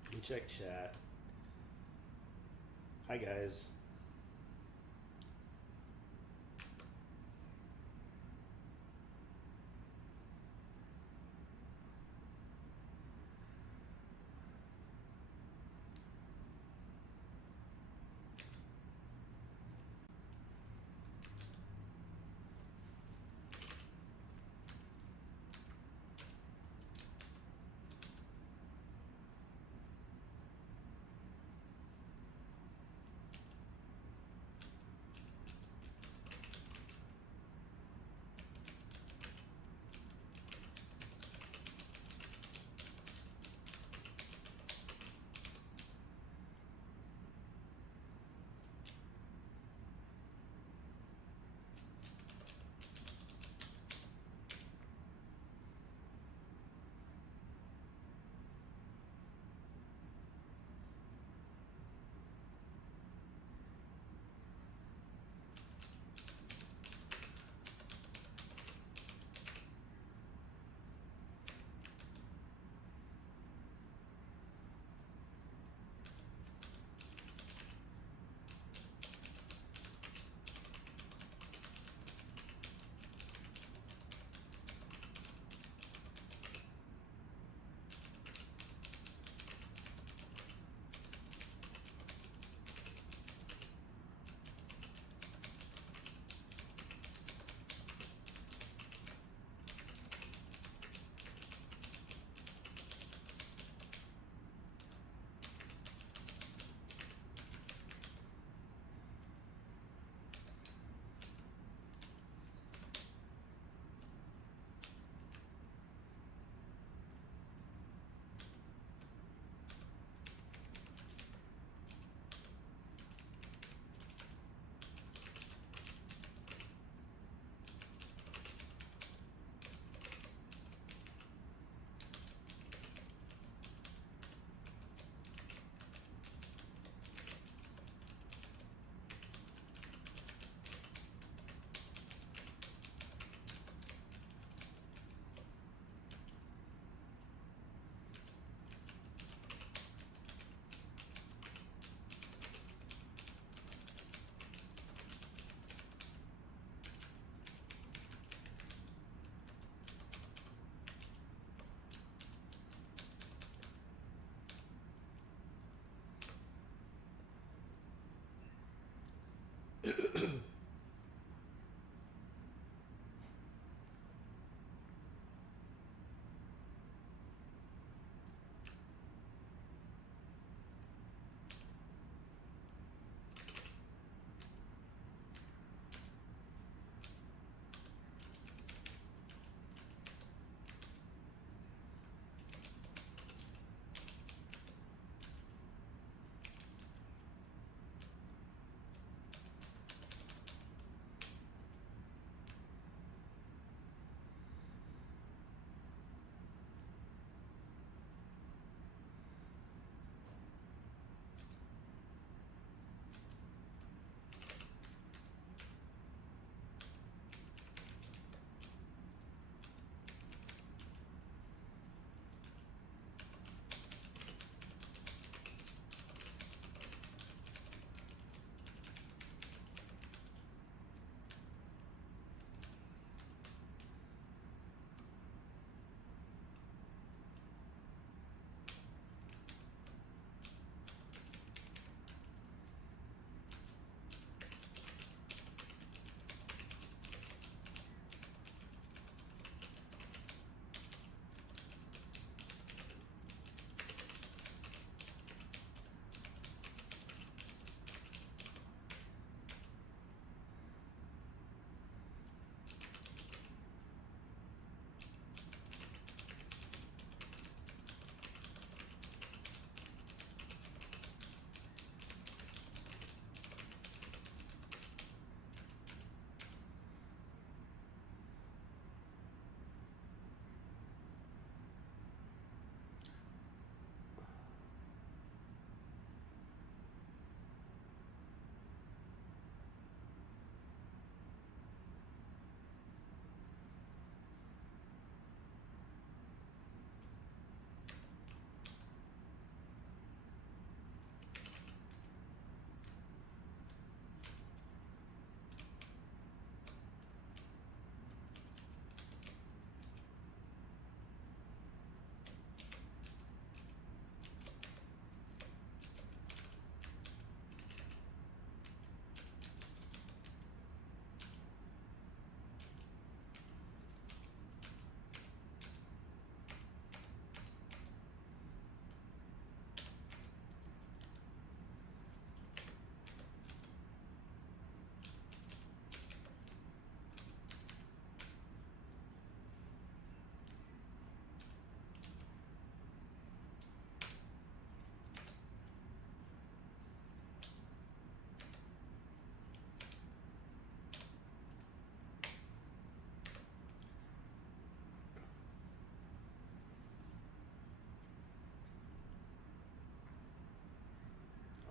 Let me check chat. Hi guys. I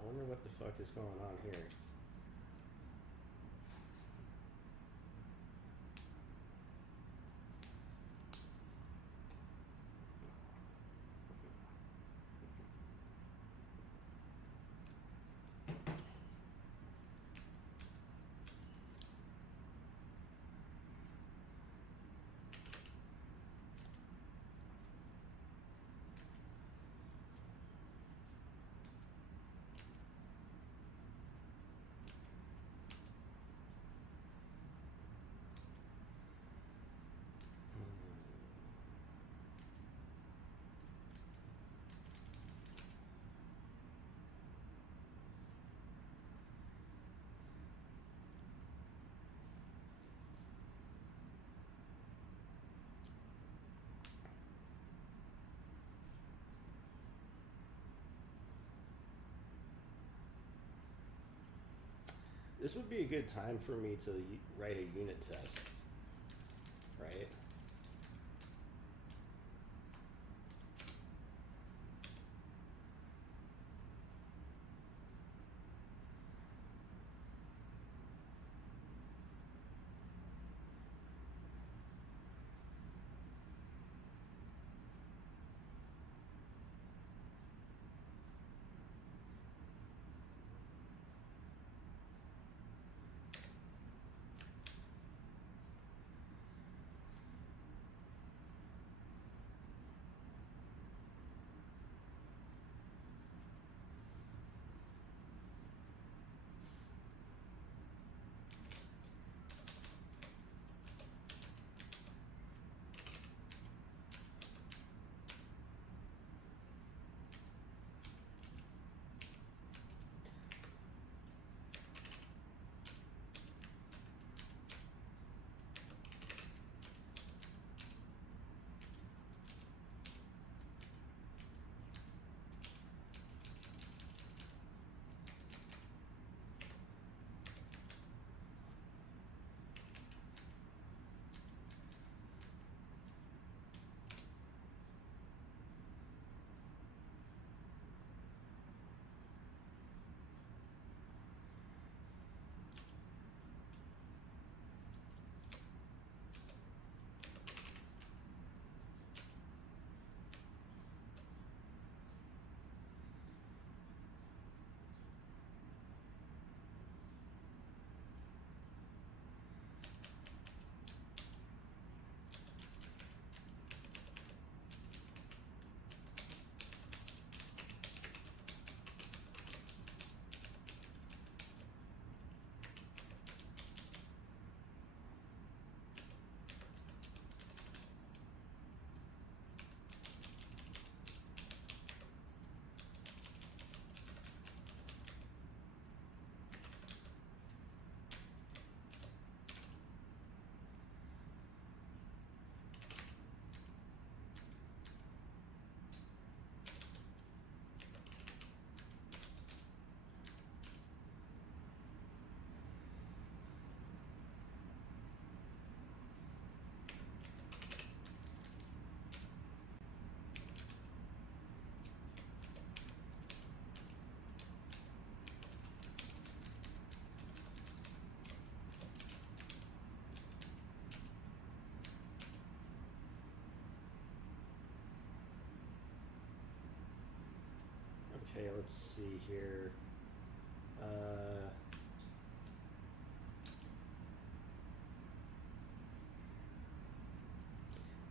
wonder what the fuck is going on here. This would be a good time for me to write a unit test, right? Okay, let's see here.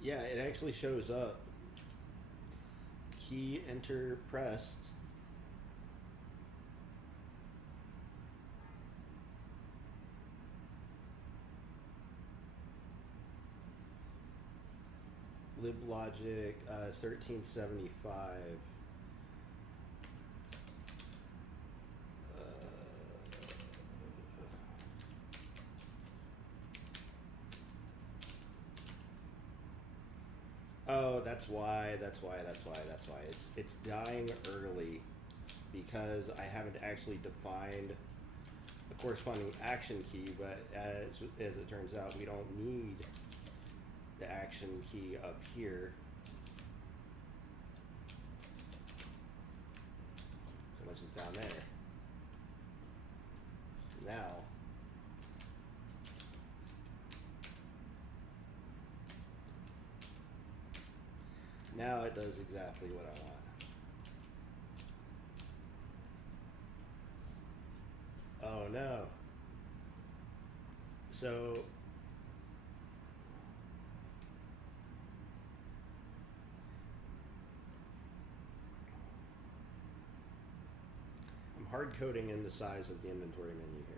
Yeah, it actually shows up. Key enter pressed. LibLogic 1375. Oh, that's why. It's dying early because I haven't actually defined a corresponding action key, but as it turns out, we don't need the action key up here. So much is down there. Now it does exactly what I want. Oh no. So I'm hard coding in the size of the inventory menu here.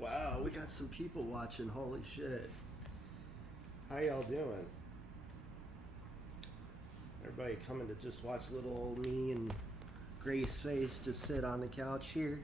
Wow, we got some people watching. Holy shit. How y'all doing? Everybody coming to just watch little old me and Grace Face just sit on the couch here.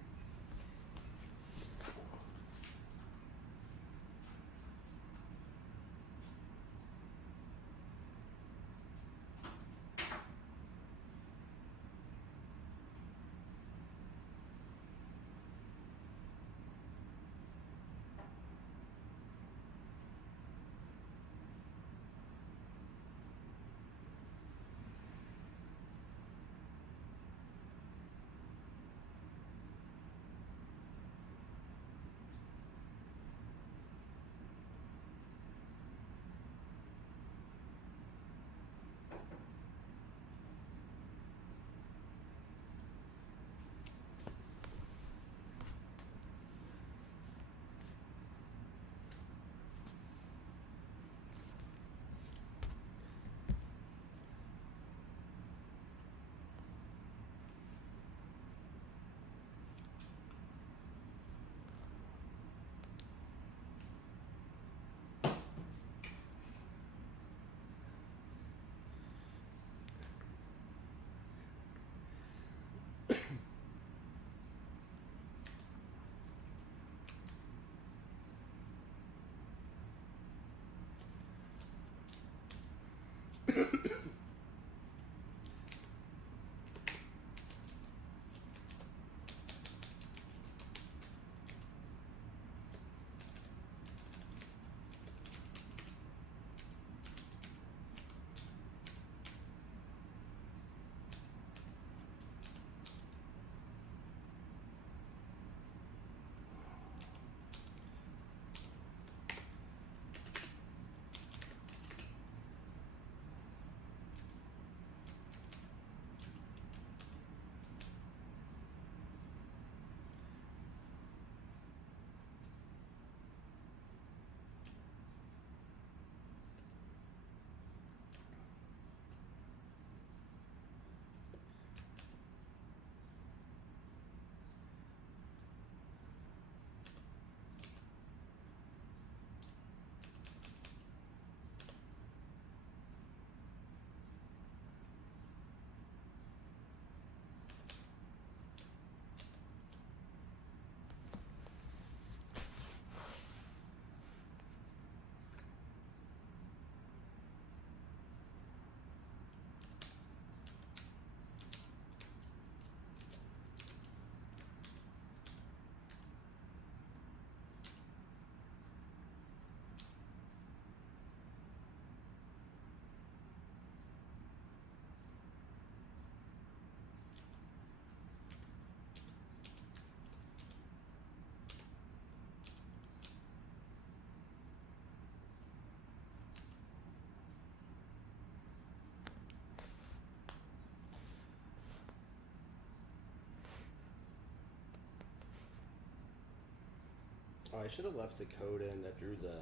Oh, I should have left the code in that drew the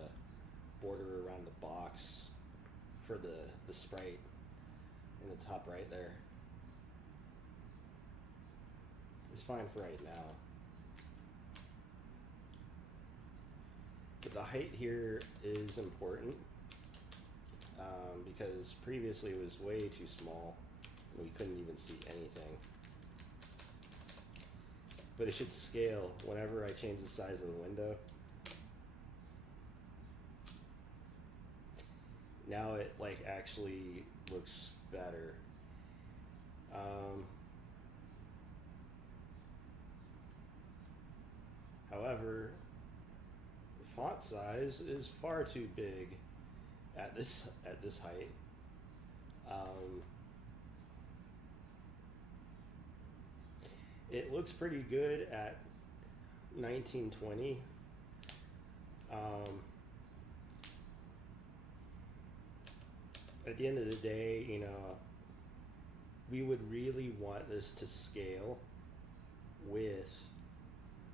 border around the box for the sprite in the top right there. It's fine for right now. But the height here is important because previously it was way too small and we couldn't even see anything. But it should scale whenever I change the size of the window. Now it like actually looks better. However, the font size is far too big at this height. It looks pretty good at 1920. At the end of the day, you know, we would really want this to scale with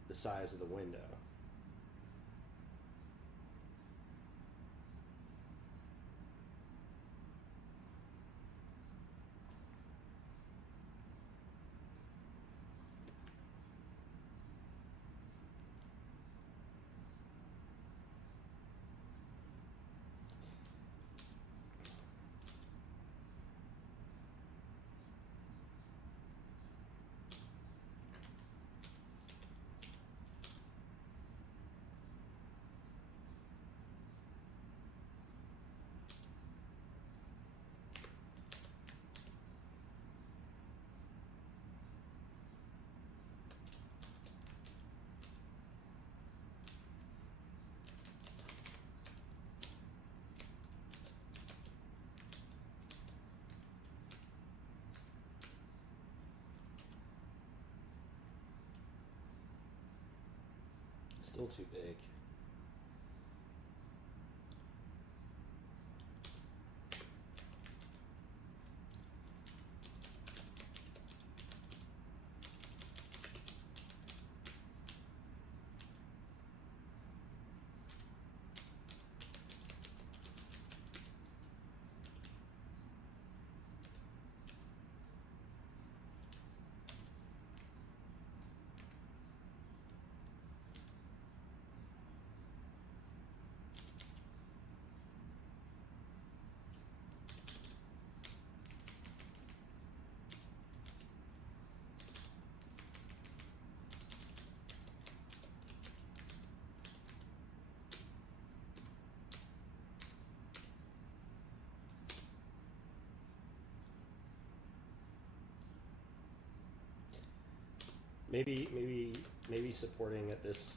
the size of the window. Still too big. Maybe supporting at this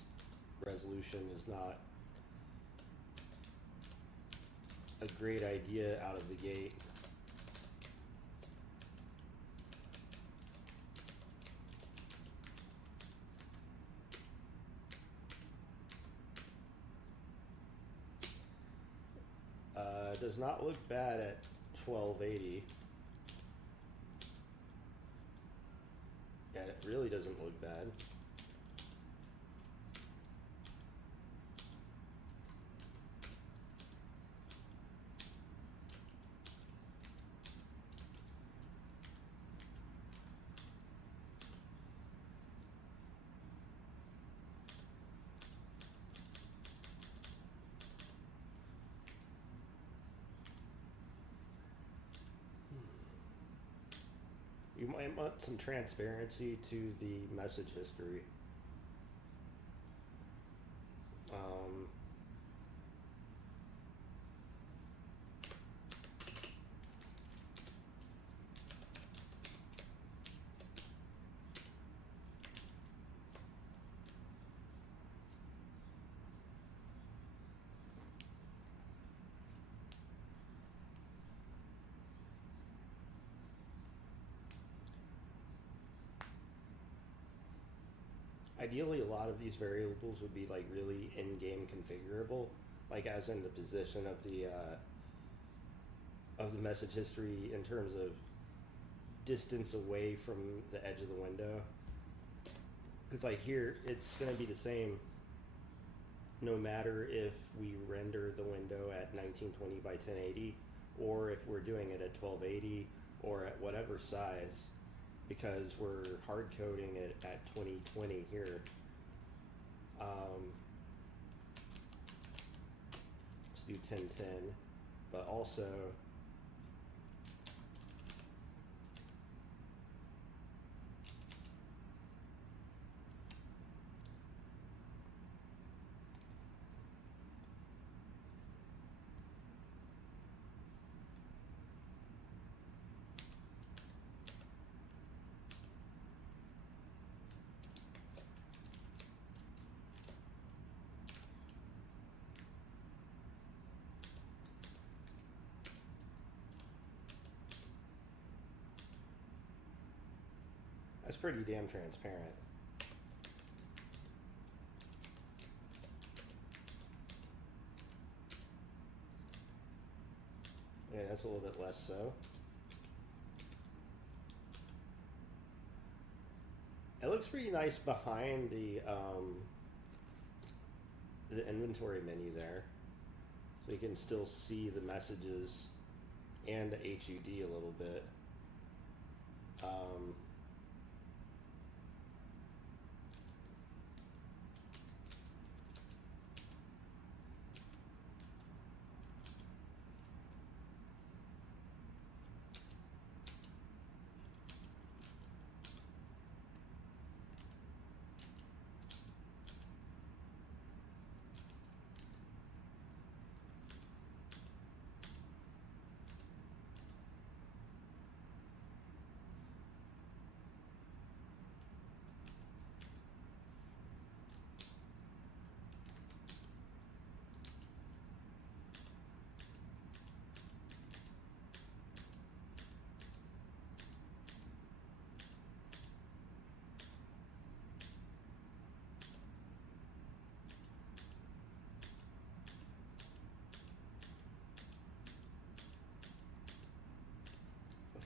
resolution is not a great idea out of the gate. Does not look bad at 1280. Yeah, it really doesn't look bad. You might want some transparency to the message history. Ideally, a lot of these variables would be like really in-game configurable, like as in the position of the message history in terms of distance away from the edge of the window. Because like here, it's going to be the same no matter if we render the window at 1920 by 1080 or if we're doing it at 1280 or at whatever size, because we're hard coding it at 2020 here. Let's do 1010, but also that's pretty damn transparent. Yeah, that's a little bit less so. It looks pretty nice behind the inventory menu there. So you can still see the messages and the HUD a little bit.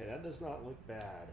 Okay, that does not look bad.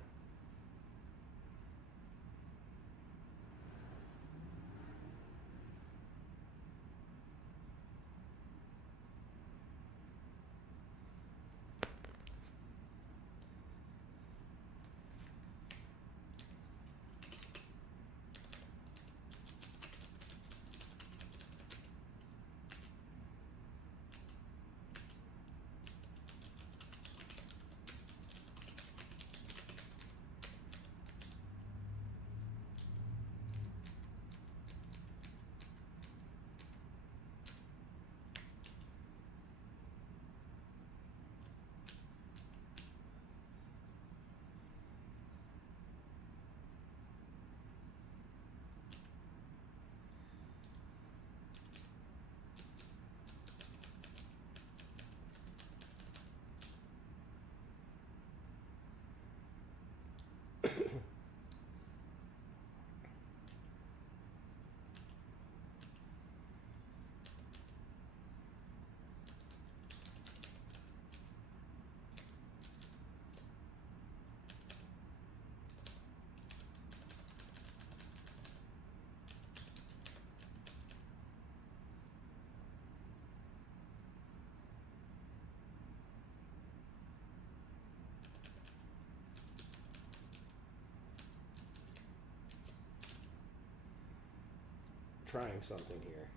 Trying something here.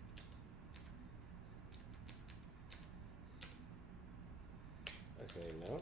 Okay, no.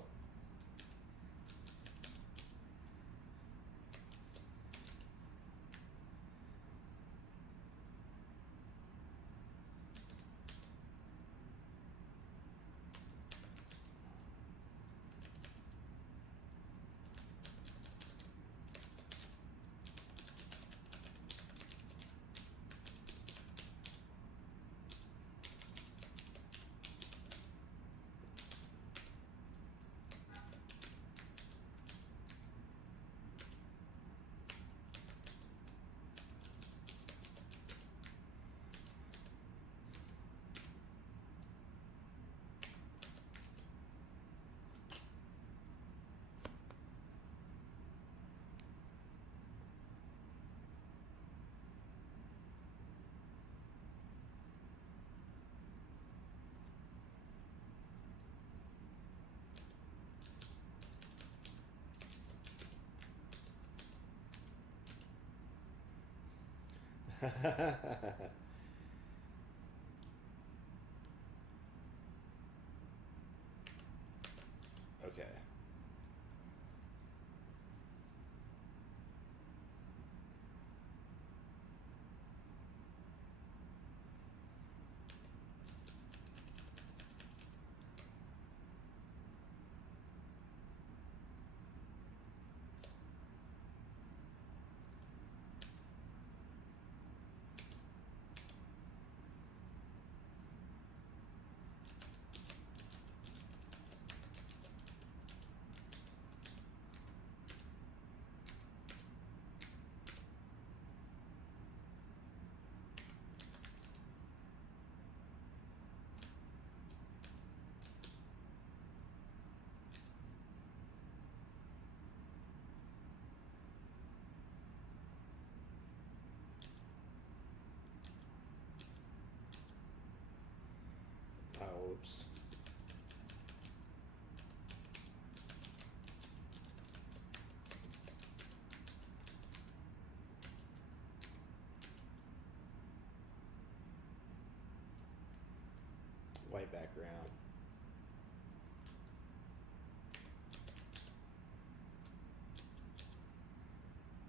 Okay. Oh, oops. White background.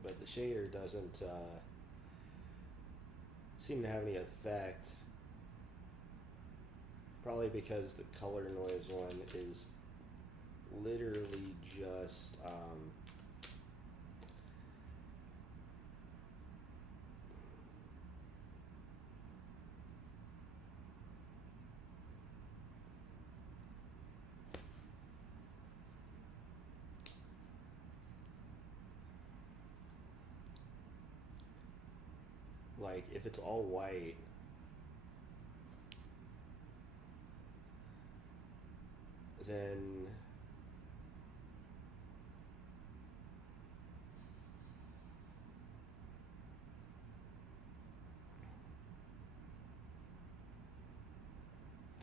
But the shader doesn't seem to have any effect. Probably because the color noise one is literally just like if it's all white, then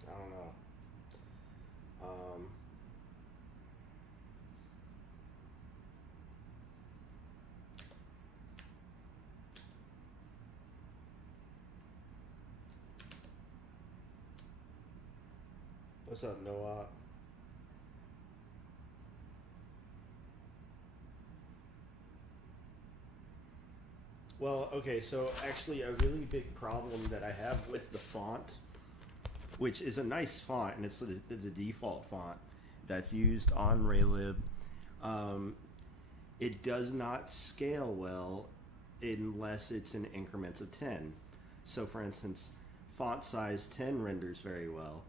I don't know. What's up, Noah? Well, okay, so actually a really big problem that I have with the font, which is a nice font, and it's the default font that's used on raylib, it does not scale well unless it's in increments of 10. So for instance, font size 10 renders very well.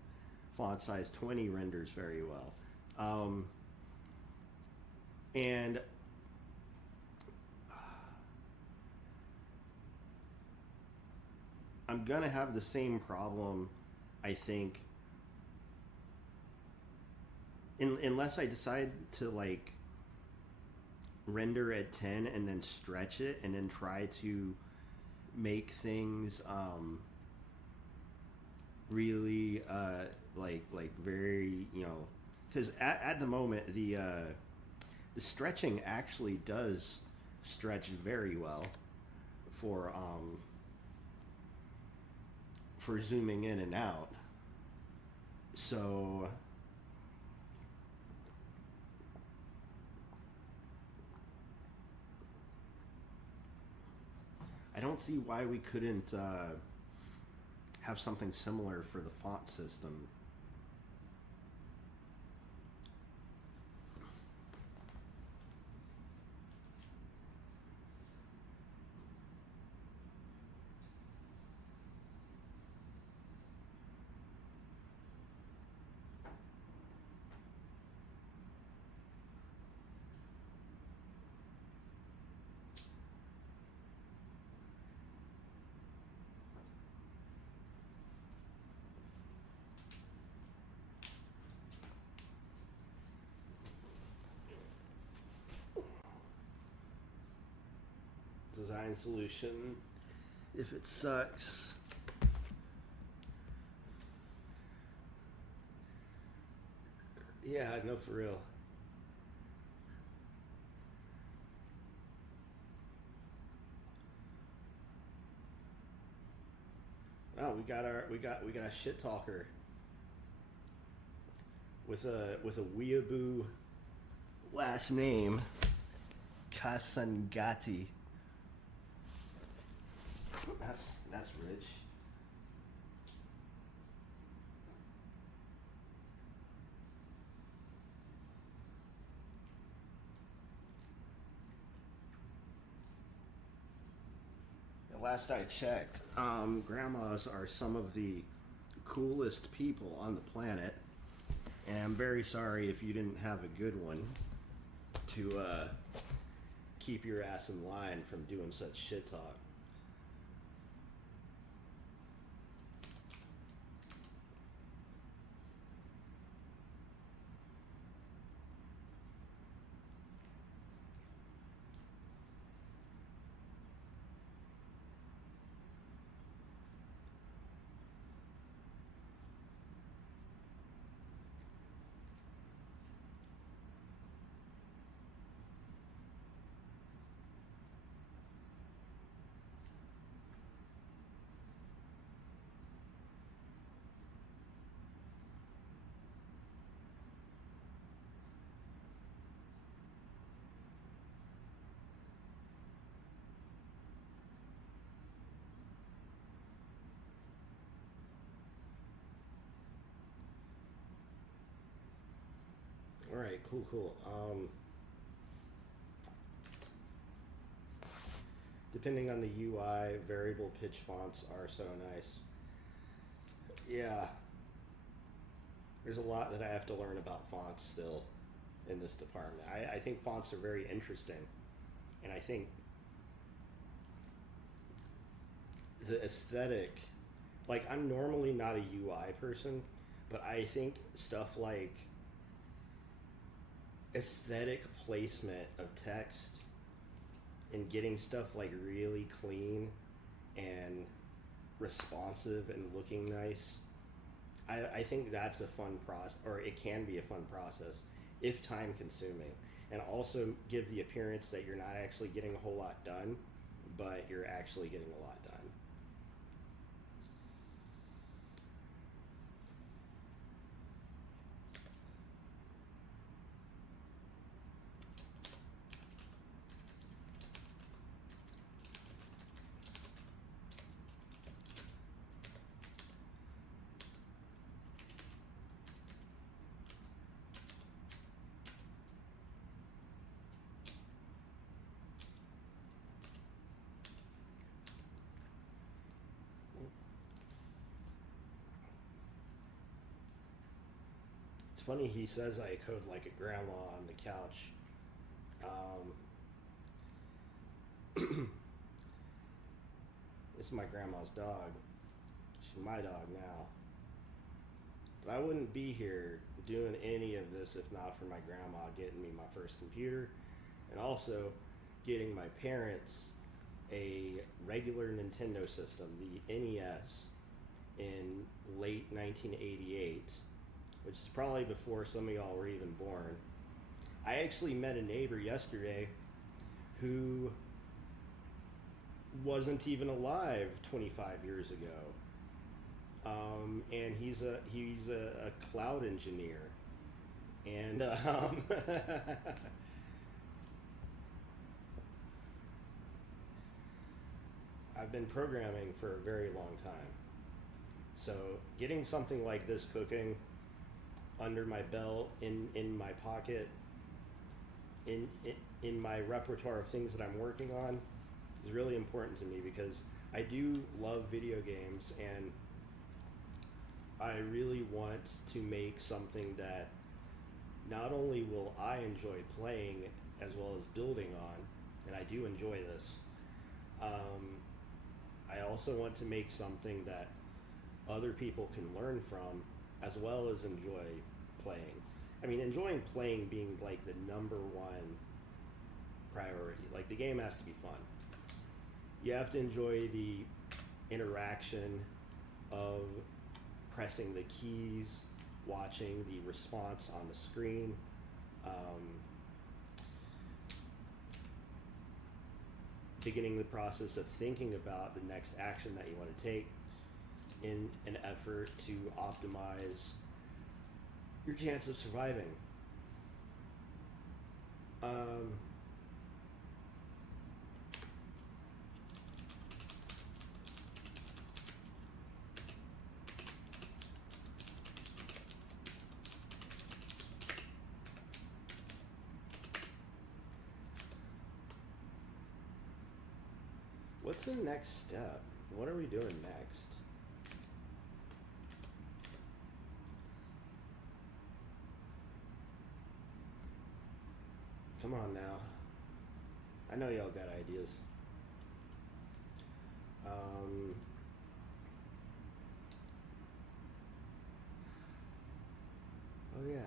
Font size 20 renders very well. And I'm gonna have the same problem, I think, unless I decide to like render at 10 and then stretch it and then try to make things really like very, you know, because at the moment the stretching actually does stretch very well for zooming in and out. So I don't see why we couldn't have something similar for the font system. Design solution if it sucks. Yeah, no, for real. Oh, we got a shit talker with a weeaboo last name, Kasangati. That's rich. Last I checked, grandmas are some of the coolest people on the planet, and I'm very sorry if you didn't have a good one to keep your ass in line from doing such shit talk. All right, cool. Depending on the UI, variable pitch fonts are so nice. Yeah, there's a lot that I have to learn about fonts still in this department. I think fonts are very interesting, and I think the aesthetic, like I'm normally not a UI person, but I think stuff like aesthetic placement of text and getting stuff like really clean and responsive and looking nice, I think that's a fun process, or it can be a fun process if time consuming, and also give the appearance that you're not actually getting a whole lot done, but you're actually getting a lot done. It's funny he says I code like a grandma on the couch. This is my grandma's dog. She's my dog now. But I wouldn't be here doing any of this if not for my grandma getting me my first computer, and also getting my parents a regular Nintendo system, the NES, in late 1988, which is probably before some of y'all were even born. I actually met a neighbor yesterday who wasn't even alive 25 years ago, and he's a cloud engineer, and I've been programming for a very long time. So getting something like this cooking under my belt, in my pocket, in my repertoire of things that I'm working on, is really important to me, because I do love video games, and I really want to make something that not only will I enjoy playing as well as building on, and I do enjoy this, I also want to make something that other people can learn from as well as enjoy playing. I mean, enjoying playing being like the number one priority. Like, the game has to be fun. You have to enjoy the interaction of pressing the keys, watching the response on the screen, beginning the process of thinking about the next action that you want to take, in an effort to optimize your chance of surviving. What's the next step? What are we doing next? Come on now. I know y'all got ideas. Oh yeah.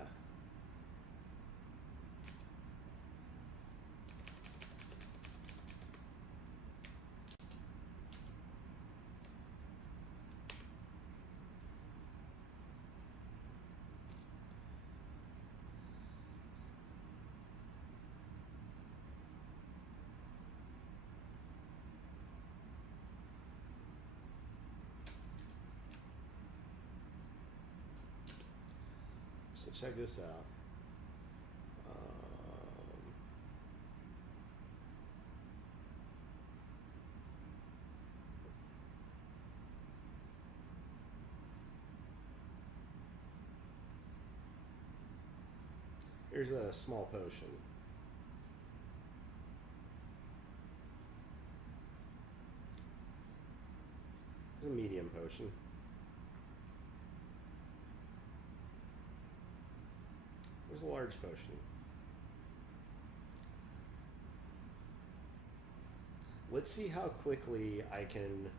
So check this out. Here's a small potion. Here's a medium potion. There's a large potion. Let's see how quickly I can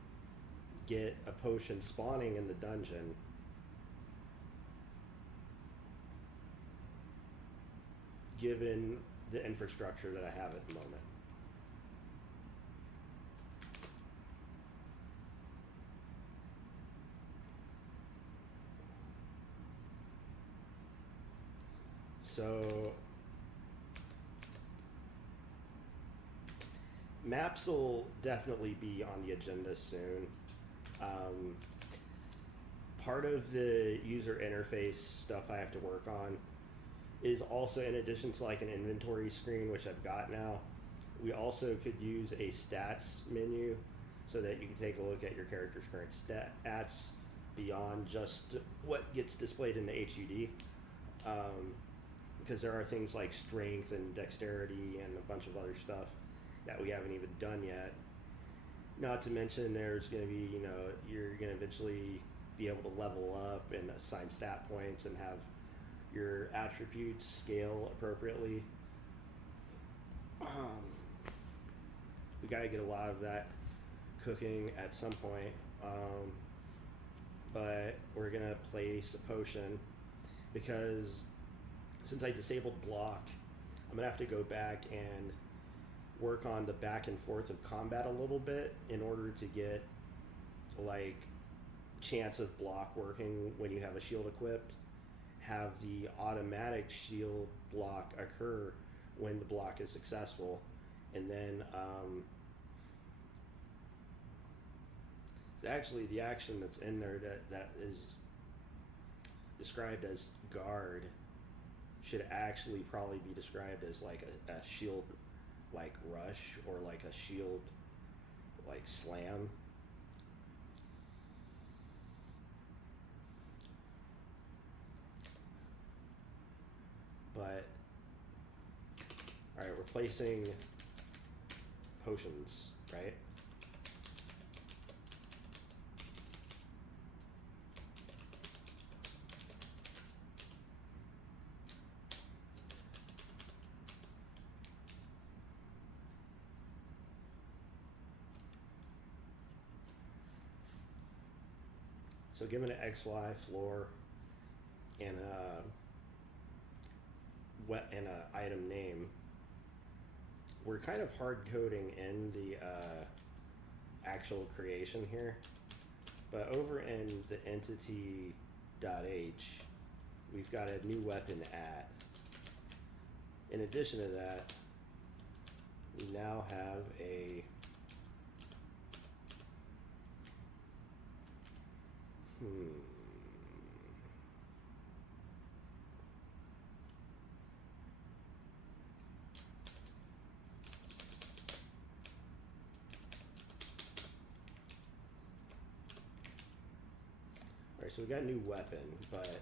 get a potion spawning in the dungeon given the infrastructure that I have at the moment. So maps will definitely be on the agenda soon. Part of the user interface stuff I have to work on is also, in addition to like an inventory screen, which I've got now, we also could use a stats menu so that you can take a look at your character's current stats beyond just what gets displayed in the HUD. Because there are things like strength and dexterity and a bunch of other stuff that we haven't even done yet. Not to mention there's going to be, you know, you're going to eventually be able to level up and assign stat points and have your attributes scale appropriately. We got to get a lot of that cooking at some point. But we're going to place a potion because since I disabled block, I'm going to have to go back and work on the back and forth of combat a little bit in order to get like chance of block working when you have a shield equipped, have the automatic shield block occur when the block is successful, and then it's actually the action that's in there that is described as guard should actually probably be described as like a shield like rush or like a shield like slam. But alright, we're placing potions, right? So given an XY floor and an item name, we're kind of hard coding in the actual creation here, but over in the entity.h, we've got a new weapon at. In addition to that, we now have a Alright, so we got a new weapon, but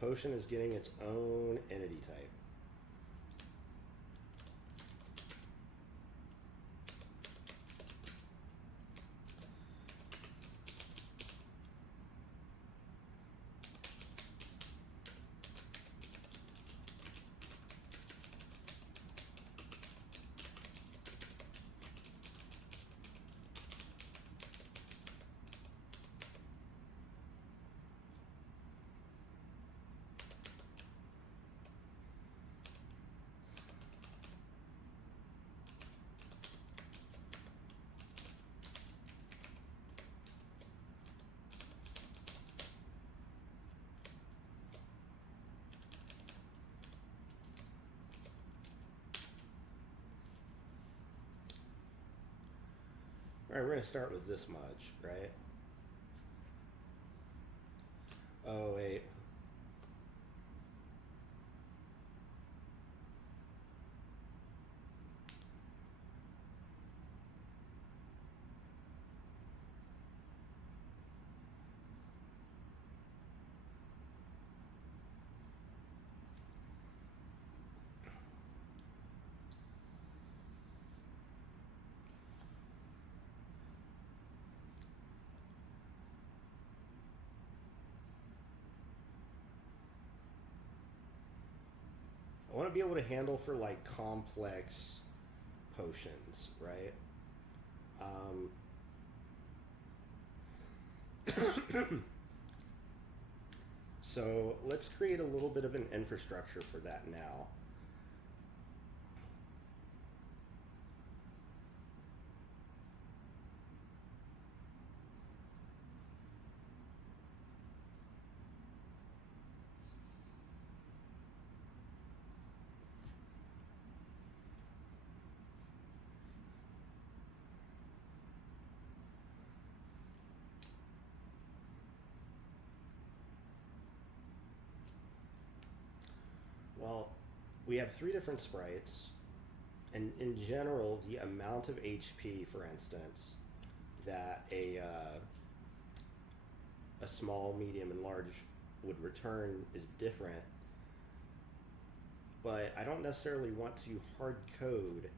potion is getting its own entity type. Alright, we're going to start with this much, right? Oh, wait. I want to be able to handle for like complex potions, right? So let's create a little bit of an infrastructure for that now. Well, we have 3 different sprites, and in general, the amount of HP, for instance, that a small, medium, and large would return is different. But I don't necessarily want to hard code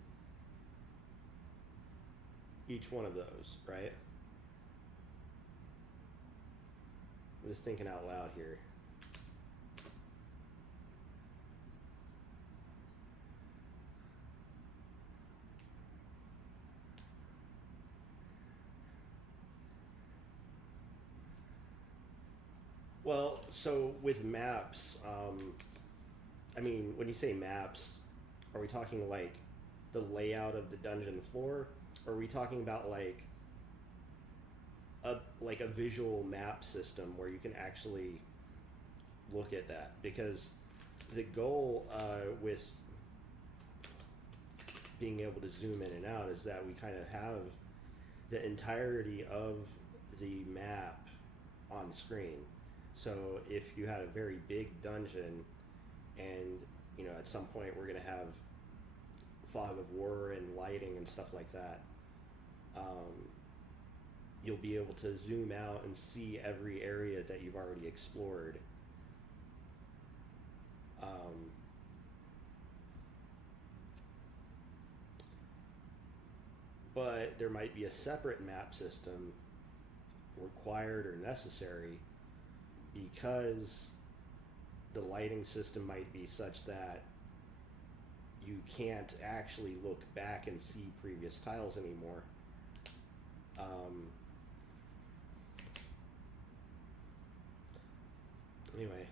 each one of those, right? I'm just thinking out loud here. Well, so with maps, I mean, when you say maps, are we talking like the layout of the dungeon floor? Or are we talking about like a visual map system where you can actually look at that? Because the goal with being able to zoom in and out is that we kind of have the entirety of the map on screen. So if you had a very big dungeon and, you know, at some point we're going to have fog of war and lighting and stuff like that, you'll be able to zoom out and see every area that you've already explored. But there might be a separate map system required or necessary because the lighting system might be such that you can't actually look back and see previous tiles anymore. Anyway,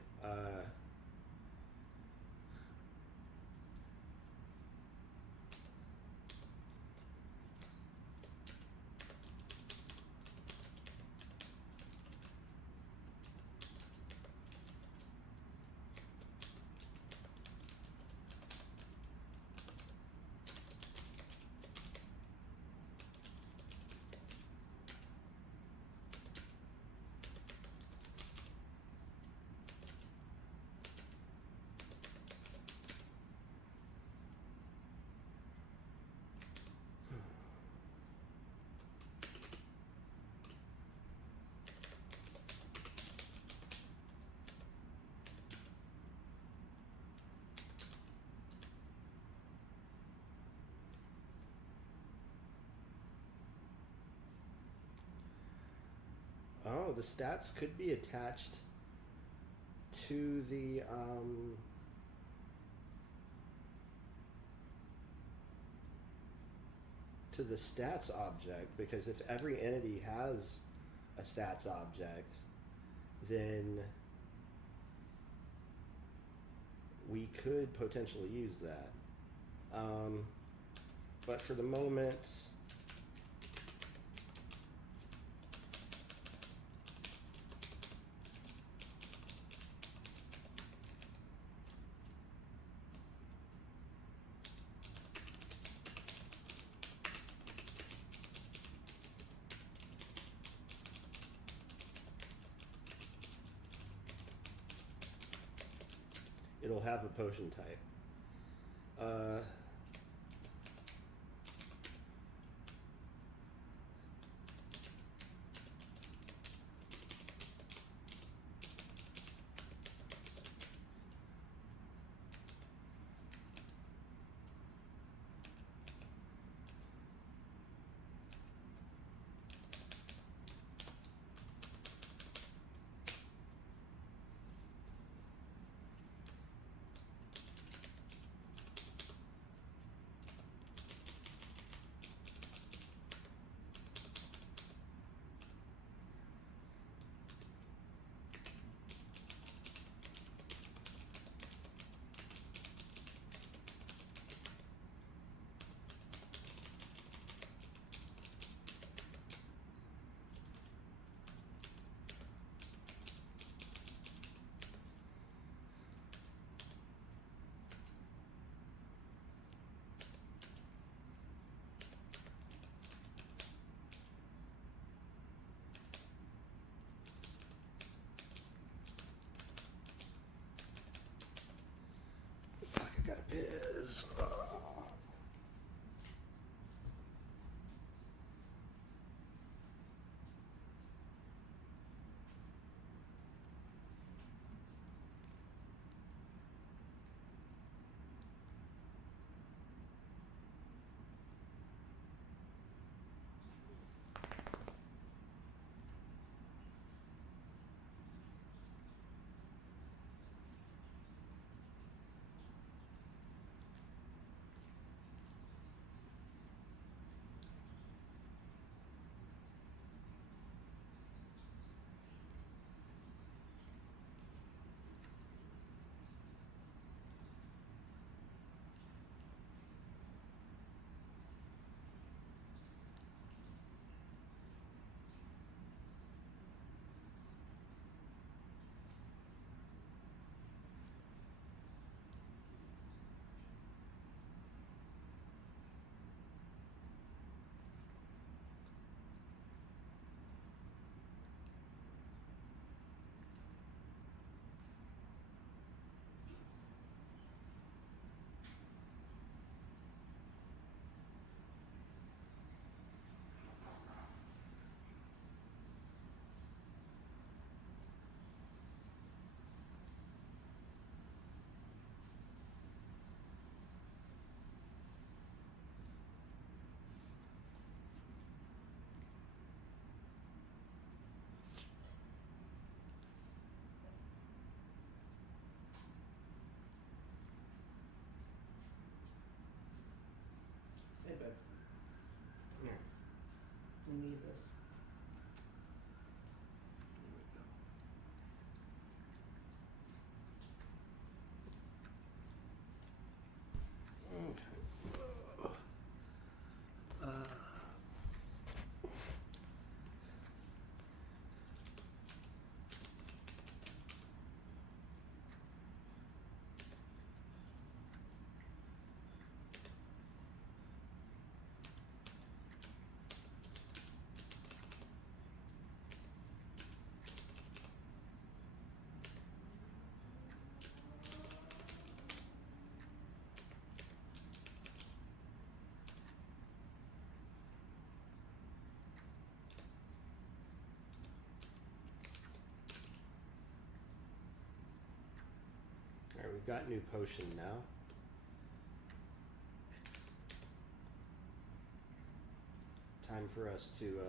know. The stats could be attached to the stats object, because if every entity has a stats object, then we could potentially use that. But for the moment, it'll have a potion type. Fuck, I gotta piss. Hey, babe. Come here. You need this. Okay. Alright, we've got new potion now. Time for us to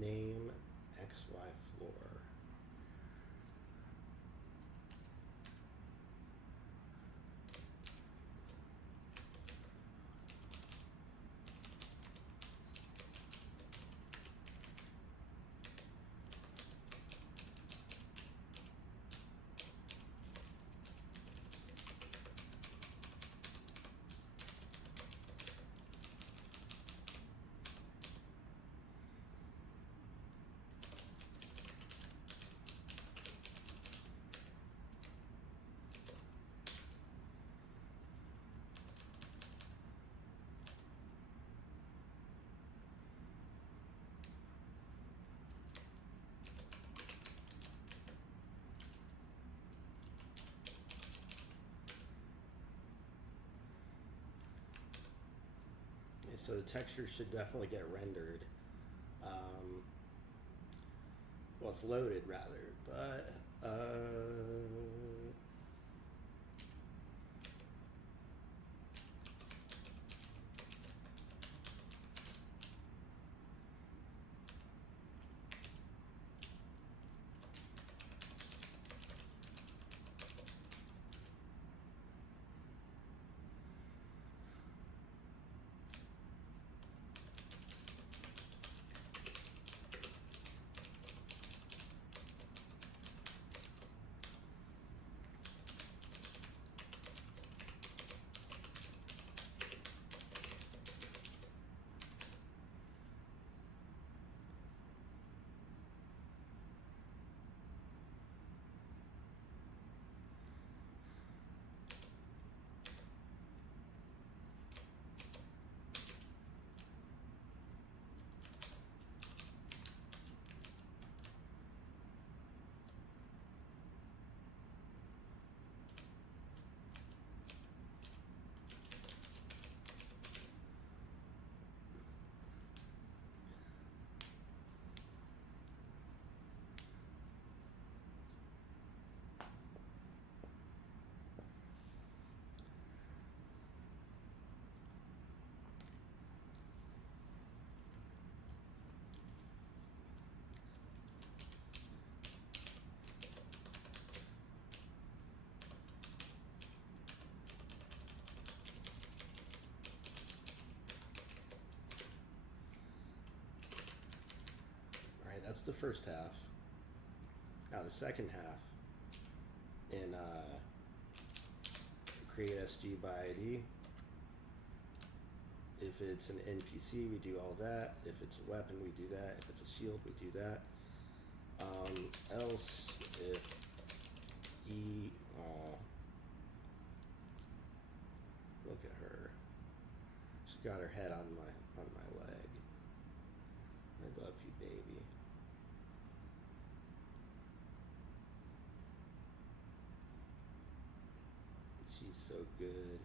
name XY floor. So the texture should definitely get rendered. Well, it's loaded rather, but that's the first half. Now the second half in create SG by ID. If it's an NPC, we do all that. If it's a weapon, we do that. If it's a shield, we do that. Else, if E, look at her. She's got her head on my leg. I love you, baby. She's so good.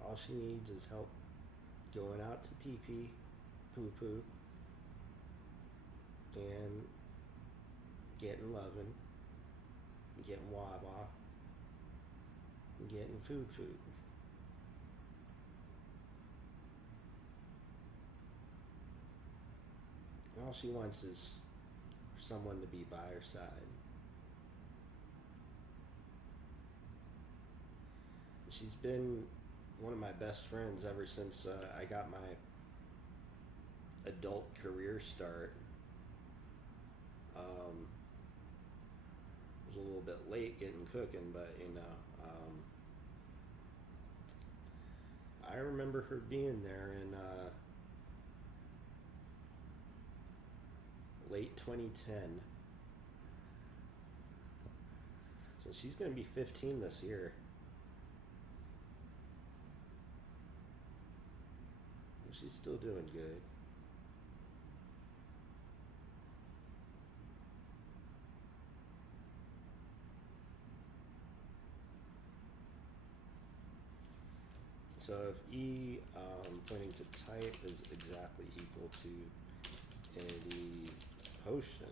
All she needs is help going out to pee-pee, poo-poo, and getting lovin', getting wah-wah, and getting food. All she wants is for someone to be by her side. She's been one of my best friends ever since I got my adult career start. It was a little bit late getting cooking, but I remember her being there in late 2010. So she's going to be 15 this year. She's still doing good. So if E pointing to type is exactly equal to entity potion,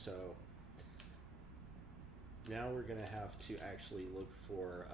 So now we're going to have to actually look for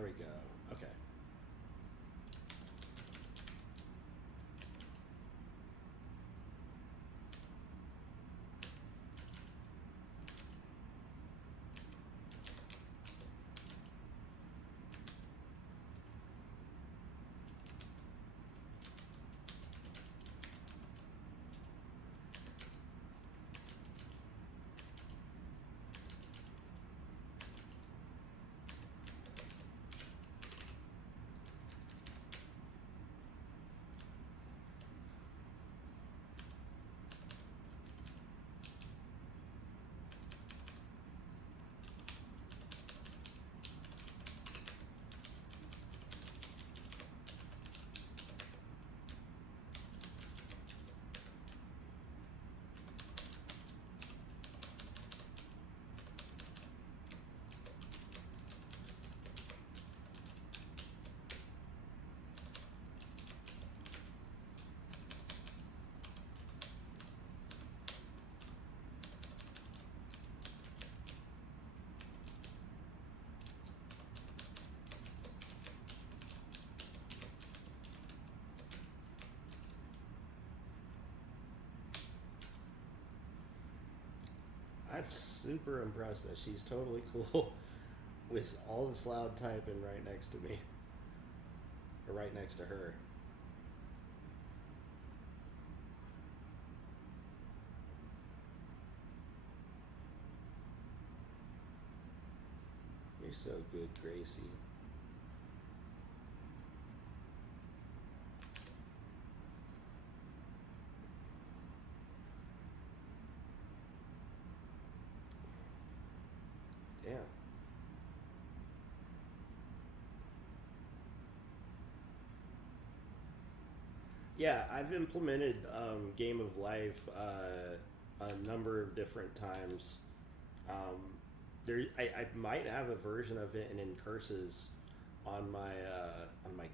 there we go. Okay. I'm super impressed that she's totally cool with all this loud typing right next to me. Or right next to her. You're so good, Gracie. Yeah, I've implemented Game of Life a number of different times. I might have a version of it in curses on my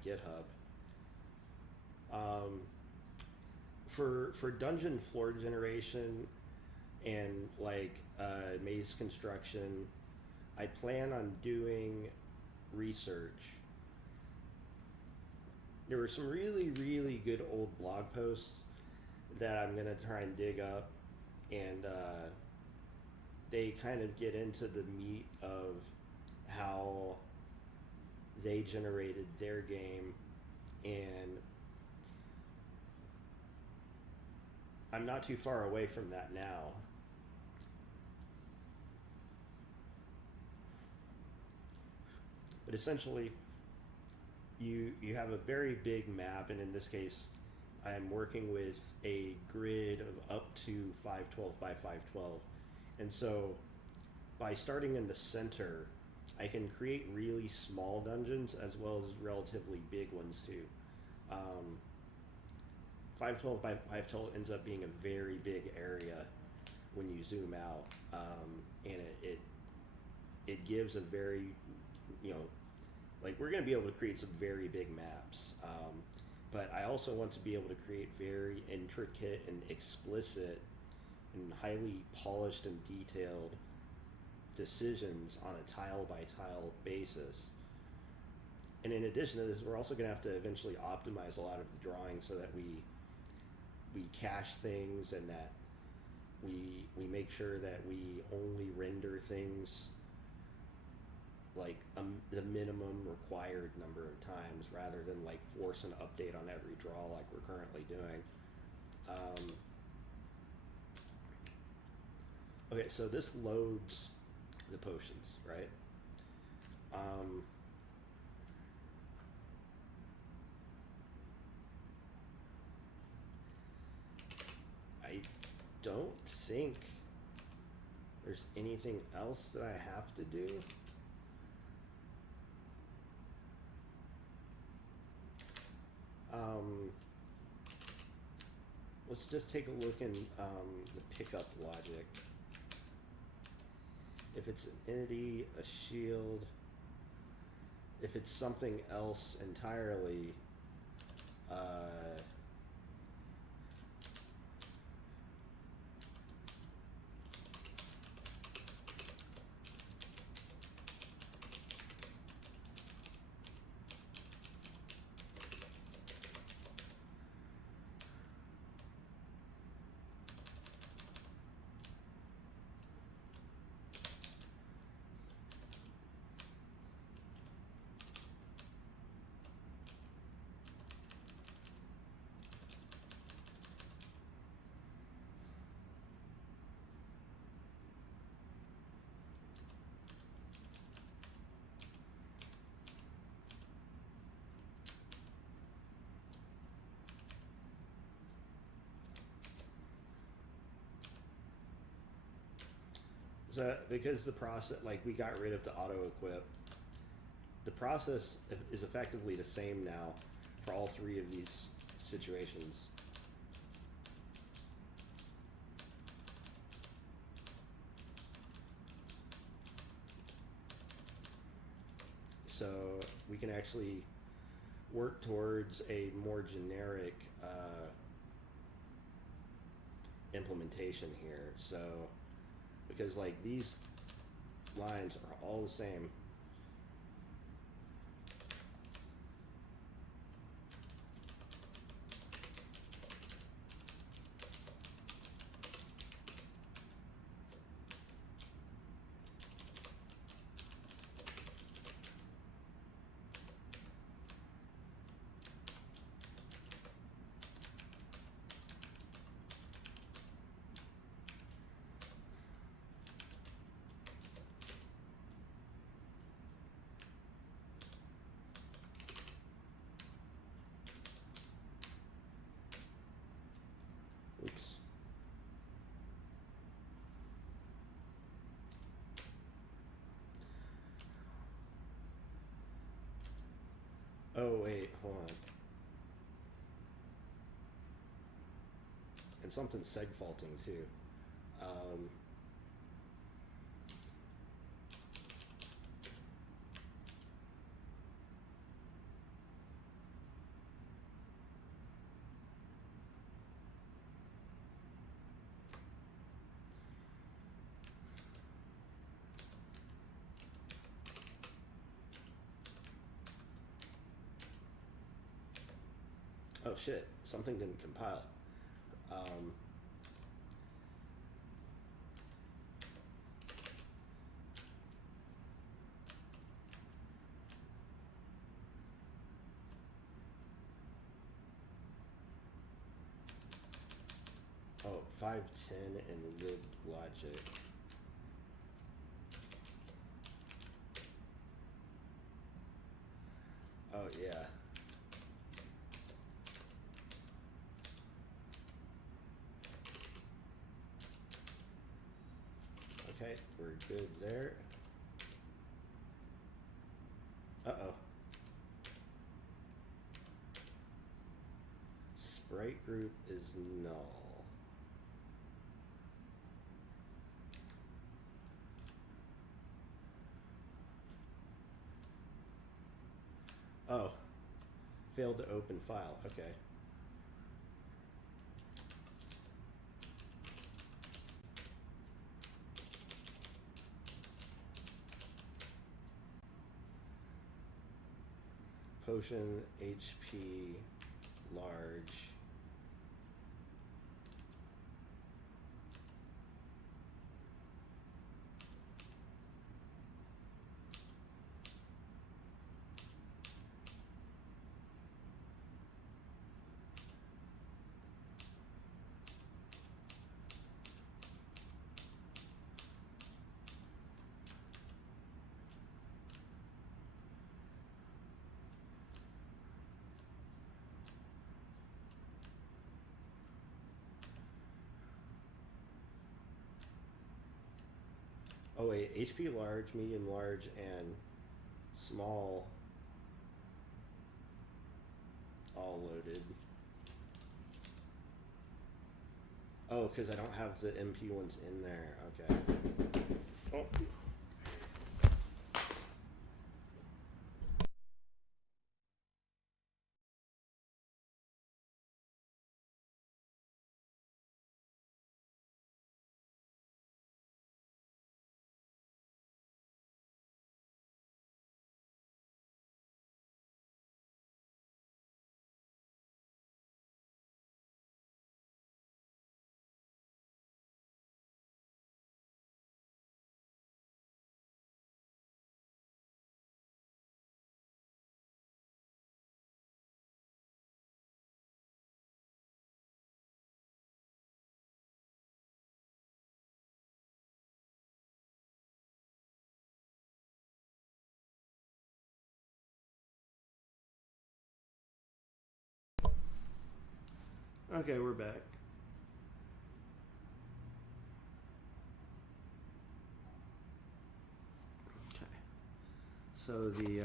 GitHub. For dungeon floor generation and like maze construction, I plan on doing research. There were some really, really good old blog posts that I'm going to try and dig up, and they kind of get into the meat of how they generated their game, and I'm not too far away from that now. But essentially, you have a very big map, and in this case, I'm working with a grid of up to 512 by 512. And so by starting in the center, I can create really small dungeons as well as relatively big ones too. 512 by 512 ends up being a very big area when you zoom out, and it gives a very, like we're going to be able to create some very big maps, but I also want to be able to create very intricate and explicit and highly polished and detailed decisions on a tile by tile basis. And in addition to this, we're also going to have to eventually optimize a lot of the drawing so that we cache things, and that we make sure that we only render things like the minimum required number of times, rather than like force an update on every draw like we're currently doing. Okay, so this loads the potions, right? I don't think there's anything else that I have to do. Let's just take a look in the pickup logic. If it's an entity, a shield, if it's something else entirely, because the process, like we got rid of the auto equip, the process is effectively the same now for all three of these situations. So we can actually work towards a more generic implementation here. So, because like these lines are all the same. Oops. Oh wait, hold on. and something segfaulting too. Oh shit, something didn't compile. Oh, 510 and lib logic. Oh yeah. Okay, we're good there. Uh-oh. Sprite group is null. Oh, failed to open file. Okay. Potion HP large. Oh wait, HP large, medium large, and small all loaded. Oh, because I don't have the MP ones in there. Okay. Oh. Okay, we're back. Okay. So the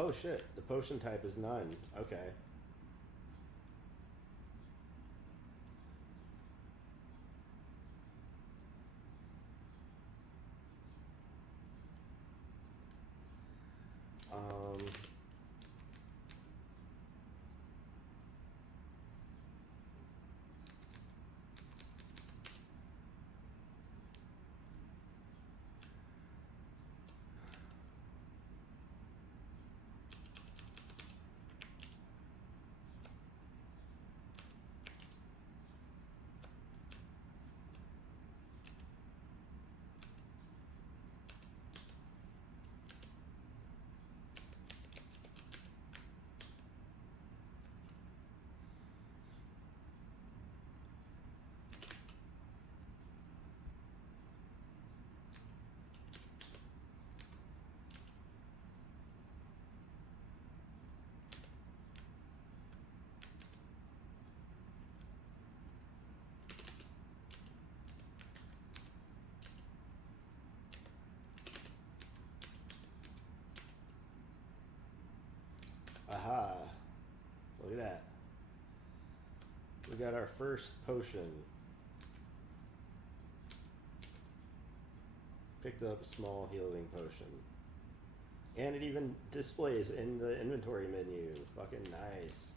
Oh shit, the potion type is none. Okay. Um, aha. Look at that. We got our first potion. Picked up a small healing potion. And it even displays in the inventory menu. Fucking nice.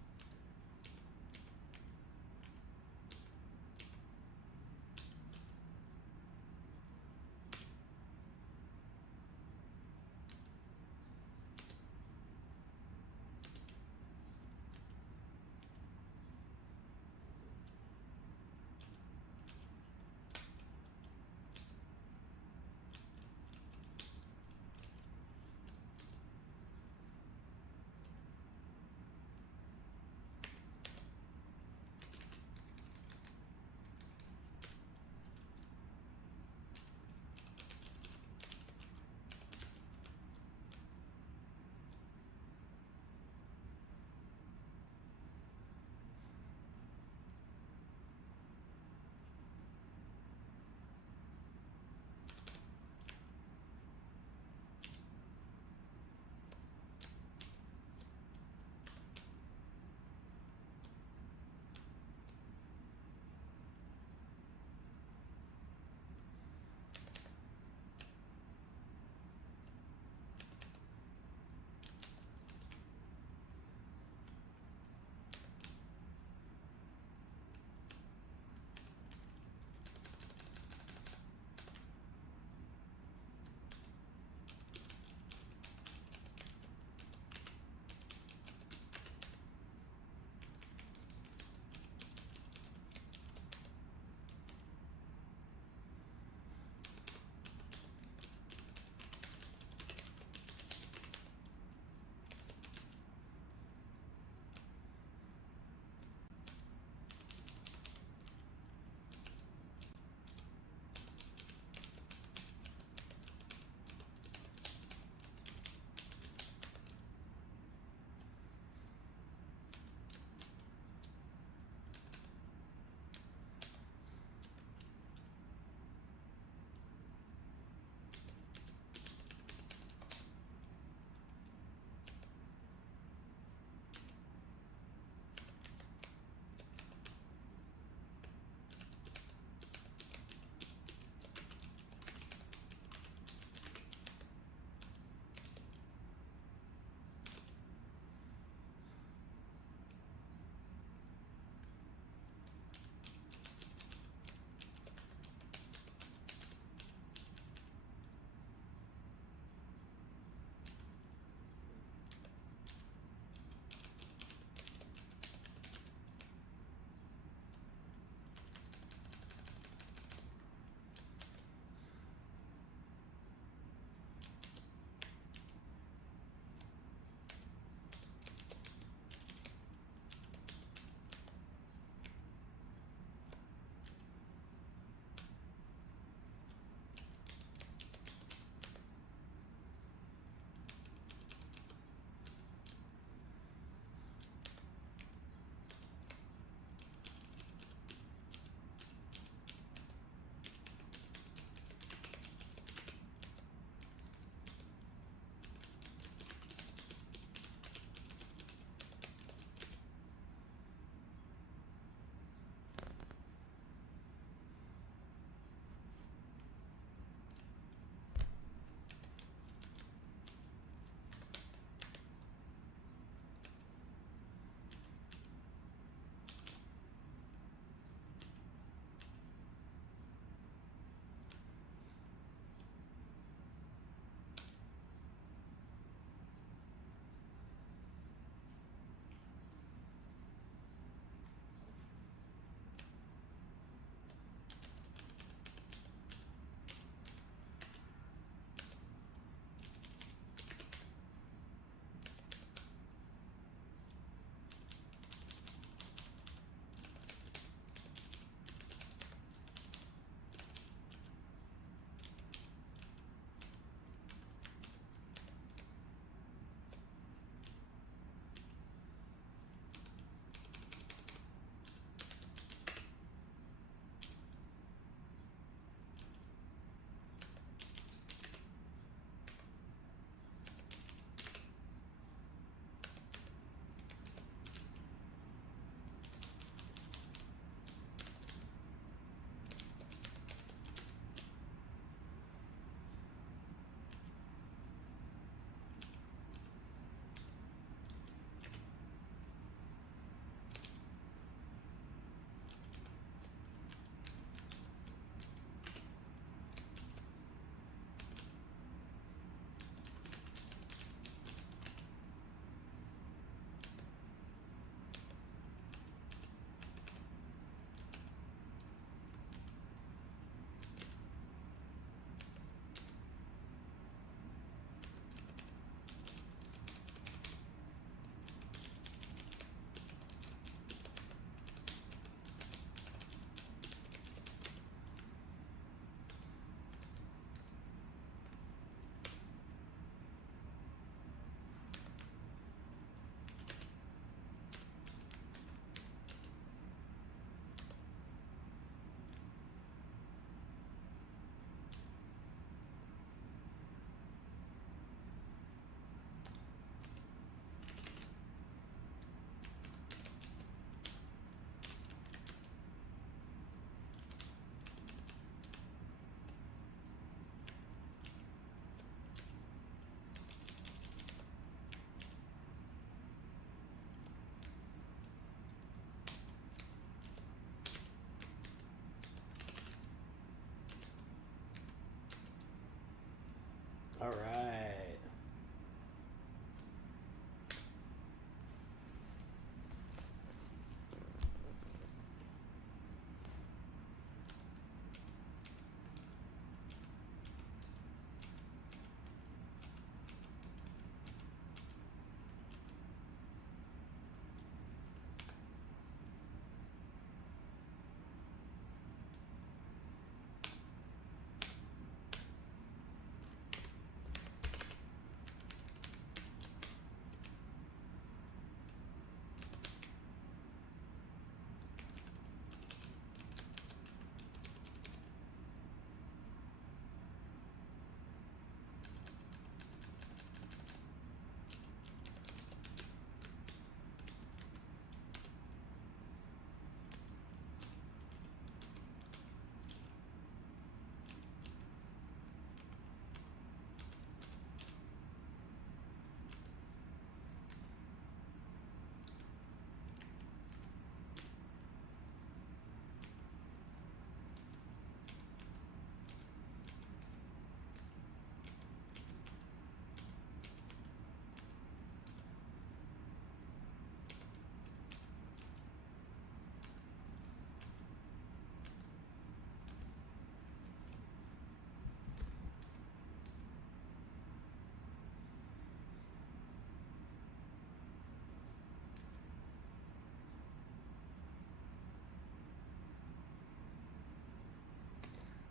All right.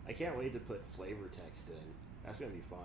I can't wait to put flavor text in. That's going to be fun.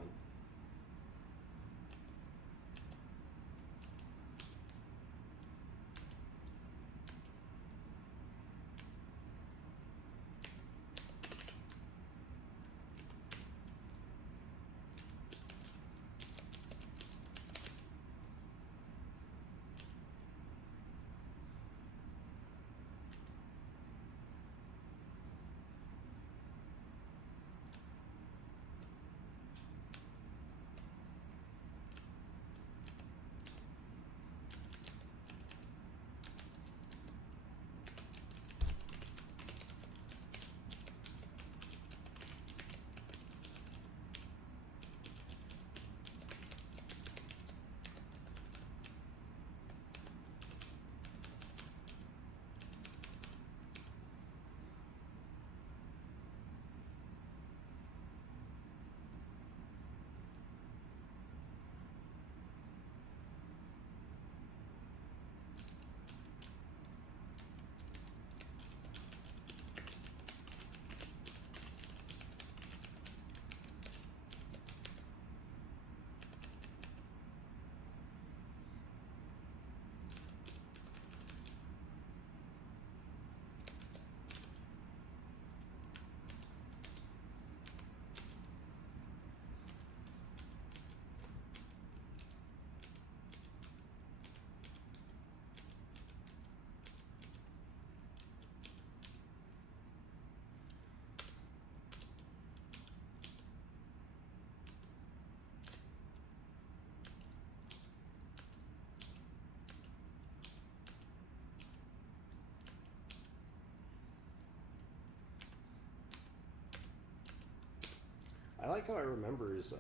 I like how it remembers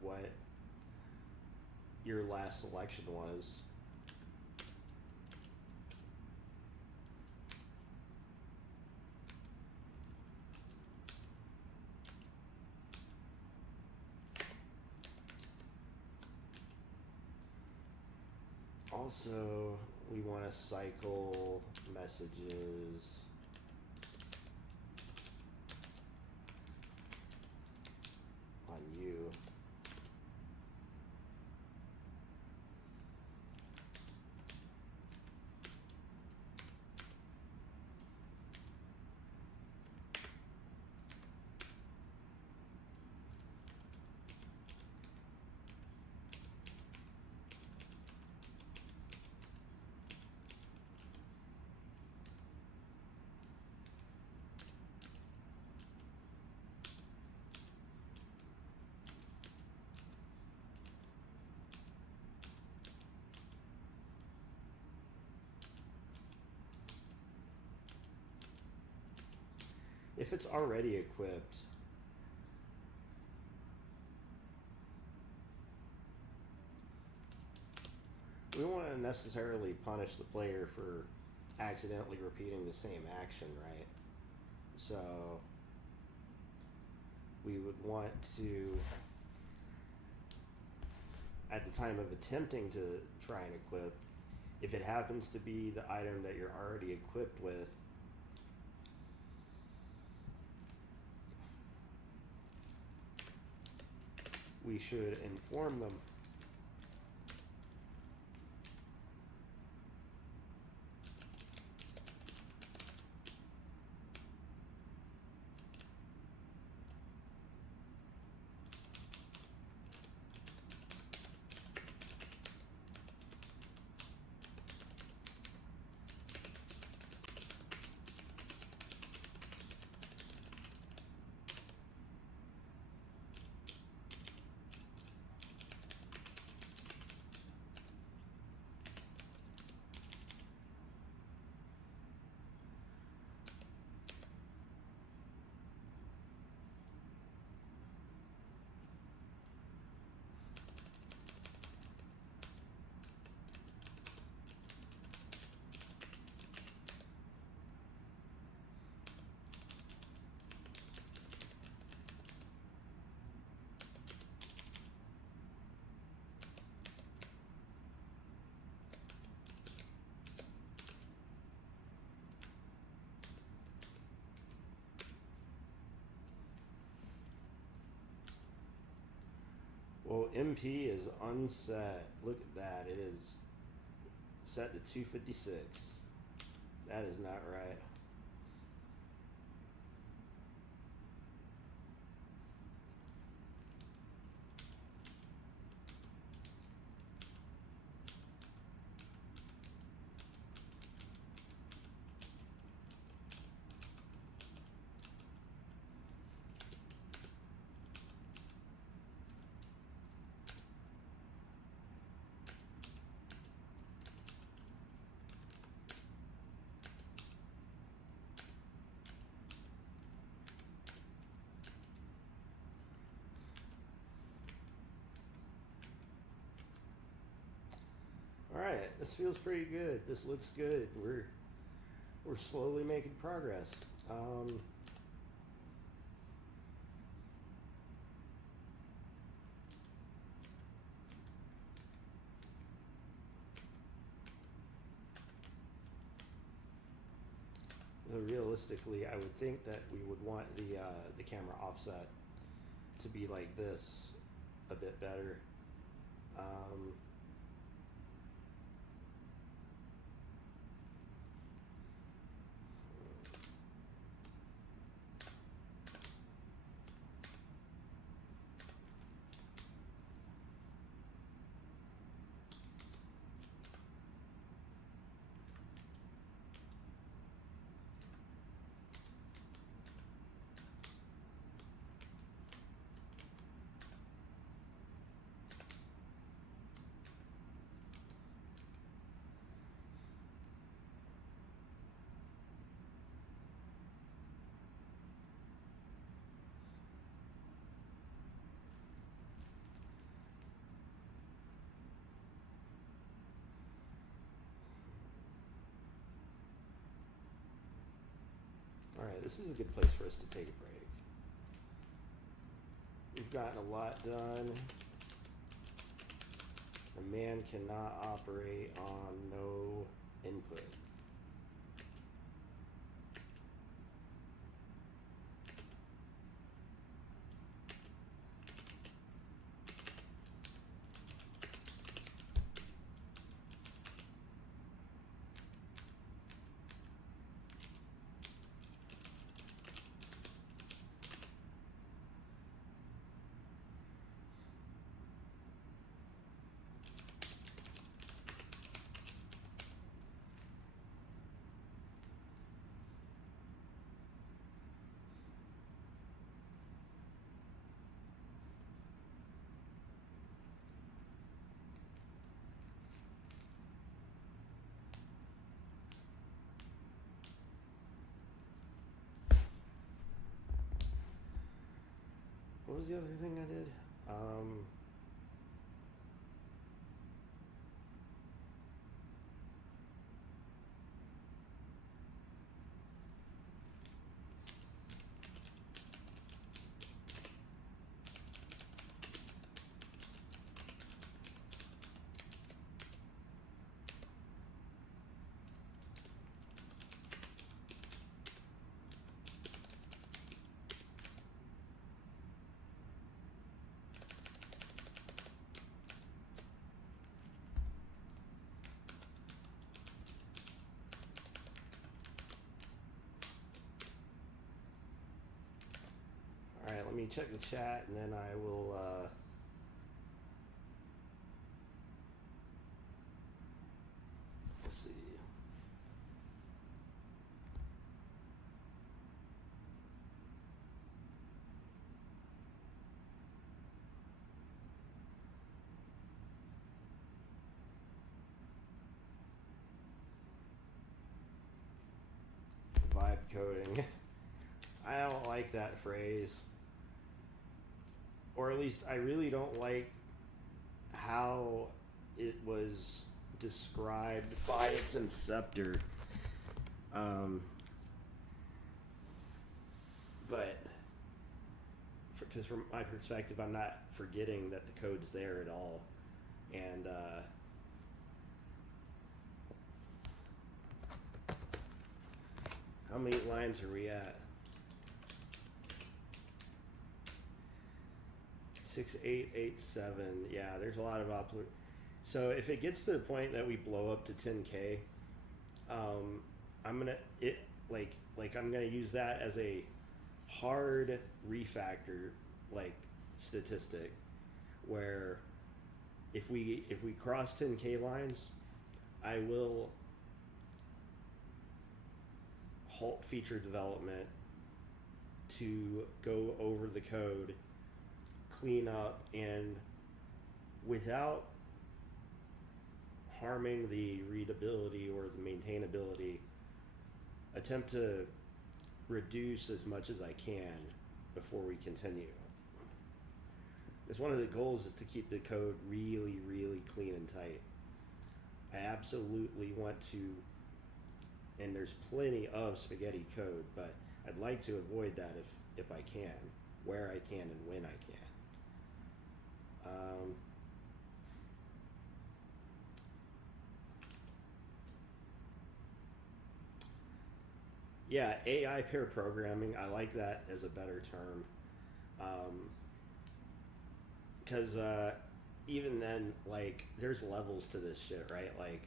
what your last selection was. Also, we want to cycle messages on you. If it's already equipped, we don't want to necessarily punish the player for accidentally repeating the same action, right? So we would want to, at the time of attempting to try and equip, if it happens to be the item that you're already equipped with, we should inform them. Well, MP is unset. Look at that. It is set to 256. That is not right. All right, this feels pretty good. This looks good. We're slowly making progress. Though realistically, I would think that we would want the camera offset to be like this, a bit better. All right, this is a good place for us to take a break. We've gotten a lot done. A man cannot operate on no input. What was the other thing I did? me check the chat, and then I will. Let's see. Vibe coding. I don't like that phrase. Or at least I really don't like how it was described by its inceptor. But because from my perspective, I'm not forgetting that the code's there at all. And how many lines are we at? 6887. Yeah, there's a lot of so if it gets to the point that we blow up to 10K, I'm gonna I'm gonna use that as a hard refactor statistic, where if we cross 10K lines, I will halt feature development to go over the code, clean up, and without harming the readability or the maintainability, attempt to reduce as much as I can before we continue. Because one of the goals is to keep the code really, really clean and tight. I absolutely want to, and there's plenty of spaghetti code, but I'd like to avoid that if I can, where I can and when I can. Yeah, AI pair programming, I like that as a better term. Because even then, there's levels to this shit, right?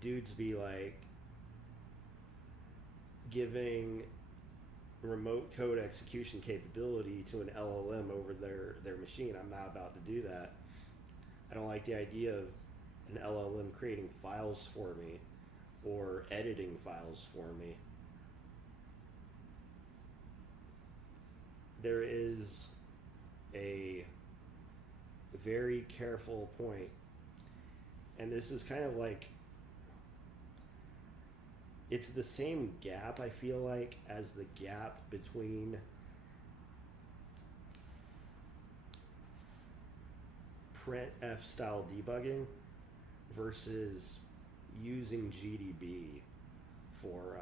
Dudes be giving remote code execution capability to an LLM over their machine. I'm not about to do that. I don't like the idea of an LLM creating files for me or editing files for me. There is a very careful point, and this is kind of it's the same gap, I feel like, as the gap between printf style debugging versus using GDB for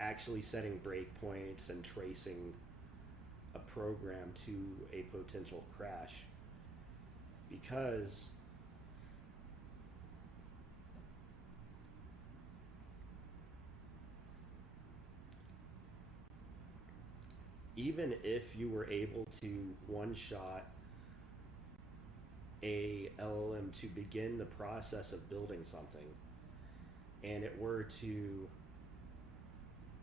actually setting breakpoints and tracing a program to a potential crash. Because even if you were able to one-shot a LLM to begin the process of building something, and it were to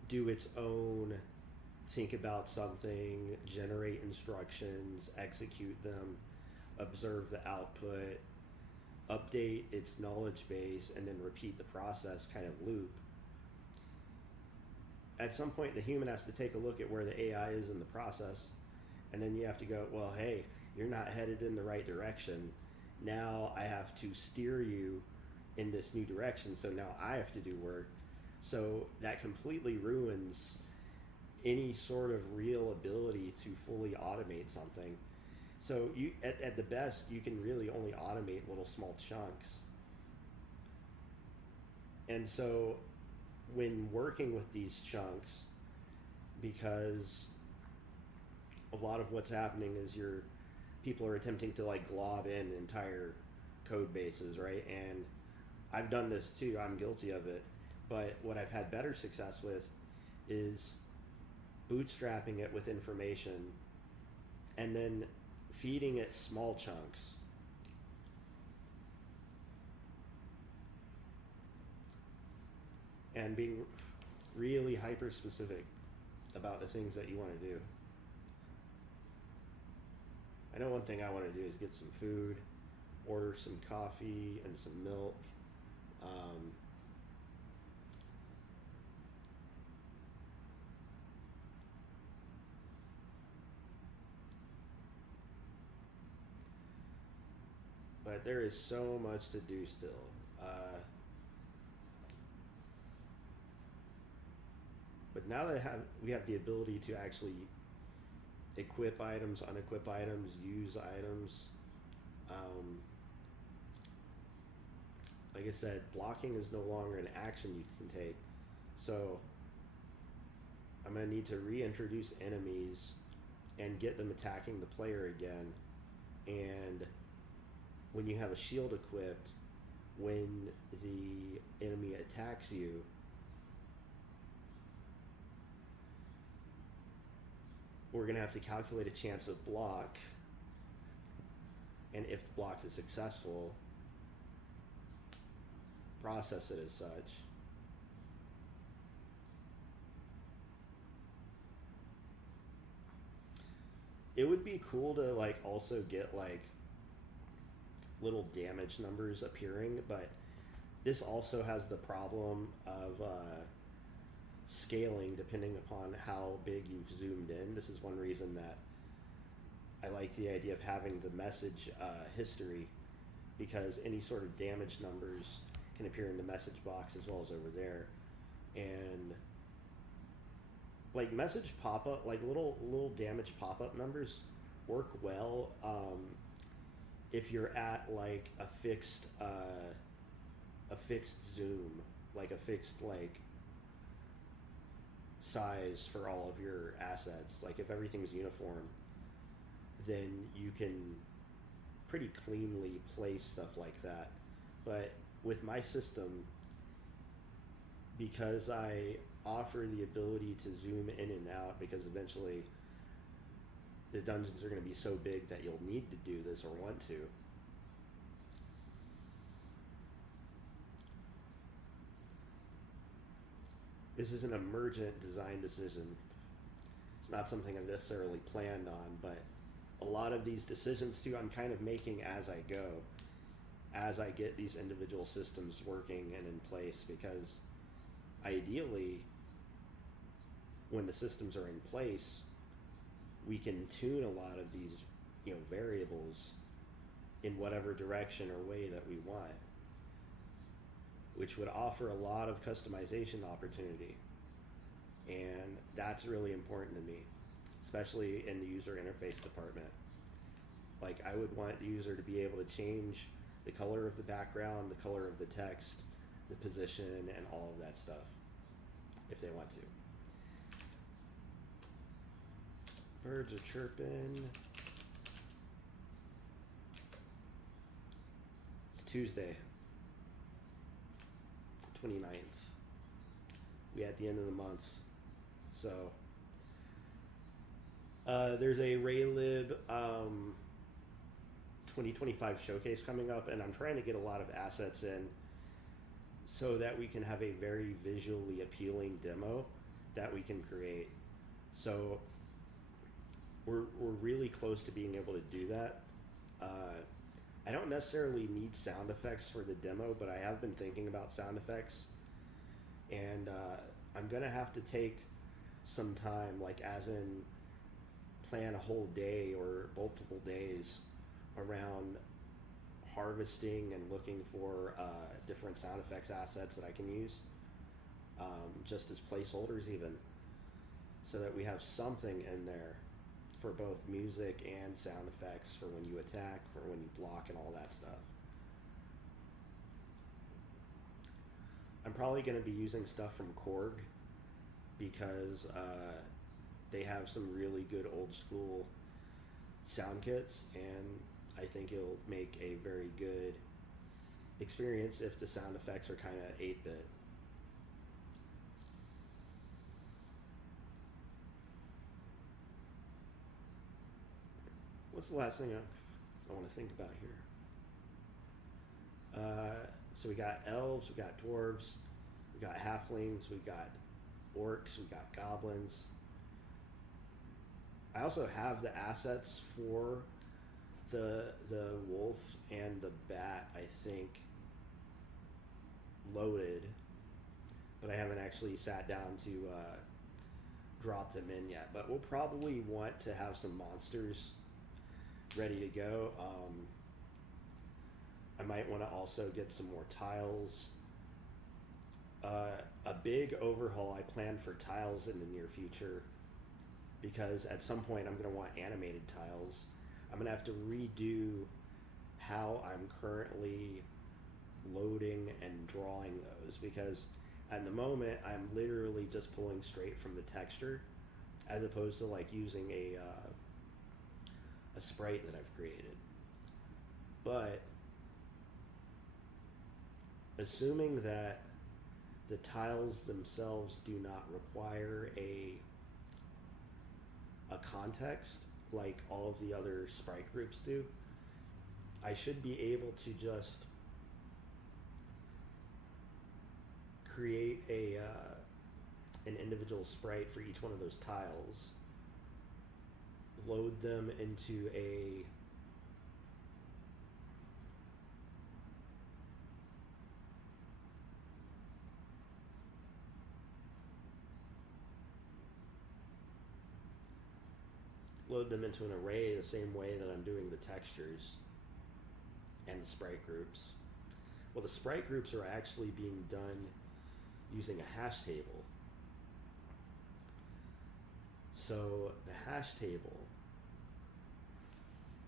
do its own think about something, generate instructions, execute them, observe the output, update its knowledge base, and then repeat the process kind of loop, at some point the human has to take a look at where the AI is in the process, and then you have to go, well, hey, you're not headed in the right direction. Now I have to steer you in this new direction, so now I have to do work. So that completely ruins any sort of real ability to fully automate something. So you, at the best, you can really only automate little small chunks. And so when working with these chunks, because a lot of what's happening is people are attempting to glob in entire code bases, right? And I've done this too, I'm guilty of it. But what I've had better success with is bootstrapping it with information and then feeding it small chunks. And being really hyper specific about the things that you want to do. I know one thing I want to do is get some food, order some coffee and some milk. But there is so much to do still. But now that we have the ability to actually equip items, unequip items, use items, like I said, blocking is no longer an action you can take. So I'm going to need to reintroduce enemies and get them attacking the player again. And when you have a shield equipped, when the enemy attacks you, we're going to have to calculate a chance of block, and if the block is successful, process it as such. It would be cool to like also get like little damage numbers appearing, but this also has the problem of scaling depending upon how big you've zoomed in. This is one reason that I like the idea of having the message history, because any sort of damage numbers can appear in the message box as well as over there. And like message pop-up, like little damage pop-up numbers work well if you're at like a fixed zoom, like a fixed like size for all of your assets. Like if everything's uniform, then you can pretty cleanly place stuff like that. But with my system, because I offer the ability to zoom in and out, because eventually the dungeons are going to be so big that you'll need to do this or want to. This is an emergent design decision. It's not something I've necessarily planned on, but a lot of these decisions too I'm kind of making as I go, as I get these individual systems working and in place, because ideally when the systems are in place, we can tune a lot of these, variables in whatever direction or way that we want, which would offer a lot of customization opportunity. And that's really important to me, especially in the user interface department. Like I would want the user to be able to change the color of the background, the color of the text, the position, and all of that stuff if they want to. Birds are chirping. It's Tuesday, 29th. We at the end of the month. So there's a raylib 2025 showcase coming up, and I'm trying to get a lot of assets in so that we can have a very visually appealing demo that we can create. So we're really close to being able to do that. I don't necessarily need sound effects for the demo, but I have been thinking about sound effects, and I'm gonna have to take some time, like as in plan a whole day or multiple days around harvesting and looking for different sound effects assets that I can use, just as placeholders even, so that we have something in there for both music and sound effects for when you attack, for when you block, and all that stuff. I'm probably going to be using stuff from Korg, because they have some really good old school sound kits, and I think it'll make a very good experience if the sound effects are kind of 8-bit. What's the last thing I want to think about here? So we got elves, we got dwarves, we got halflings, we got orcs, we got goblins. I also have the assets for the wolf and the bat, I think, loaded, but I haven't actually sat down to drop them in yet. But we'll probably want to have some monsters ready to go. I might want to also get some more tiles. A big overhaul I plan for tiles in the near future, because at some point I'm going to want animated tiles. I'm going to have to redo how I'm currently loading and drawing those, because at the moment I'm literally just pulling straight from the texture, as opposed to like using a sprite that I've created. But assuming that the tiles themselves do not require a context like all of the other sprite groups do, I should be able to just create an individual sprite for each one of those tiles, load them into a an array the same way that I'm doing the textures and the sprite groups. Well, the sprite groups are actually being done using a hash table. So the hash table,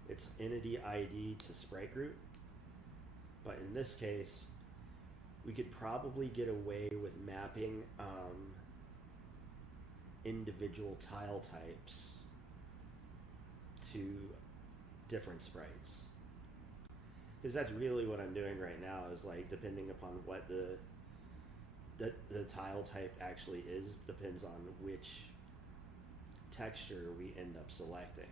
it's entity ID to sprite group, but in this case we could probably get away with mapping individual tile types to different sprites, because that's really what I'm doing right now, is like, depending upon what the tile type actually is, depends on which texture we end up selecting.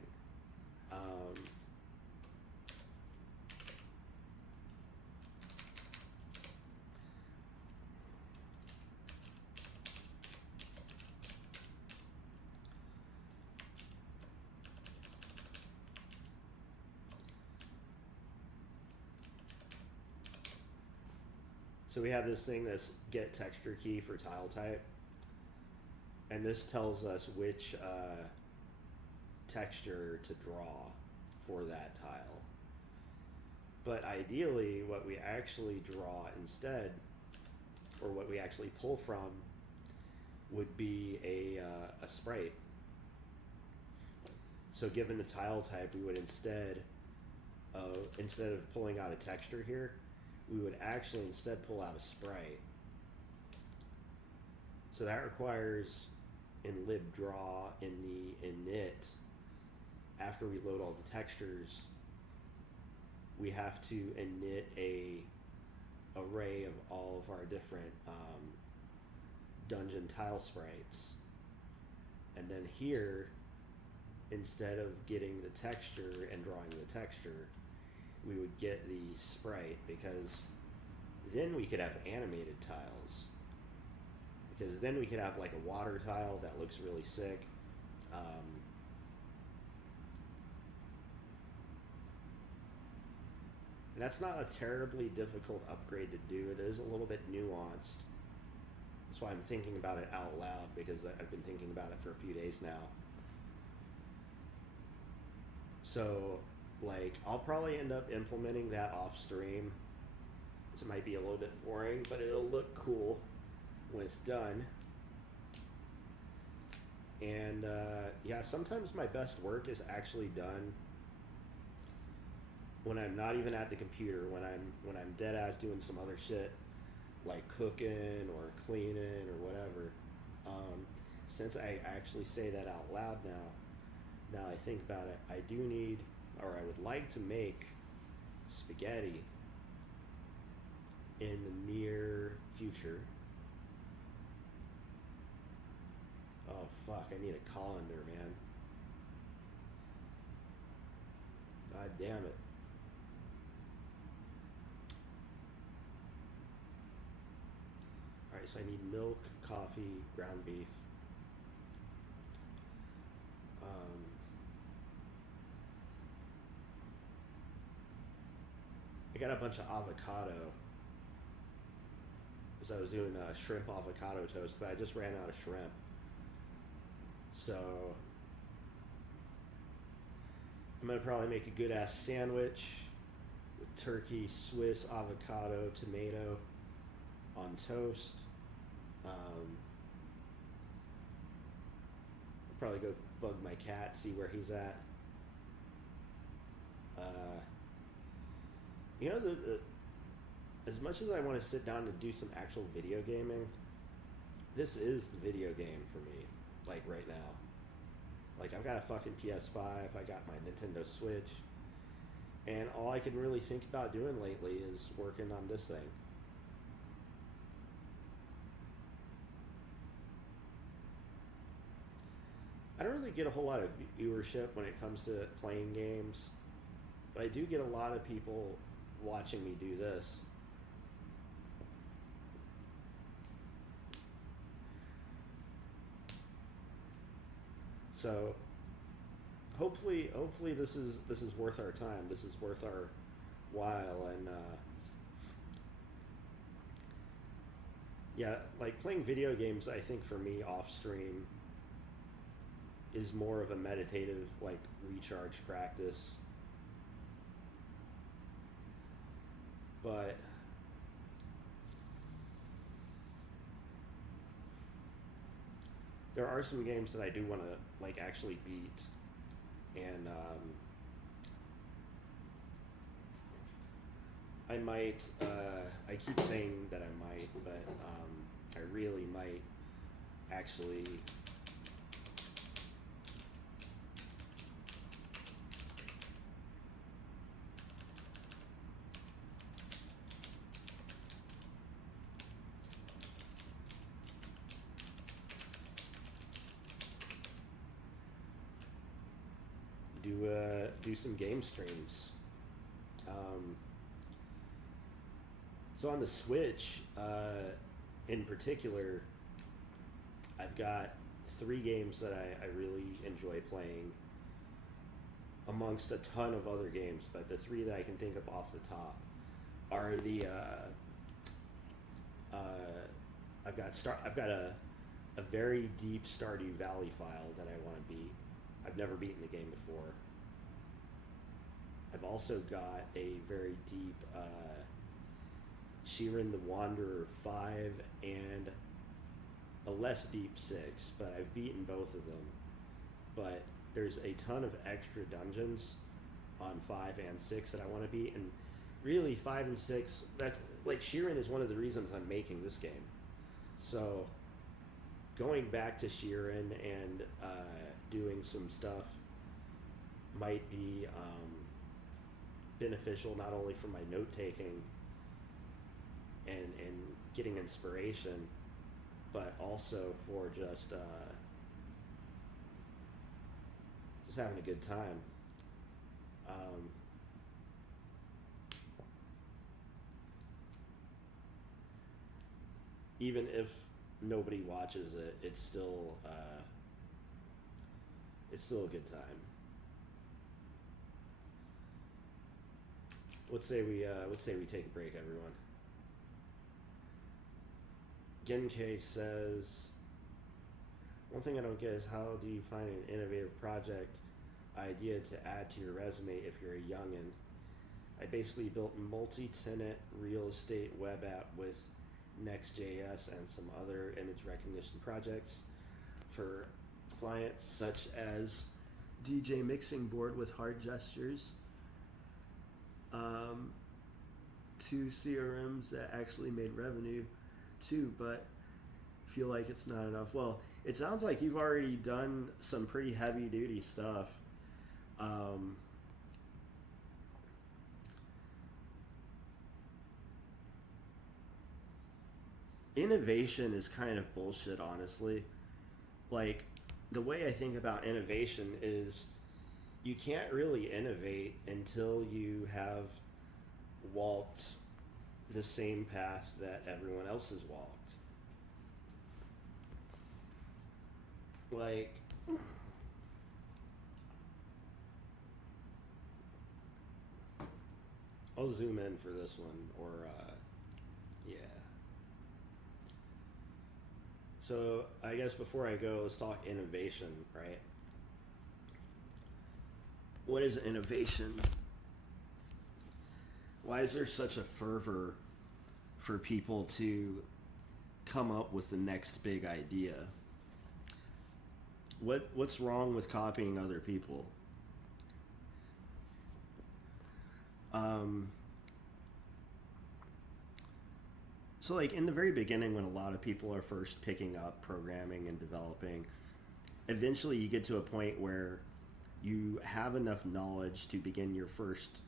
So we have this thing that's get texture key for tile type, and this tells us which texture to draw for that tile. But ideally, what we actually draw instead, or what we actually pull from, would be a sprite. So given the tile type, we would instead of pulling out a texture here, we would actually instead pull out a sprite. So that requires in libdraw, in the init, after we load all the textures, we have to init a array of all of our different dungeon tile sprites. And then here, instead of getting the texture and drawing the texture, we would get the sprite, because then we could have animated tiles. Because then we could have like a water tile that looks really sick. And that's not a terribly difficult upgrade to do. It is a little bit nuanced. That's why I'm thinking about it out loud, because I've been thinking about it for a few days now. So, like, I'll probably end up implementing that off stream. This might be a little bit boring, but it'll look cool when it's done. And yeah, sometimes my best work is actually done when I'm not even at the computer, when I'm dead ass doing some other shit, like cooking or cleaning or whatever. Since I actually say that out loud now I think about it, I do need, or I would like to make spaghetti in the near future. Oh fuck, I need a colander, man. God damn it. Alright, Alright, so I need milk, coffee, ground beef. I got a bunch of avocado because I was doing a shrimp avocado toast, but I just ran out of shrimp. So I'm gonna probably make a good ass sandwich with turkey, Swiss, avocado, tomato on toast. I'll probably go bug my cat, see where he's at. You know, as much as I want to sit down to do some actual video gaming, this is the video game for me, like right now. Like, I've got a fucking PS5, I got my Nintendo Switch, and all I can really think about doing lately is working on this thing. I don't really get a whole lot of viewership when it comes to playing games, but I do get a lot of people watching me do this. So hopefully this is worth our time. This is worth our while, and yeah, like playing video games, I think for me off stream is more of a meditative, like, recharge practice. But there are some games that I do want to, like, actually beat, and I might, I keep saying that I might, but I really might actually do some game streams. So on the Switch, in particular, I've got 3 games that I really enjoy playing, amongst a ton of other games, but the 3 that I can think of off the top are the I've got a very deep Stardew Valley file that I want to beat. I've never beaten the game before. I've also got a very deep Shiren the Wanderer 5 and a less deep 6, but I've beaten both of them. But there's a ton of extra dungeons on 5 and 6 that I want to beat, and really 5 and 6, that's like, Shiren is one of the reasons I'm making this game. So going back to Shiren and doing some stuff might be beneficial, not only for my note taking and getting inspiration, but also for just having a good time. Even if nobody watches it, it's still a good time. Let's say we take a break, everyone. Genke says, one thing I don't get is, how do you find an innovative project idea to add to your resume if you're a youngin? I basically built a multi-tenant real estate web app with Next.js and some other image recognition projects for clients such as DJ mixing board with hard gestures, 2 CRMs that actually made revenue too, but feel like it's not enough. Well, it sounds like you've already done some pretty heavy duty stuff. Innovation is kind of bullshit, honestly. Like, the way I think about innovation is, you can't really innovate until you have walked the same path that everyone else has walked. like, I'll zoom in for this one, or yeah. So I guess before I go, let's talk innovation, right? What is innovation? Why is there such a fervor for people to come up with the next big idea? What's wrong with copying other people? So like in the very beginning, when a lot of people are first picking up programming and developing, eventually you get to a point where you have enough knowledge to begin your first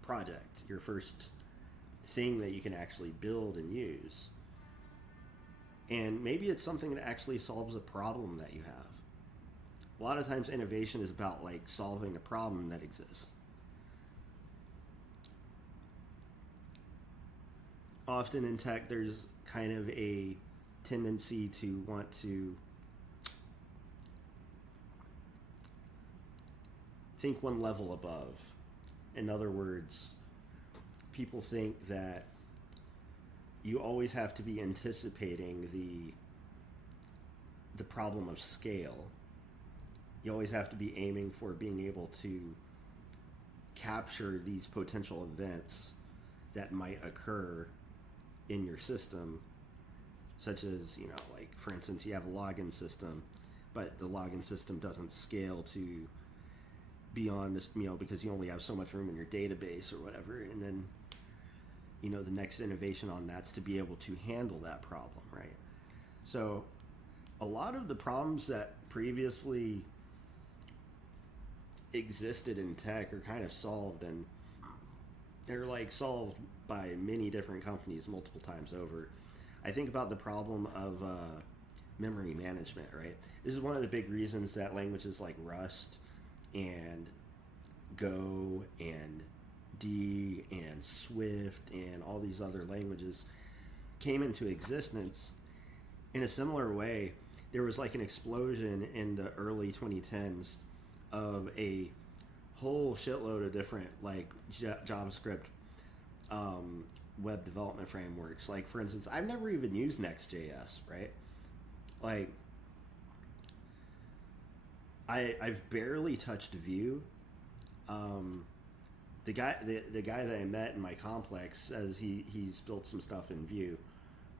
project, your first thing that you can actually build and use. And maybe it's something that actually solves a problem that you have. A lot of times innovation is about like solving a problem that exists. Often in tech, there's kind of a tendency to want to think one level above. In other words, people think that you always have to be anticipating the problem of scale. You always have to be aiming for being able to capture these potential events that might occur in your system, such as, you know, like for instance, you have a login system, but the login system doesn't scale to beyond this, you know, because you only have so much room in your database or whatever. And then, you know, the next innovation on that's to be able to handle that problem, right? So a lot of the problems that previously existed in tech are kind of solved, and they're like solved by many different companies multiple times over. I think about the problem of memory management, right? This is one of the big reasons that languages like Rust and Go and D and Swift and all these other languages came into existence. In a similar way, there was like an explosion in the early 2010s of a whole shitload of different like JavaScript web development frameworks. Like for instance, I've never even used Next.js, right? Like I've barely touched Vue. The guy that I met in my complex says he's built some stuff in Vue.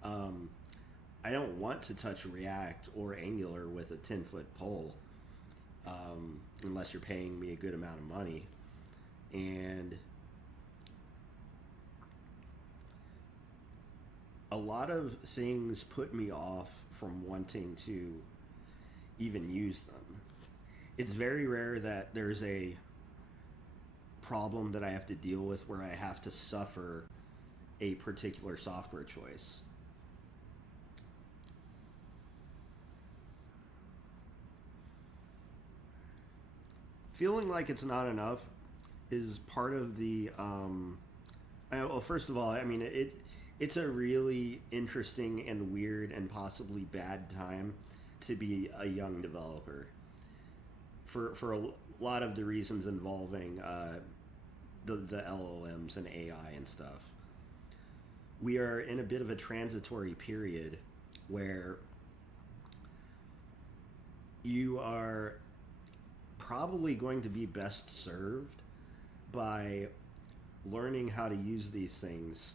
I don't want to touch React or Angular with a 10-foot pole, unless you're paying me a good amount of money. And a lot of things put me off from wanting to even use them. It's very rare that there's a problem that I have to deal with where I have to suffer a particular software choice. Feeling like it's not enough is part of the well, first of all, I mean it's a really interesting and weird and possibly bad time to be a young developer for a lot of the reasons involving the LLMs and AI and stuff. We are in a bit of a transitory period where you are probably going to be best served by learning how to use these things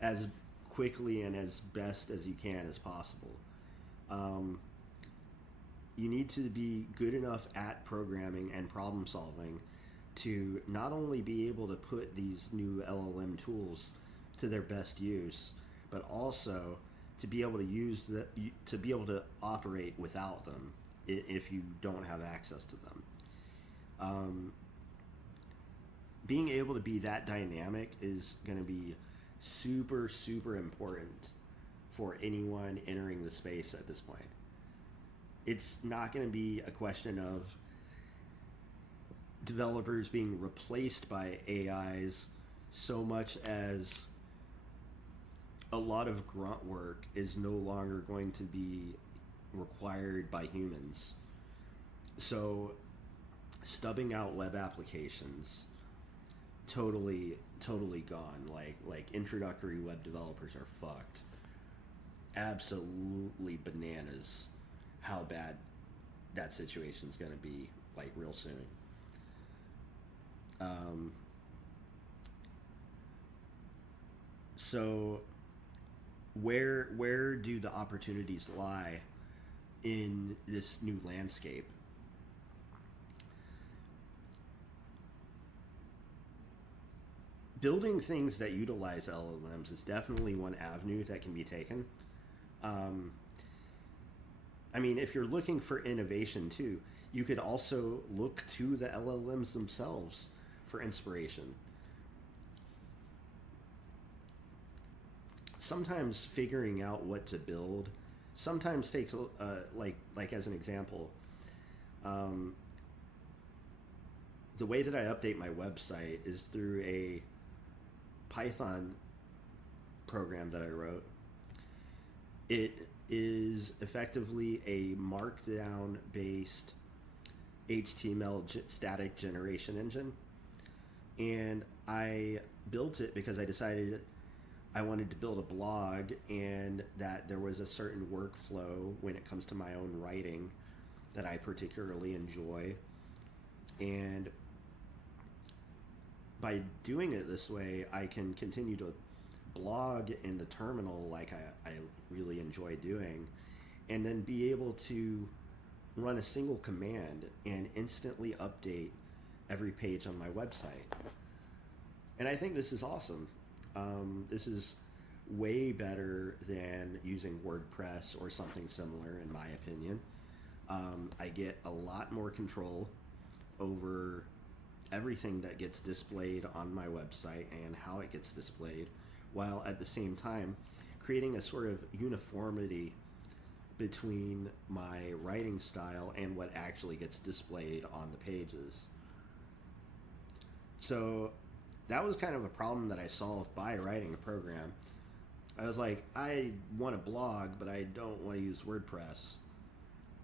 as quickly and as best as you can as possible. You need to be good enough at programming and problem solving to not only be able to put these new LLM tools to their best use, but also to be able to operate without them if you don't have access to them. Being able to be that dynamic is going to be super, super important for anyone entering the space at this point. It's not going to be a question of developers being replaced by AIs so much as a lot of grunt work is no longer going to be required by humans. So stubbing out web applications, totally gone. Like introductory web developers are fucked. Absolutely bananas how bad that situation's gonna be, like, real soon. So where do the opportunities lie in this new landscape? Building things that utilize LLMs is definitely one avenue that can be taken. I mean, if you're looking for innovation too, you could also look to the LLMs themselves for inspiration. Sometimes figuring out what to build sometimes takes, like as an example, the way that I update my website is through a Python program that I wrote. It is effectively a markdown based HTML static generation engine, and I built it because I decided I wanted to build a blog and that there was a certain workflow when it comes to my own writing that I particularly enjoy. And by doing it this way, I can continue to blog in the terminal like I really enjoy doing, and then be able to run a single command and instantly update every page on my website. And I think this is awesome. This is way better than using WordPress or something similar, in my opinion. I get a lot more control over everything that gets displayed on my website and how it gets displayed, while at the same time creating a sort of uniformity between my writing style and what actually gets displayed on the pages. So that was kind of a problem that I solved by writing a program. I was like, I want to blog, but I don't want to use WordPress.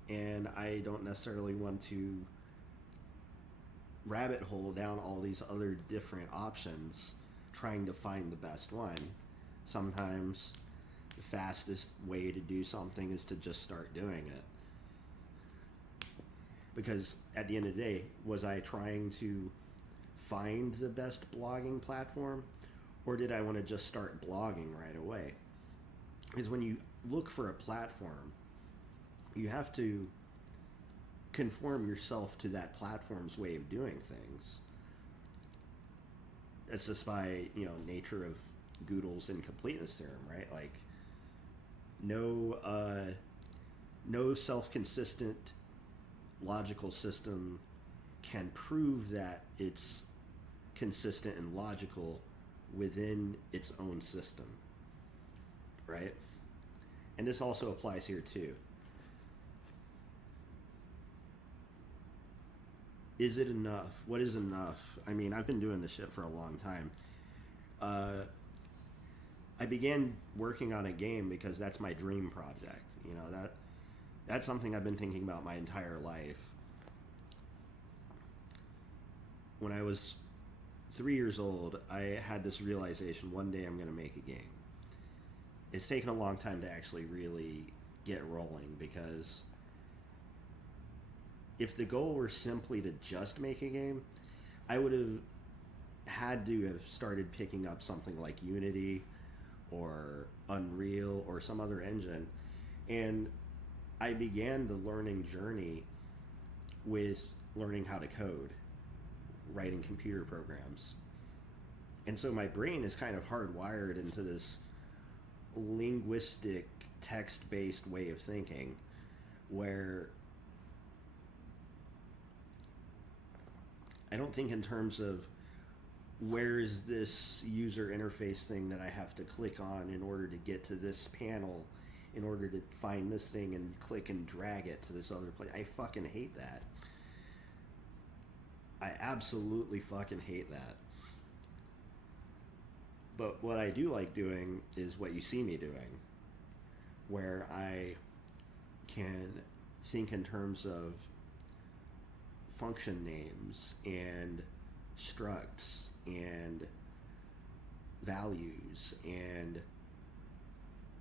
And I don't necessarily want to rabbit hole down all these other different options trying to find the best one. Sometimes the fastest way to do something is to just start doing it. Because at the end of the day, was I trying to find the best blogging platform, or did I want to just start blogging right away? Because when you look for a platform, you have to conform yourself to that platform's way of doing things. That's just by, nature of Gödel's incompleteness theorem, right? Like, no self-consistent logical system can prove that it's consistent and logical within its own system, right? And this also applies here too. Is it enough? What is enough? I mean, I've been doing this shit for a long time. I began working on a game because that's my dream project. That's something I've been thinking about my entire life. When I was 3 years old, I had this realization: one day I'm going to make a game. It's taken a long time to actually really get rolling, because if the goal were simply to just make a game, I would have had to have started picking up something like Unity or Unreal or some other engine. And I began the learning journey with learning how to code, writing computer programs. And so my brain is kind of hardwired into this linguistic, text-based way of thinking, where I don't think in terms of where's this user interface thing that I have to click on in order to get to this panel, in order to find this thing and click and drag it to this other place. I fucking hate that. I absolutely fucking hate that. But what I do like doing is what you see me doing, where I can think in terms of function names and structs and values and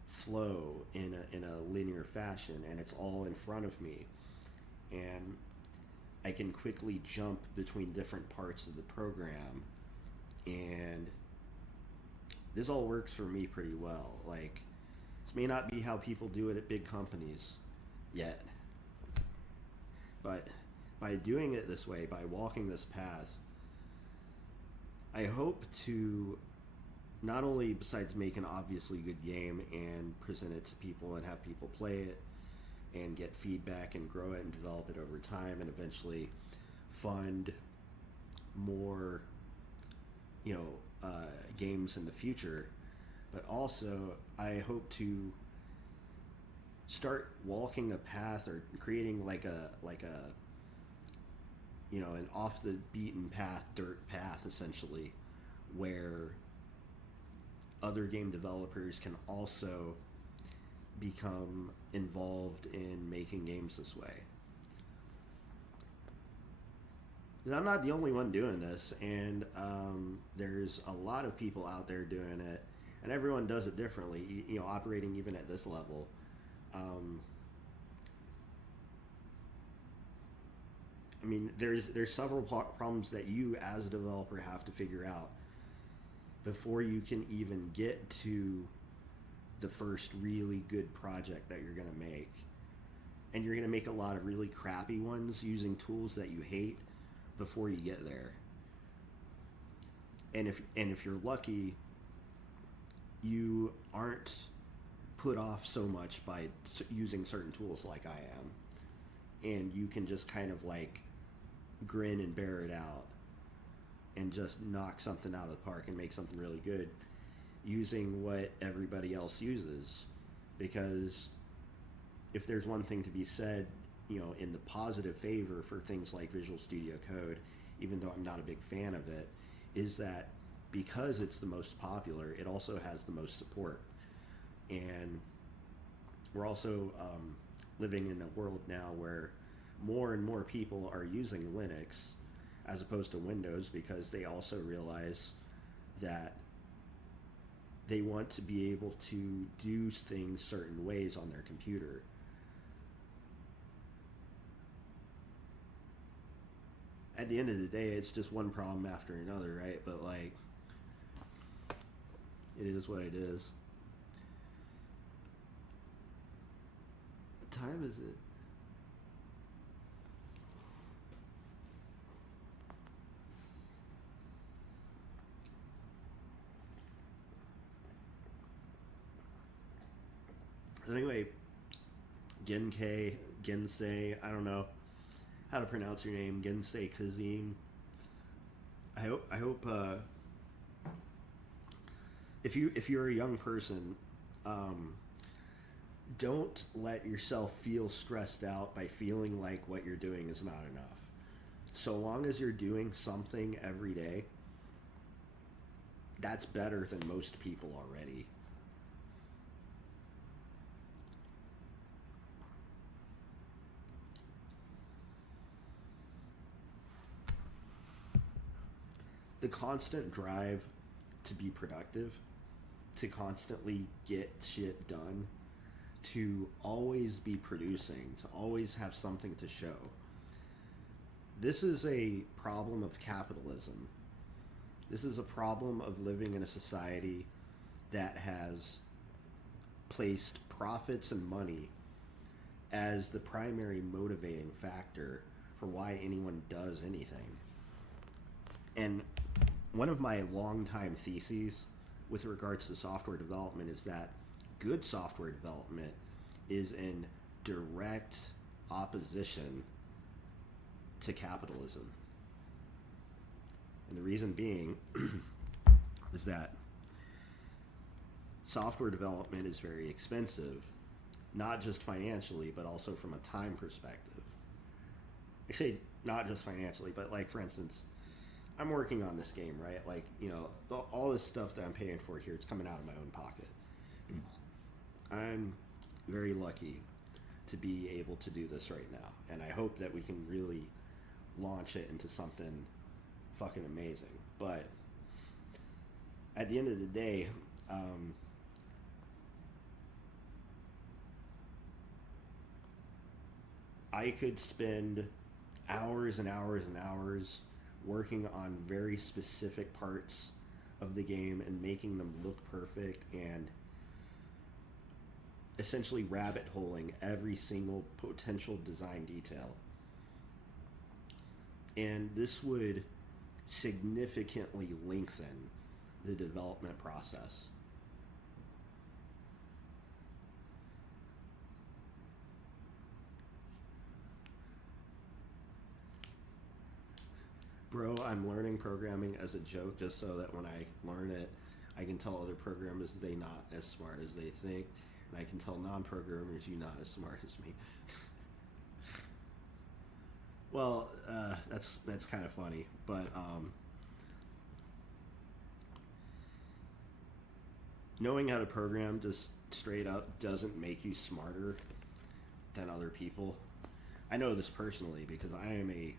flow in a linear fashion, and it's all in front of me, and I can quickly jump between different parts of the program, and this all works for me pretty well. Like, this may not be how people do it at big companies yet, but by doing it this way, by walking this path, I hope to not only, besides make an obviously good game and present it to people and have people play it and get feedback and grow it and develop it over time and eventually fund more, games in the future, but also I hope to start walking a path or creating like a an off the beaten path, dirt path essentially, where other game developers can also become involved in making games this way. 'Cause I'm not the only one doing this, and there's a lot of people out there doing it, and everyone does it differently, operating even at this level. I mean, there's several problems that you as a developer have to figure out before you can even get to the first really good project that you're going to make. And you're going to make a lot of really crappy ones using tools that you hate before you get there. And if you're lucky, you aren't put off so much by using certain tools like I am. And you can just kind of like grin and bear it out and just knock something out of the park and make something really good using what everybody else uses. Because if there's one thing to be said, in the positive favor for things like Visual Studio Code, even though I'm not a big fan of it, is that because it's the most popular, it also has the most support. And we're also living in a world now where more and more people are using Linux as opposed to Windows, because they also realize that they want to be able to do things certain ways on their computer. At the end of the day, it's just one problem after another, right? But like, it is what it is. What time is it? Anyway, Gensei, I don't know how to pronounce your name, Gensei Kazim. I hope if you're a young person, don't let yourself feel stressed out by feeling like what you're doing is not enough. So long as you're doing something every day, that's better than most people already. The constant drive to be productive, to constantly get shit done, to always be producing, to always have something to show. This is a problem of capitalism. This is a problem of living in a society that has placed profits and money as the primary motivating factor for why anyone does anything. And one of my longtime theses with regards to software development is that good software development is in direct opposition to capitalism. And the reason being is that software development is very expensive, not just financially, but also from a time perspective. Actually, not just financially, but like, for instance, I'm working on this game, right? Like, all this stuff that I'm paying for here, it's coming out of my own pocket. I'm very lucky to be able to do this right now. And I hope that we can really launch it into something fucking amazing. But at the end of the day, I could spend hours and hours and hours working on very specific parts of the game and making them look perfect and essentially rabbit holing every single potential design detail. And this would significantly lengthen the development process. Bro, I'm learning programming as a joke just so that when I learn it, I can tell other programmers they're not as smart as they think, and I can tell non-programmers you're not as smart as me. Well, that's kind of funny, but knowing how to program just straight up doesn't make you smarter than other people. I know this personally because I am a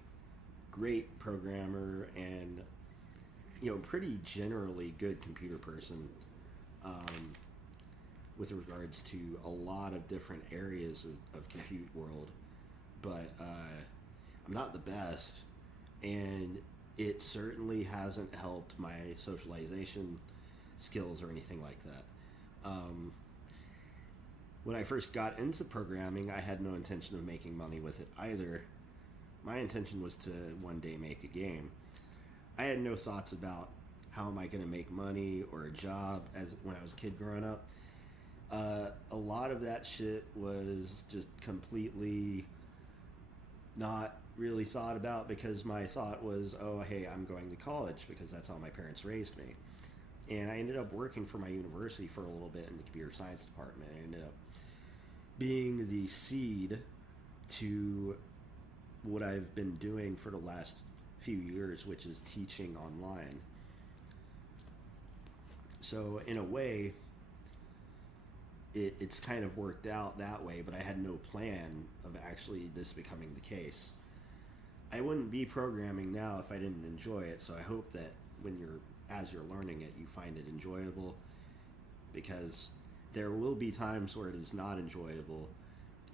great programmer and pretty generally good computer person with regards to a lot of different areas of compute world, but I'm not the best, and it certainly hasn't helped my socialization skills or anything like that. When I first got into programming, I had no intention of making money with it either. My intention was to one day make a game. I had no thoughts about how am I going to make money or a job as when I was a kid growing up. A lot of that shit was just completely not really thought about because my thought was, oh, hey, I'm going to college because that's how my parents raised me. And I ended up working for my university for a little bit in the computer science department. I ended up being the seed to what I've been doing for the last few years, which is teaching online. So in a way, it's kind of worked out that way, but I had no plan of actually this becoming the case. I wouldn't be programming now if I didn't enjoy it, so I hope that as you're learning it, you find it enjoyable, because there will be times where it is not enjoyable,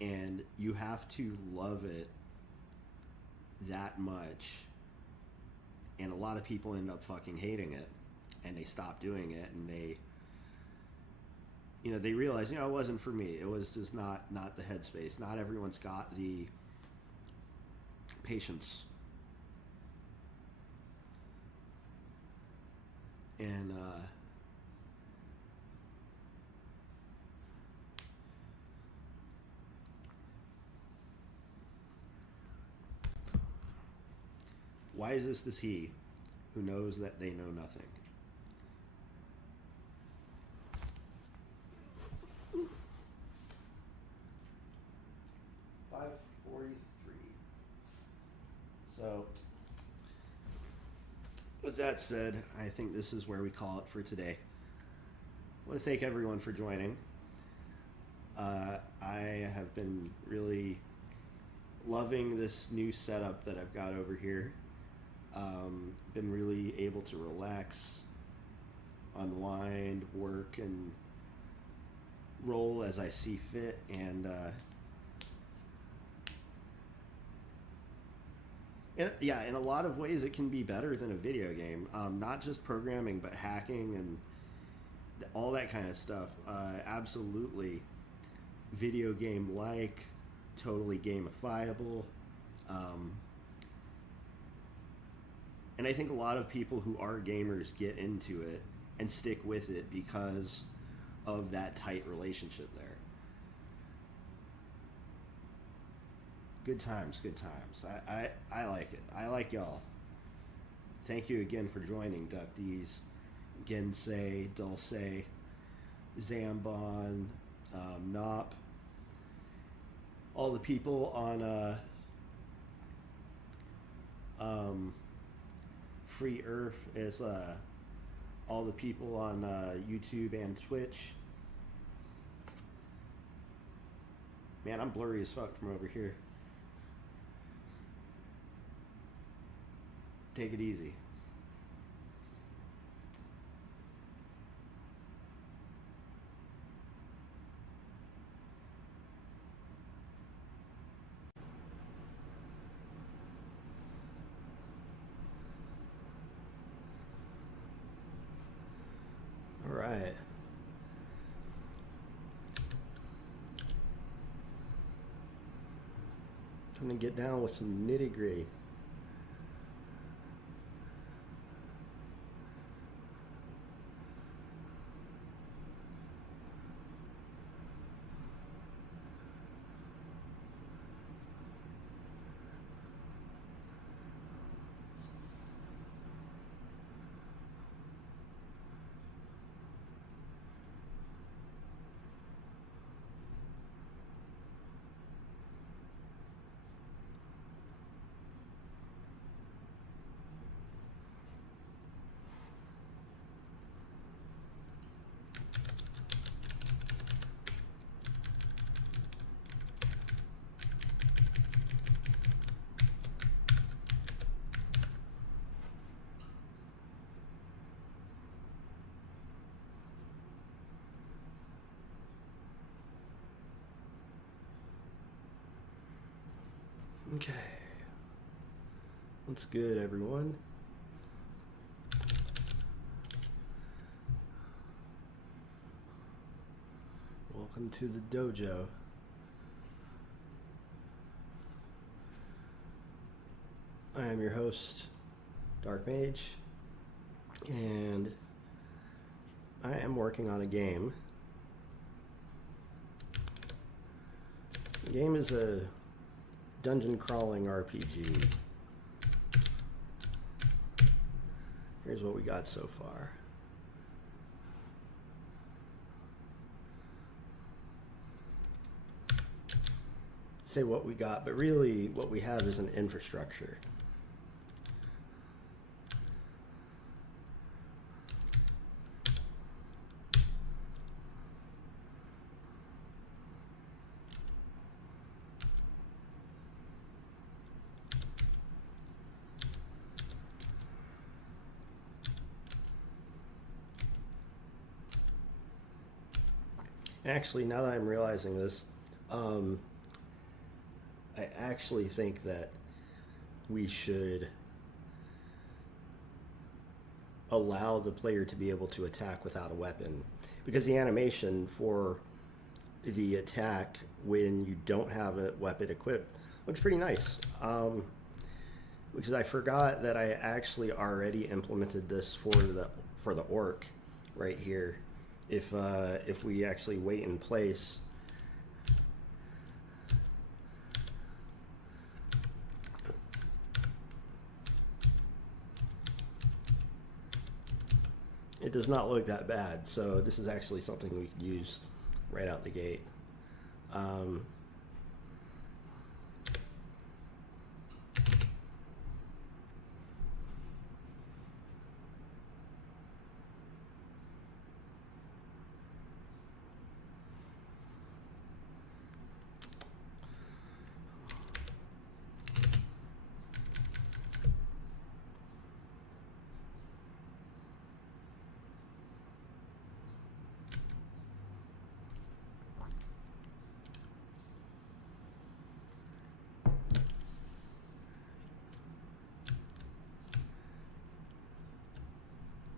and you have to love it that much, and a lot of people end up fucking hating it, and they stop doing it, and they realize, it wasn't for me. It was just not the headspace. Not everyone's got the patience. And wise is he who knows that they know nothing. So, with that said, I think this is where we call it for today. I want to thank everyone for joining. I have been really loving this new setup that I've got over here. Been really able to relax, unwind, work, and roll as I see fit, and in a lot of ways it can be better than a video game. Not just programming, but hacking and all that kind of stuff. Absolutely video game-like, totally gamifiable. And I think a lot of people who are gamers get into it and stick with it because of that tight relationship there. Good times, good times. I like it. I like y'all. Thank you again for joining, Ducties, Gensei, Dulce, Zambon, Nop, all the people on Free Earth, as all the people on YouTube and Twitch. Man, I'm blurry as fuck from over here. Take it easy. All right. I'm gonna get down with some nitty gritty. Okay. What's good, everyone? Welcome to the dojo. I am your host, Dark Mage, and I am working on a game. The game is a dungeon crawling RPG. Here's what we got so far. Say what we got, but really what we have is an infrastructure. Actually, now that I'm realizing this, I actually think that we should allow the player to be able to attack without a weapon, because the animation for the attack when you don't have a weapon equipped looks pretty nice. Because I forgot that I actually already implemented this for the orc right here. If we actually wait in place, it does not look that bad. So this is actually something we could use right out the gate.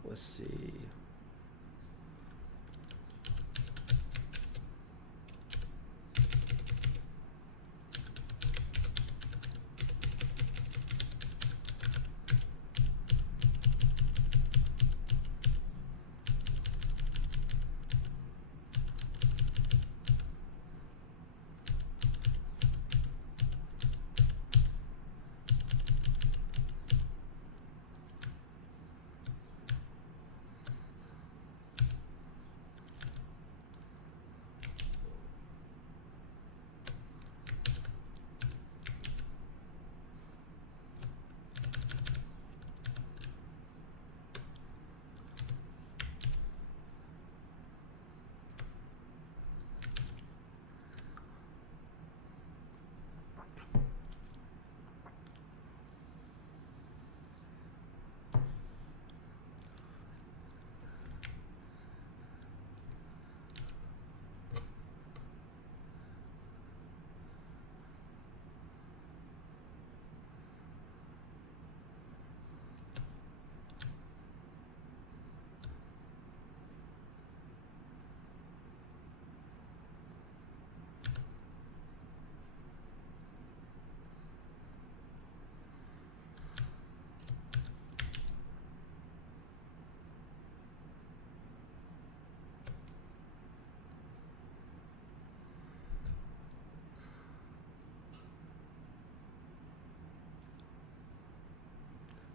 Let's see.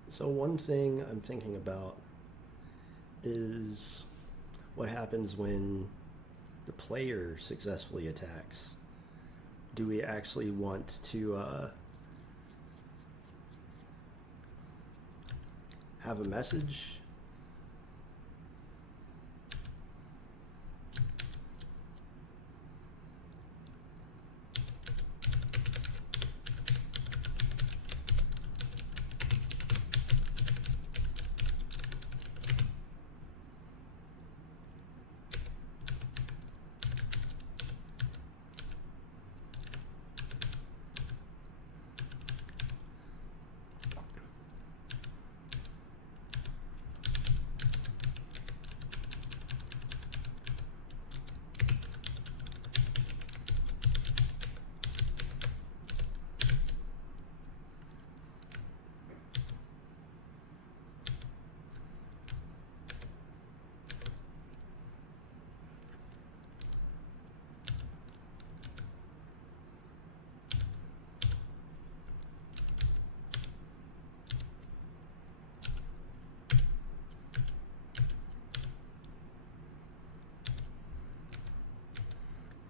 So one thing I'm thinking about is what happens when the player successfully attacks. Do we actually want to have a message?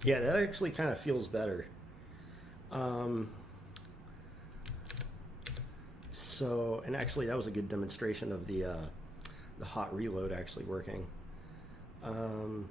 Yeah, that actually kind of feels better. So, and actually that was a good demonstration of the hot reload actually working. Um,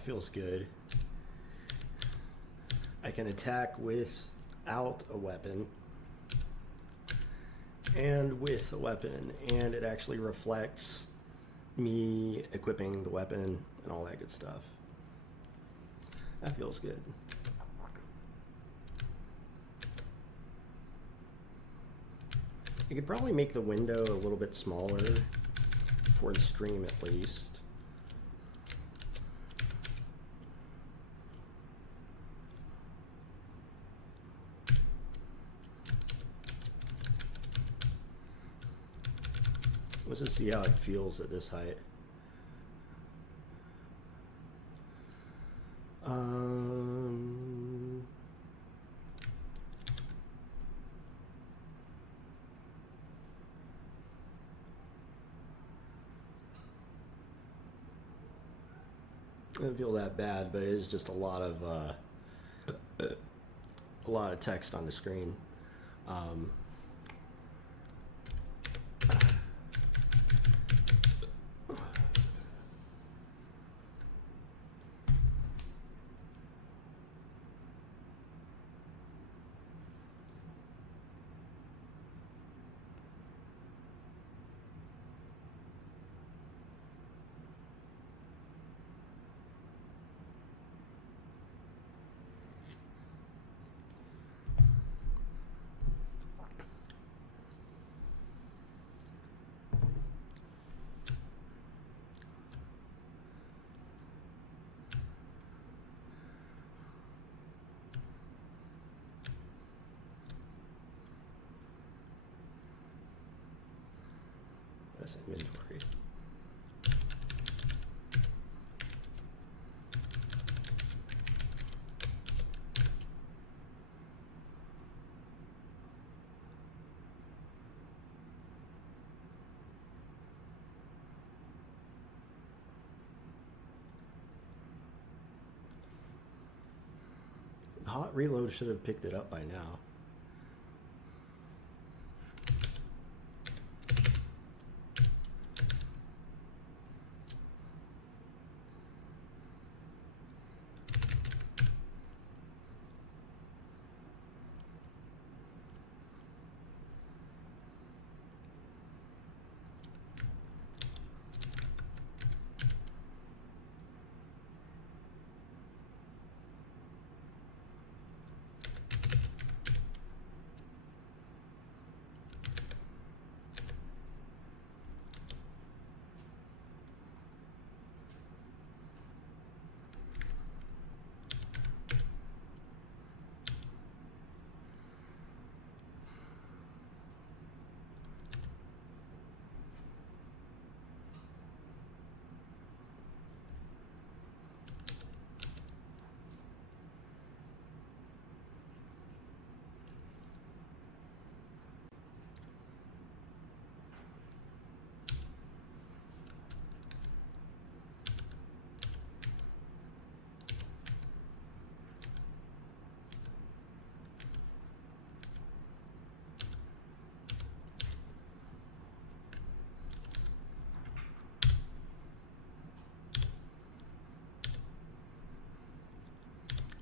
feels good. I can attack without a weapon and with a weapon, and it actually reflects me equipping the weapon and all that good stuff. That feels good. You could probably make the window a little bit smaller for the stream at least. Let's just see how it feels at this height. Doesn't feel that bad, but it is just a lot of text on the screen. That's inventory. The hot reload should have picked it up by now.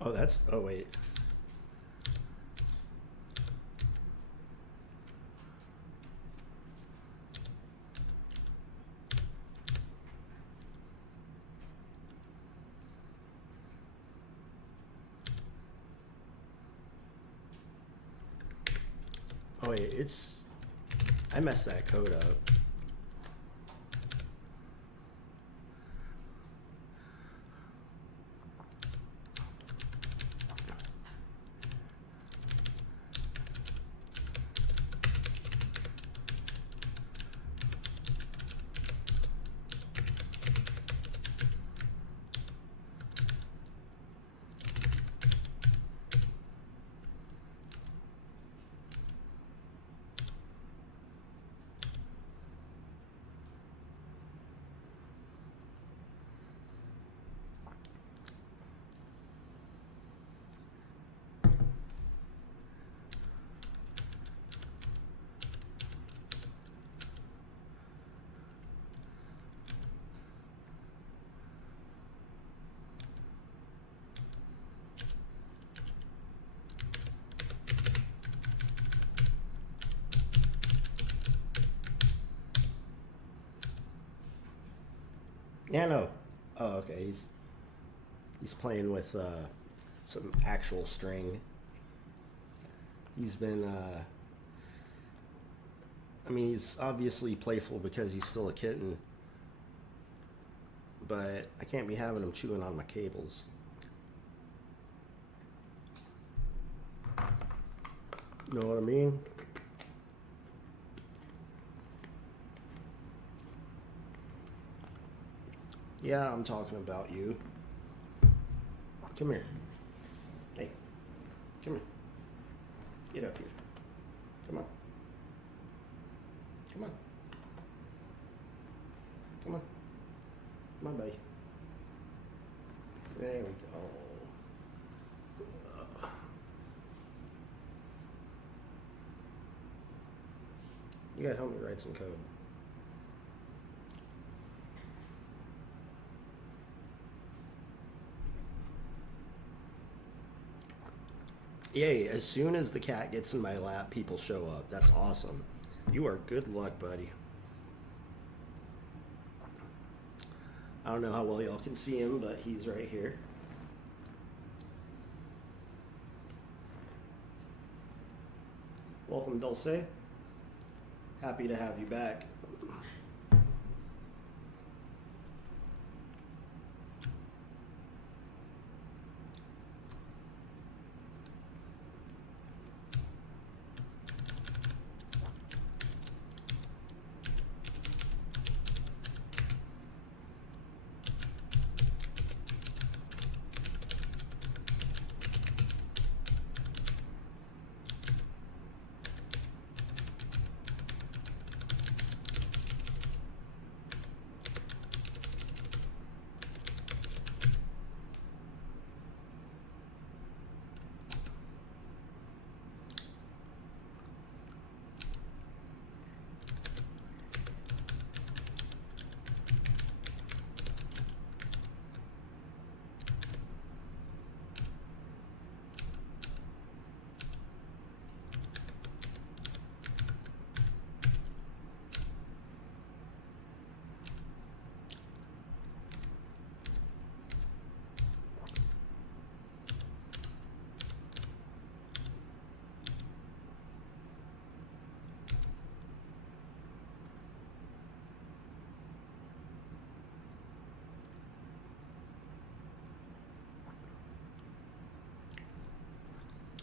Oh, that's, oh wait. Oh wait, it's, I messed that code up. Nano. Oh, okay. He's playing with some actual string. He's been. I mean, he's obviously playful because he's still a kitten. But I can't be having him chewing on my cables. Know what I mean? Yeah, I'm talking about you. Come here. Hey. Come here. Get up here. Come on. Come on. Come on. Come on, buddy. There we go. You gotta help me write some code. Yay, as soon as the cat gets in my lap, people show up. That's awesome. You are good luck, buddy. I don't know how well y'all can see him, but he's right here. Welcome, Dulce. Happy to have you back.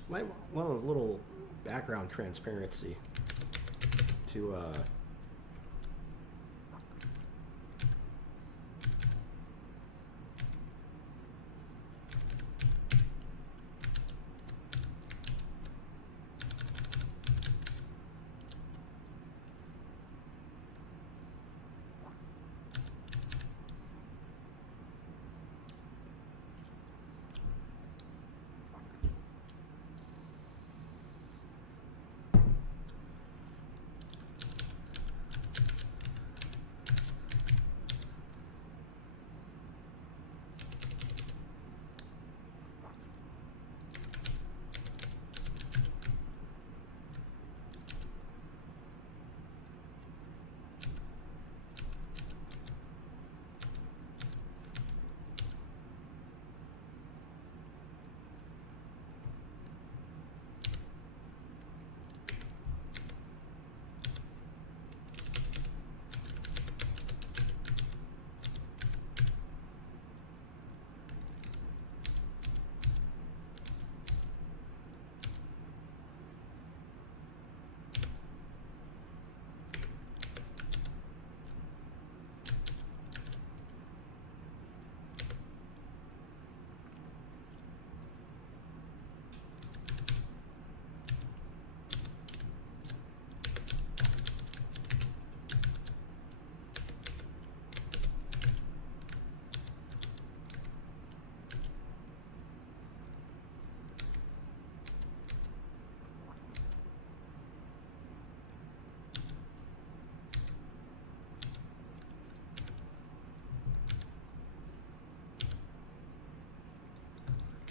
Might want a little background transparency to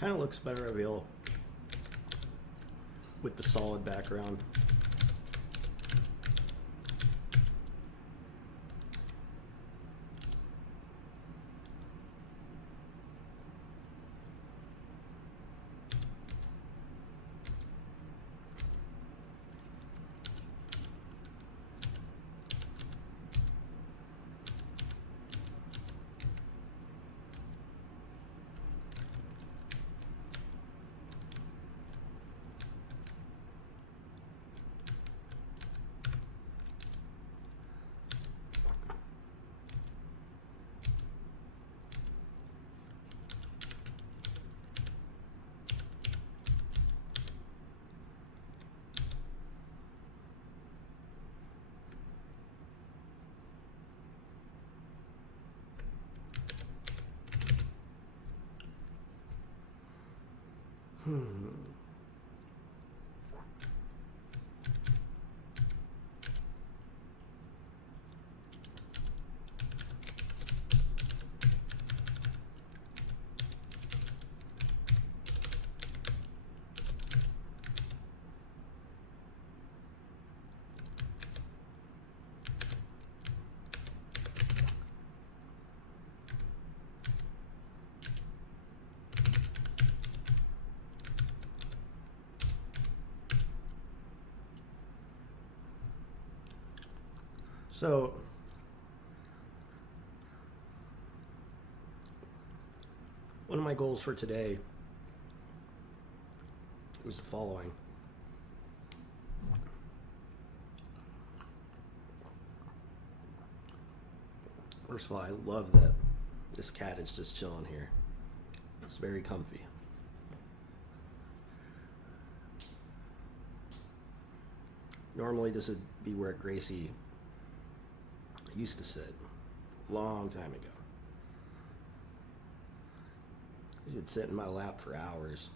kind of looks better reveal with the solid background. So one of my goals for today was the following. First of all, I love that this cat is just chilling here. It's very comfy. Normally this would be where Gracie used to sit a long time ago. She would sit in my lap for hours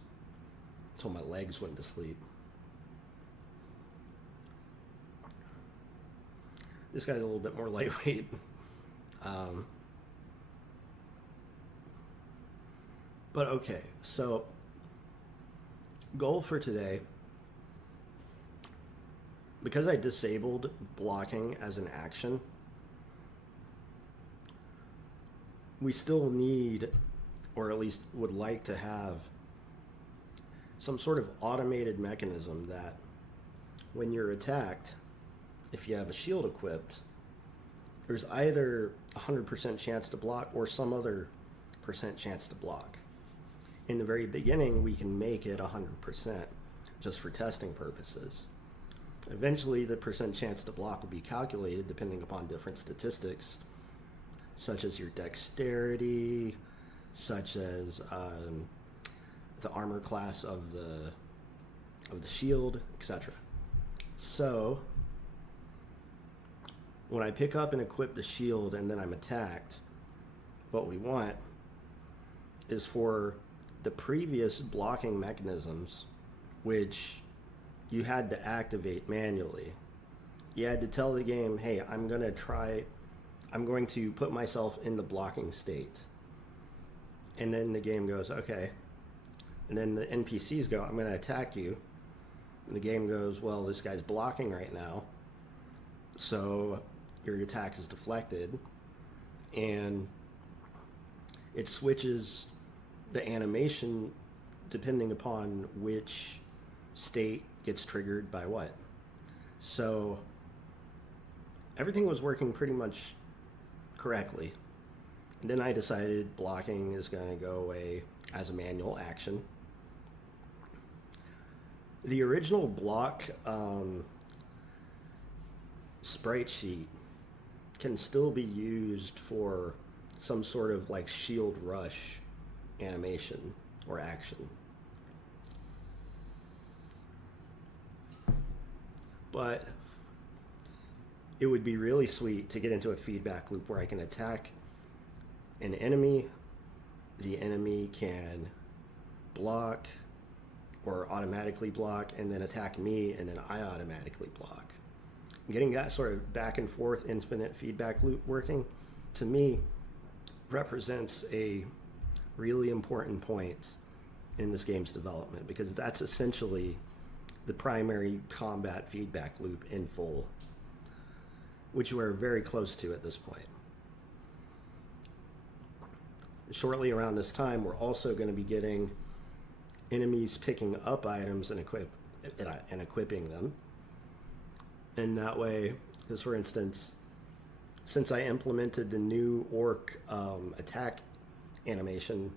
until my legs went to sleep. This guy's a little bit more lightweight. But okay, so goal for today, because I disabled blocking as an action, we still need, or at least would like to have, some sort of automated mechanism that when you're attacked, if you have a shield equipped, there's either 100% chance to block or some other percent chance to block. In the very beginning, we can make it 100% just for testing purposes. Eventually, the percent chance to block will be calculated depending upon different statistics, such as your dexterity, such as the armor class of the shield, etc. So when I pick up and equip the shield and then I'm attacked, what we want is for the previous blocking mechanisms, which you had to activate manually. You had to tell the game, hey, I'm going to put myself in the blocking state. And then the game goes, okay. And then the NPCs go, I'm going to attack you. And the game goes, well, this guy's blocking right now, so your attack is deflected. And it switches the animation depending upon which state gets triggered by what. So everything was working pretty much correctly. And then I decided blocking is going to go away as a manual action. The original block sprite sheet can still be used for some sort of like shield rush animation or action. But it would be really sweet to get into a feedback loop where I can attack an enemy, the enemy can block or automatically block, and then attack me, and then I automatically block. Getting that sort of back and forth infinite feedback loop working, to me, represents a really important point in this game's development, because that's essentially the primary combat feedback loop in full, which we're very close to at this point. Shortly around this time, we're also going to be getting enemies picking up items and equipping them. And that way, because for instance, since I implemented the new orc attack animation,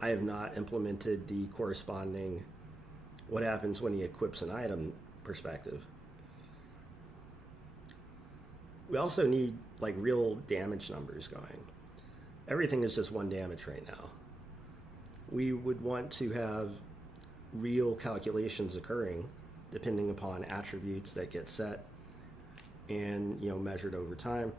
I have not implemented the corresponding what happens when he equips an item perspective. We also need like real damage numbers going. Everything is just 1 damage right now. We would want to have real calculations occurring depending upon attributes that get set and measured over time.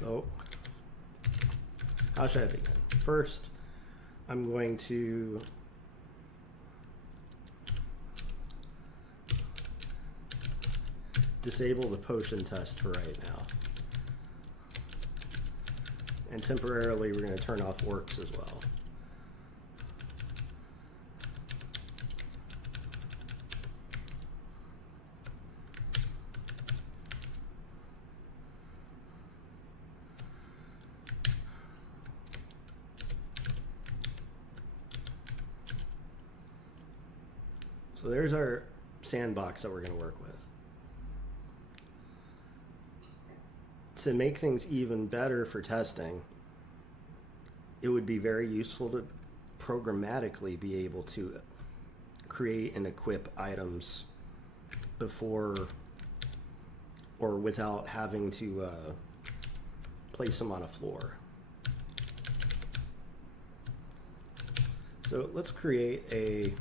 So how should I begin? First, I'm going to disable the potion test for right now. And temporarily, we're going to turn off works as well. So there's our sandbox that we're going to work with. To make things even better for testing, it would be very useful to programmatically be able to create and equip items before or without having to place them on a floor. So let's create a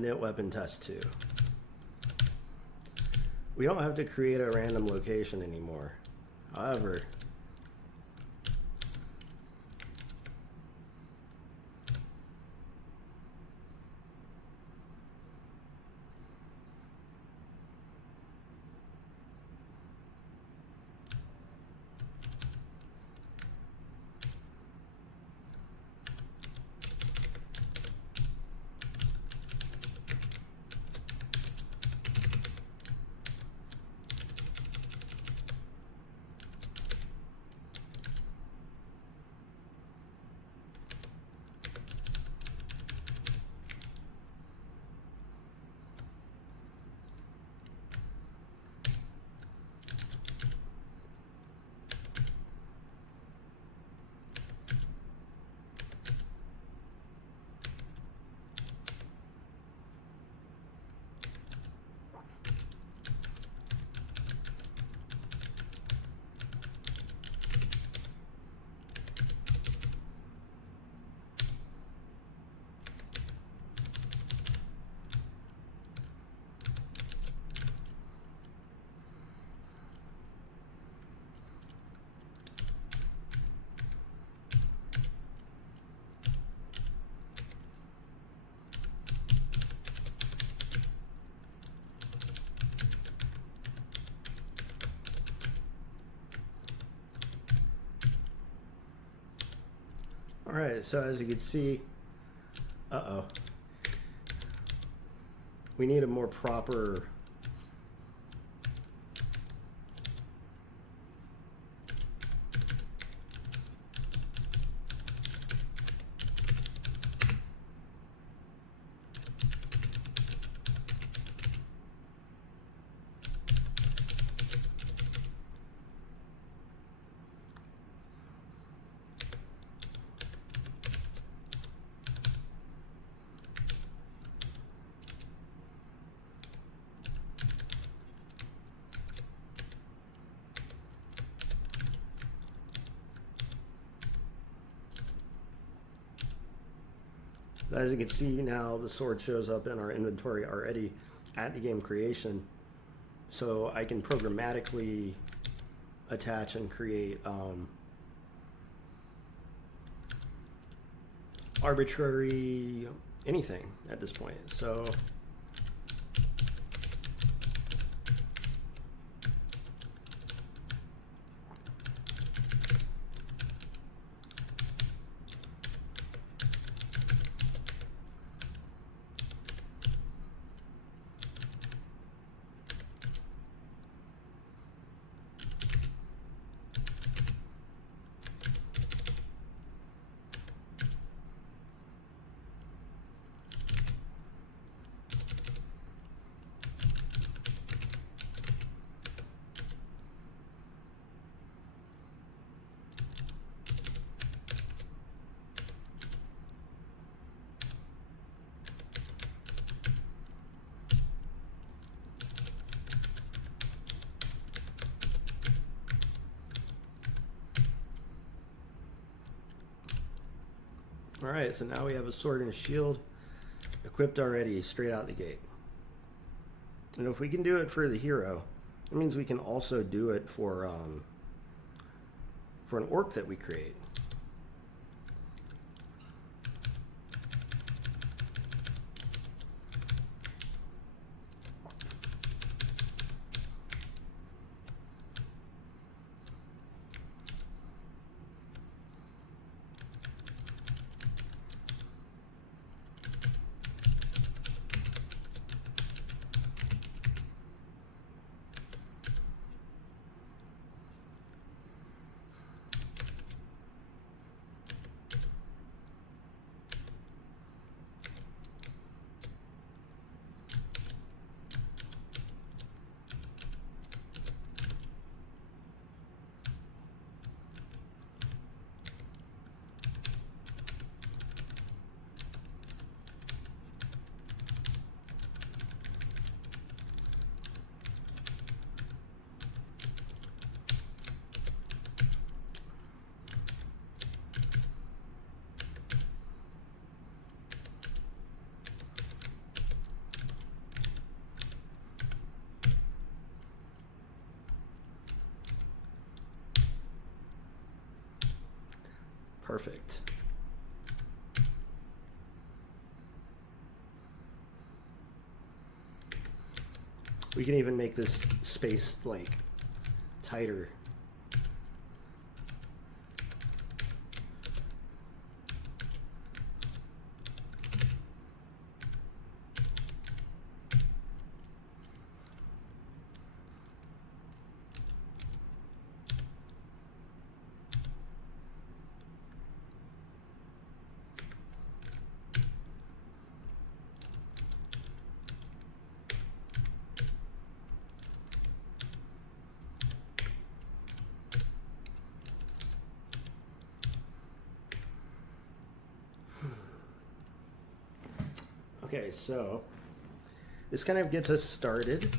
net weapon test 2. We don't have to create a random location anymore. However, all right, so as you can see, we need a more proper as you can see now, the sword shows up in our inventory already at the game creation. So I can programmatically attach and create arbitrary anything at this point. So all right, so now we have a sword and a shield equipped already straight out the gate. And if we can do it for the hero, it means we can also do it for an orc that we create. Perfect. We can even make this space like tighter. Okay, so this kind of gets us started.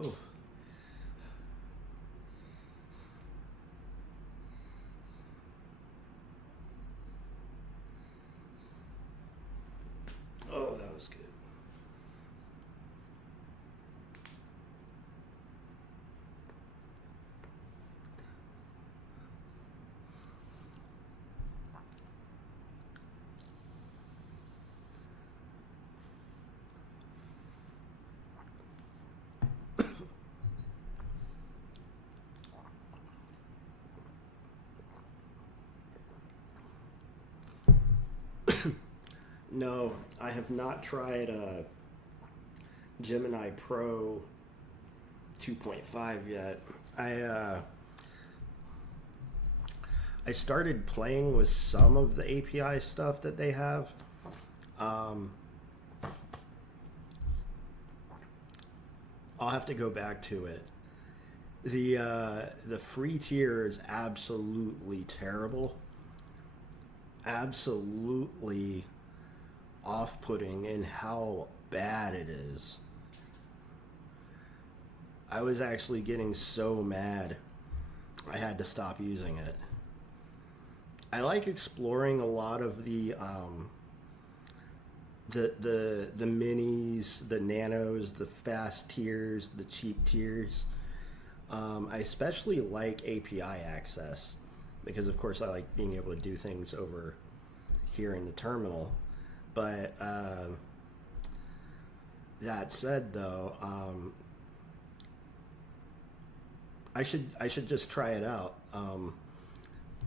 Oh. Oh, that was good. No, I have not tried Gemini Pro 2.5 yet. I started playing with some of the API stuff that they have. I'll have to go back to it. The free tier is absolutely terrible. Absolutely off-putting in how bad it is. I was actually getting so mad I had to stop using it. I like exploring a lot of the minis, the nanos, the fast tiers, the cheap tiers. I especially like API access because, of course, I like being able to do things over here in the terminal. But that said, though, I should just try it out.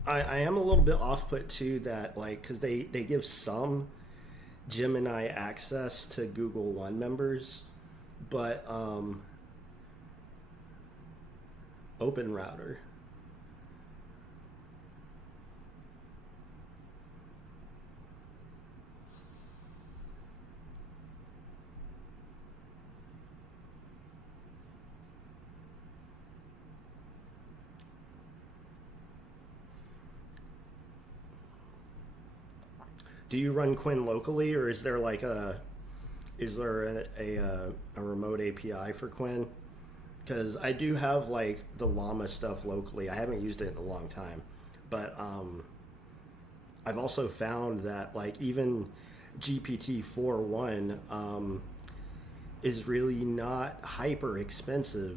I am a little bit off put too that because they give some Gemini access to Google One members, but Open Router. Do you run Quinn locally, or is there like a remote API for Quinn? Because I do have like the llama stuff locally. I haven't used it in a long time, but I've also found that like even GPT 4.1 is really not hyper expensive.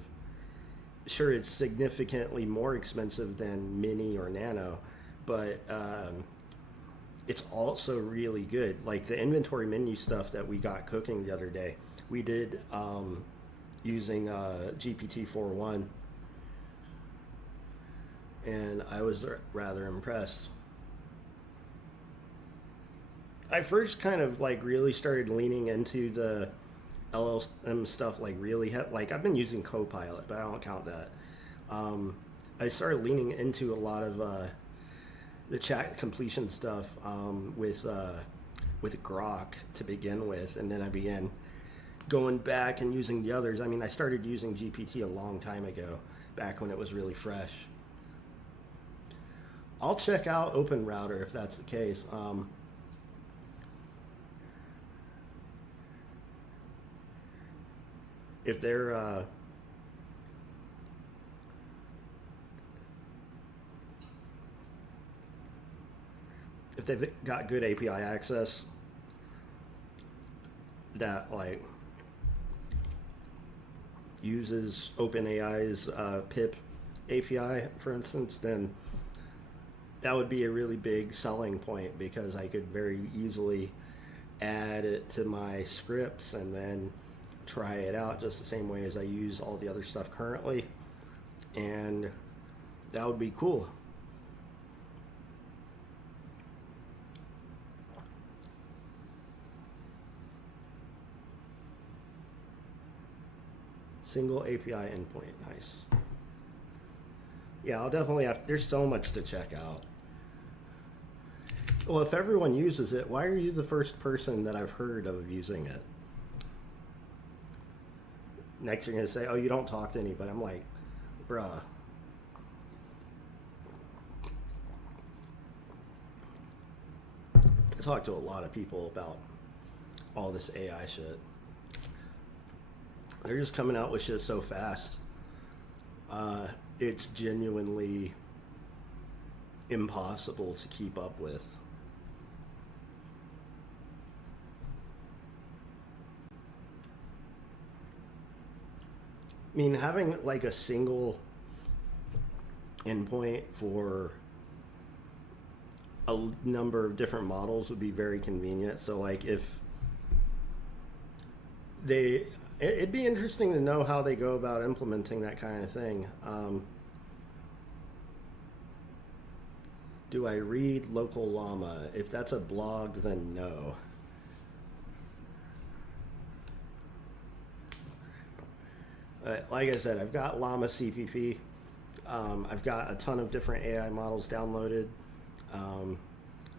Sure, it's significantly more expensive than Mini or Nano, but it's also really good. Like the inventory menu stuff that we got cooking the other day, we did using GPT 4.1, and I was rather impressed. I first kind of like really started leaning into the LLM stuff, like really like I've been using Copilot, but I don't count that. I started leaning into a lot of the chat completion stuff with grok to begin with, and then I began going back and using the others. I mean, I started using GPT a long time ago, back when it was really fresh. I'll check out OpenRouter if that's the case. If they're if they've got good API access that like uses OpenAI's pip API, for instance, then that would be a really big selling point, because I could very easily add it to my scripts and then try it out just the same way as I use all the other stuff currently, and that would be cool. Single API endpoint, nice. Yeah, I'll definitely have, there's so much to check out. Well, if everyone uses it, why are you the first person that I've heard of using it? Next you're gonna say, oh, you don't talk to anybody. I'm like, bruh. I talk to a lot of people about all this AI shit. They're just coming out with shit so fast. It's genuinely impossible to keep up with. I mean, having like a single endpoint for a number of different models would be very convenient. So like if it'd be interesting to know how they go about implementing that kind of thing. Do I read local llama? If that's a blog, then no. Like I said, I've got Llama CPP. I've got a ton of different AI models downloaded.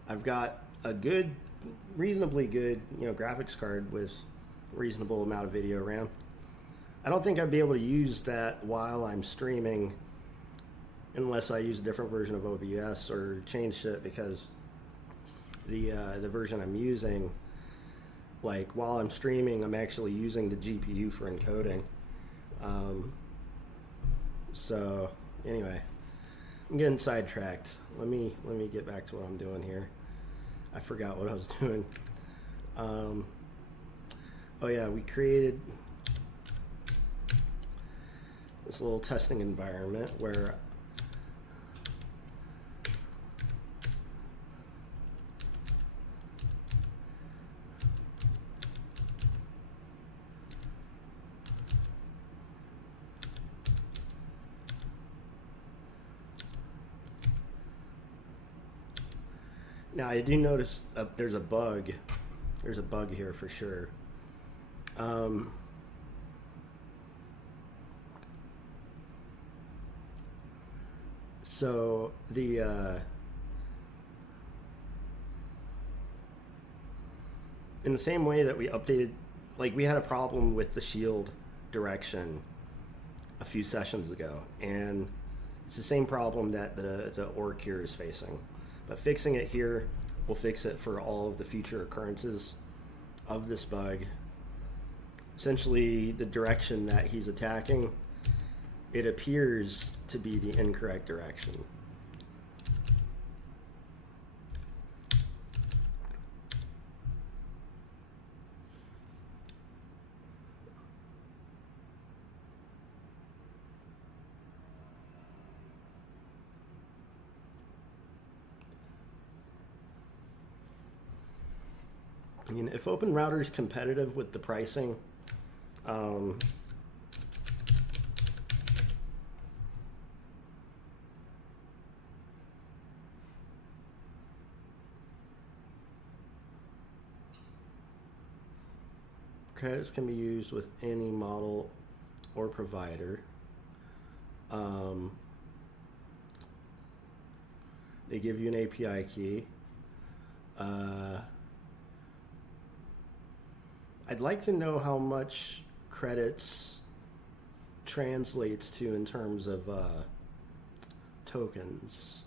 I've got a good, reasonably good, graphics card with reasonable amount of video RAM. I don't think I'd be able to use that while I'm streaming unless I use a different version of OBS or change shit, because the version I'm using, like while I'm streaming, I'm actually using the GPU for encoding. So anyway, I'm getting sidetracked. Let me get back to what I'm doing here. I forgot what I was doing. Oh yeah, we created this little testing environment where now I do notice there's a bug. There's a bug here for sure. So the in the same way that we updated, like we had a problem with the shield direction a few sessions ago, and it's the same problem that the orc here is facing. But fixing it here will fix it for all of the future occurrences of this bug. Essentially, the direction that he's attacking, it appears to be the incorrect direction. I mean, if OpenRouter is competitive with the pricing, credits can be used with any model or provider. They give you an API key. I'd like to know how much credits translates to in terms of tokens.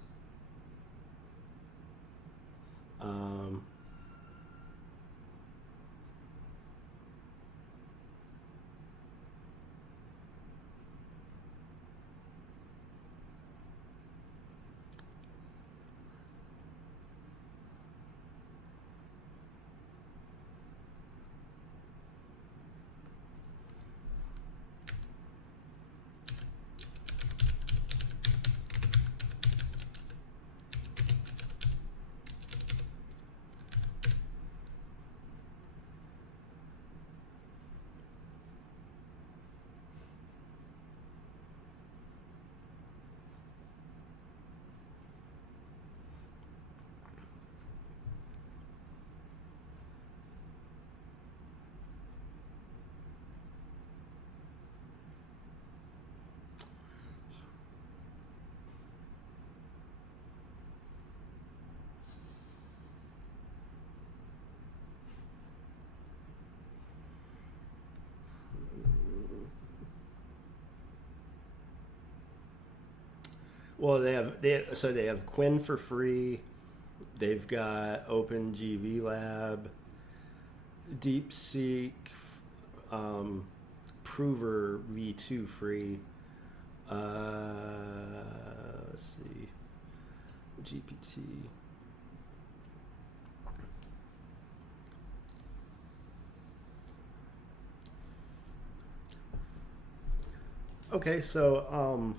Well, they have Quinn for free. They've got OpenGV Lab, DeepSeek, Prover V2 free. Let's see, GPT. Okay, so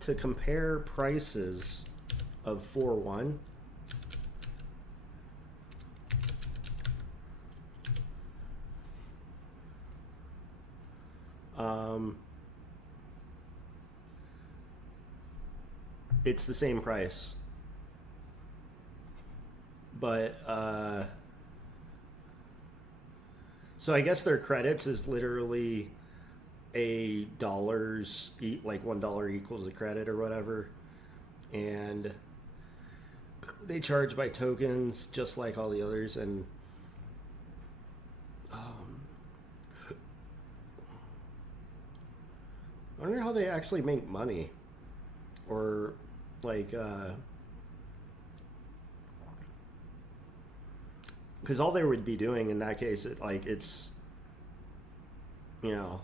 to compare prices of 4.1, it's the same price, but so I guess their credits is literally $1, like $1 equals a credit or whatever, and they charge by tokens just like all the others. And I wonder how they actually make money, or like because all they would be doing in that case, it's you know,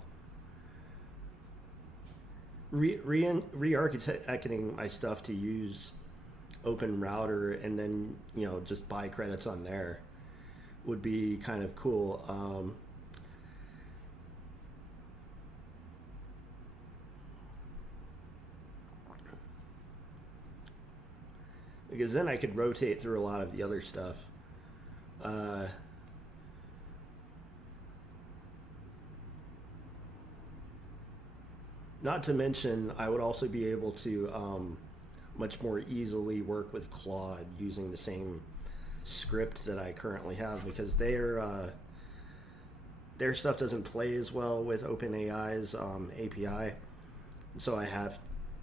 re-architecting my stuff to use OpenRouter, and then, you know, just buy credits on there would be kind of cool. Because then I could rotate through a lot of the other stuff. Not to mention, I would also be able to much more easily work with Claude using the same script that I currently have, because their stuff doesn't play as well with OpenAI's API. So I have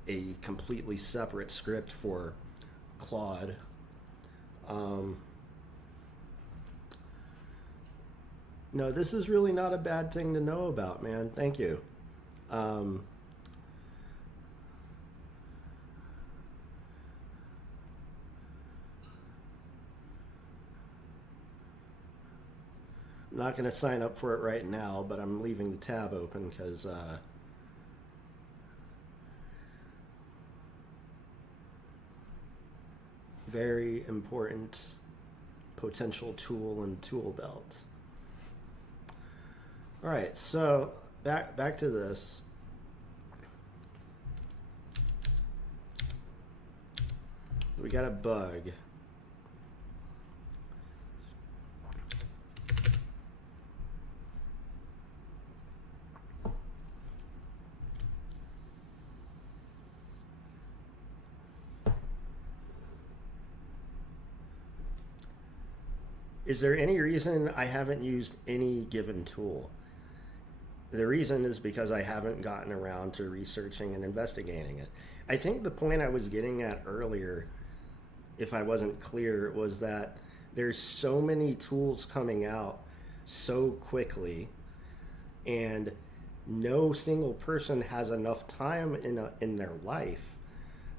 a completely separate script for Claude. No, this is really not a bad thing to know about, man. Thank you. I'm not going to sign up for it right now, but I'm leaving the tab open because very important potential tool and tool belt. All right, so back to this. We got a bug. Is there any reason I haven't used any given tool? The reason is because I haven't gotten around to researching and investigating it. I think the point I was getting at earlier, if I wasn't clear, was that there's so many tools coming out so quickly, and no single person has enough time in their life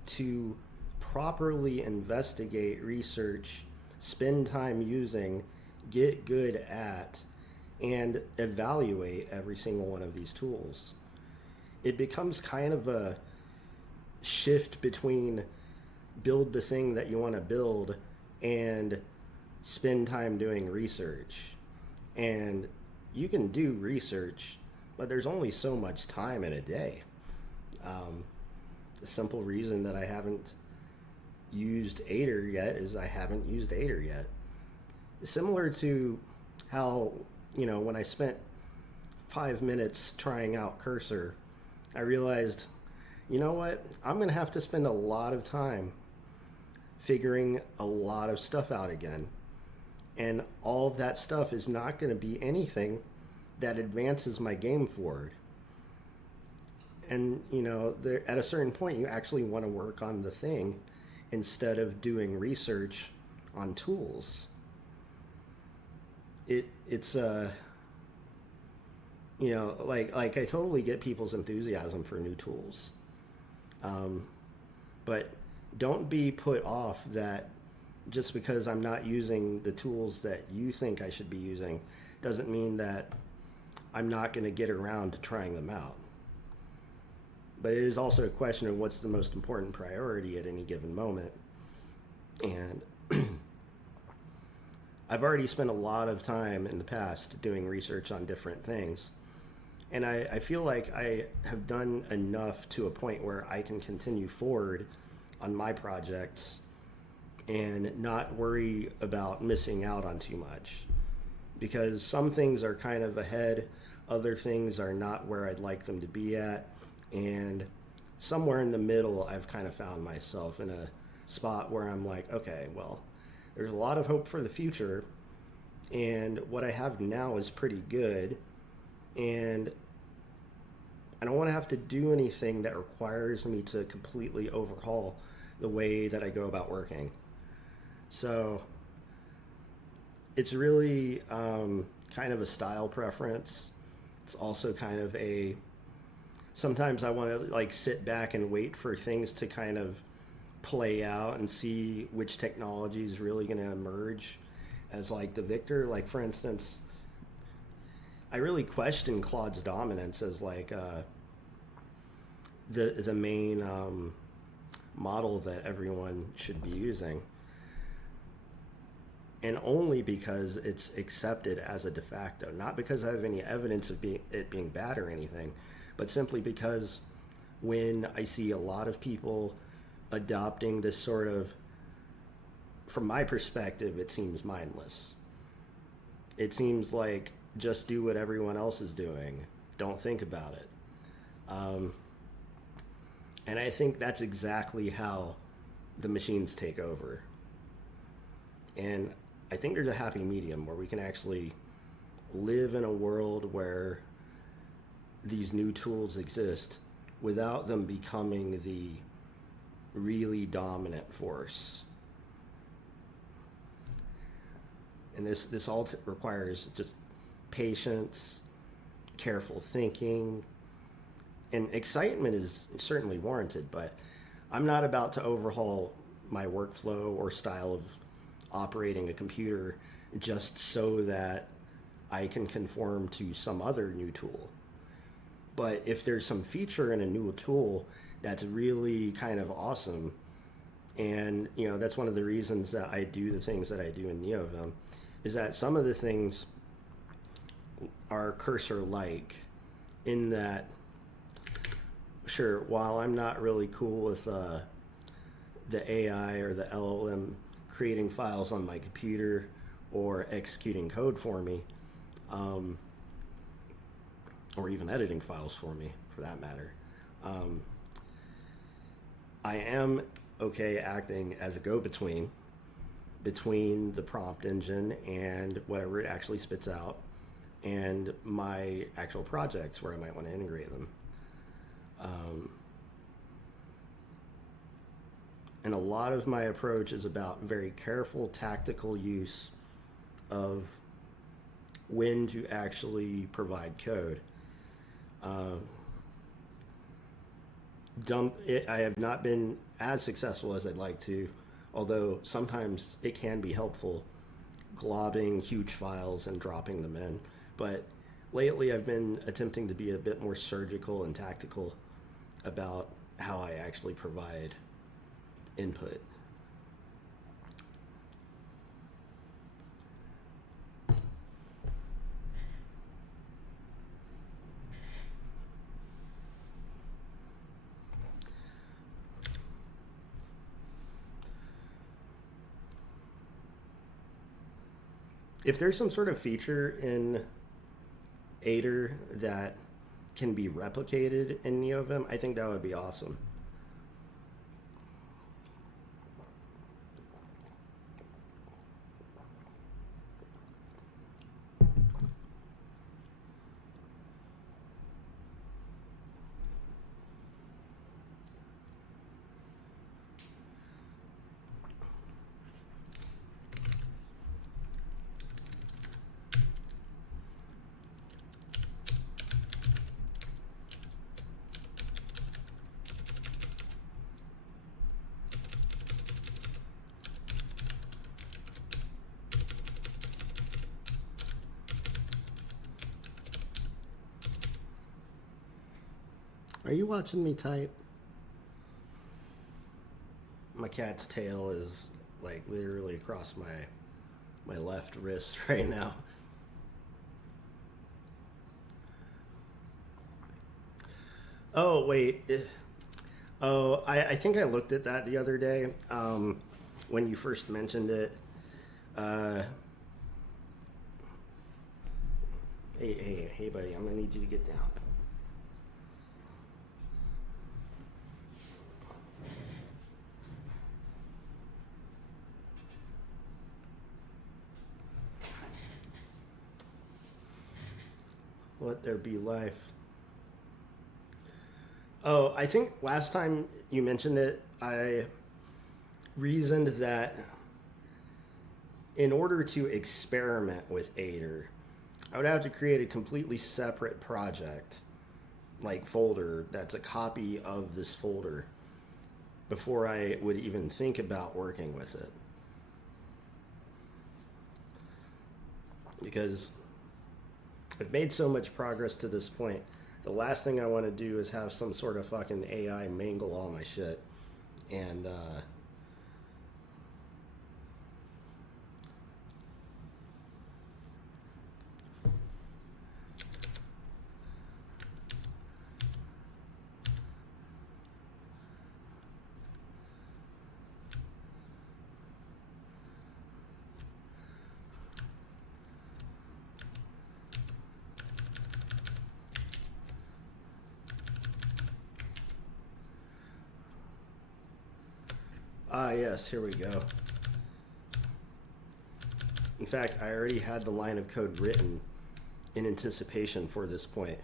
to properly investigate, research, spend time using, get good at, and evaluate every single one of these tools. It becomes kind of a shift between build the thing that you want to build and spend time doing research. And you can do research, but there's only so much time in a day. The simple reason that I haven't used Aider yet is I haven't used Aider yet. Similar to how, when I spent 5 minutes trying out Cursor, I realized, you know what? I'm going to have to spend a lot of time figuring a lot of stuff out again. And all of that stuff is not going to be anything that advances my game forward. And, at a certain point, you actually want to work on the thing instead of doing research on tools. It's like I totally get people's enthusiasm for new tools, but don't be put off that just because I'm not using the tools that you think I should be using doesn't mean that I'm not going to get around to trying them out. But it is also a question of what's the most important priority at any given moment. And I've already spent a lot of time in the past doing research on different things. And I feel like I have done enough to a point where I can continue forward on my projects and not worry about missing out on too much. Because some things are kind of ahead, other things are not where I'd like them to be at. And somewhere in the middle, I've kind of found myself in a spot where I'm like, okay, well, there's a lot of hope for the future. And what I have now is pretty good. And I don't want to have to do anything that requires me to completely overhaul the way that I go about working. So it's really kind of a style preference. It's also kind of sometimes I want to sit back and wait for things to kind of play out and see which technology is really going to emerge as the victor. Like, for instance, I really question Claude's dominance as the main model that everyone should be using. And only because it's accepted as a de facto, not because I have any evidence of it being bad or anything, but simply because when I see a lot of people adopting this sort of, from my perspective, it seems mindless. It seems like just do what everyone else is doing. Don't think about it. And I think that's exactly how the machines take over. And I think there's a happy medium where we can actually live in a world where these new tools exist without them becoming the really dominant force. And this all requires just patience, careful thinking, and excitement is certainly warranted, but I'm not about to overhaul my workflow or style of operating a computer just so that I can conform to some other new tool. But if there's some feature in a new tool that's really kind of awesome, and that's one of the reasons that I do the things that I do in neovim, is that some of the things are cursor-like in that, sure, while I'm not really cool with the AI or the LLM creating files on my computer or executing code for me, or even editing files for me, for that matter, I am okay acting as a go-between between the prompt engine and whatever it actually spits out and my actual projects where I might want to integrate them. And a lot of my approach is about very careful tactical use of when to actually provide code. I have not been as successful as I'd like to, although sometimes it can be helpful globbing huge files and dropping them in. But lately I've been attempting to be a bit more surgical and tactical about how I actually provide input. If there's some sort of feature in Aider that can be replicated in neovim, I think that would be awesome. Are you watching me type? My cat's tail is like literally across my left wrist right now. Oh, wait. Oh, I think I looked at that the other day when you first mentioned it. Hey, buddy, I'm going to need you to get down. Let there be life. Oh, I think last time you mentioned it, I reasoned that in order to experiment with Aider, I would have to create a completely separate project, like folder, that's a copy of this folder before I would even think about working with it. Because I've made so much progress to this point. The last thing I want to do is have some sort of fucking AI mangle all my shit. And, yes, here we go. In fact, I already had the line of code written in anticipation for this point.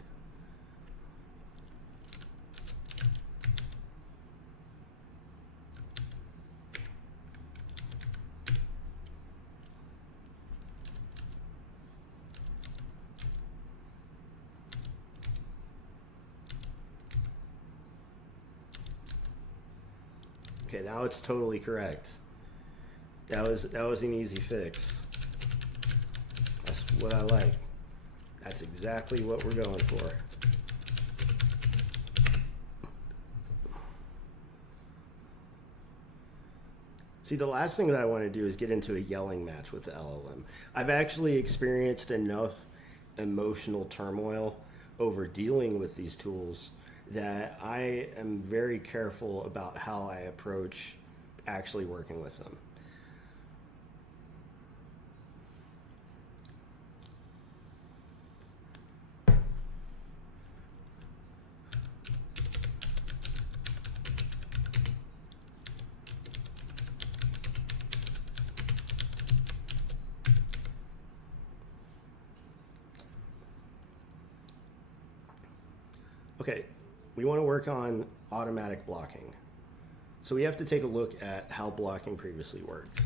Okay, now it's totally correct. That was an easy fix. That's what I like. That's exactly what we're going for. See, the last thing that I want to do is get into a yelling match with the LLM. I've actually experienced enough emotional turmoil over dealing with these tools that I am very careful about how I approach actually working with them. Okay, we want to work on automatic blocking. So we have to take a look at how blocking previously worked.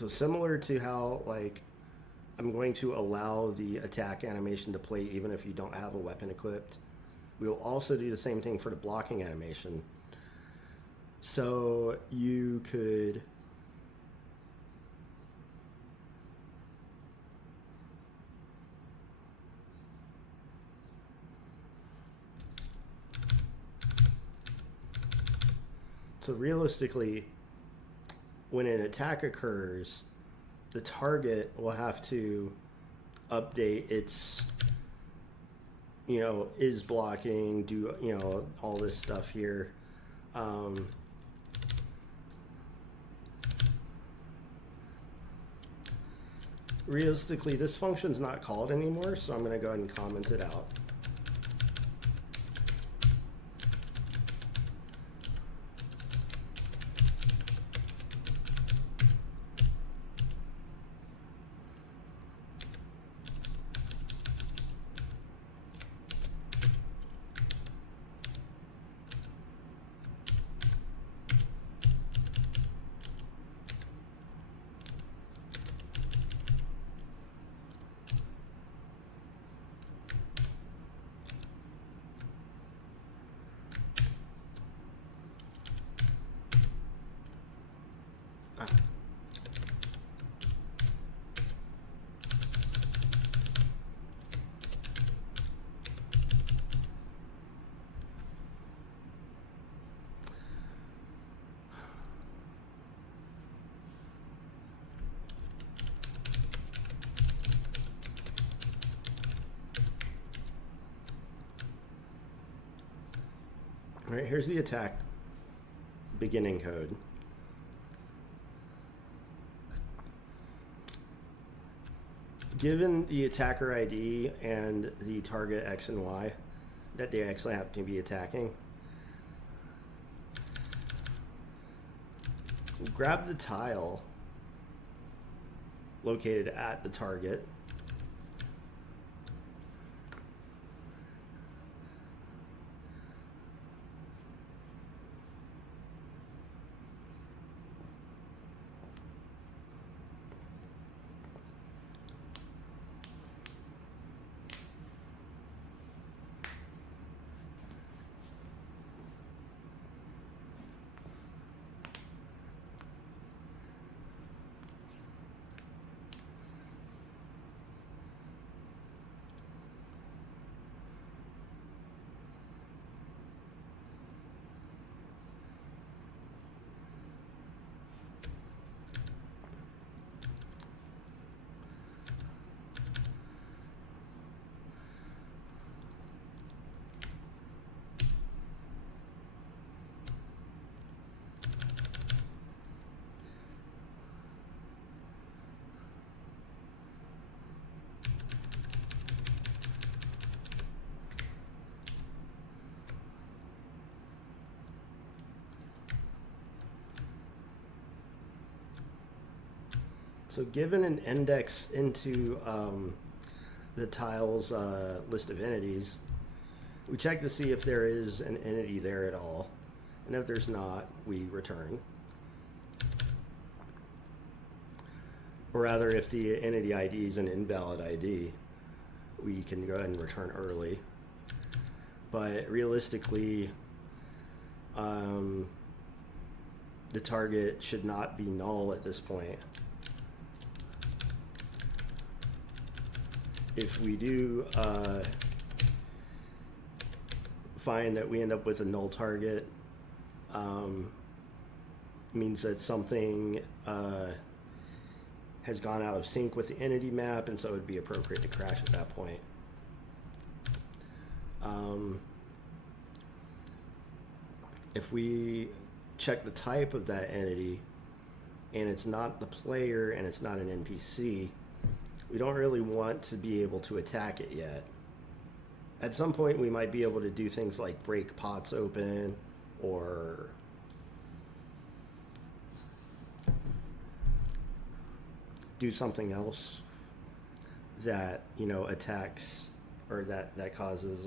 So similar to how, like, I'm going to allow the attack animation to play even if you don't have a weapon equipped, we will also do the same thing for the blocking animation. So you could realistically, when an attack occurs, the target will have to update its, is blocking, do, all this stuff here. Realistically, this function's not called anymore, so I'm going to go ahead and comment it out. All right, here's the attack beginning code. Given the attacker ID and the target X and Y that they actually happen to be attacking, grab the tile located at the target, So given an index into the tile's list of entities, we check to see if there is an entity there at all. And if there's not, we return. Or rather, if the entity ID is an invalid ID, we can go ahead and return early. But realistically, the target should not be null at this point. If we do find that we end up with a null target, means that something has gone out of sync with the entity map, and so it would be appropriate to crash at that point. If we check the type of that entity and it's not the player and it's not an NPC, we don't really want to be able to attack it yet. At some point we might be able to do things like break pots open or do something else that, you know, attacks or that causes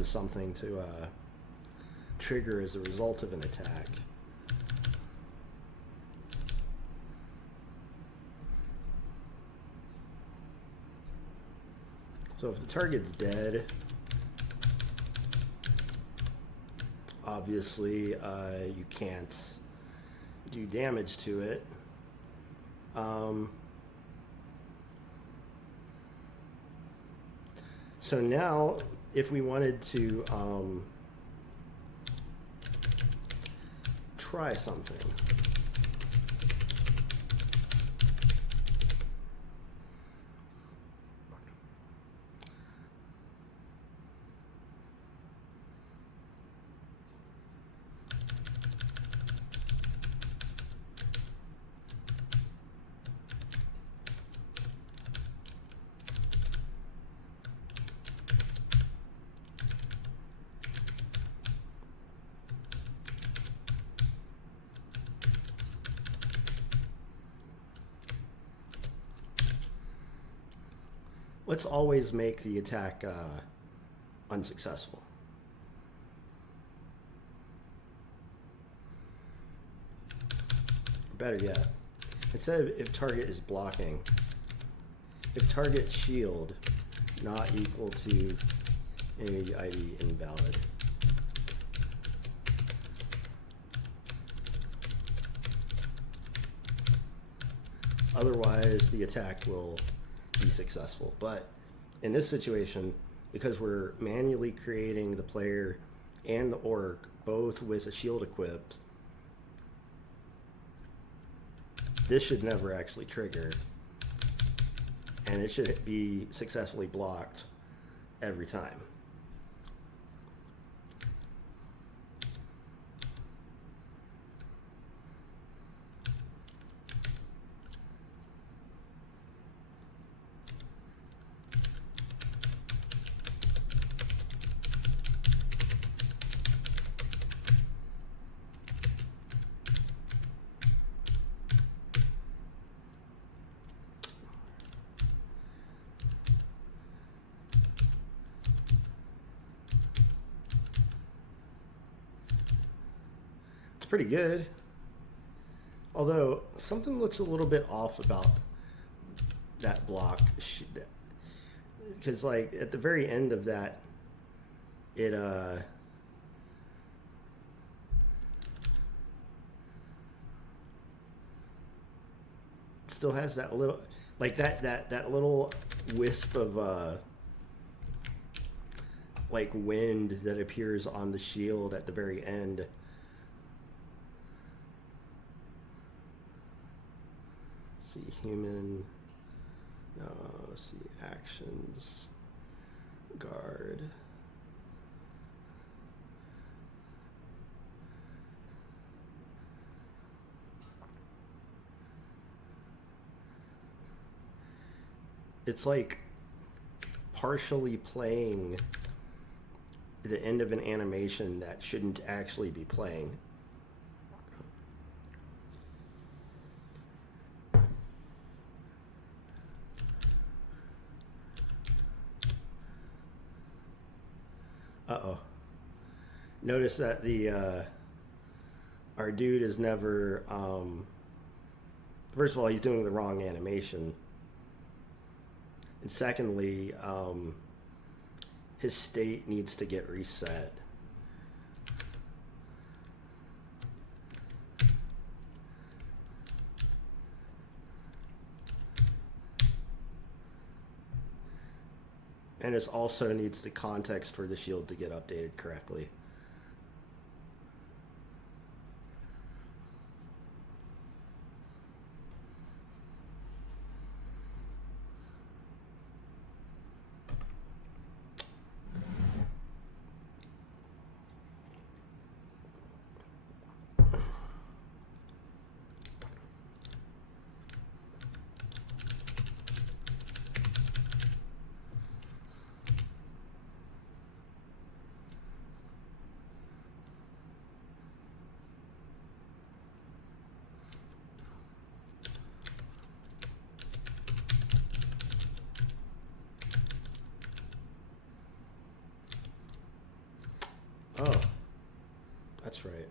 something to trigger as a result of an attack. So if the target's dead, obviously you can't do damage to it. So now, if we wanted to try something, let's always make the attack unsuccessful. Better yet, instead of if target is blocking, if target shield not equal to entity ID invalid. Otherwise, the attack will be successful. But in this situation, because we're manually creating the player and the orc both with a shield equipped, this should never actually trigger, and it should be successfully blocked every time. Pretty good, although something looks a little bit off about that block, because like at the very end of that, it still has that little, like that little wisp of like wind that appears on the shield at the very end. See human, no, see actions, guard. It's like partially playing the end of an animation that shouldn't actually be playing. Uh-oh. Notice that the our dude is never first of all, he's doing the wrong animation. And secondly, his state needs to get reset. And it also needs the context for the shield to get updated correctly. Oh, that's right.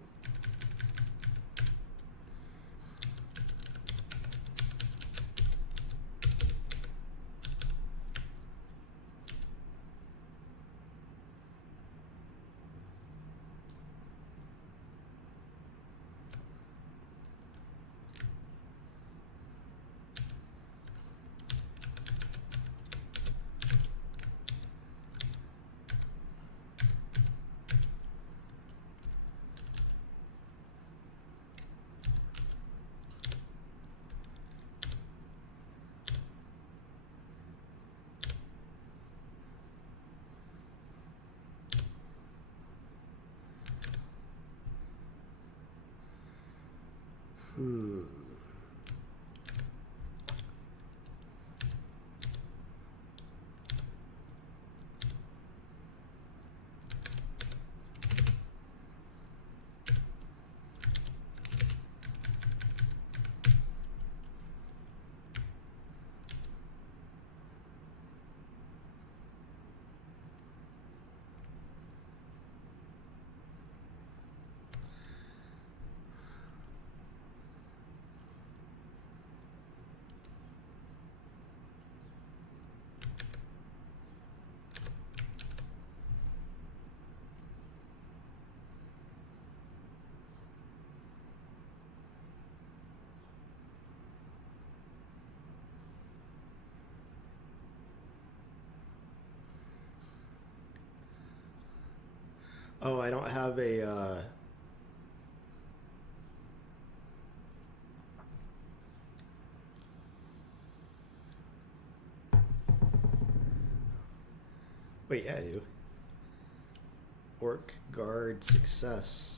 Oh, I don't have a wait, yeah, I do. Orc guard success.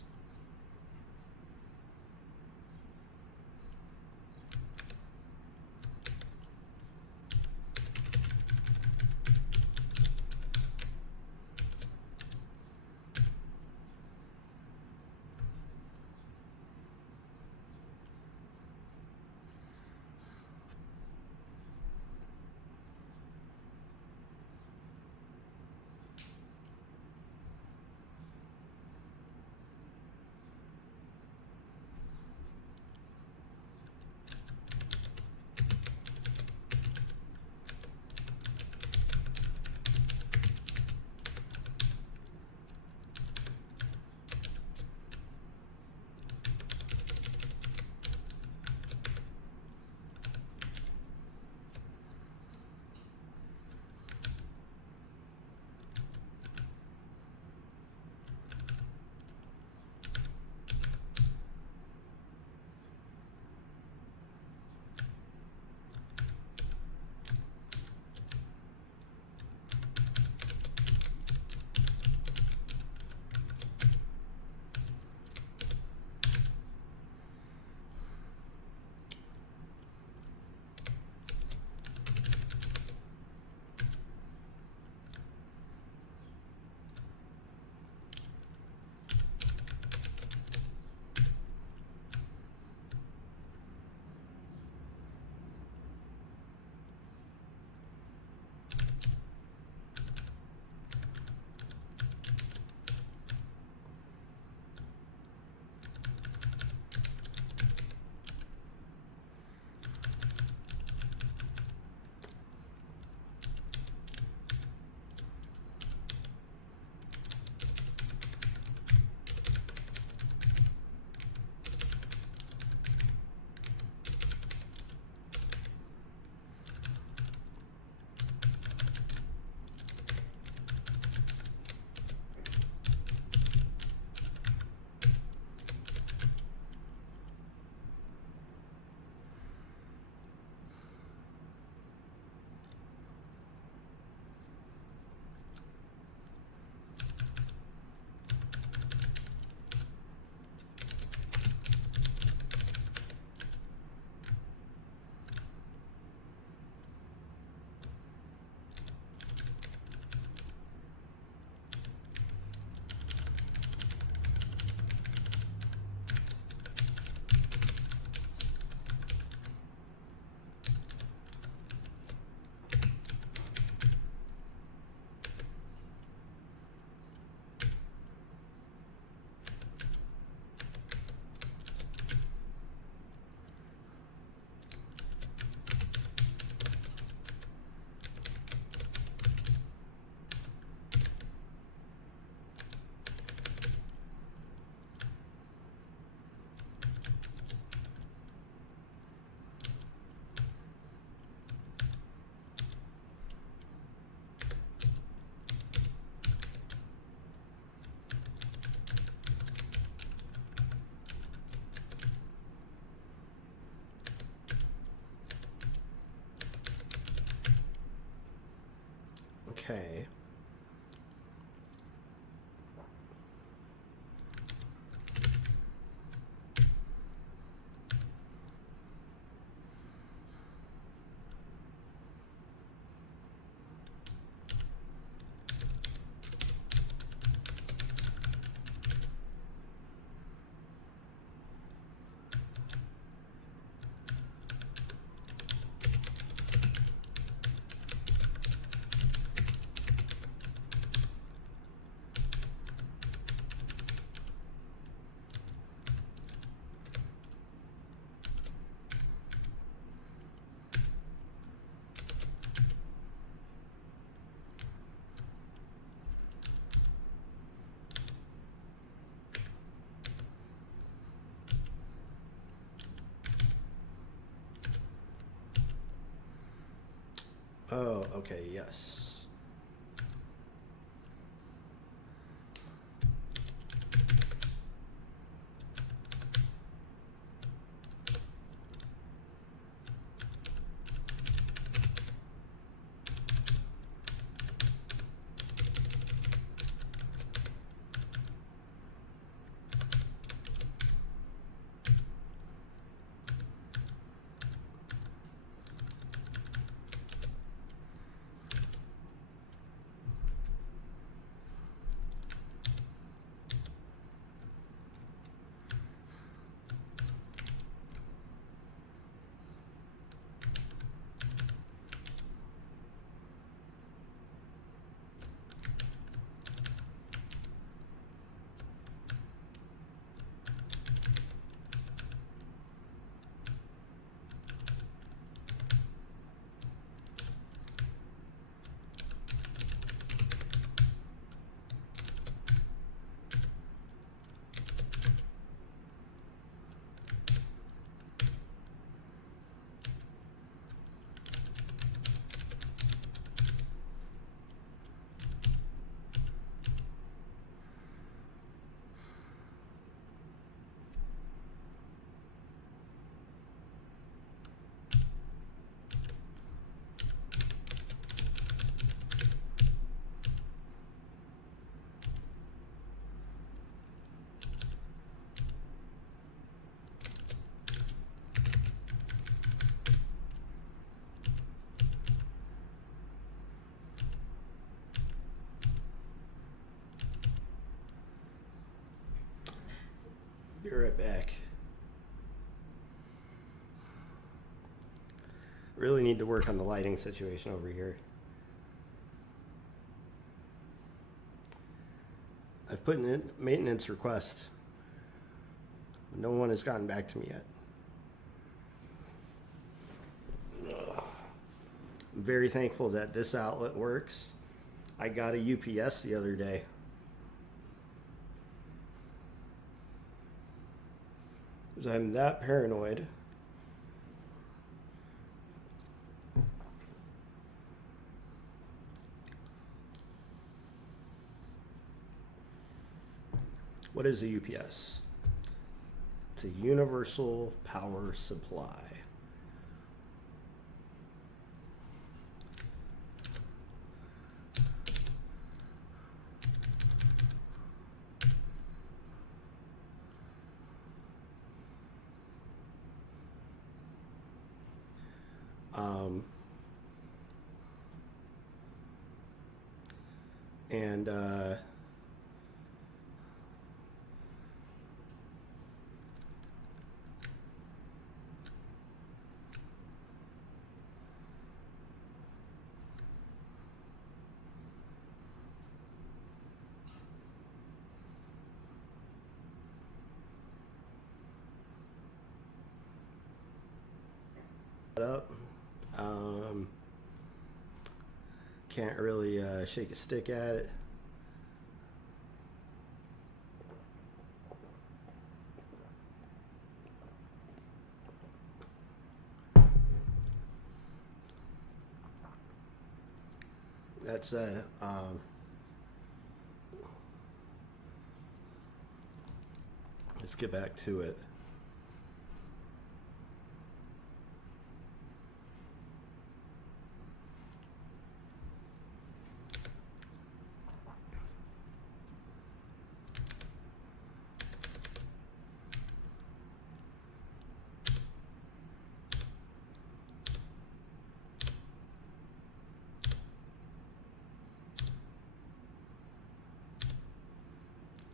Okay. Oh, okay, yes. Be right back. Really need to work on the lighting situation over here. I've put in a maintenance request. No one has gotten back to me yet. I'm very thankful that this outlet works. I got a UPS the other day. Because I'm that paranoid. What is a UPS? It's a universal power supply. And up. Can't really shake a stick at it. That said, let's get back to it.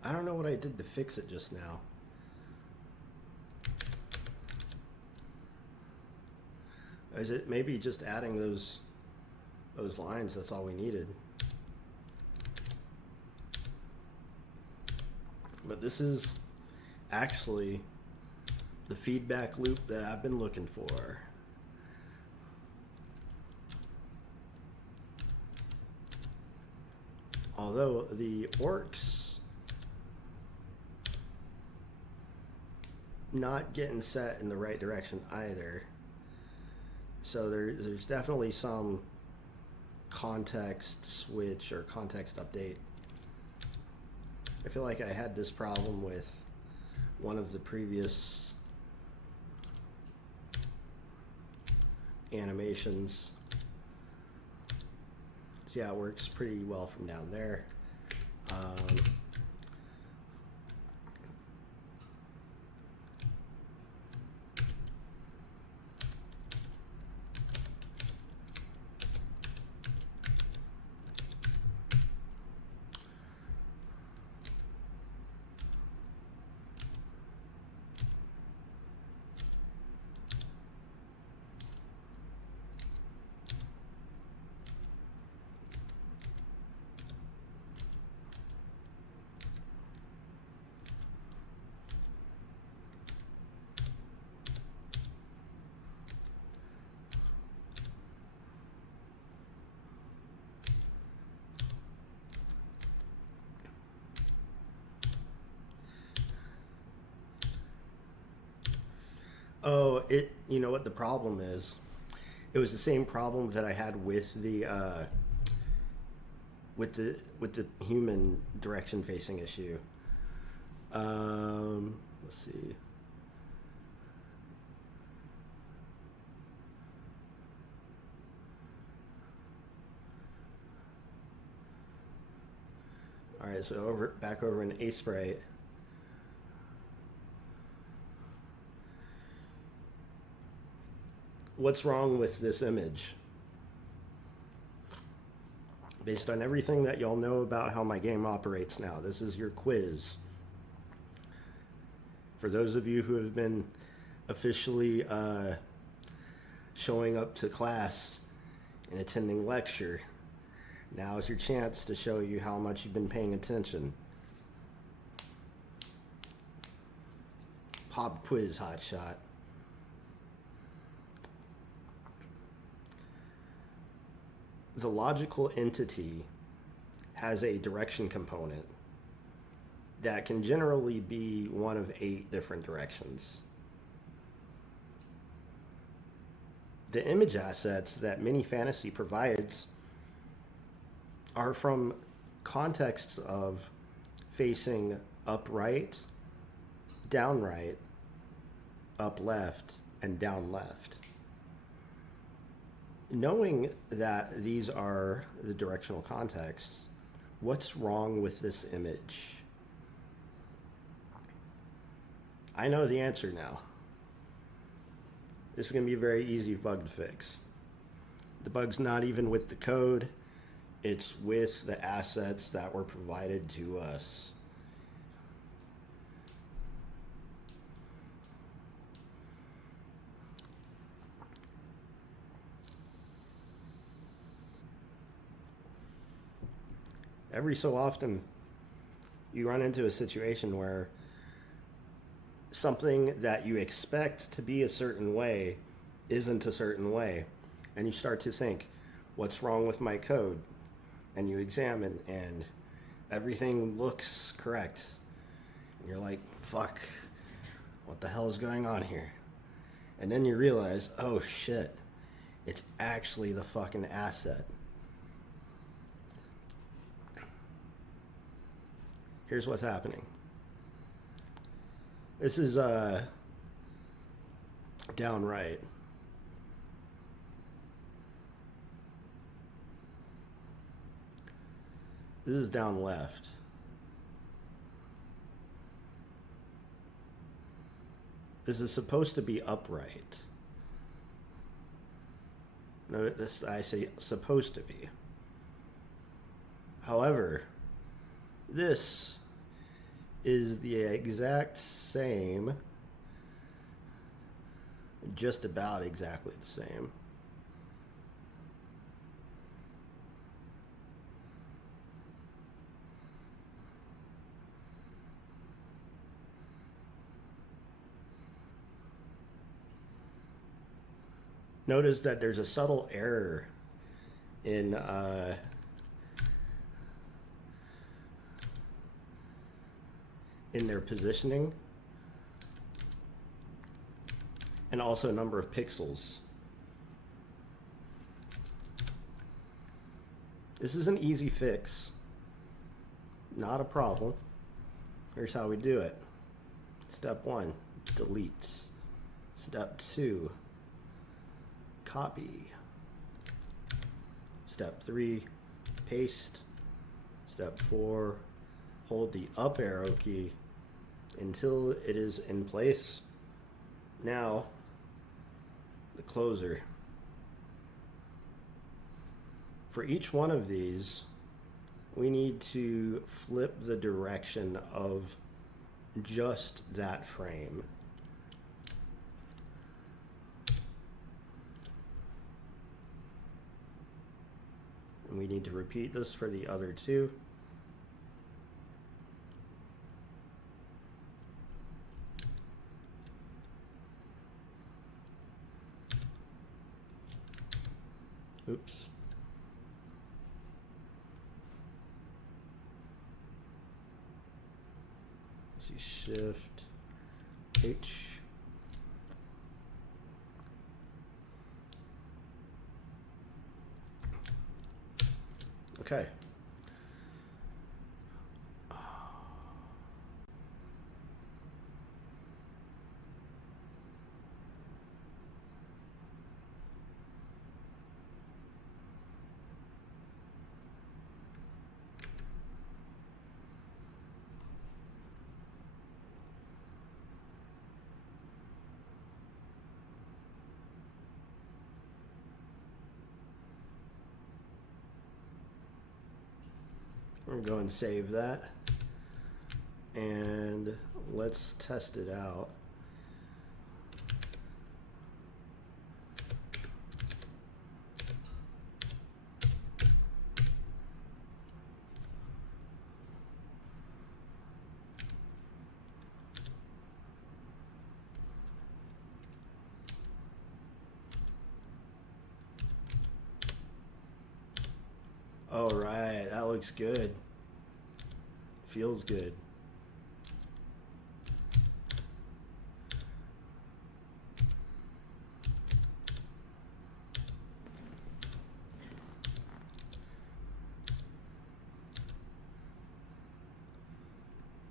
I don't know what I did to fix it just now. Is it maybe just adding those lines? That's all we needed. But this is actually the feedback loop that I've been looking for. Although the orcs not getting set in the right direction either. So there's definitely some context switch or context update. I feel like I had this problem with one of the previous animations. So yeah, it works pretty well from down there. Oh, you know what the problem is? It was the same problem that I had with the human direction facing issue. Let's see. All right, so back over in Asprite. What's wrong with this image? Based on everything that y'all know about how my game operates now, this is your quiz. For those of you who have been officially showing up to class and attending lecture, now is your chance to show you how much you've been paying attention. Pop quiz, hotshot. The logical entity has a direction component that can generally be one of 8 different directions. The image assets that Mini Fantasy provides are from contexts of facing up right, down right, up left, and down left. Knowing that these are the directional contexts, what's wrong with this image? I know the answer now. This is going to be a very easy bug to fix. The bug's not even with the code, it's with the assets that were provided to us. Every so often, you run into a situation where something that you expect to be a certain way isn't a certain way. And you start to think, what's wrong with my code? And you examine, and everything looks correct. And you're like, fuck, what the hell is going on here? And then you realize, oh shit, it's actually the fucking asset. Here's what's happening. This is down right. This is down left. This is supposed to be upright. No, this I say supposed to be. However, this is the exact same, just about exactly the same. Notice that there's a subtle error in their positioning, and also number of pixels. This is an easy fix, not a problem. Here's how we do it. Step 1, delete. Step 2, copy. Step 3, paste. Step 4, hold the up arrow key until it is in place. Now, the closer. For each one of these, we need to flip the direction of just that frame. And we need to repeat this for the other two. Oops. Let's see, Shift H. Okay. We're going to go and save that. And let's test it out. All right, that looks good. Feels good.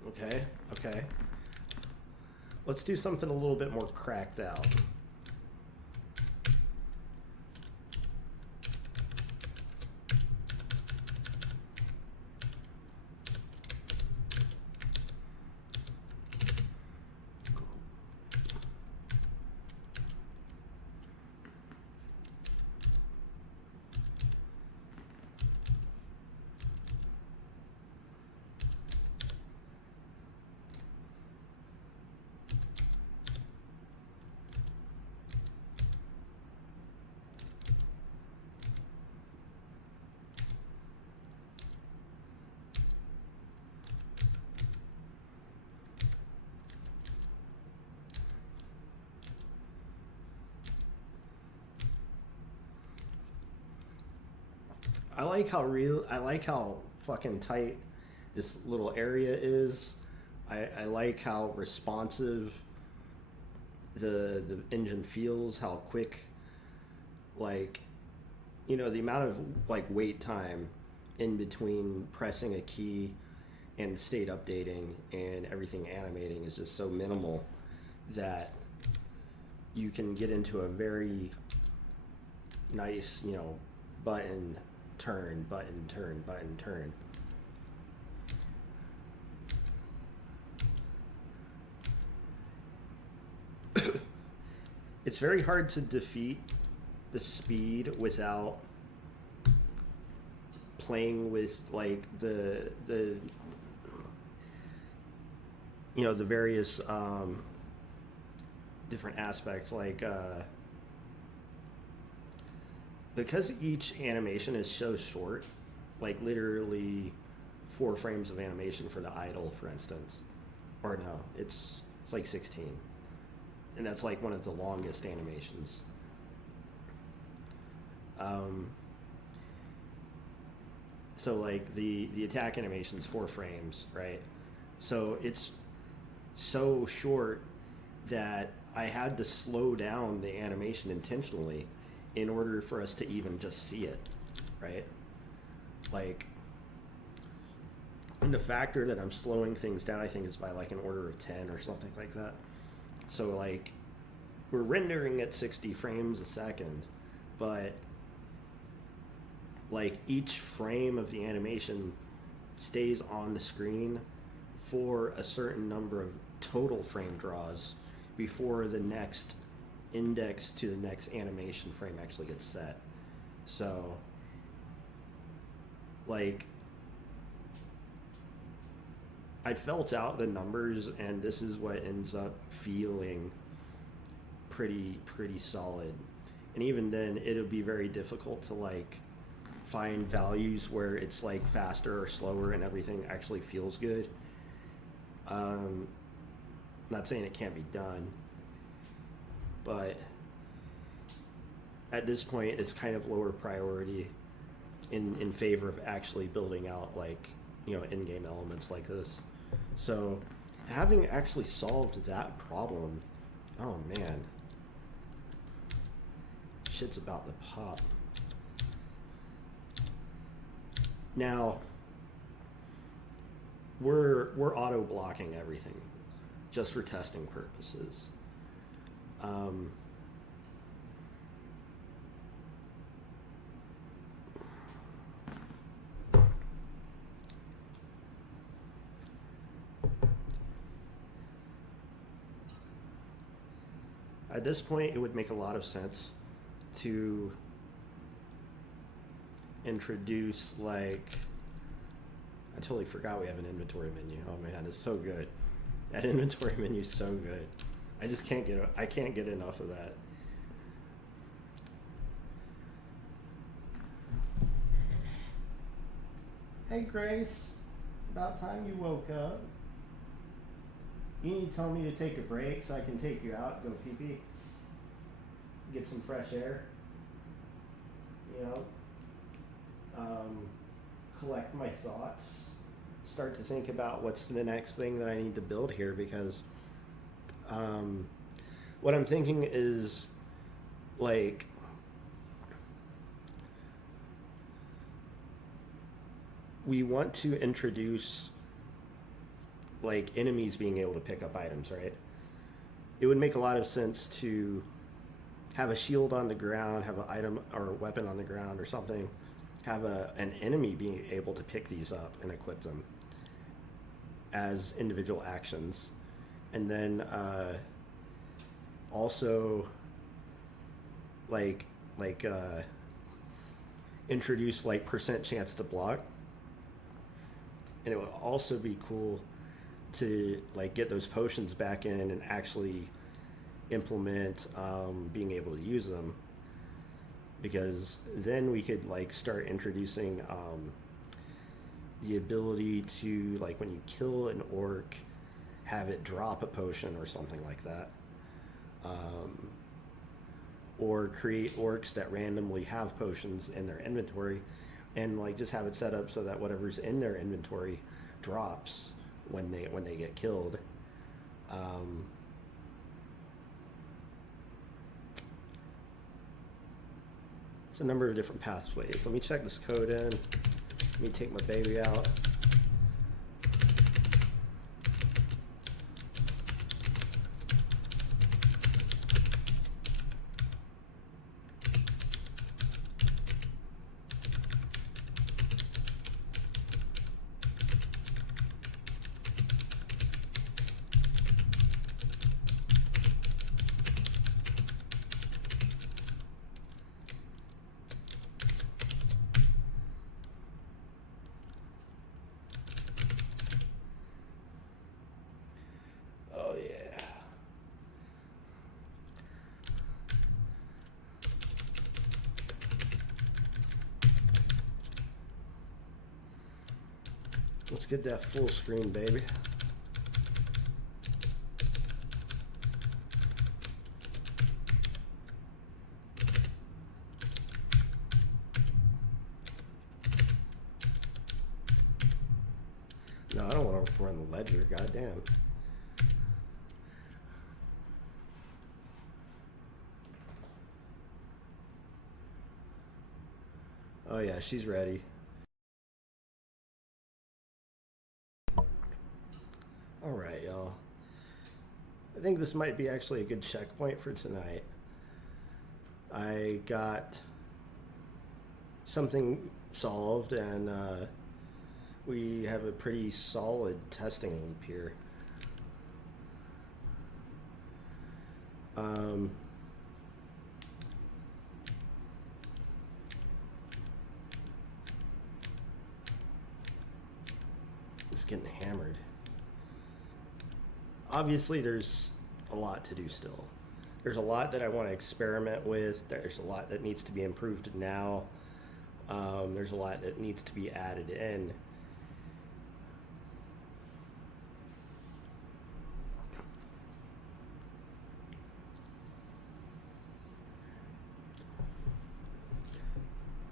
Okay, okay. Let's do something a little bit more cracked out. I like how fucking tight this little area is. I like how responsive the engine feels, how quick, like, you know, the amount of like wait time in between pressing a key and state updating and everything animating is just so minimal that you can get into a very nice, you know, button turn, button turn, button turn. It's very hard to defeat the speed without playing with like the the various different aspects, like because each animation is so short, like literally 4 frames of animation for the idle, for instance, or no, it's like 16, and that's like one of the longest animations. So like the attack animation is 4 frames, right? So it's so short that I had to slow down the animation intentionally in order for us to even just see it, right? Like, and the factor that I'm slowing things down, I think, is by like an order of 10 or something like that. So like, we're rendering at 60 frames a second, but like each frame of the animation stays on the screen for a certain number of total frame draws before the next index to the next animation frame actually gets set. So like, I felt out the numbers, and this is what ends up feeling pretty solid. And even then, it'll be very difficult to like find values where it's like faster or slower and everything actually feels good. Not saying it can't be done, but at this point it's kind of lower priority in favor of actually building out like, in-game elements like this. So having actually solved that problem, oh man, shit's about to pop. Now we're auto blocking everything just for testing purposes. At this point, it would make a lot of sense to introduce, like, I totally forgot we have an inventory menu. Oh man, it's so good. That inventory menu is so good. I just can't get enough of that. Hey Grace, about time you woke up. You need to tell me to take a break so I can take you out, go pee-pee, get some fresh air, collect my thoughts, start to think about what's the next thing that I need to build here, because what I'm thinking is, like, we want to introduce like enemies being able to pick up items, right? It would make a lot of sense to have a shield on the ground, have an item or a weapon on the ground or something, have an enemy being able to pick these up and equip them as individual actions. And then also like introduce like % chance to block. And it would also be cool to like get those potions back in and actually implement being able to use them, because then we could like start introducing the ability to, like, when you kill an orc, have it drop a potion or something like that, or create orcs that randomly have potions in their inventory, and like just have it set up so that whatever's in their inventory drops when they get killed. There's a number of different pathways. Let me check this code in. Let me take my baby out. get that full screen, baby. No, I don't want to run the ledger, goddamn. Oh yeah, she's ready. All right, y'all. I think this might be actually a good checkpoint for tonight. I got something solved, and we have a pretty solid testing loop here. It's getting hammered. Obviously, there's a lot to do still. There's a lot that I want to experiment with. There's a lot that needs to be improved now. There's a lot that needs to be added in.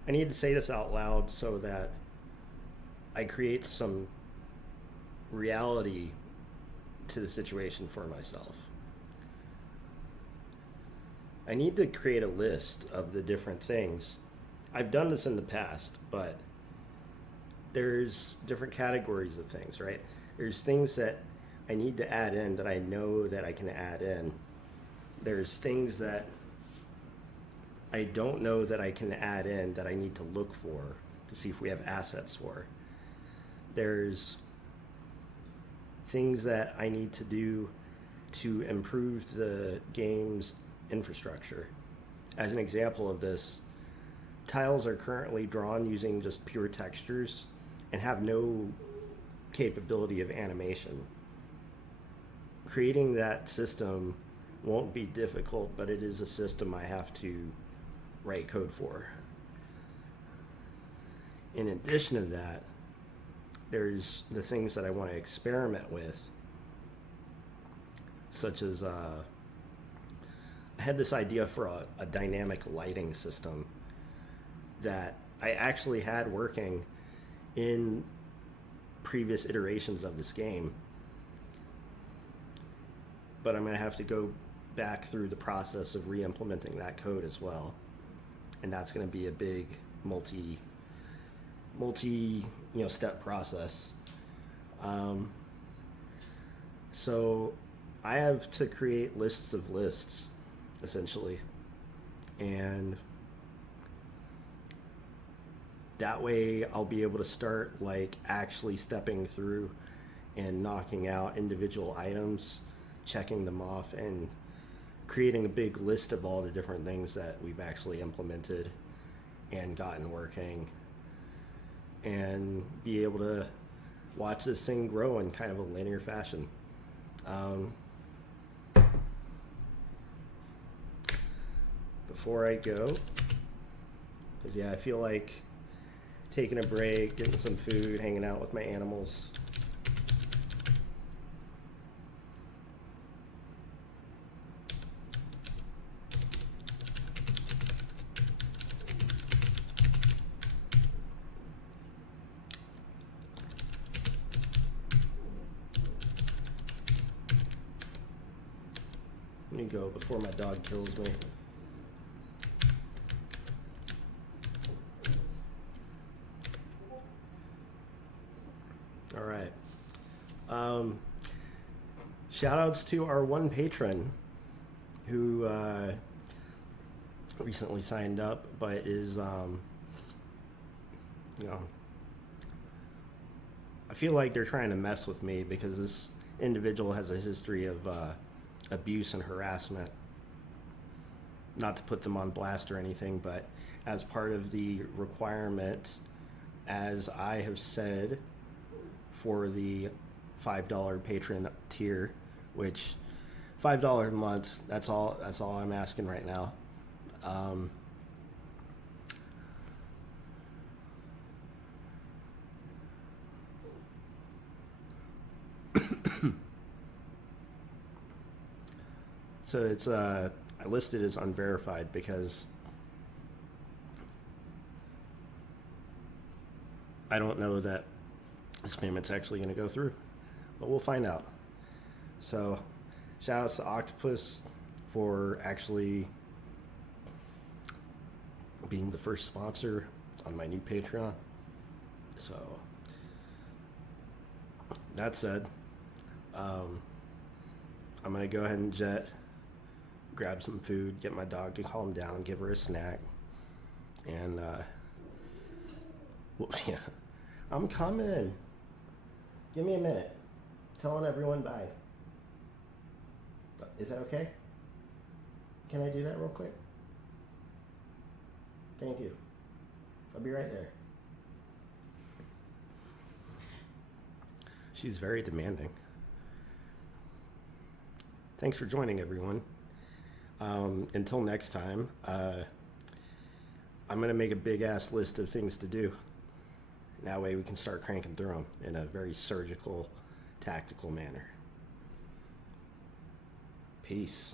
I need to say this out loud so that I create some reality to the situation for myself. I need to create a list of the different things. I've done this in the past, but there's different categories of things, right? There's things that I need to add in that I know that I can add in. There's things that I don't know that I can add in that I need to look for to see if we have assets for. There's things that I need to do to improve the game's infrastructure. As an example of this, tiles are currently drawn using just pure textures and have no capability of animation. Creating that system won't be difficult, but it is a system I have to write code for. In addition to that, there's the things that I want to experiment with, such as I had this idea for a dynamic lighting system that I actually had working in previous iterations of this game, but I'm going to have to go back through the process of re-implementing that code as well, and that's going to be a big multi step process. So I have to create lists of lists, essentially, and that way I'll be able to start like actually stepping through and knocking out individual items, checking them off, and creating a big list of all the different things that we've actually implemented and gotten working, and be able to watch this thing grow in kind of a linear fashion. Before I go, because yeah, I feel like taking a break, getting some food, hanging out with my animals. Let me go before my dog kills me. All right. Shout outs to our one patron who recently signed up, but is, I feel like they're trying to mess with me because this individual has a history of abuse and harassment. Not to put them on blast or anything, but as part of the requirement, as I have said, for the $5 patron tier, which $5 a month, that's all I'm asking right now. So it's I listed as unverified because I don't know that this payment's actually going to go through, but we'll find out. So shout outs to Octopus for actually being the first sponsor on my new Patreon. So that said, I'm going to go ahead and grab some food, get my dog to calm down, give her a snack, and well, yeah, I'm coming. Give me a minute. Telling everyone bye. Is that okay? Can I do that real quick? Thank you. I'll be right there. She's very demanding. Thanks for joining, everyone. Until next time, I'm going to make a big-ass list of things to do. That way we can start cranking through them in a very surgical, tactical manner. Peace.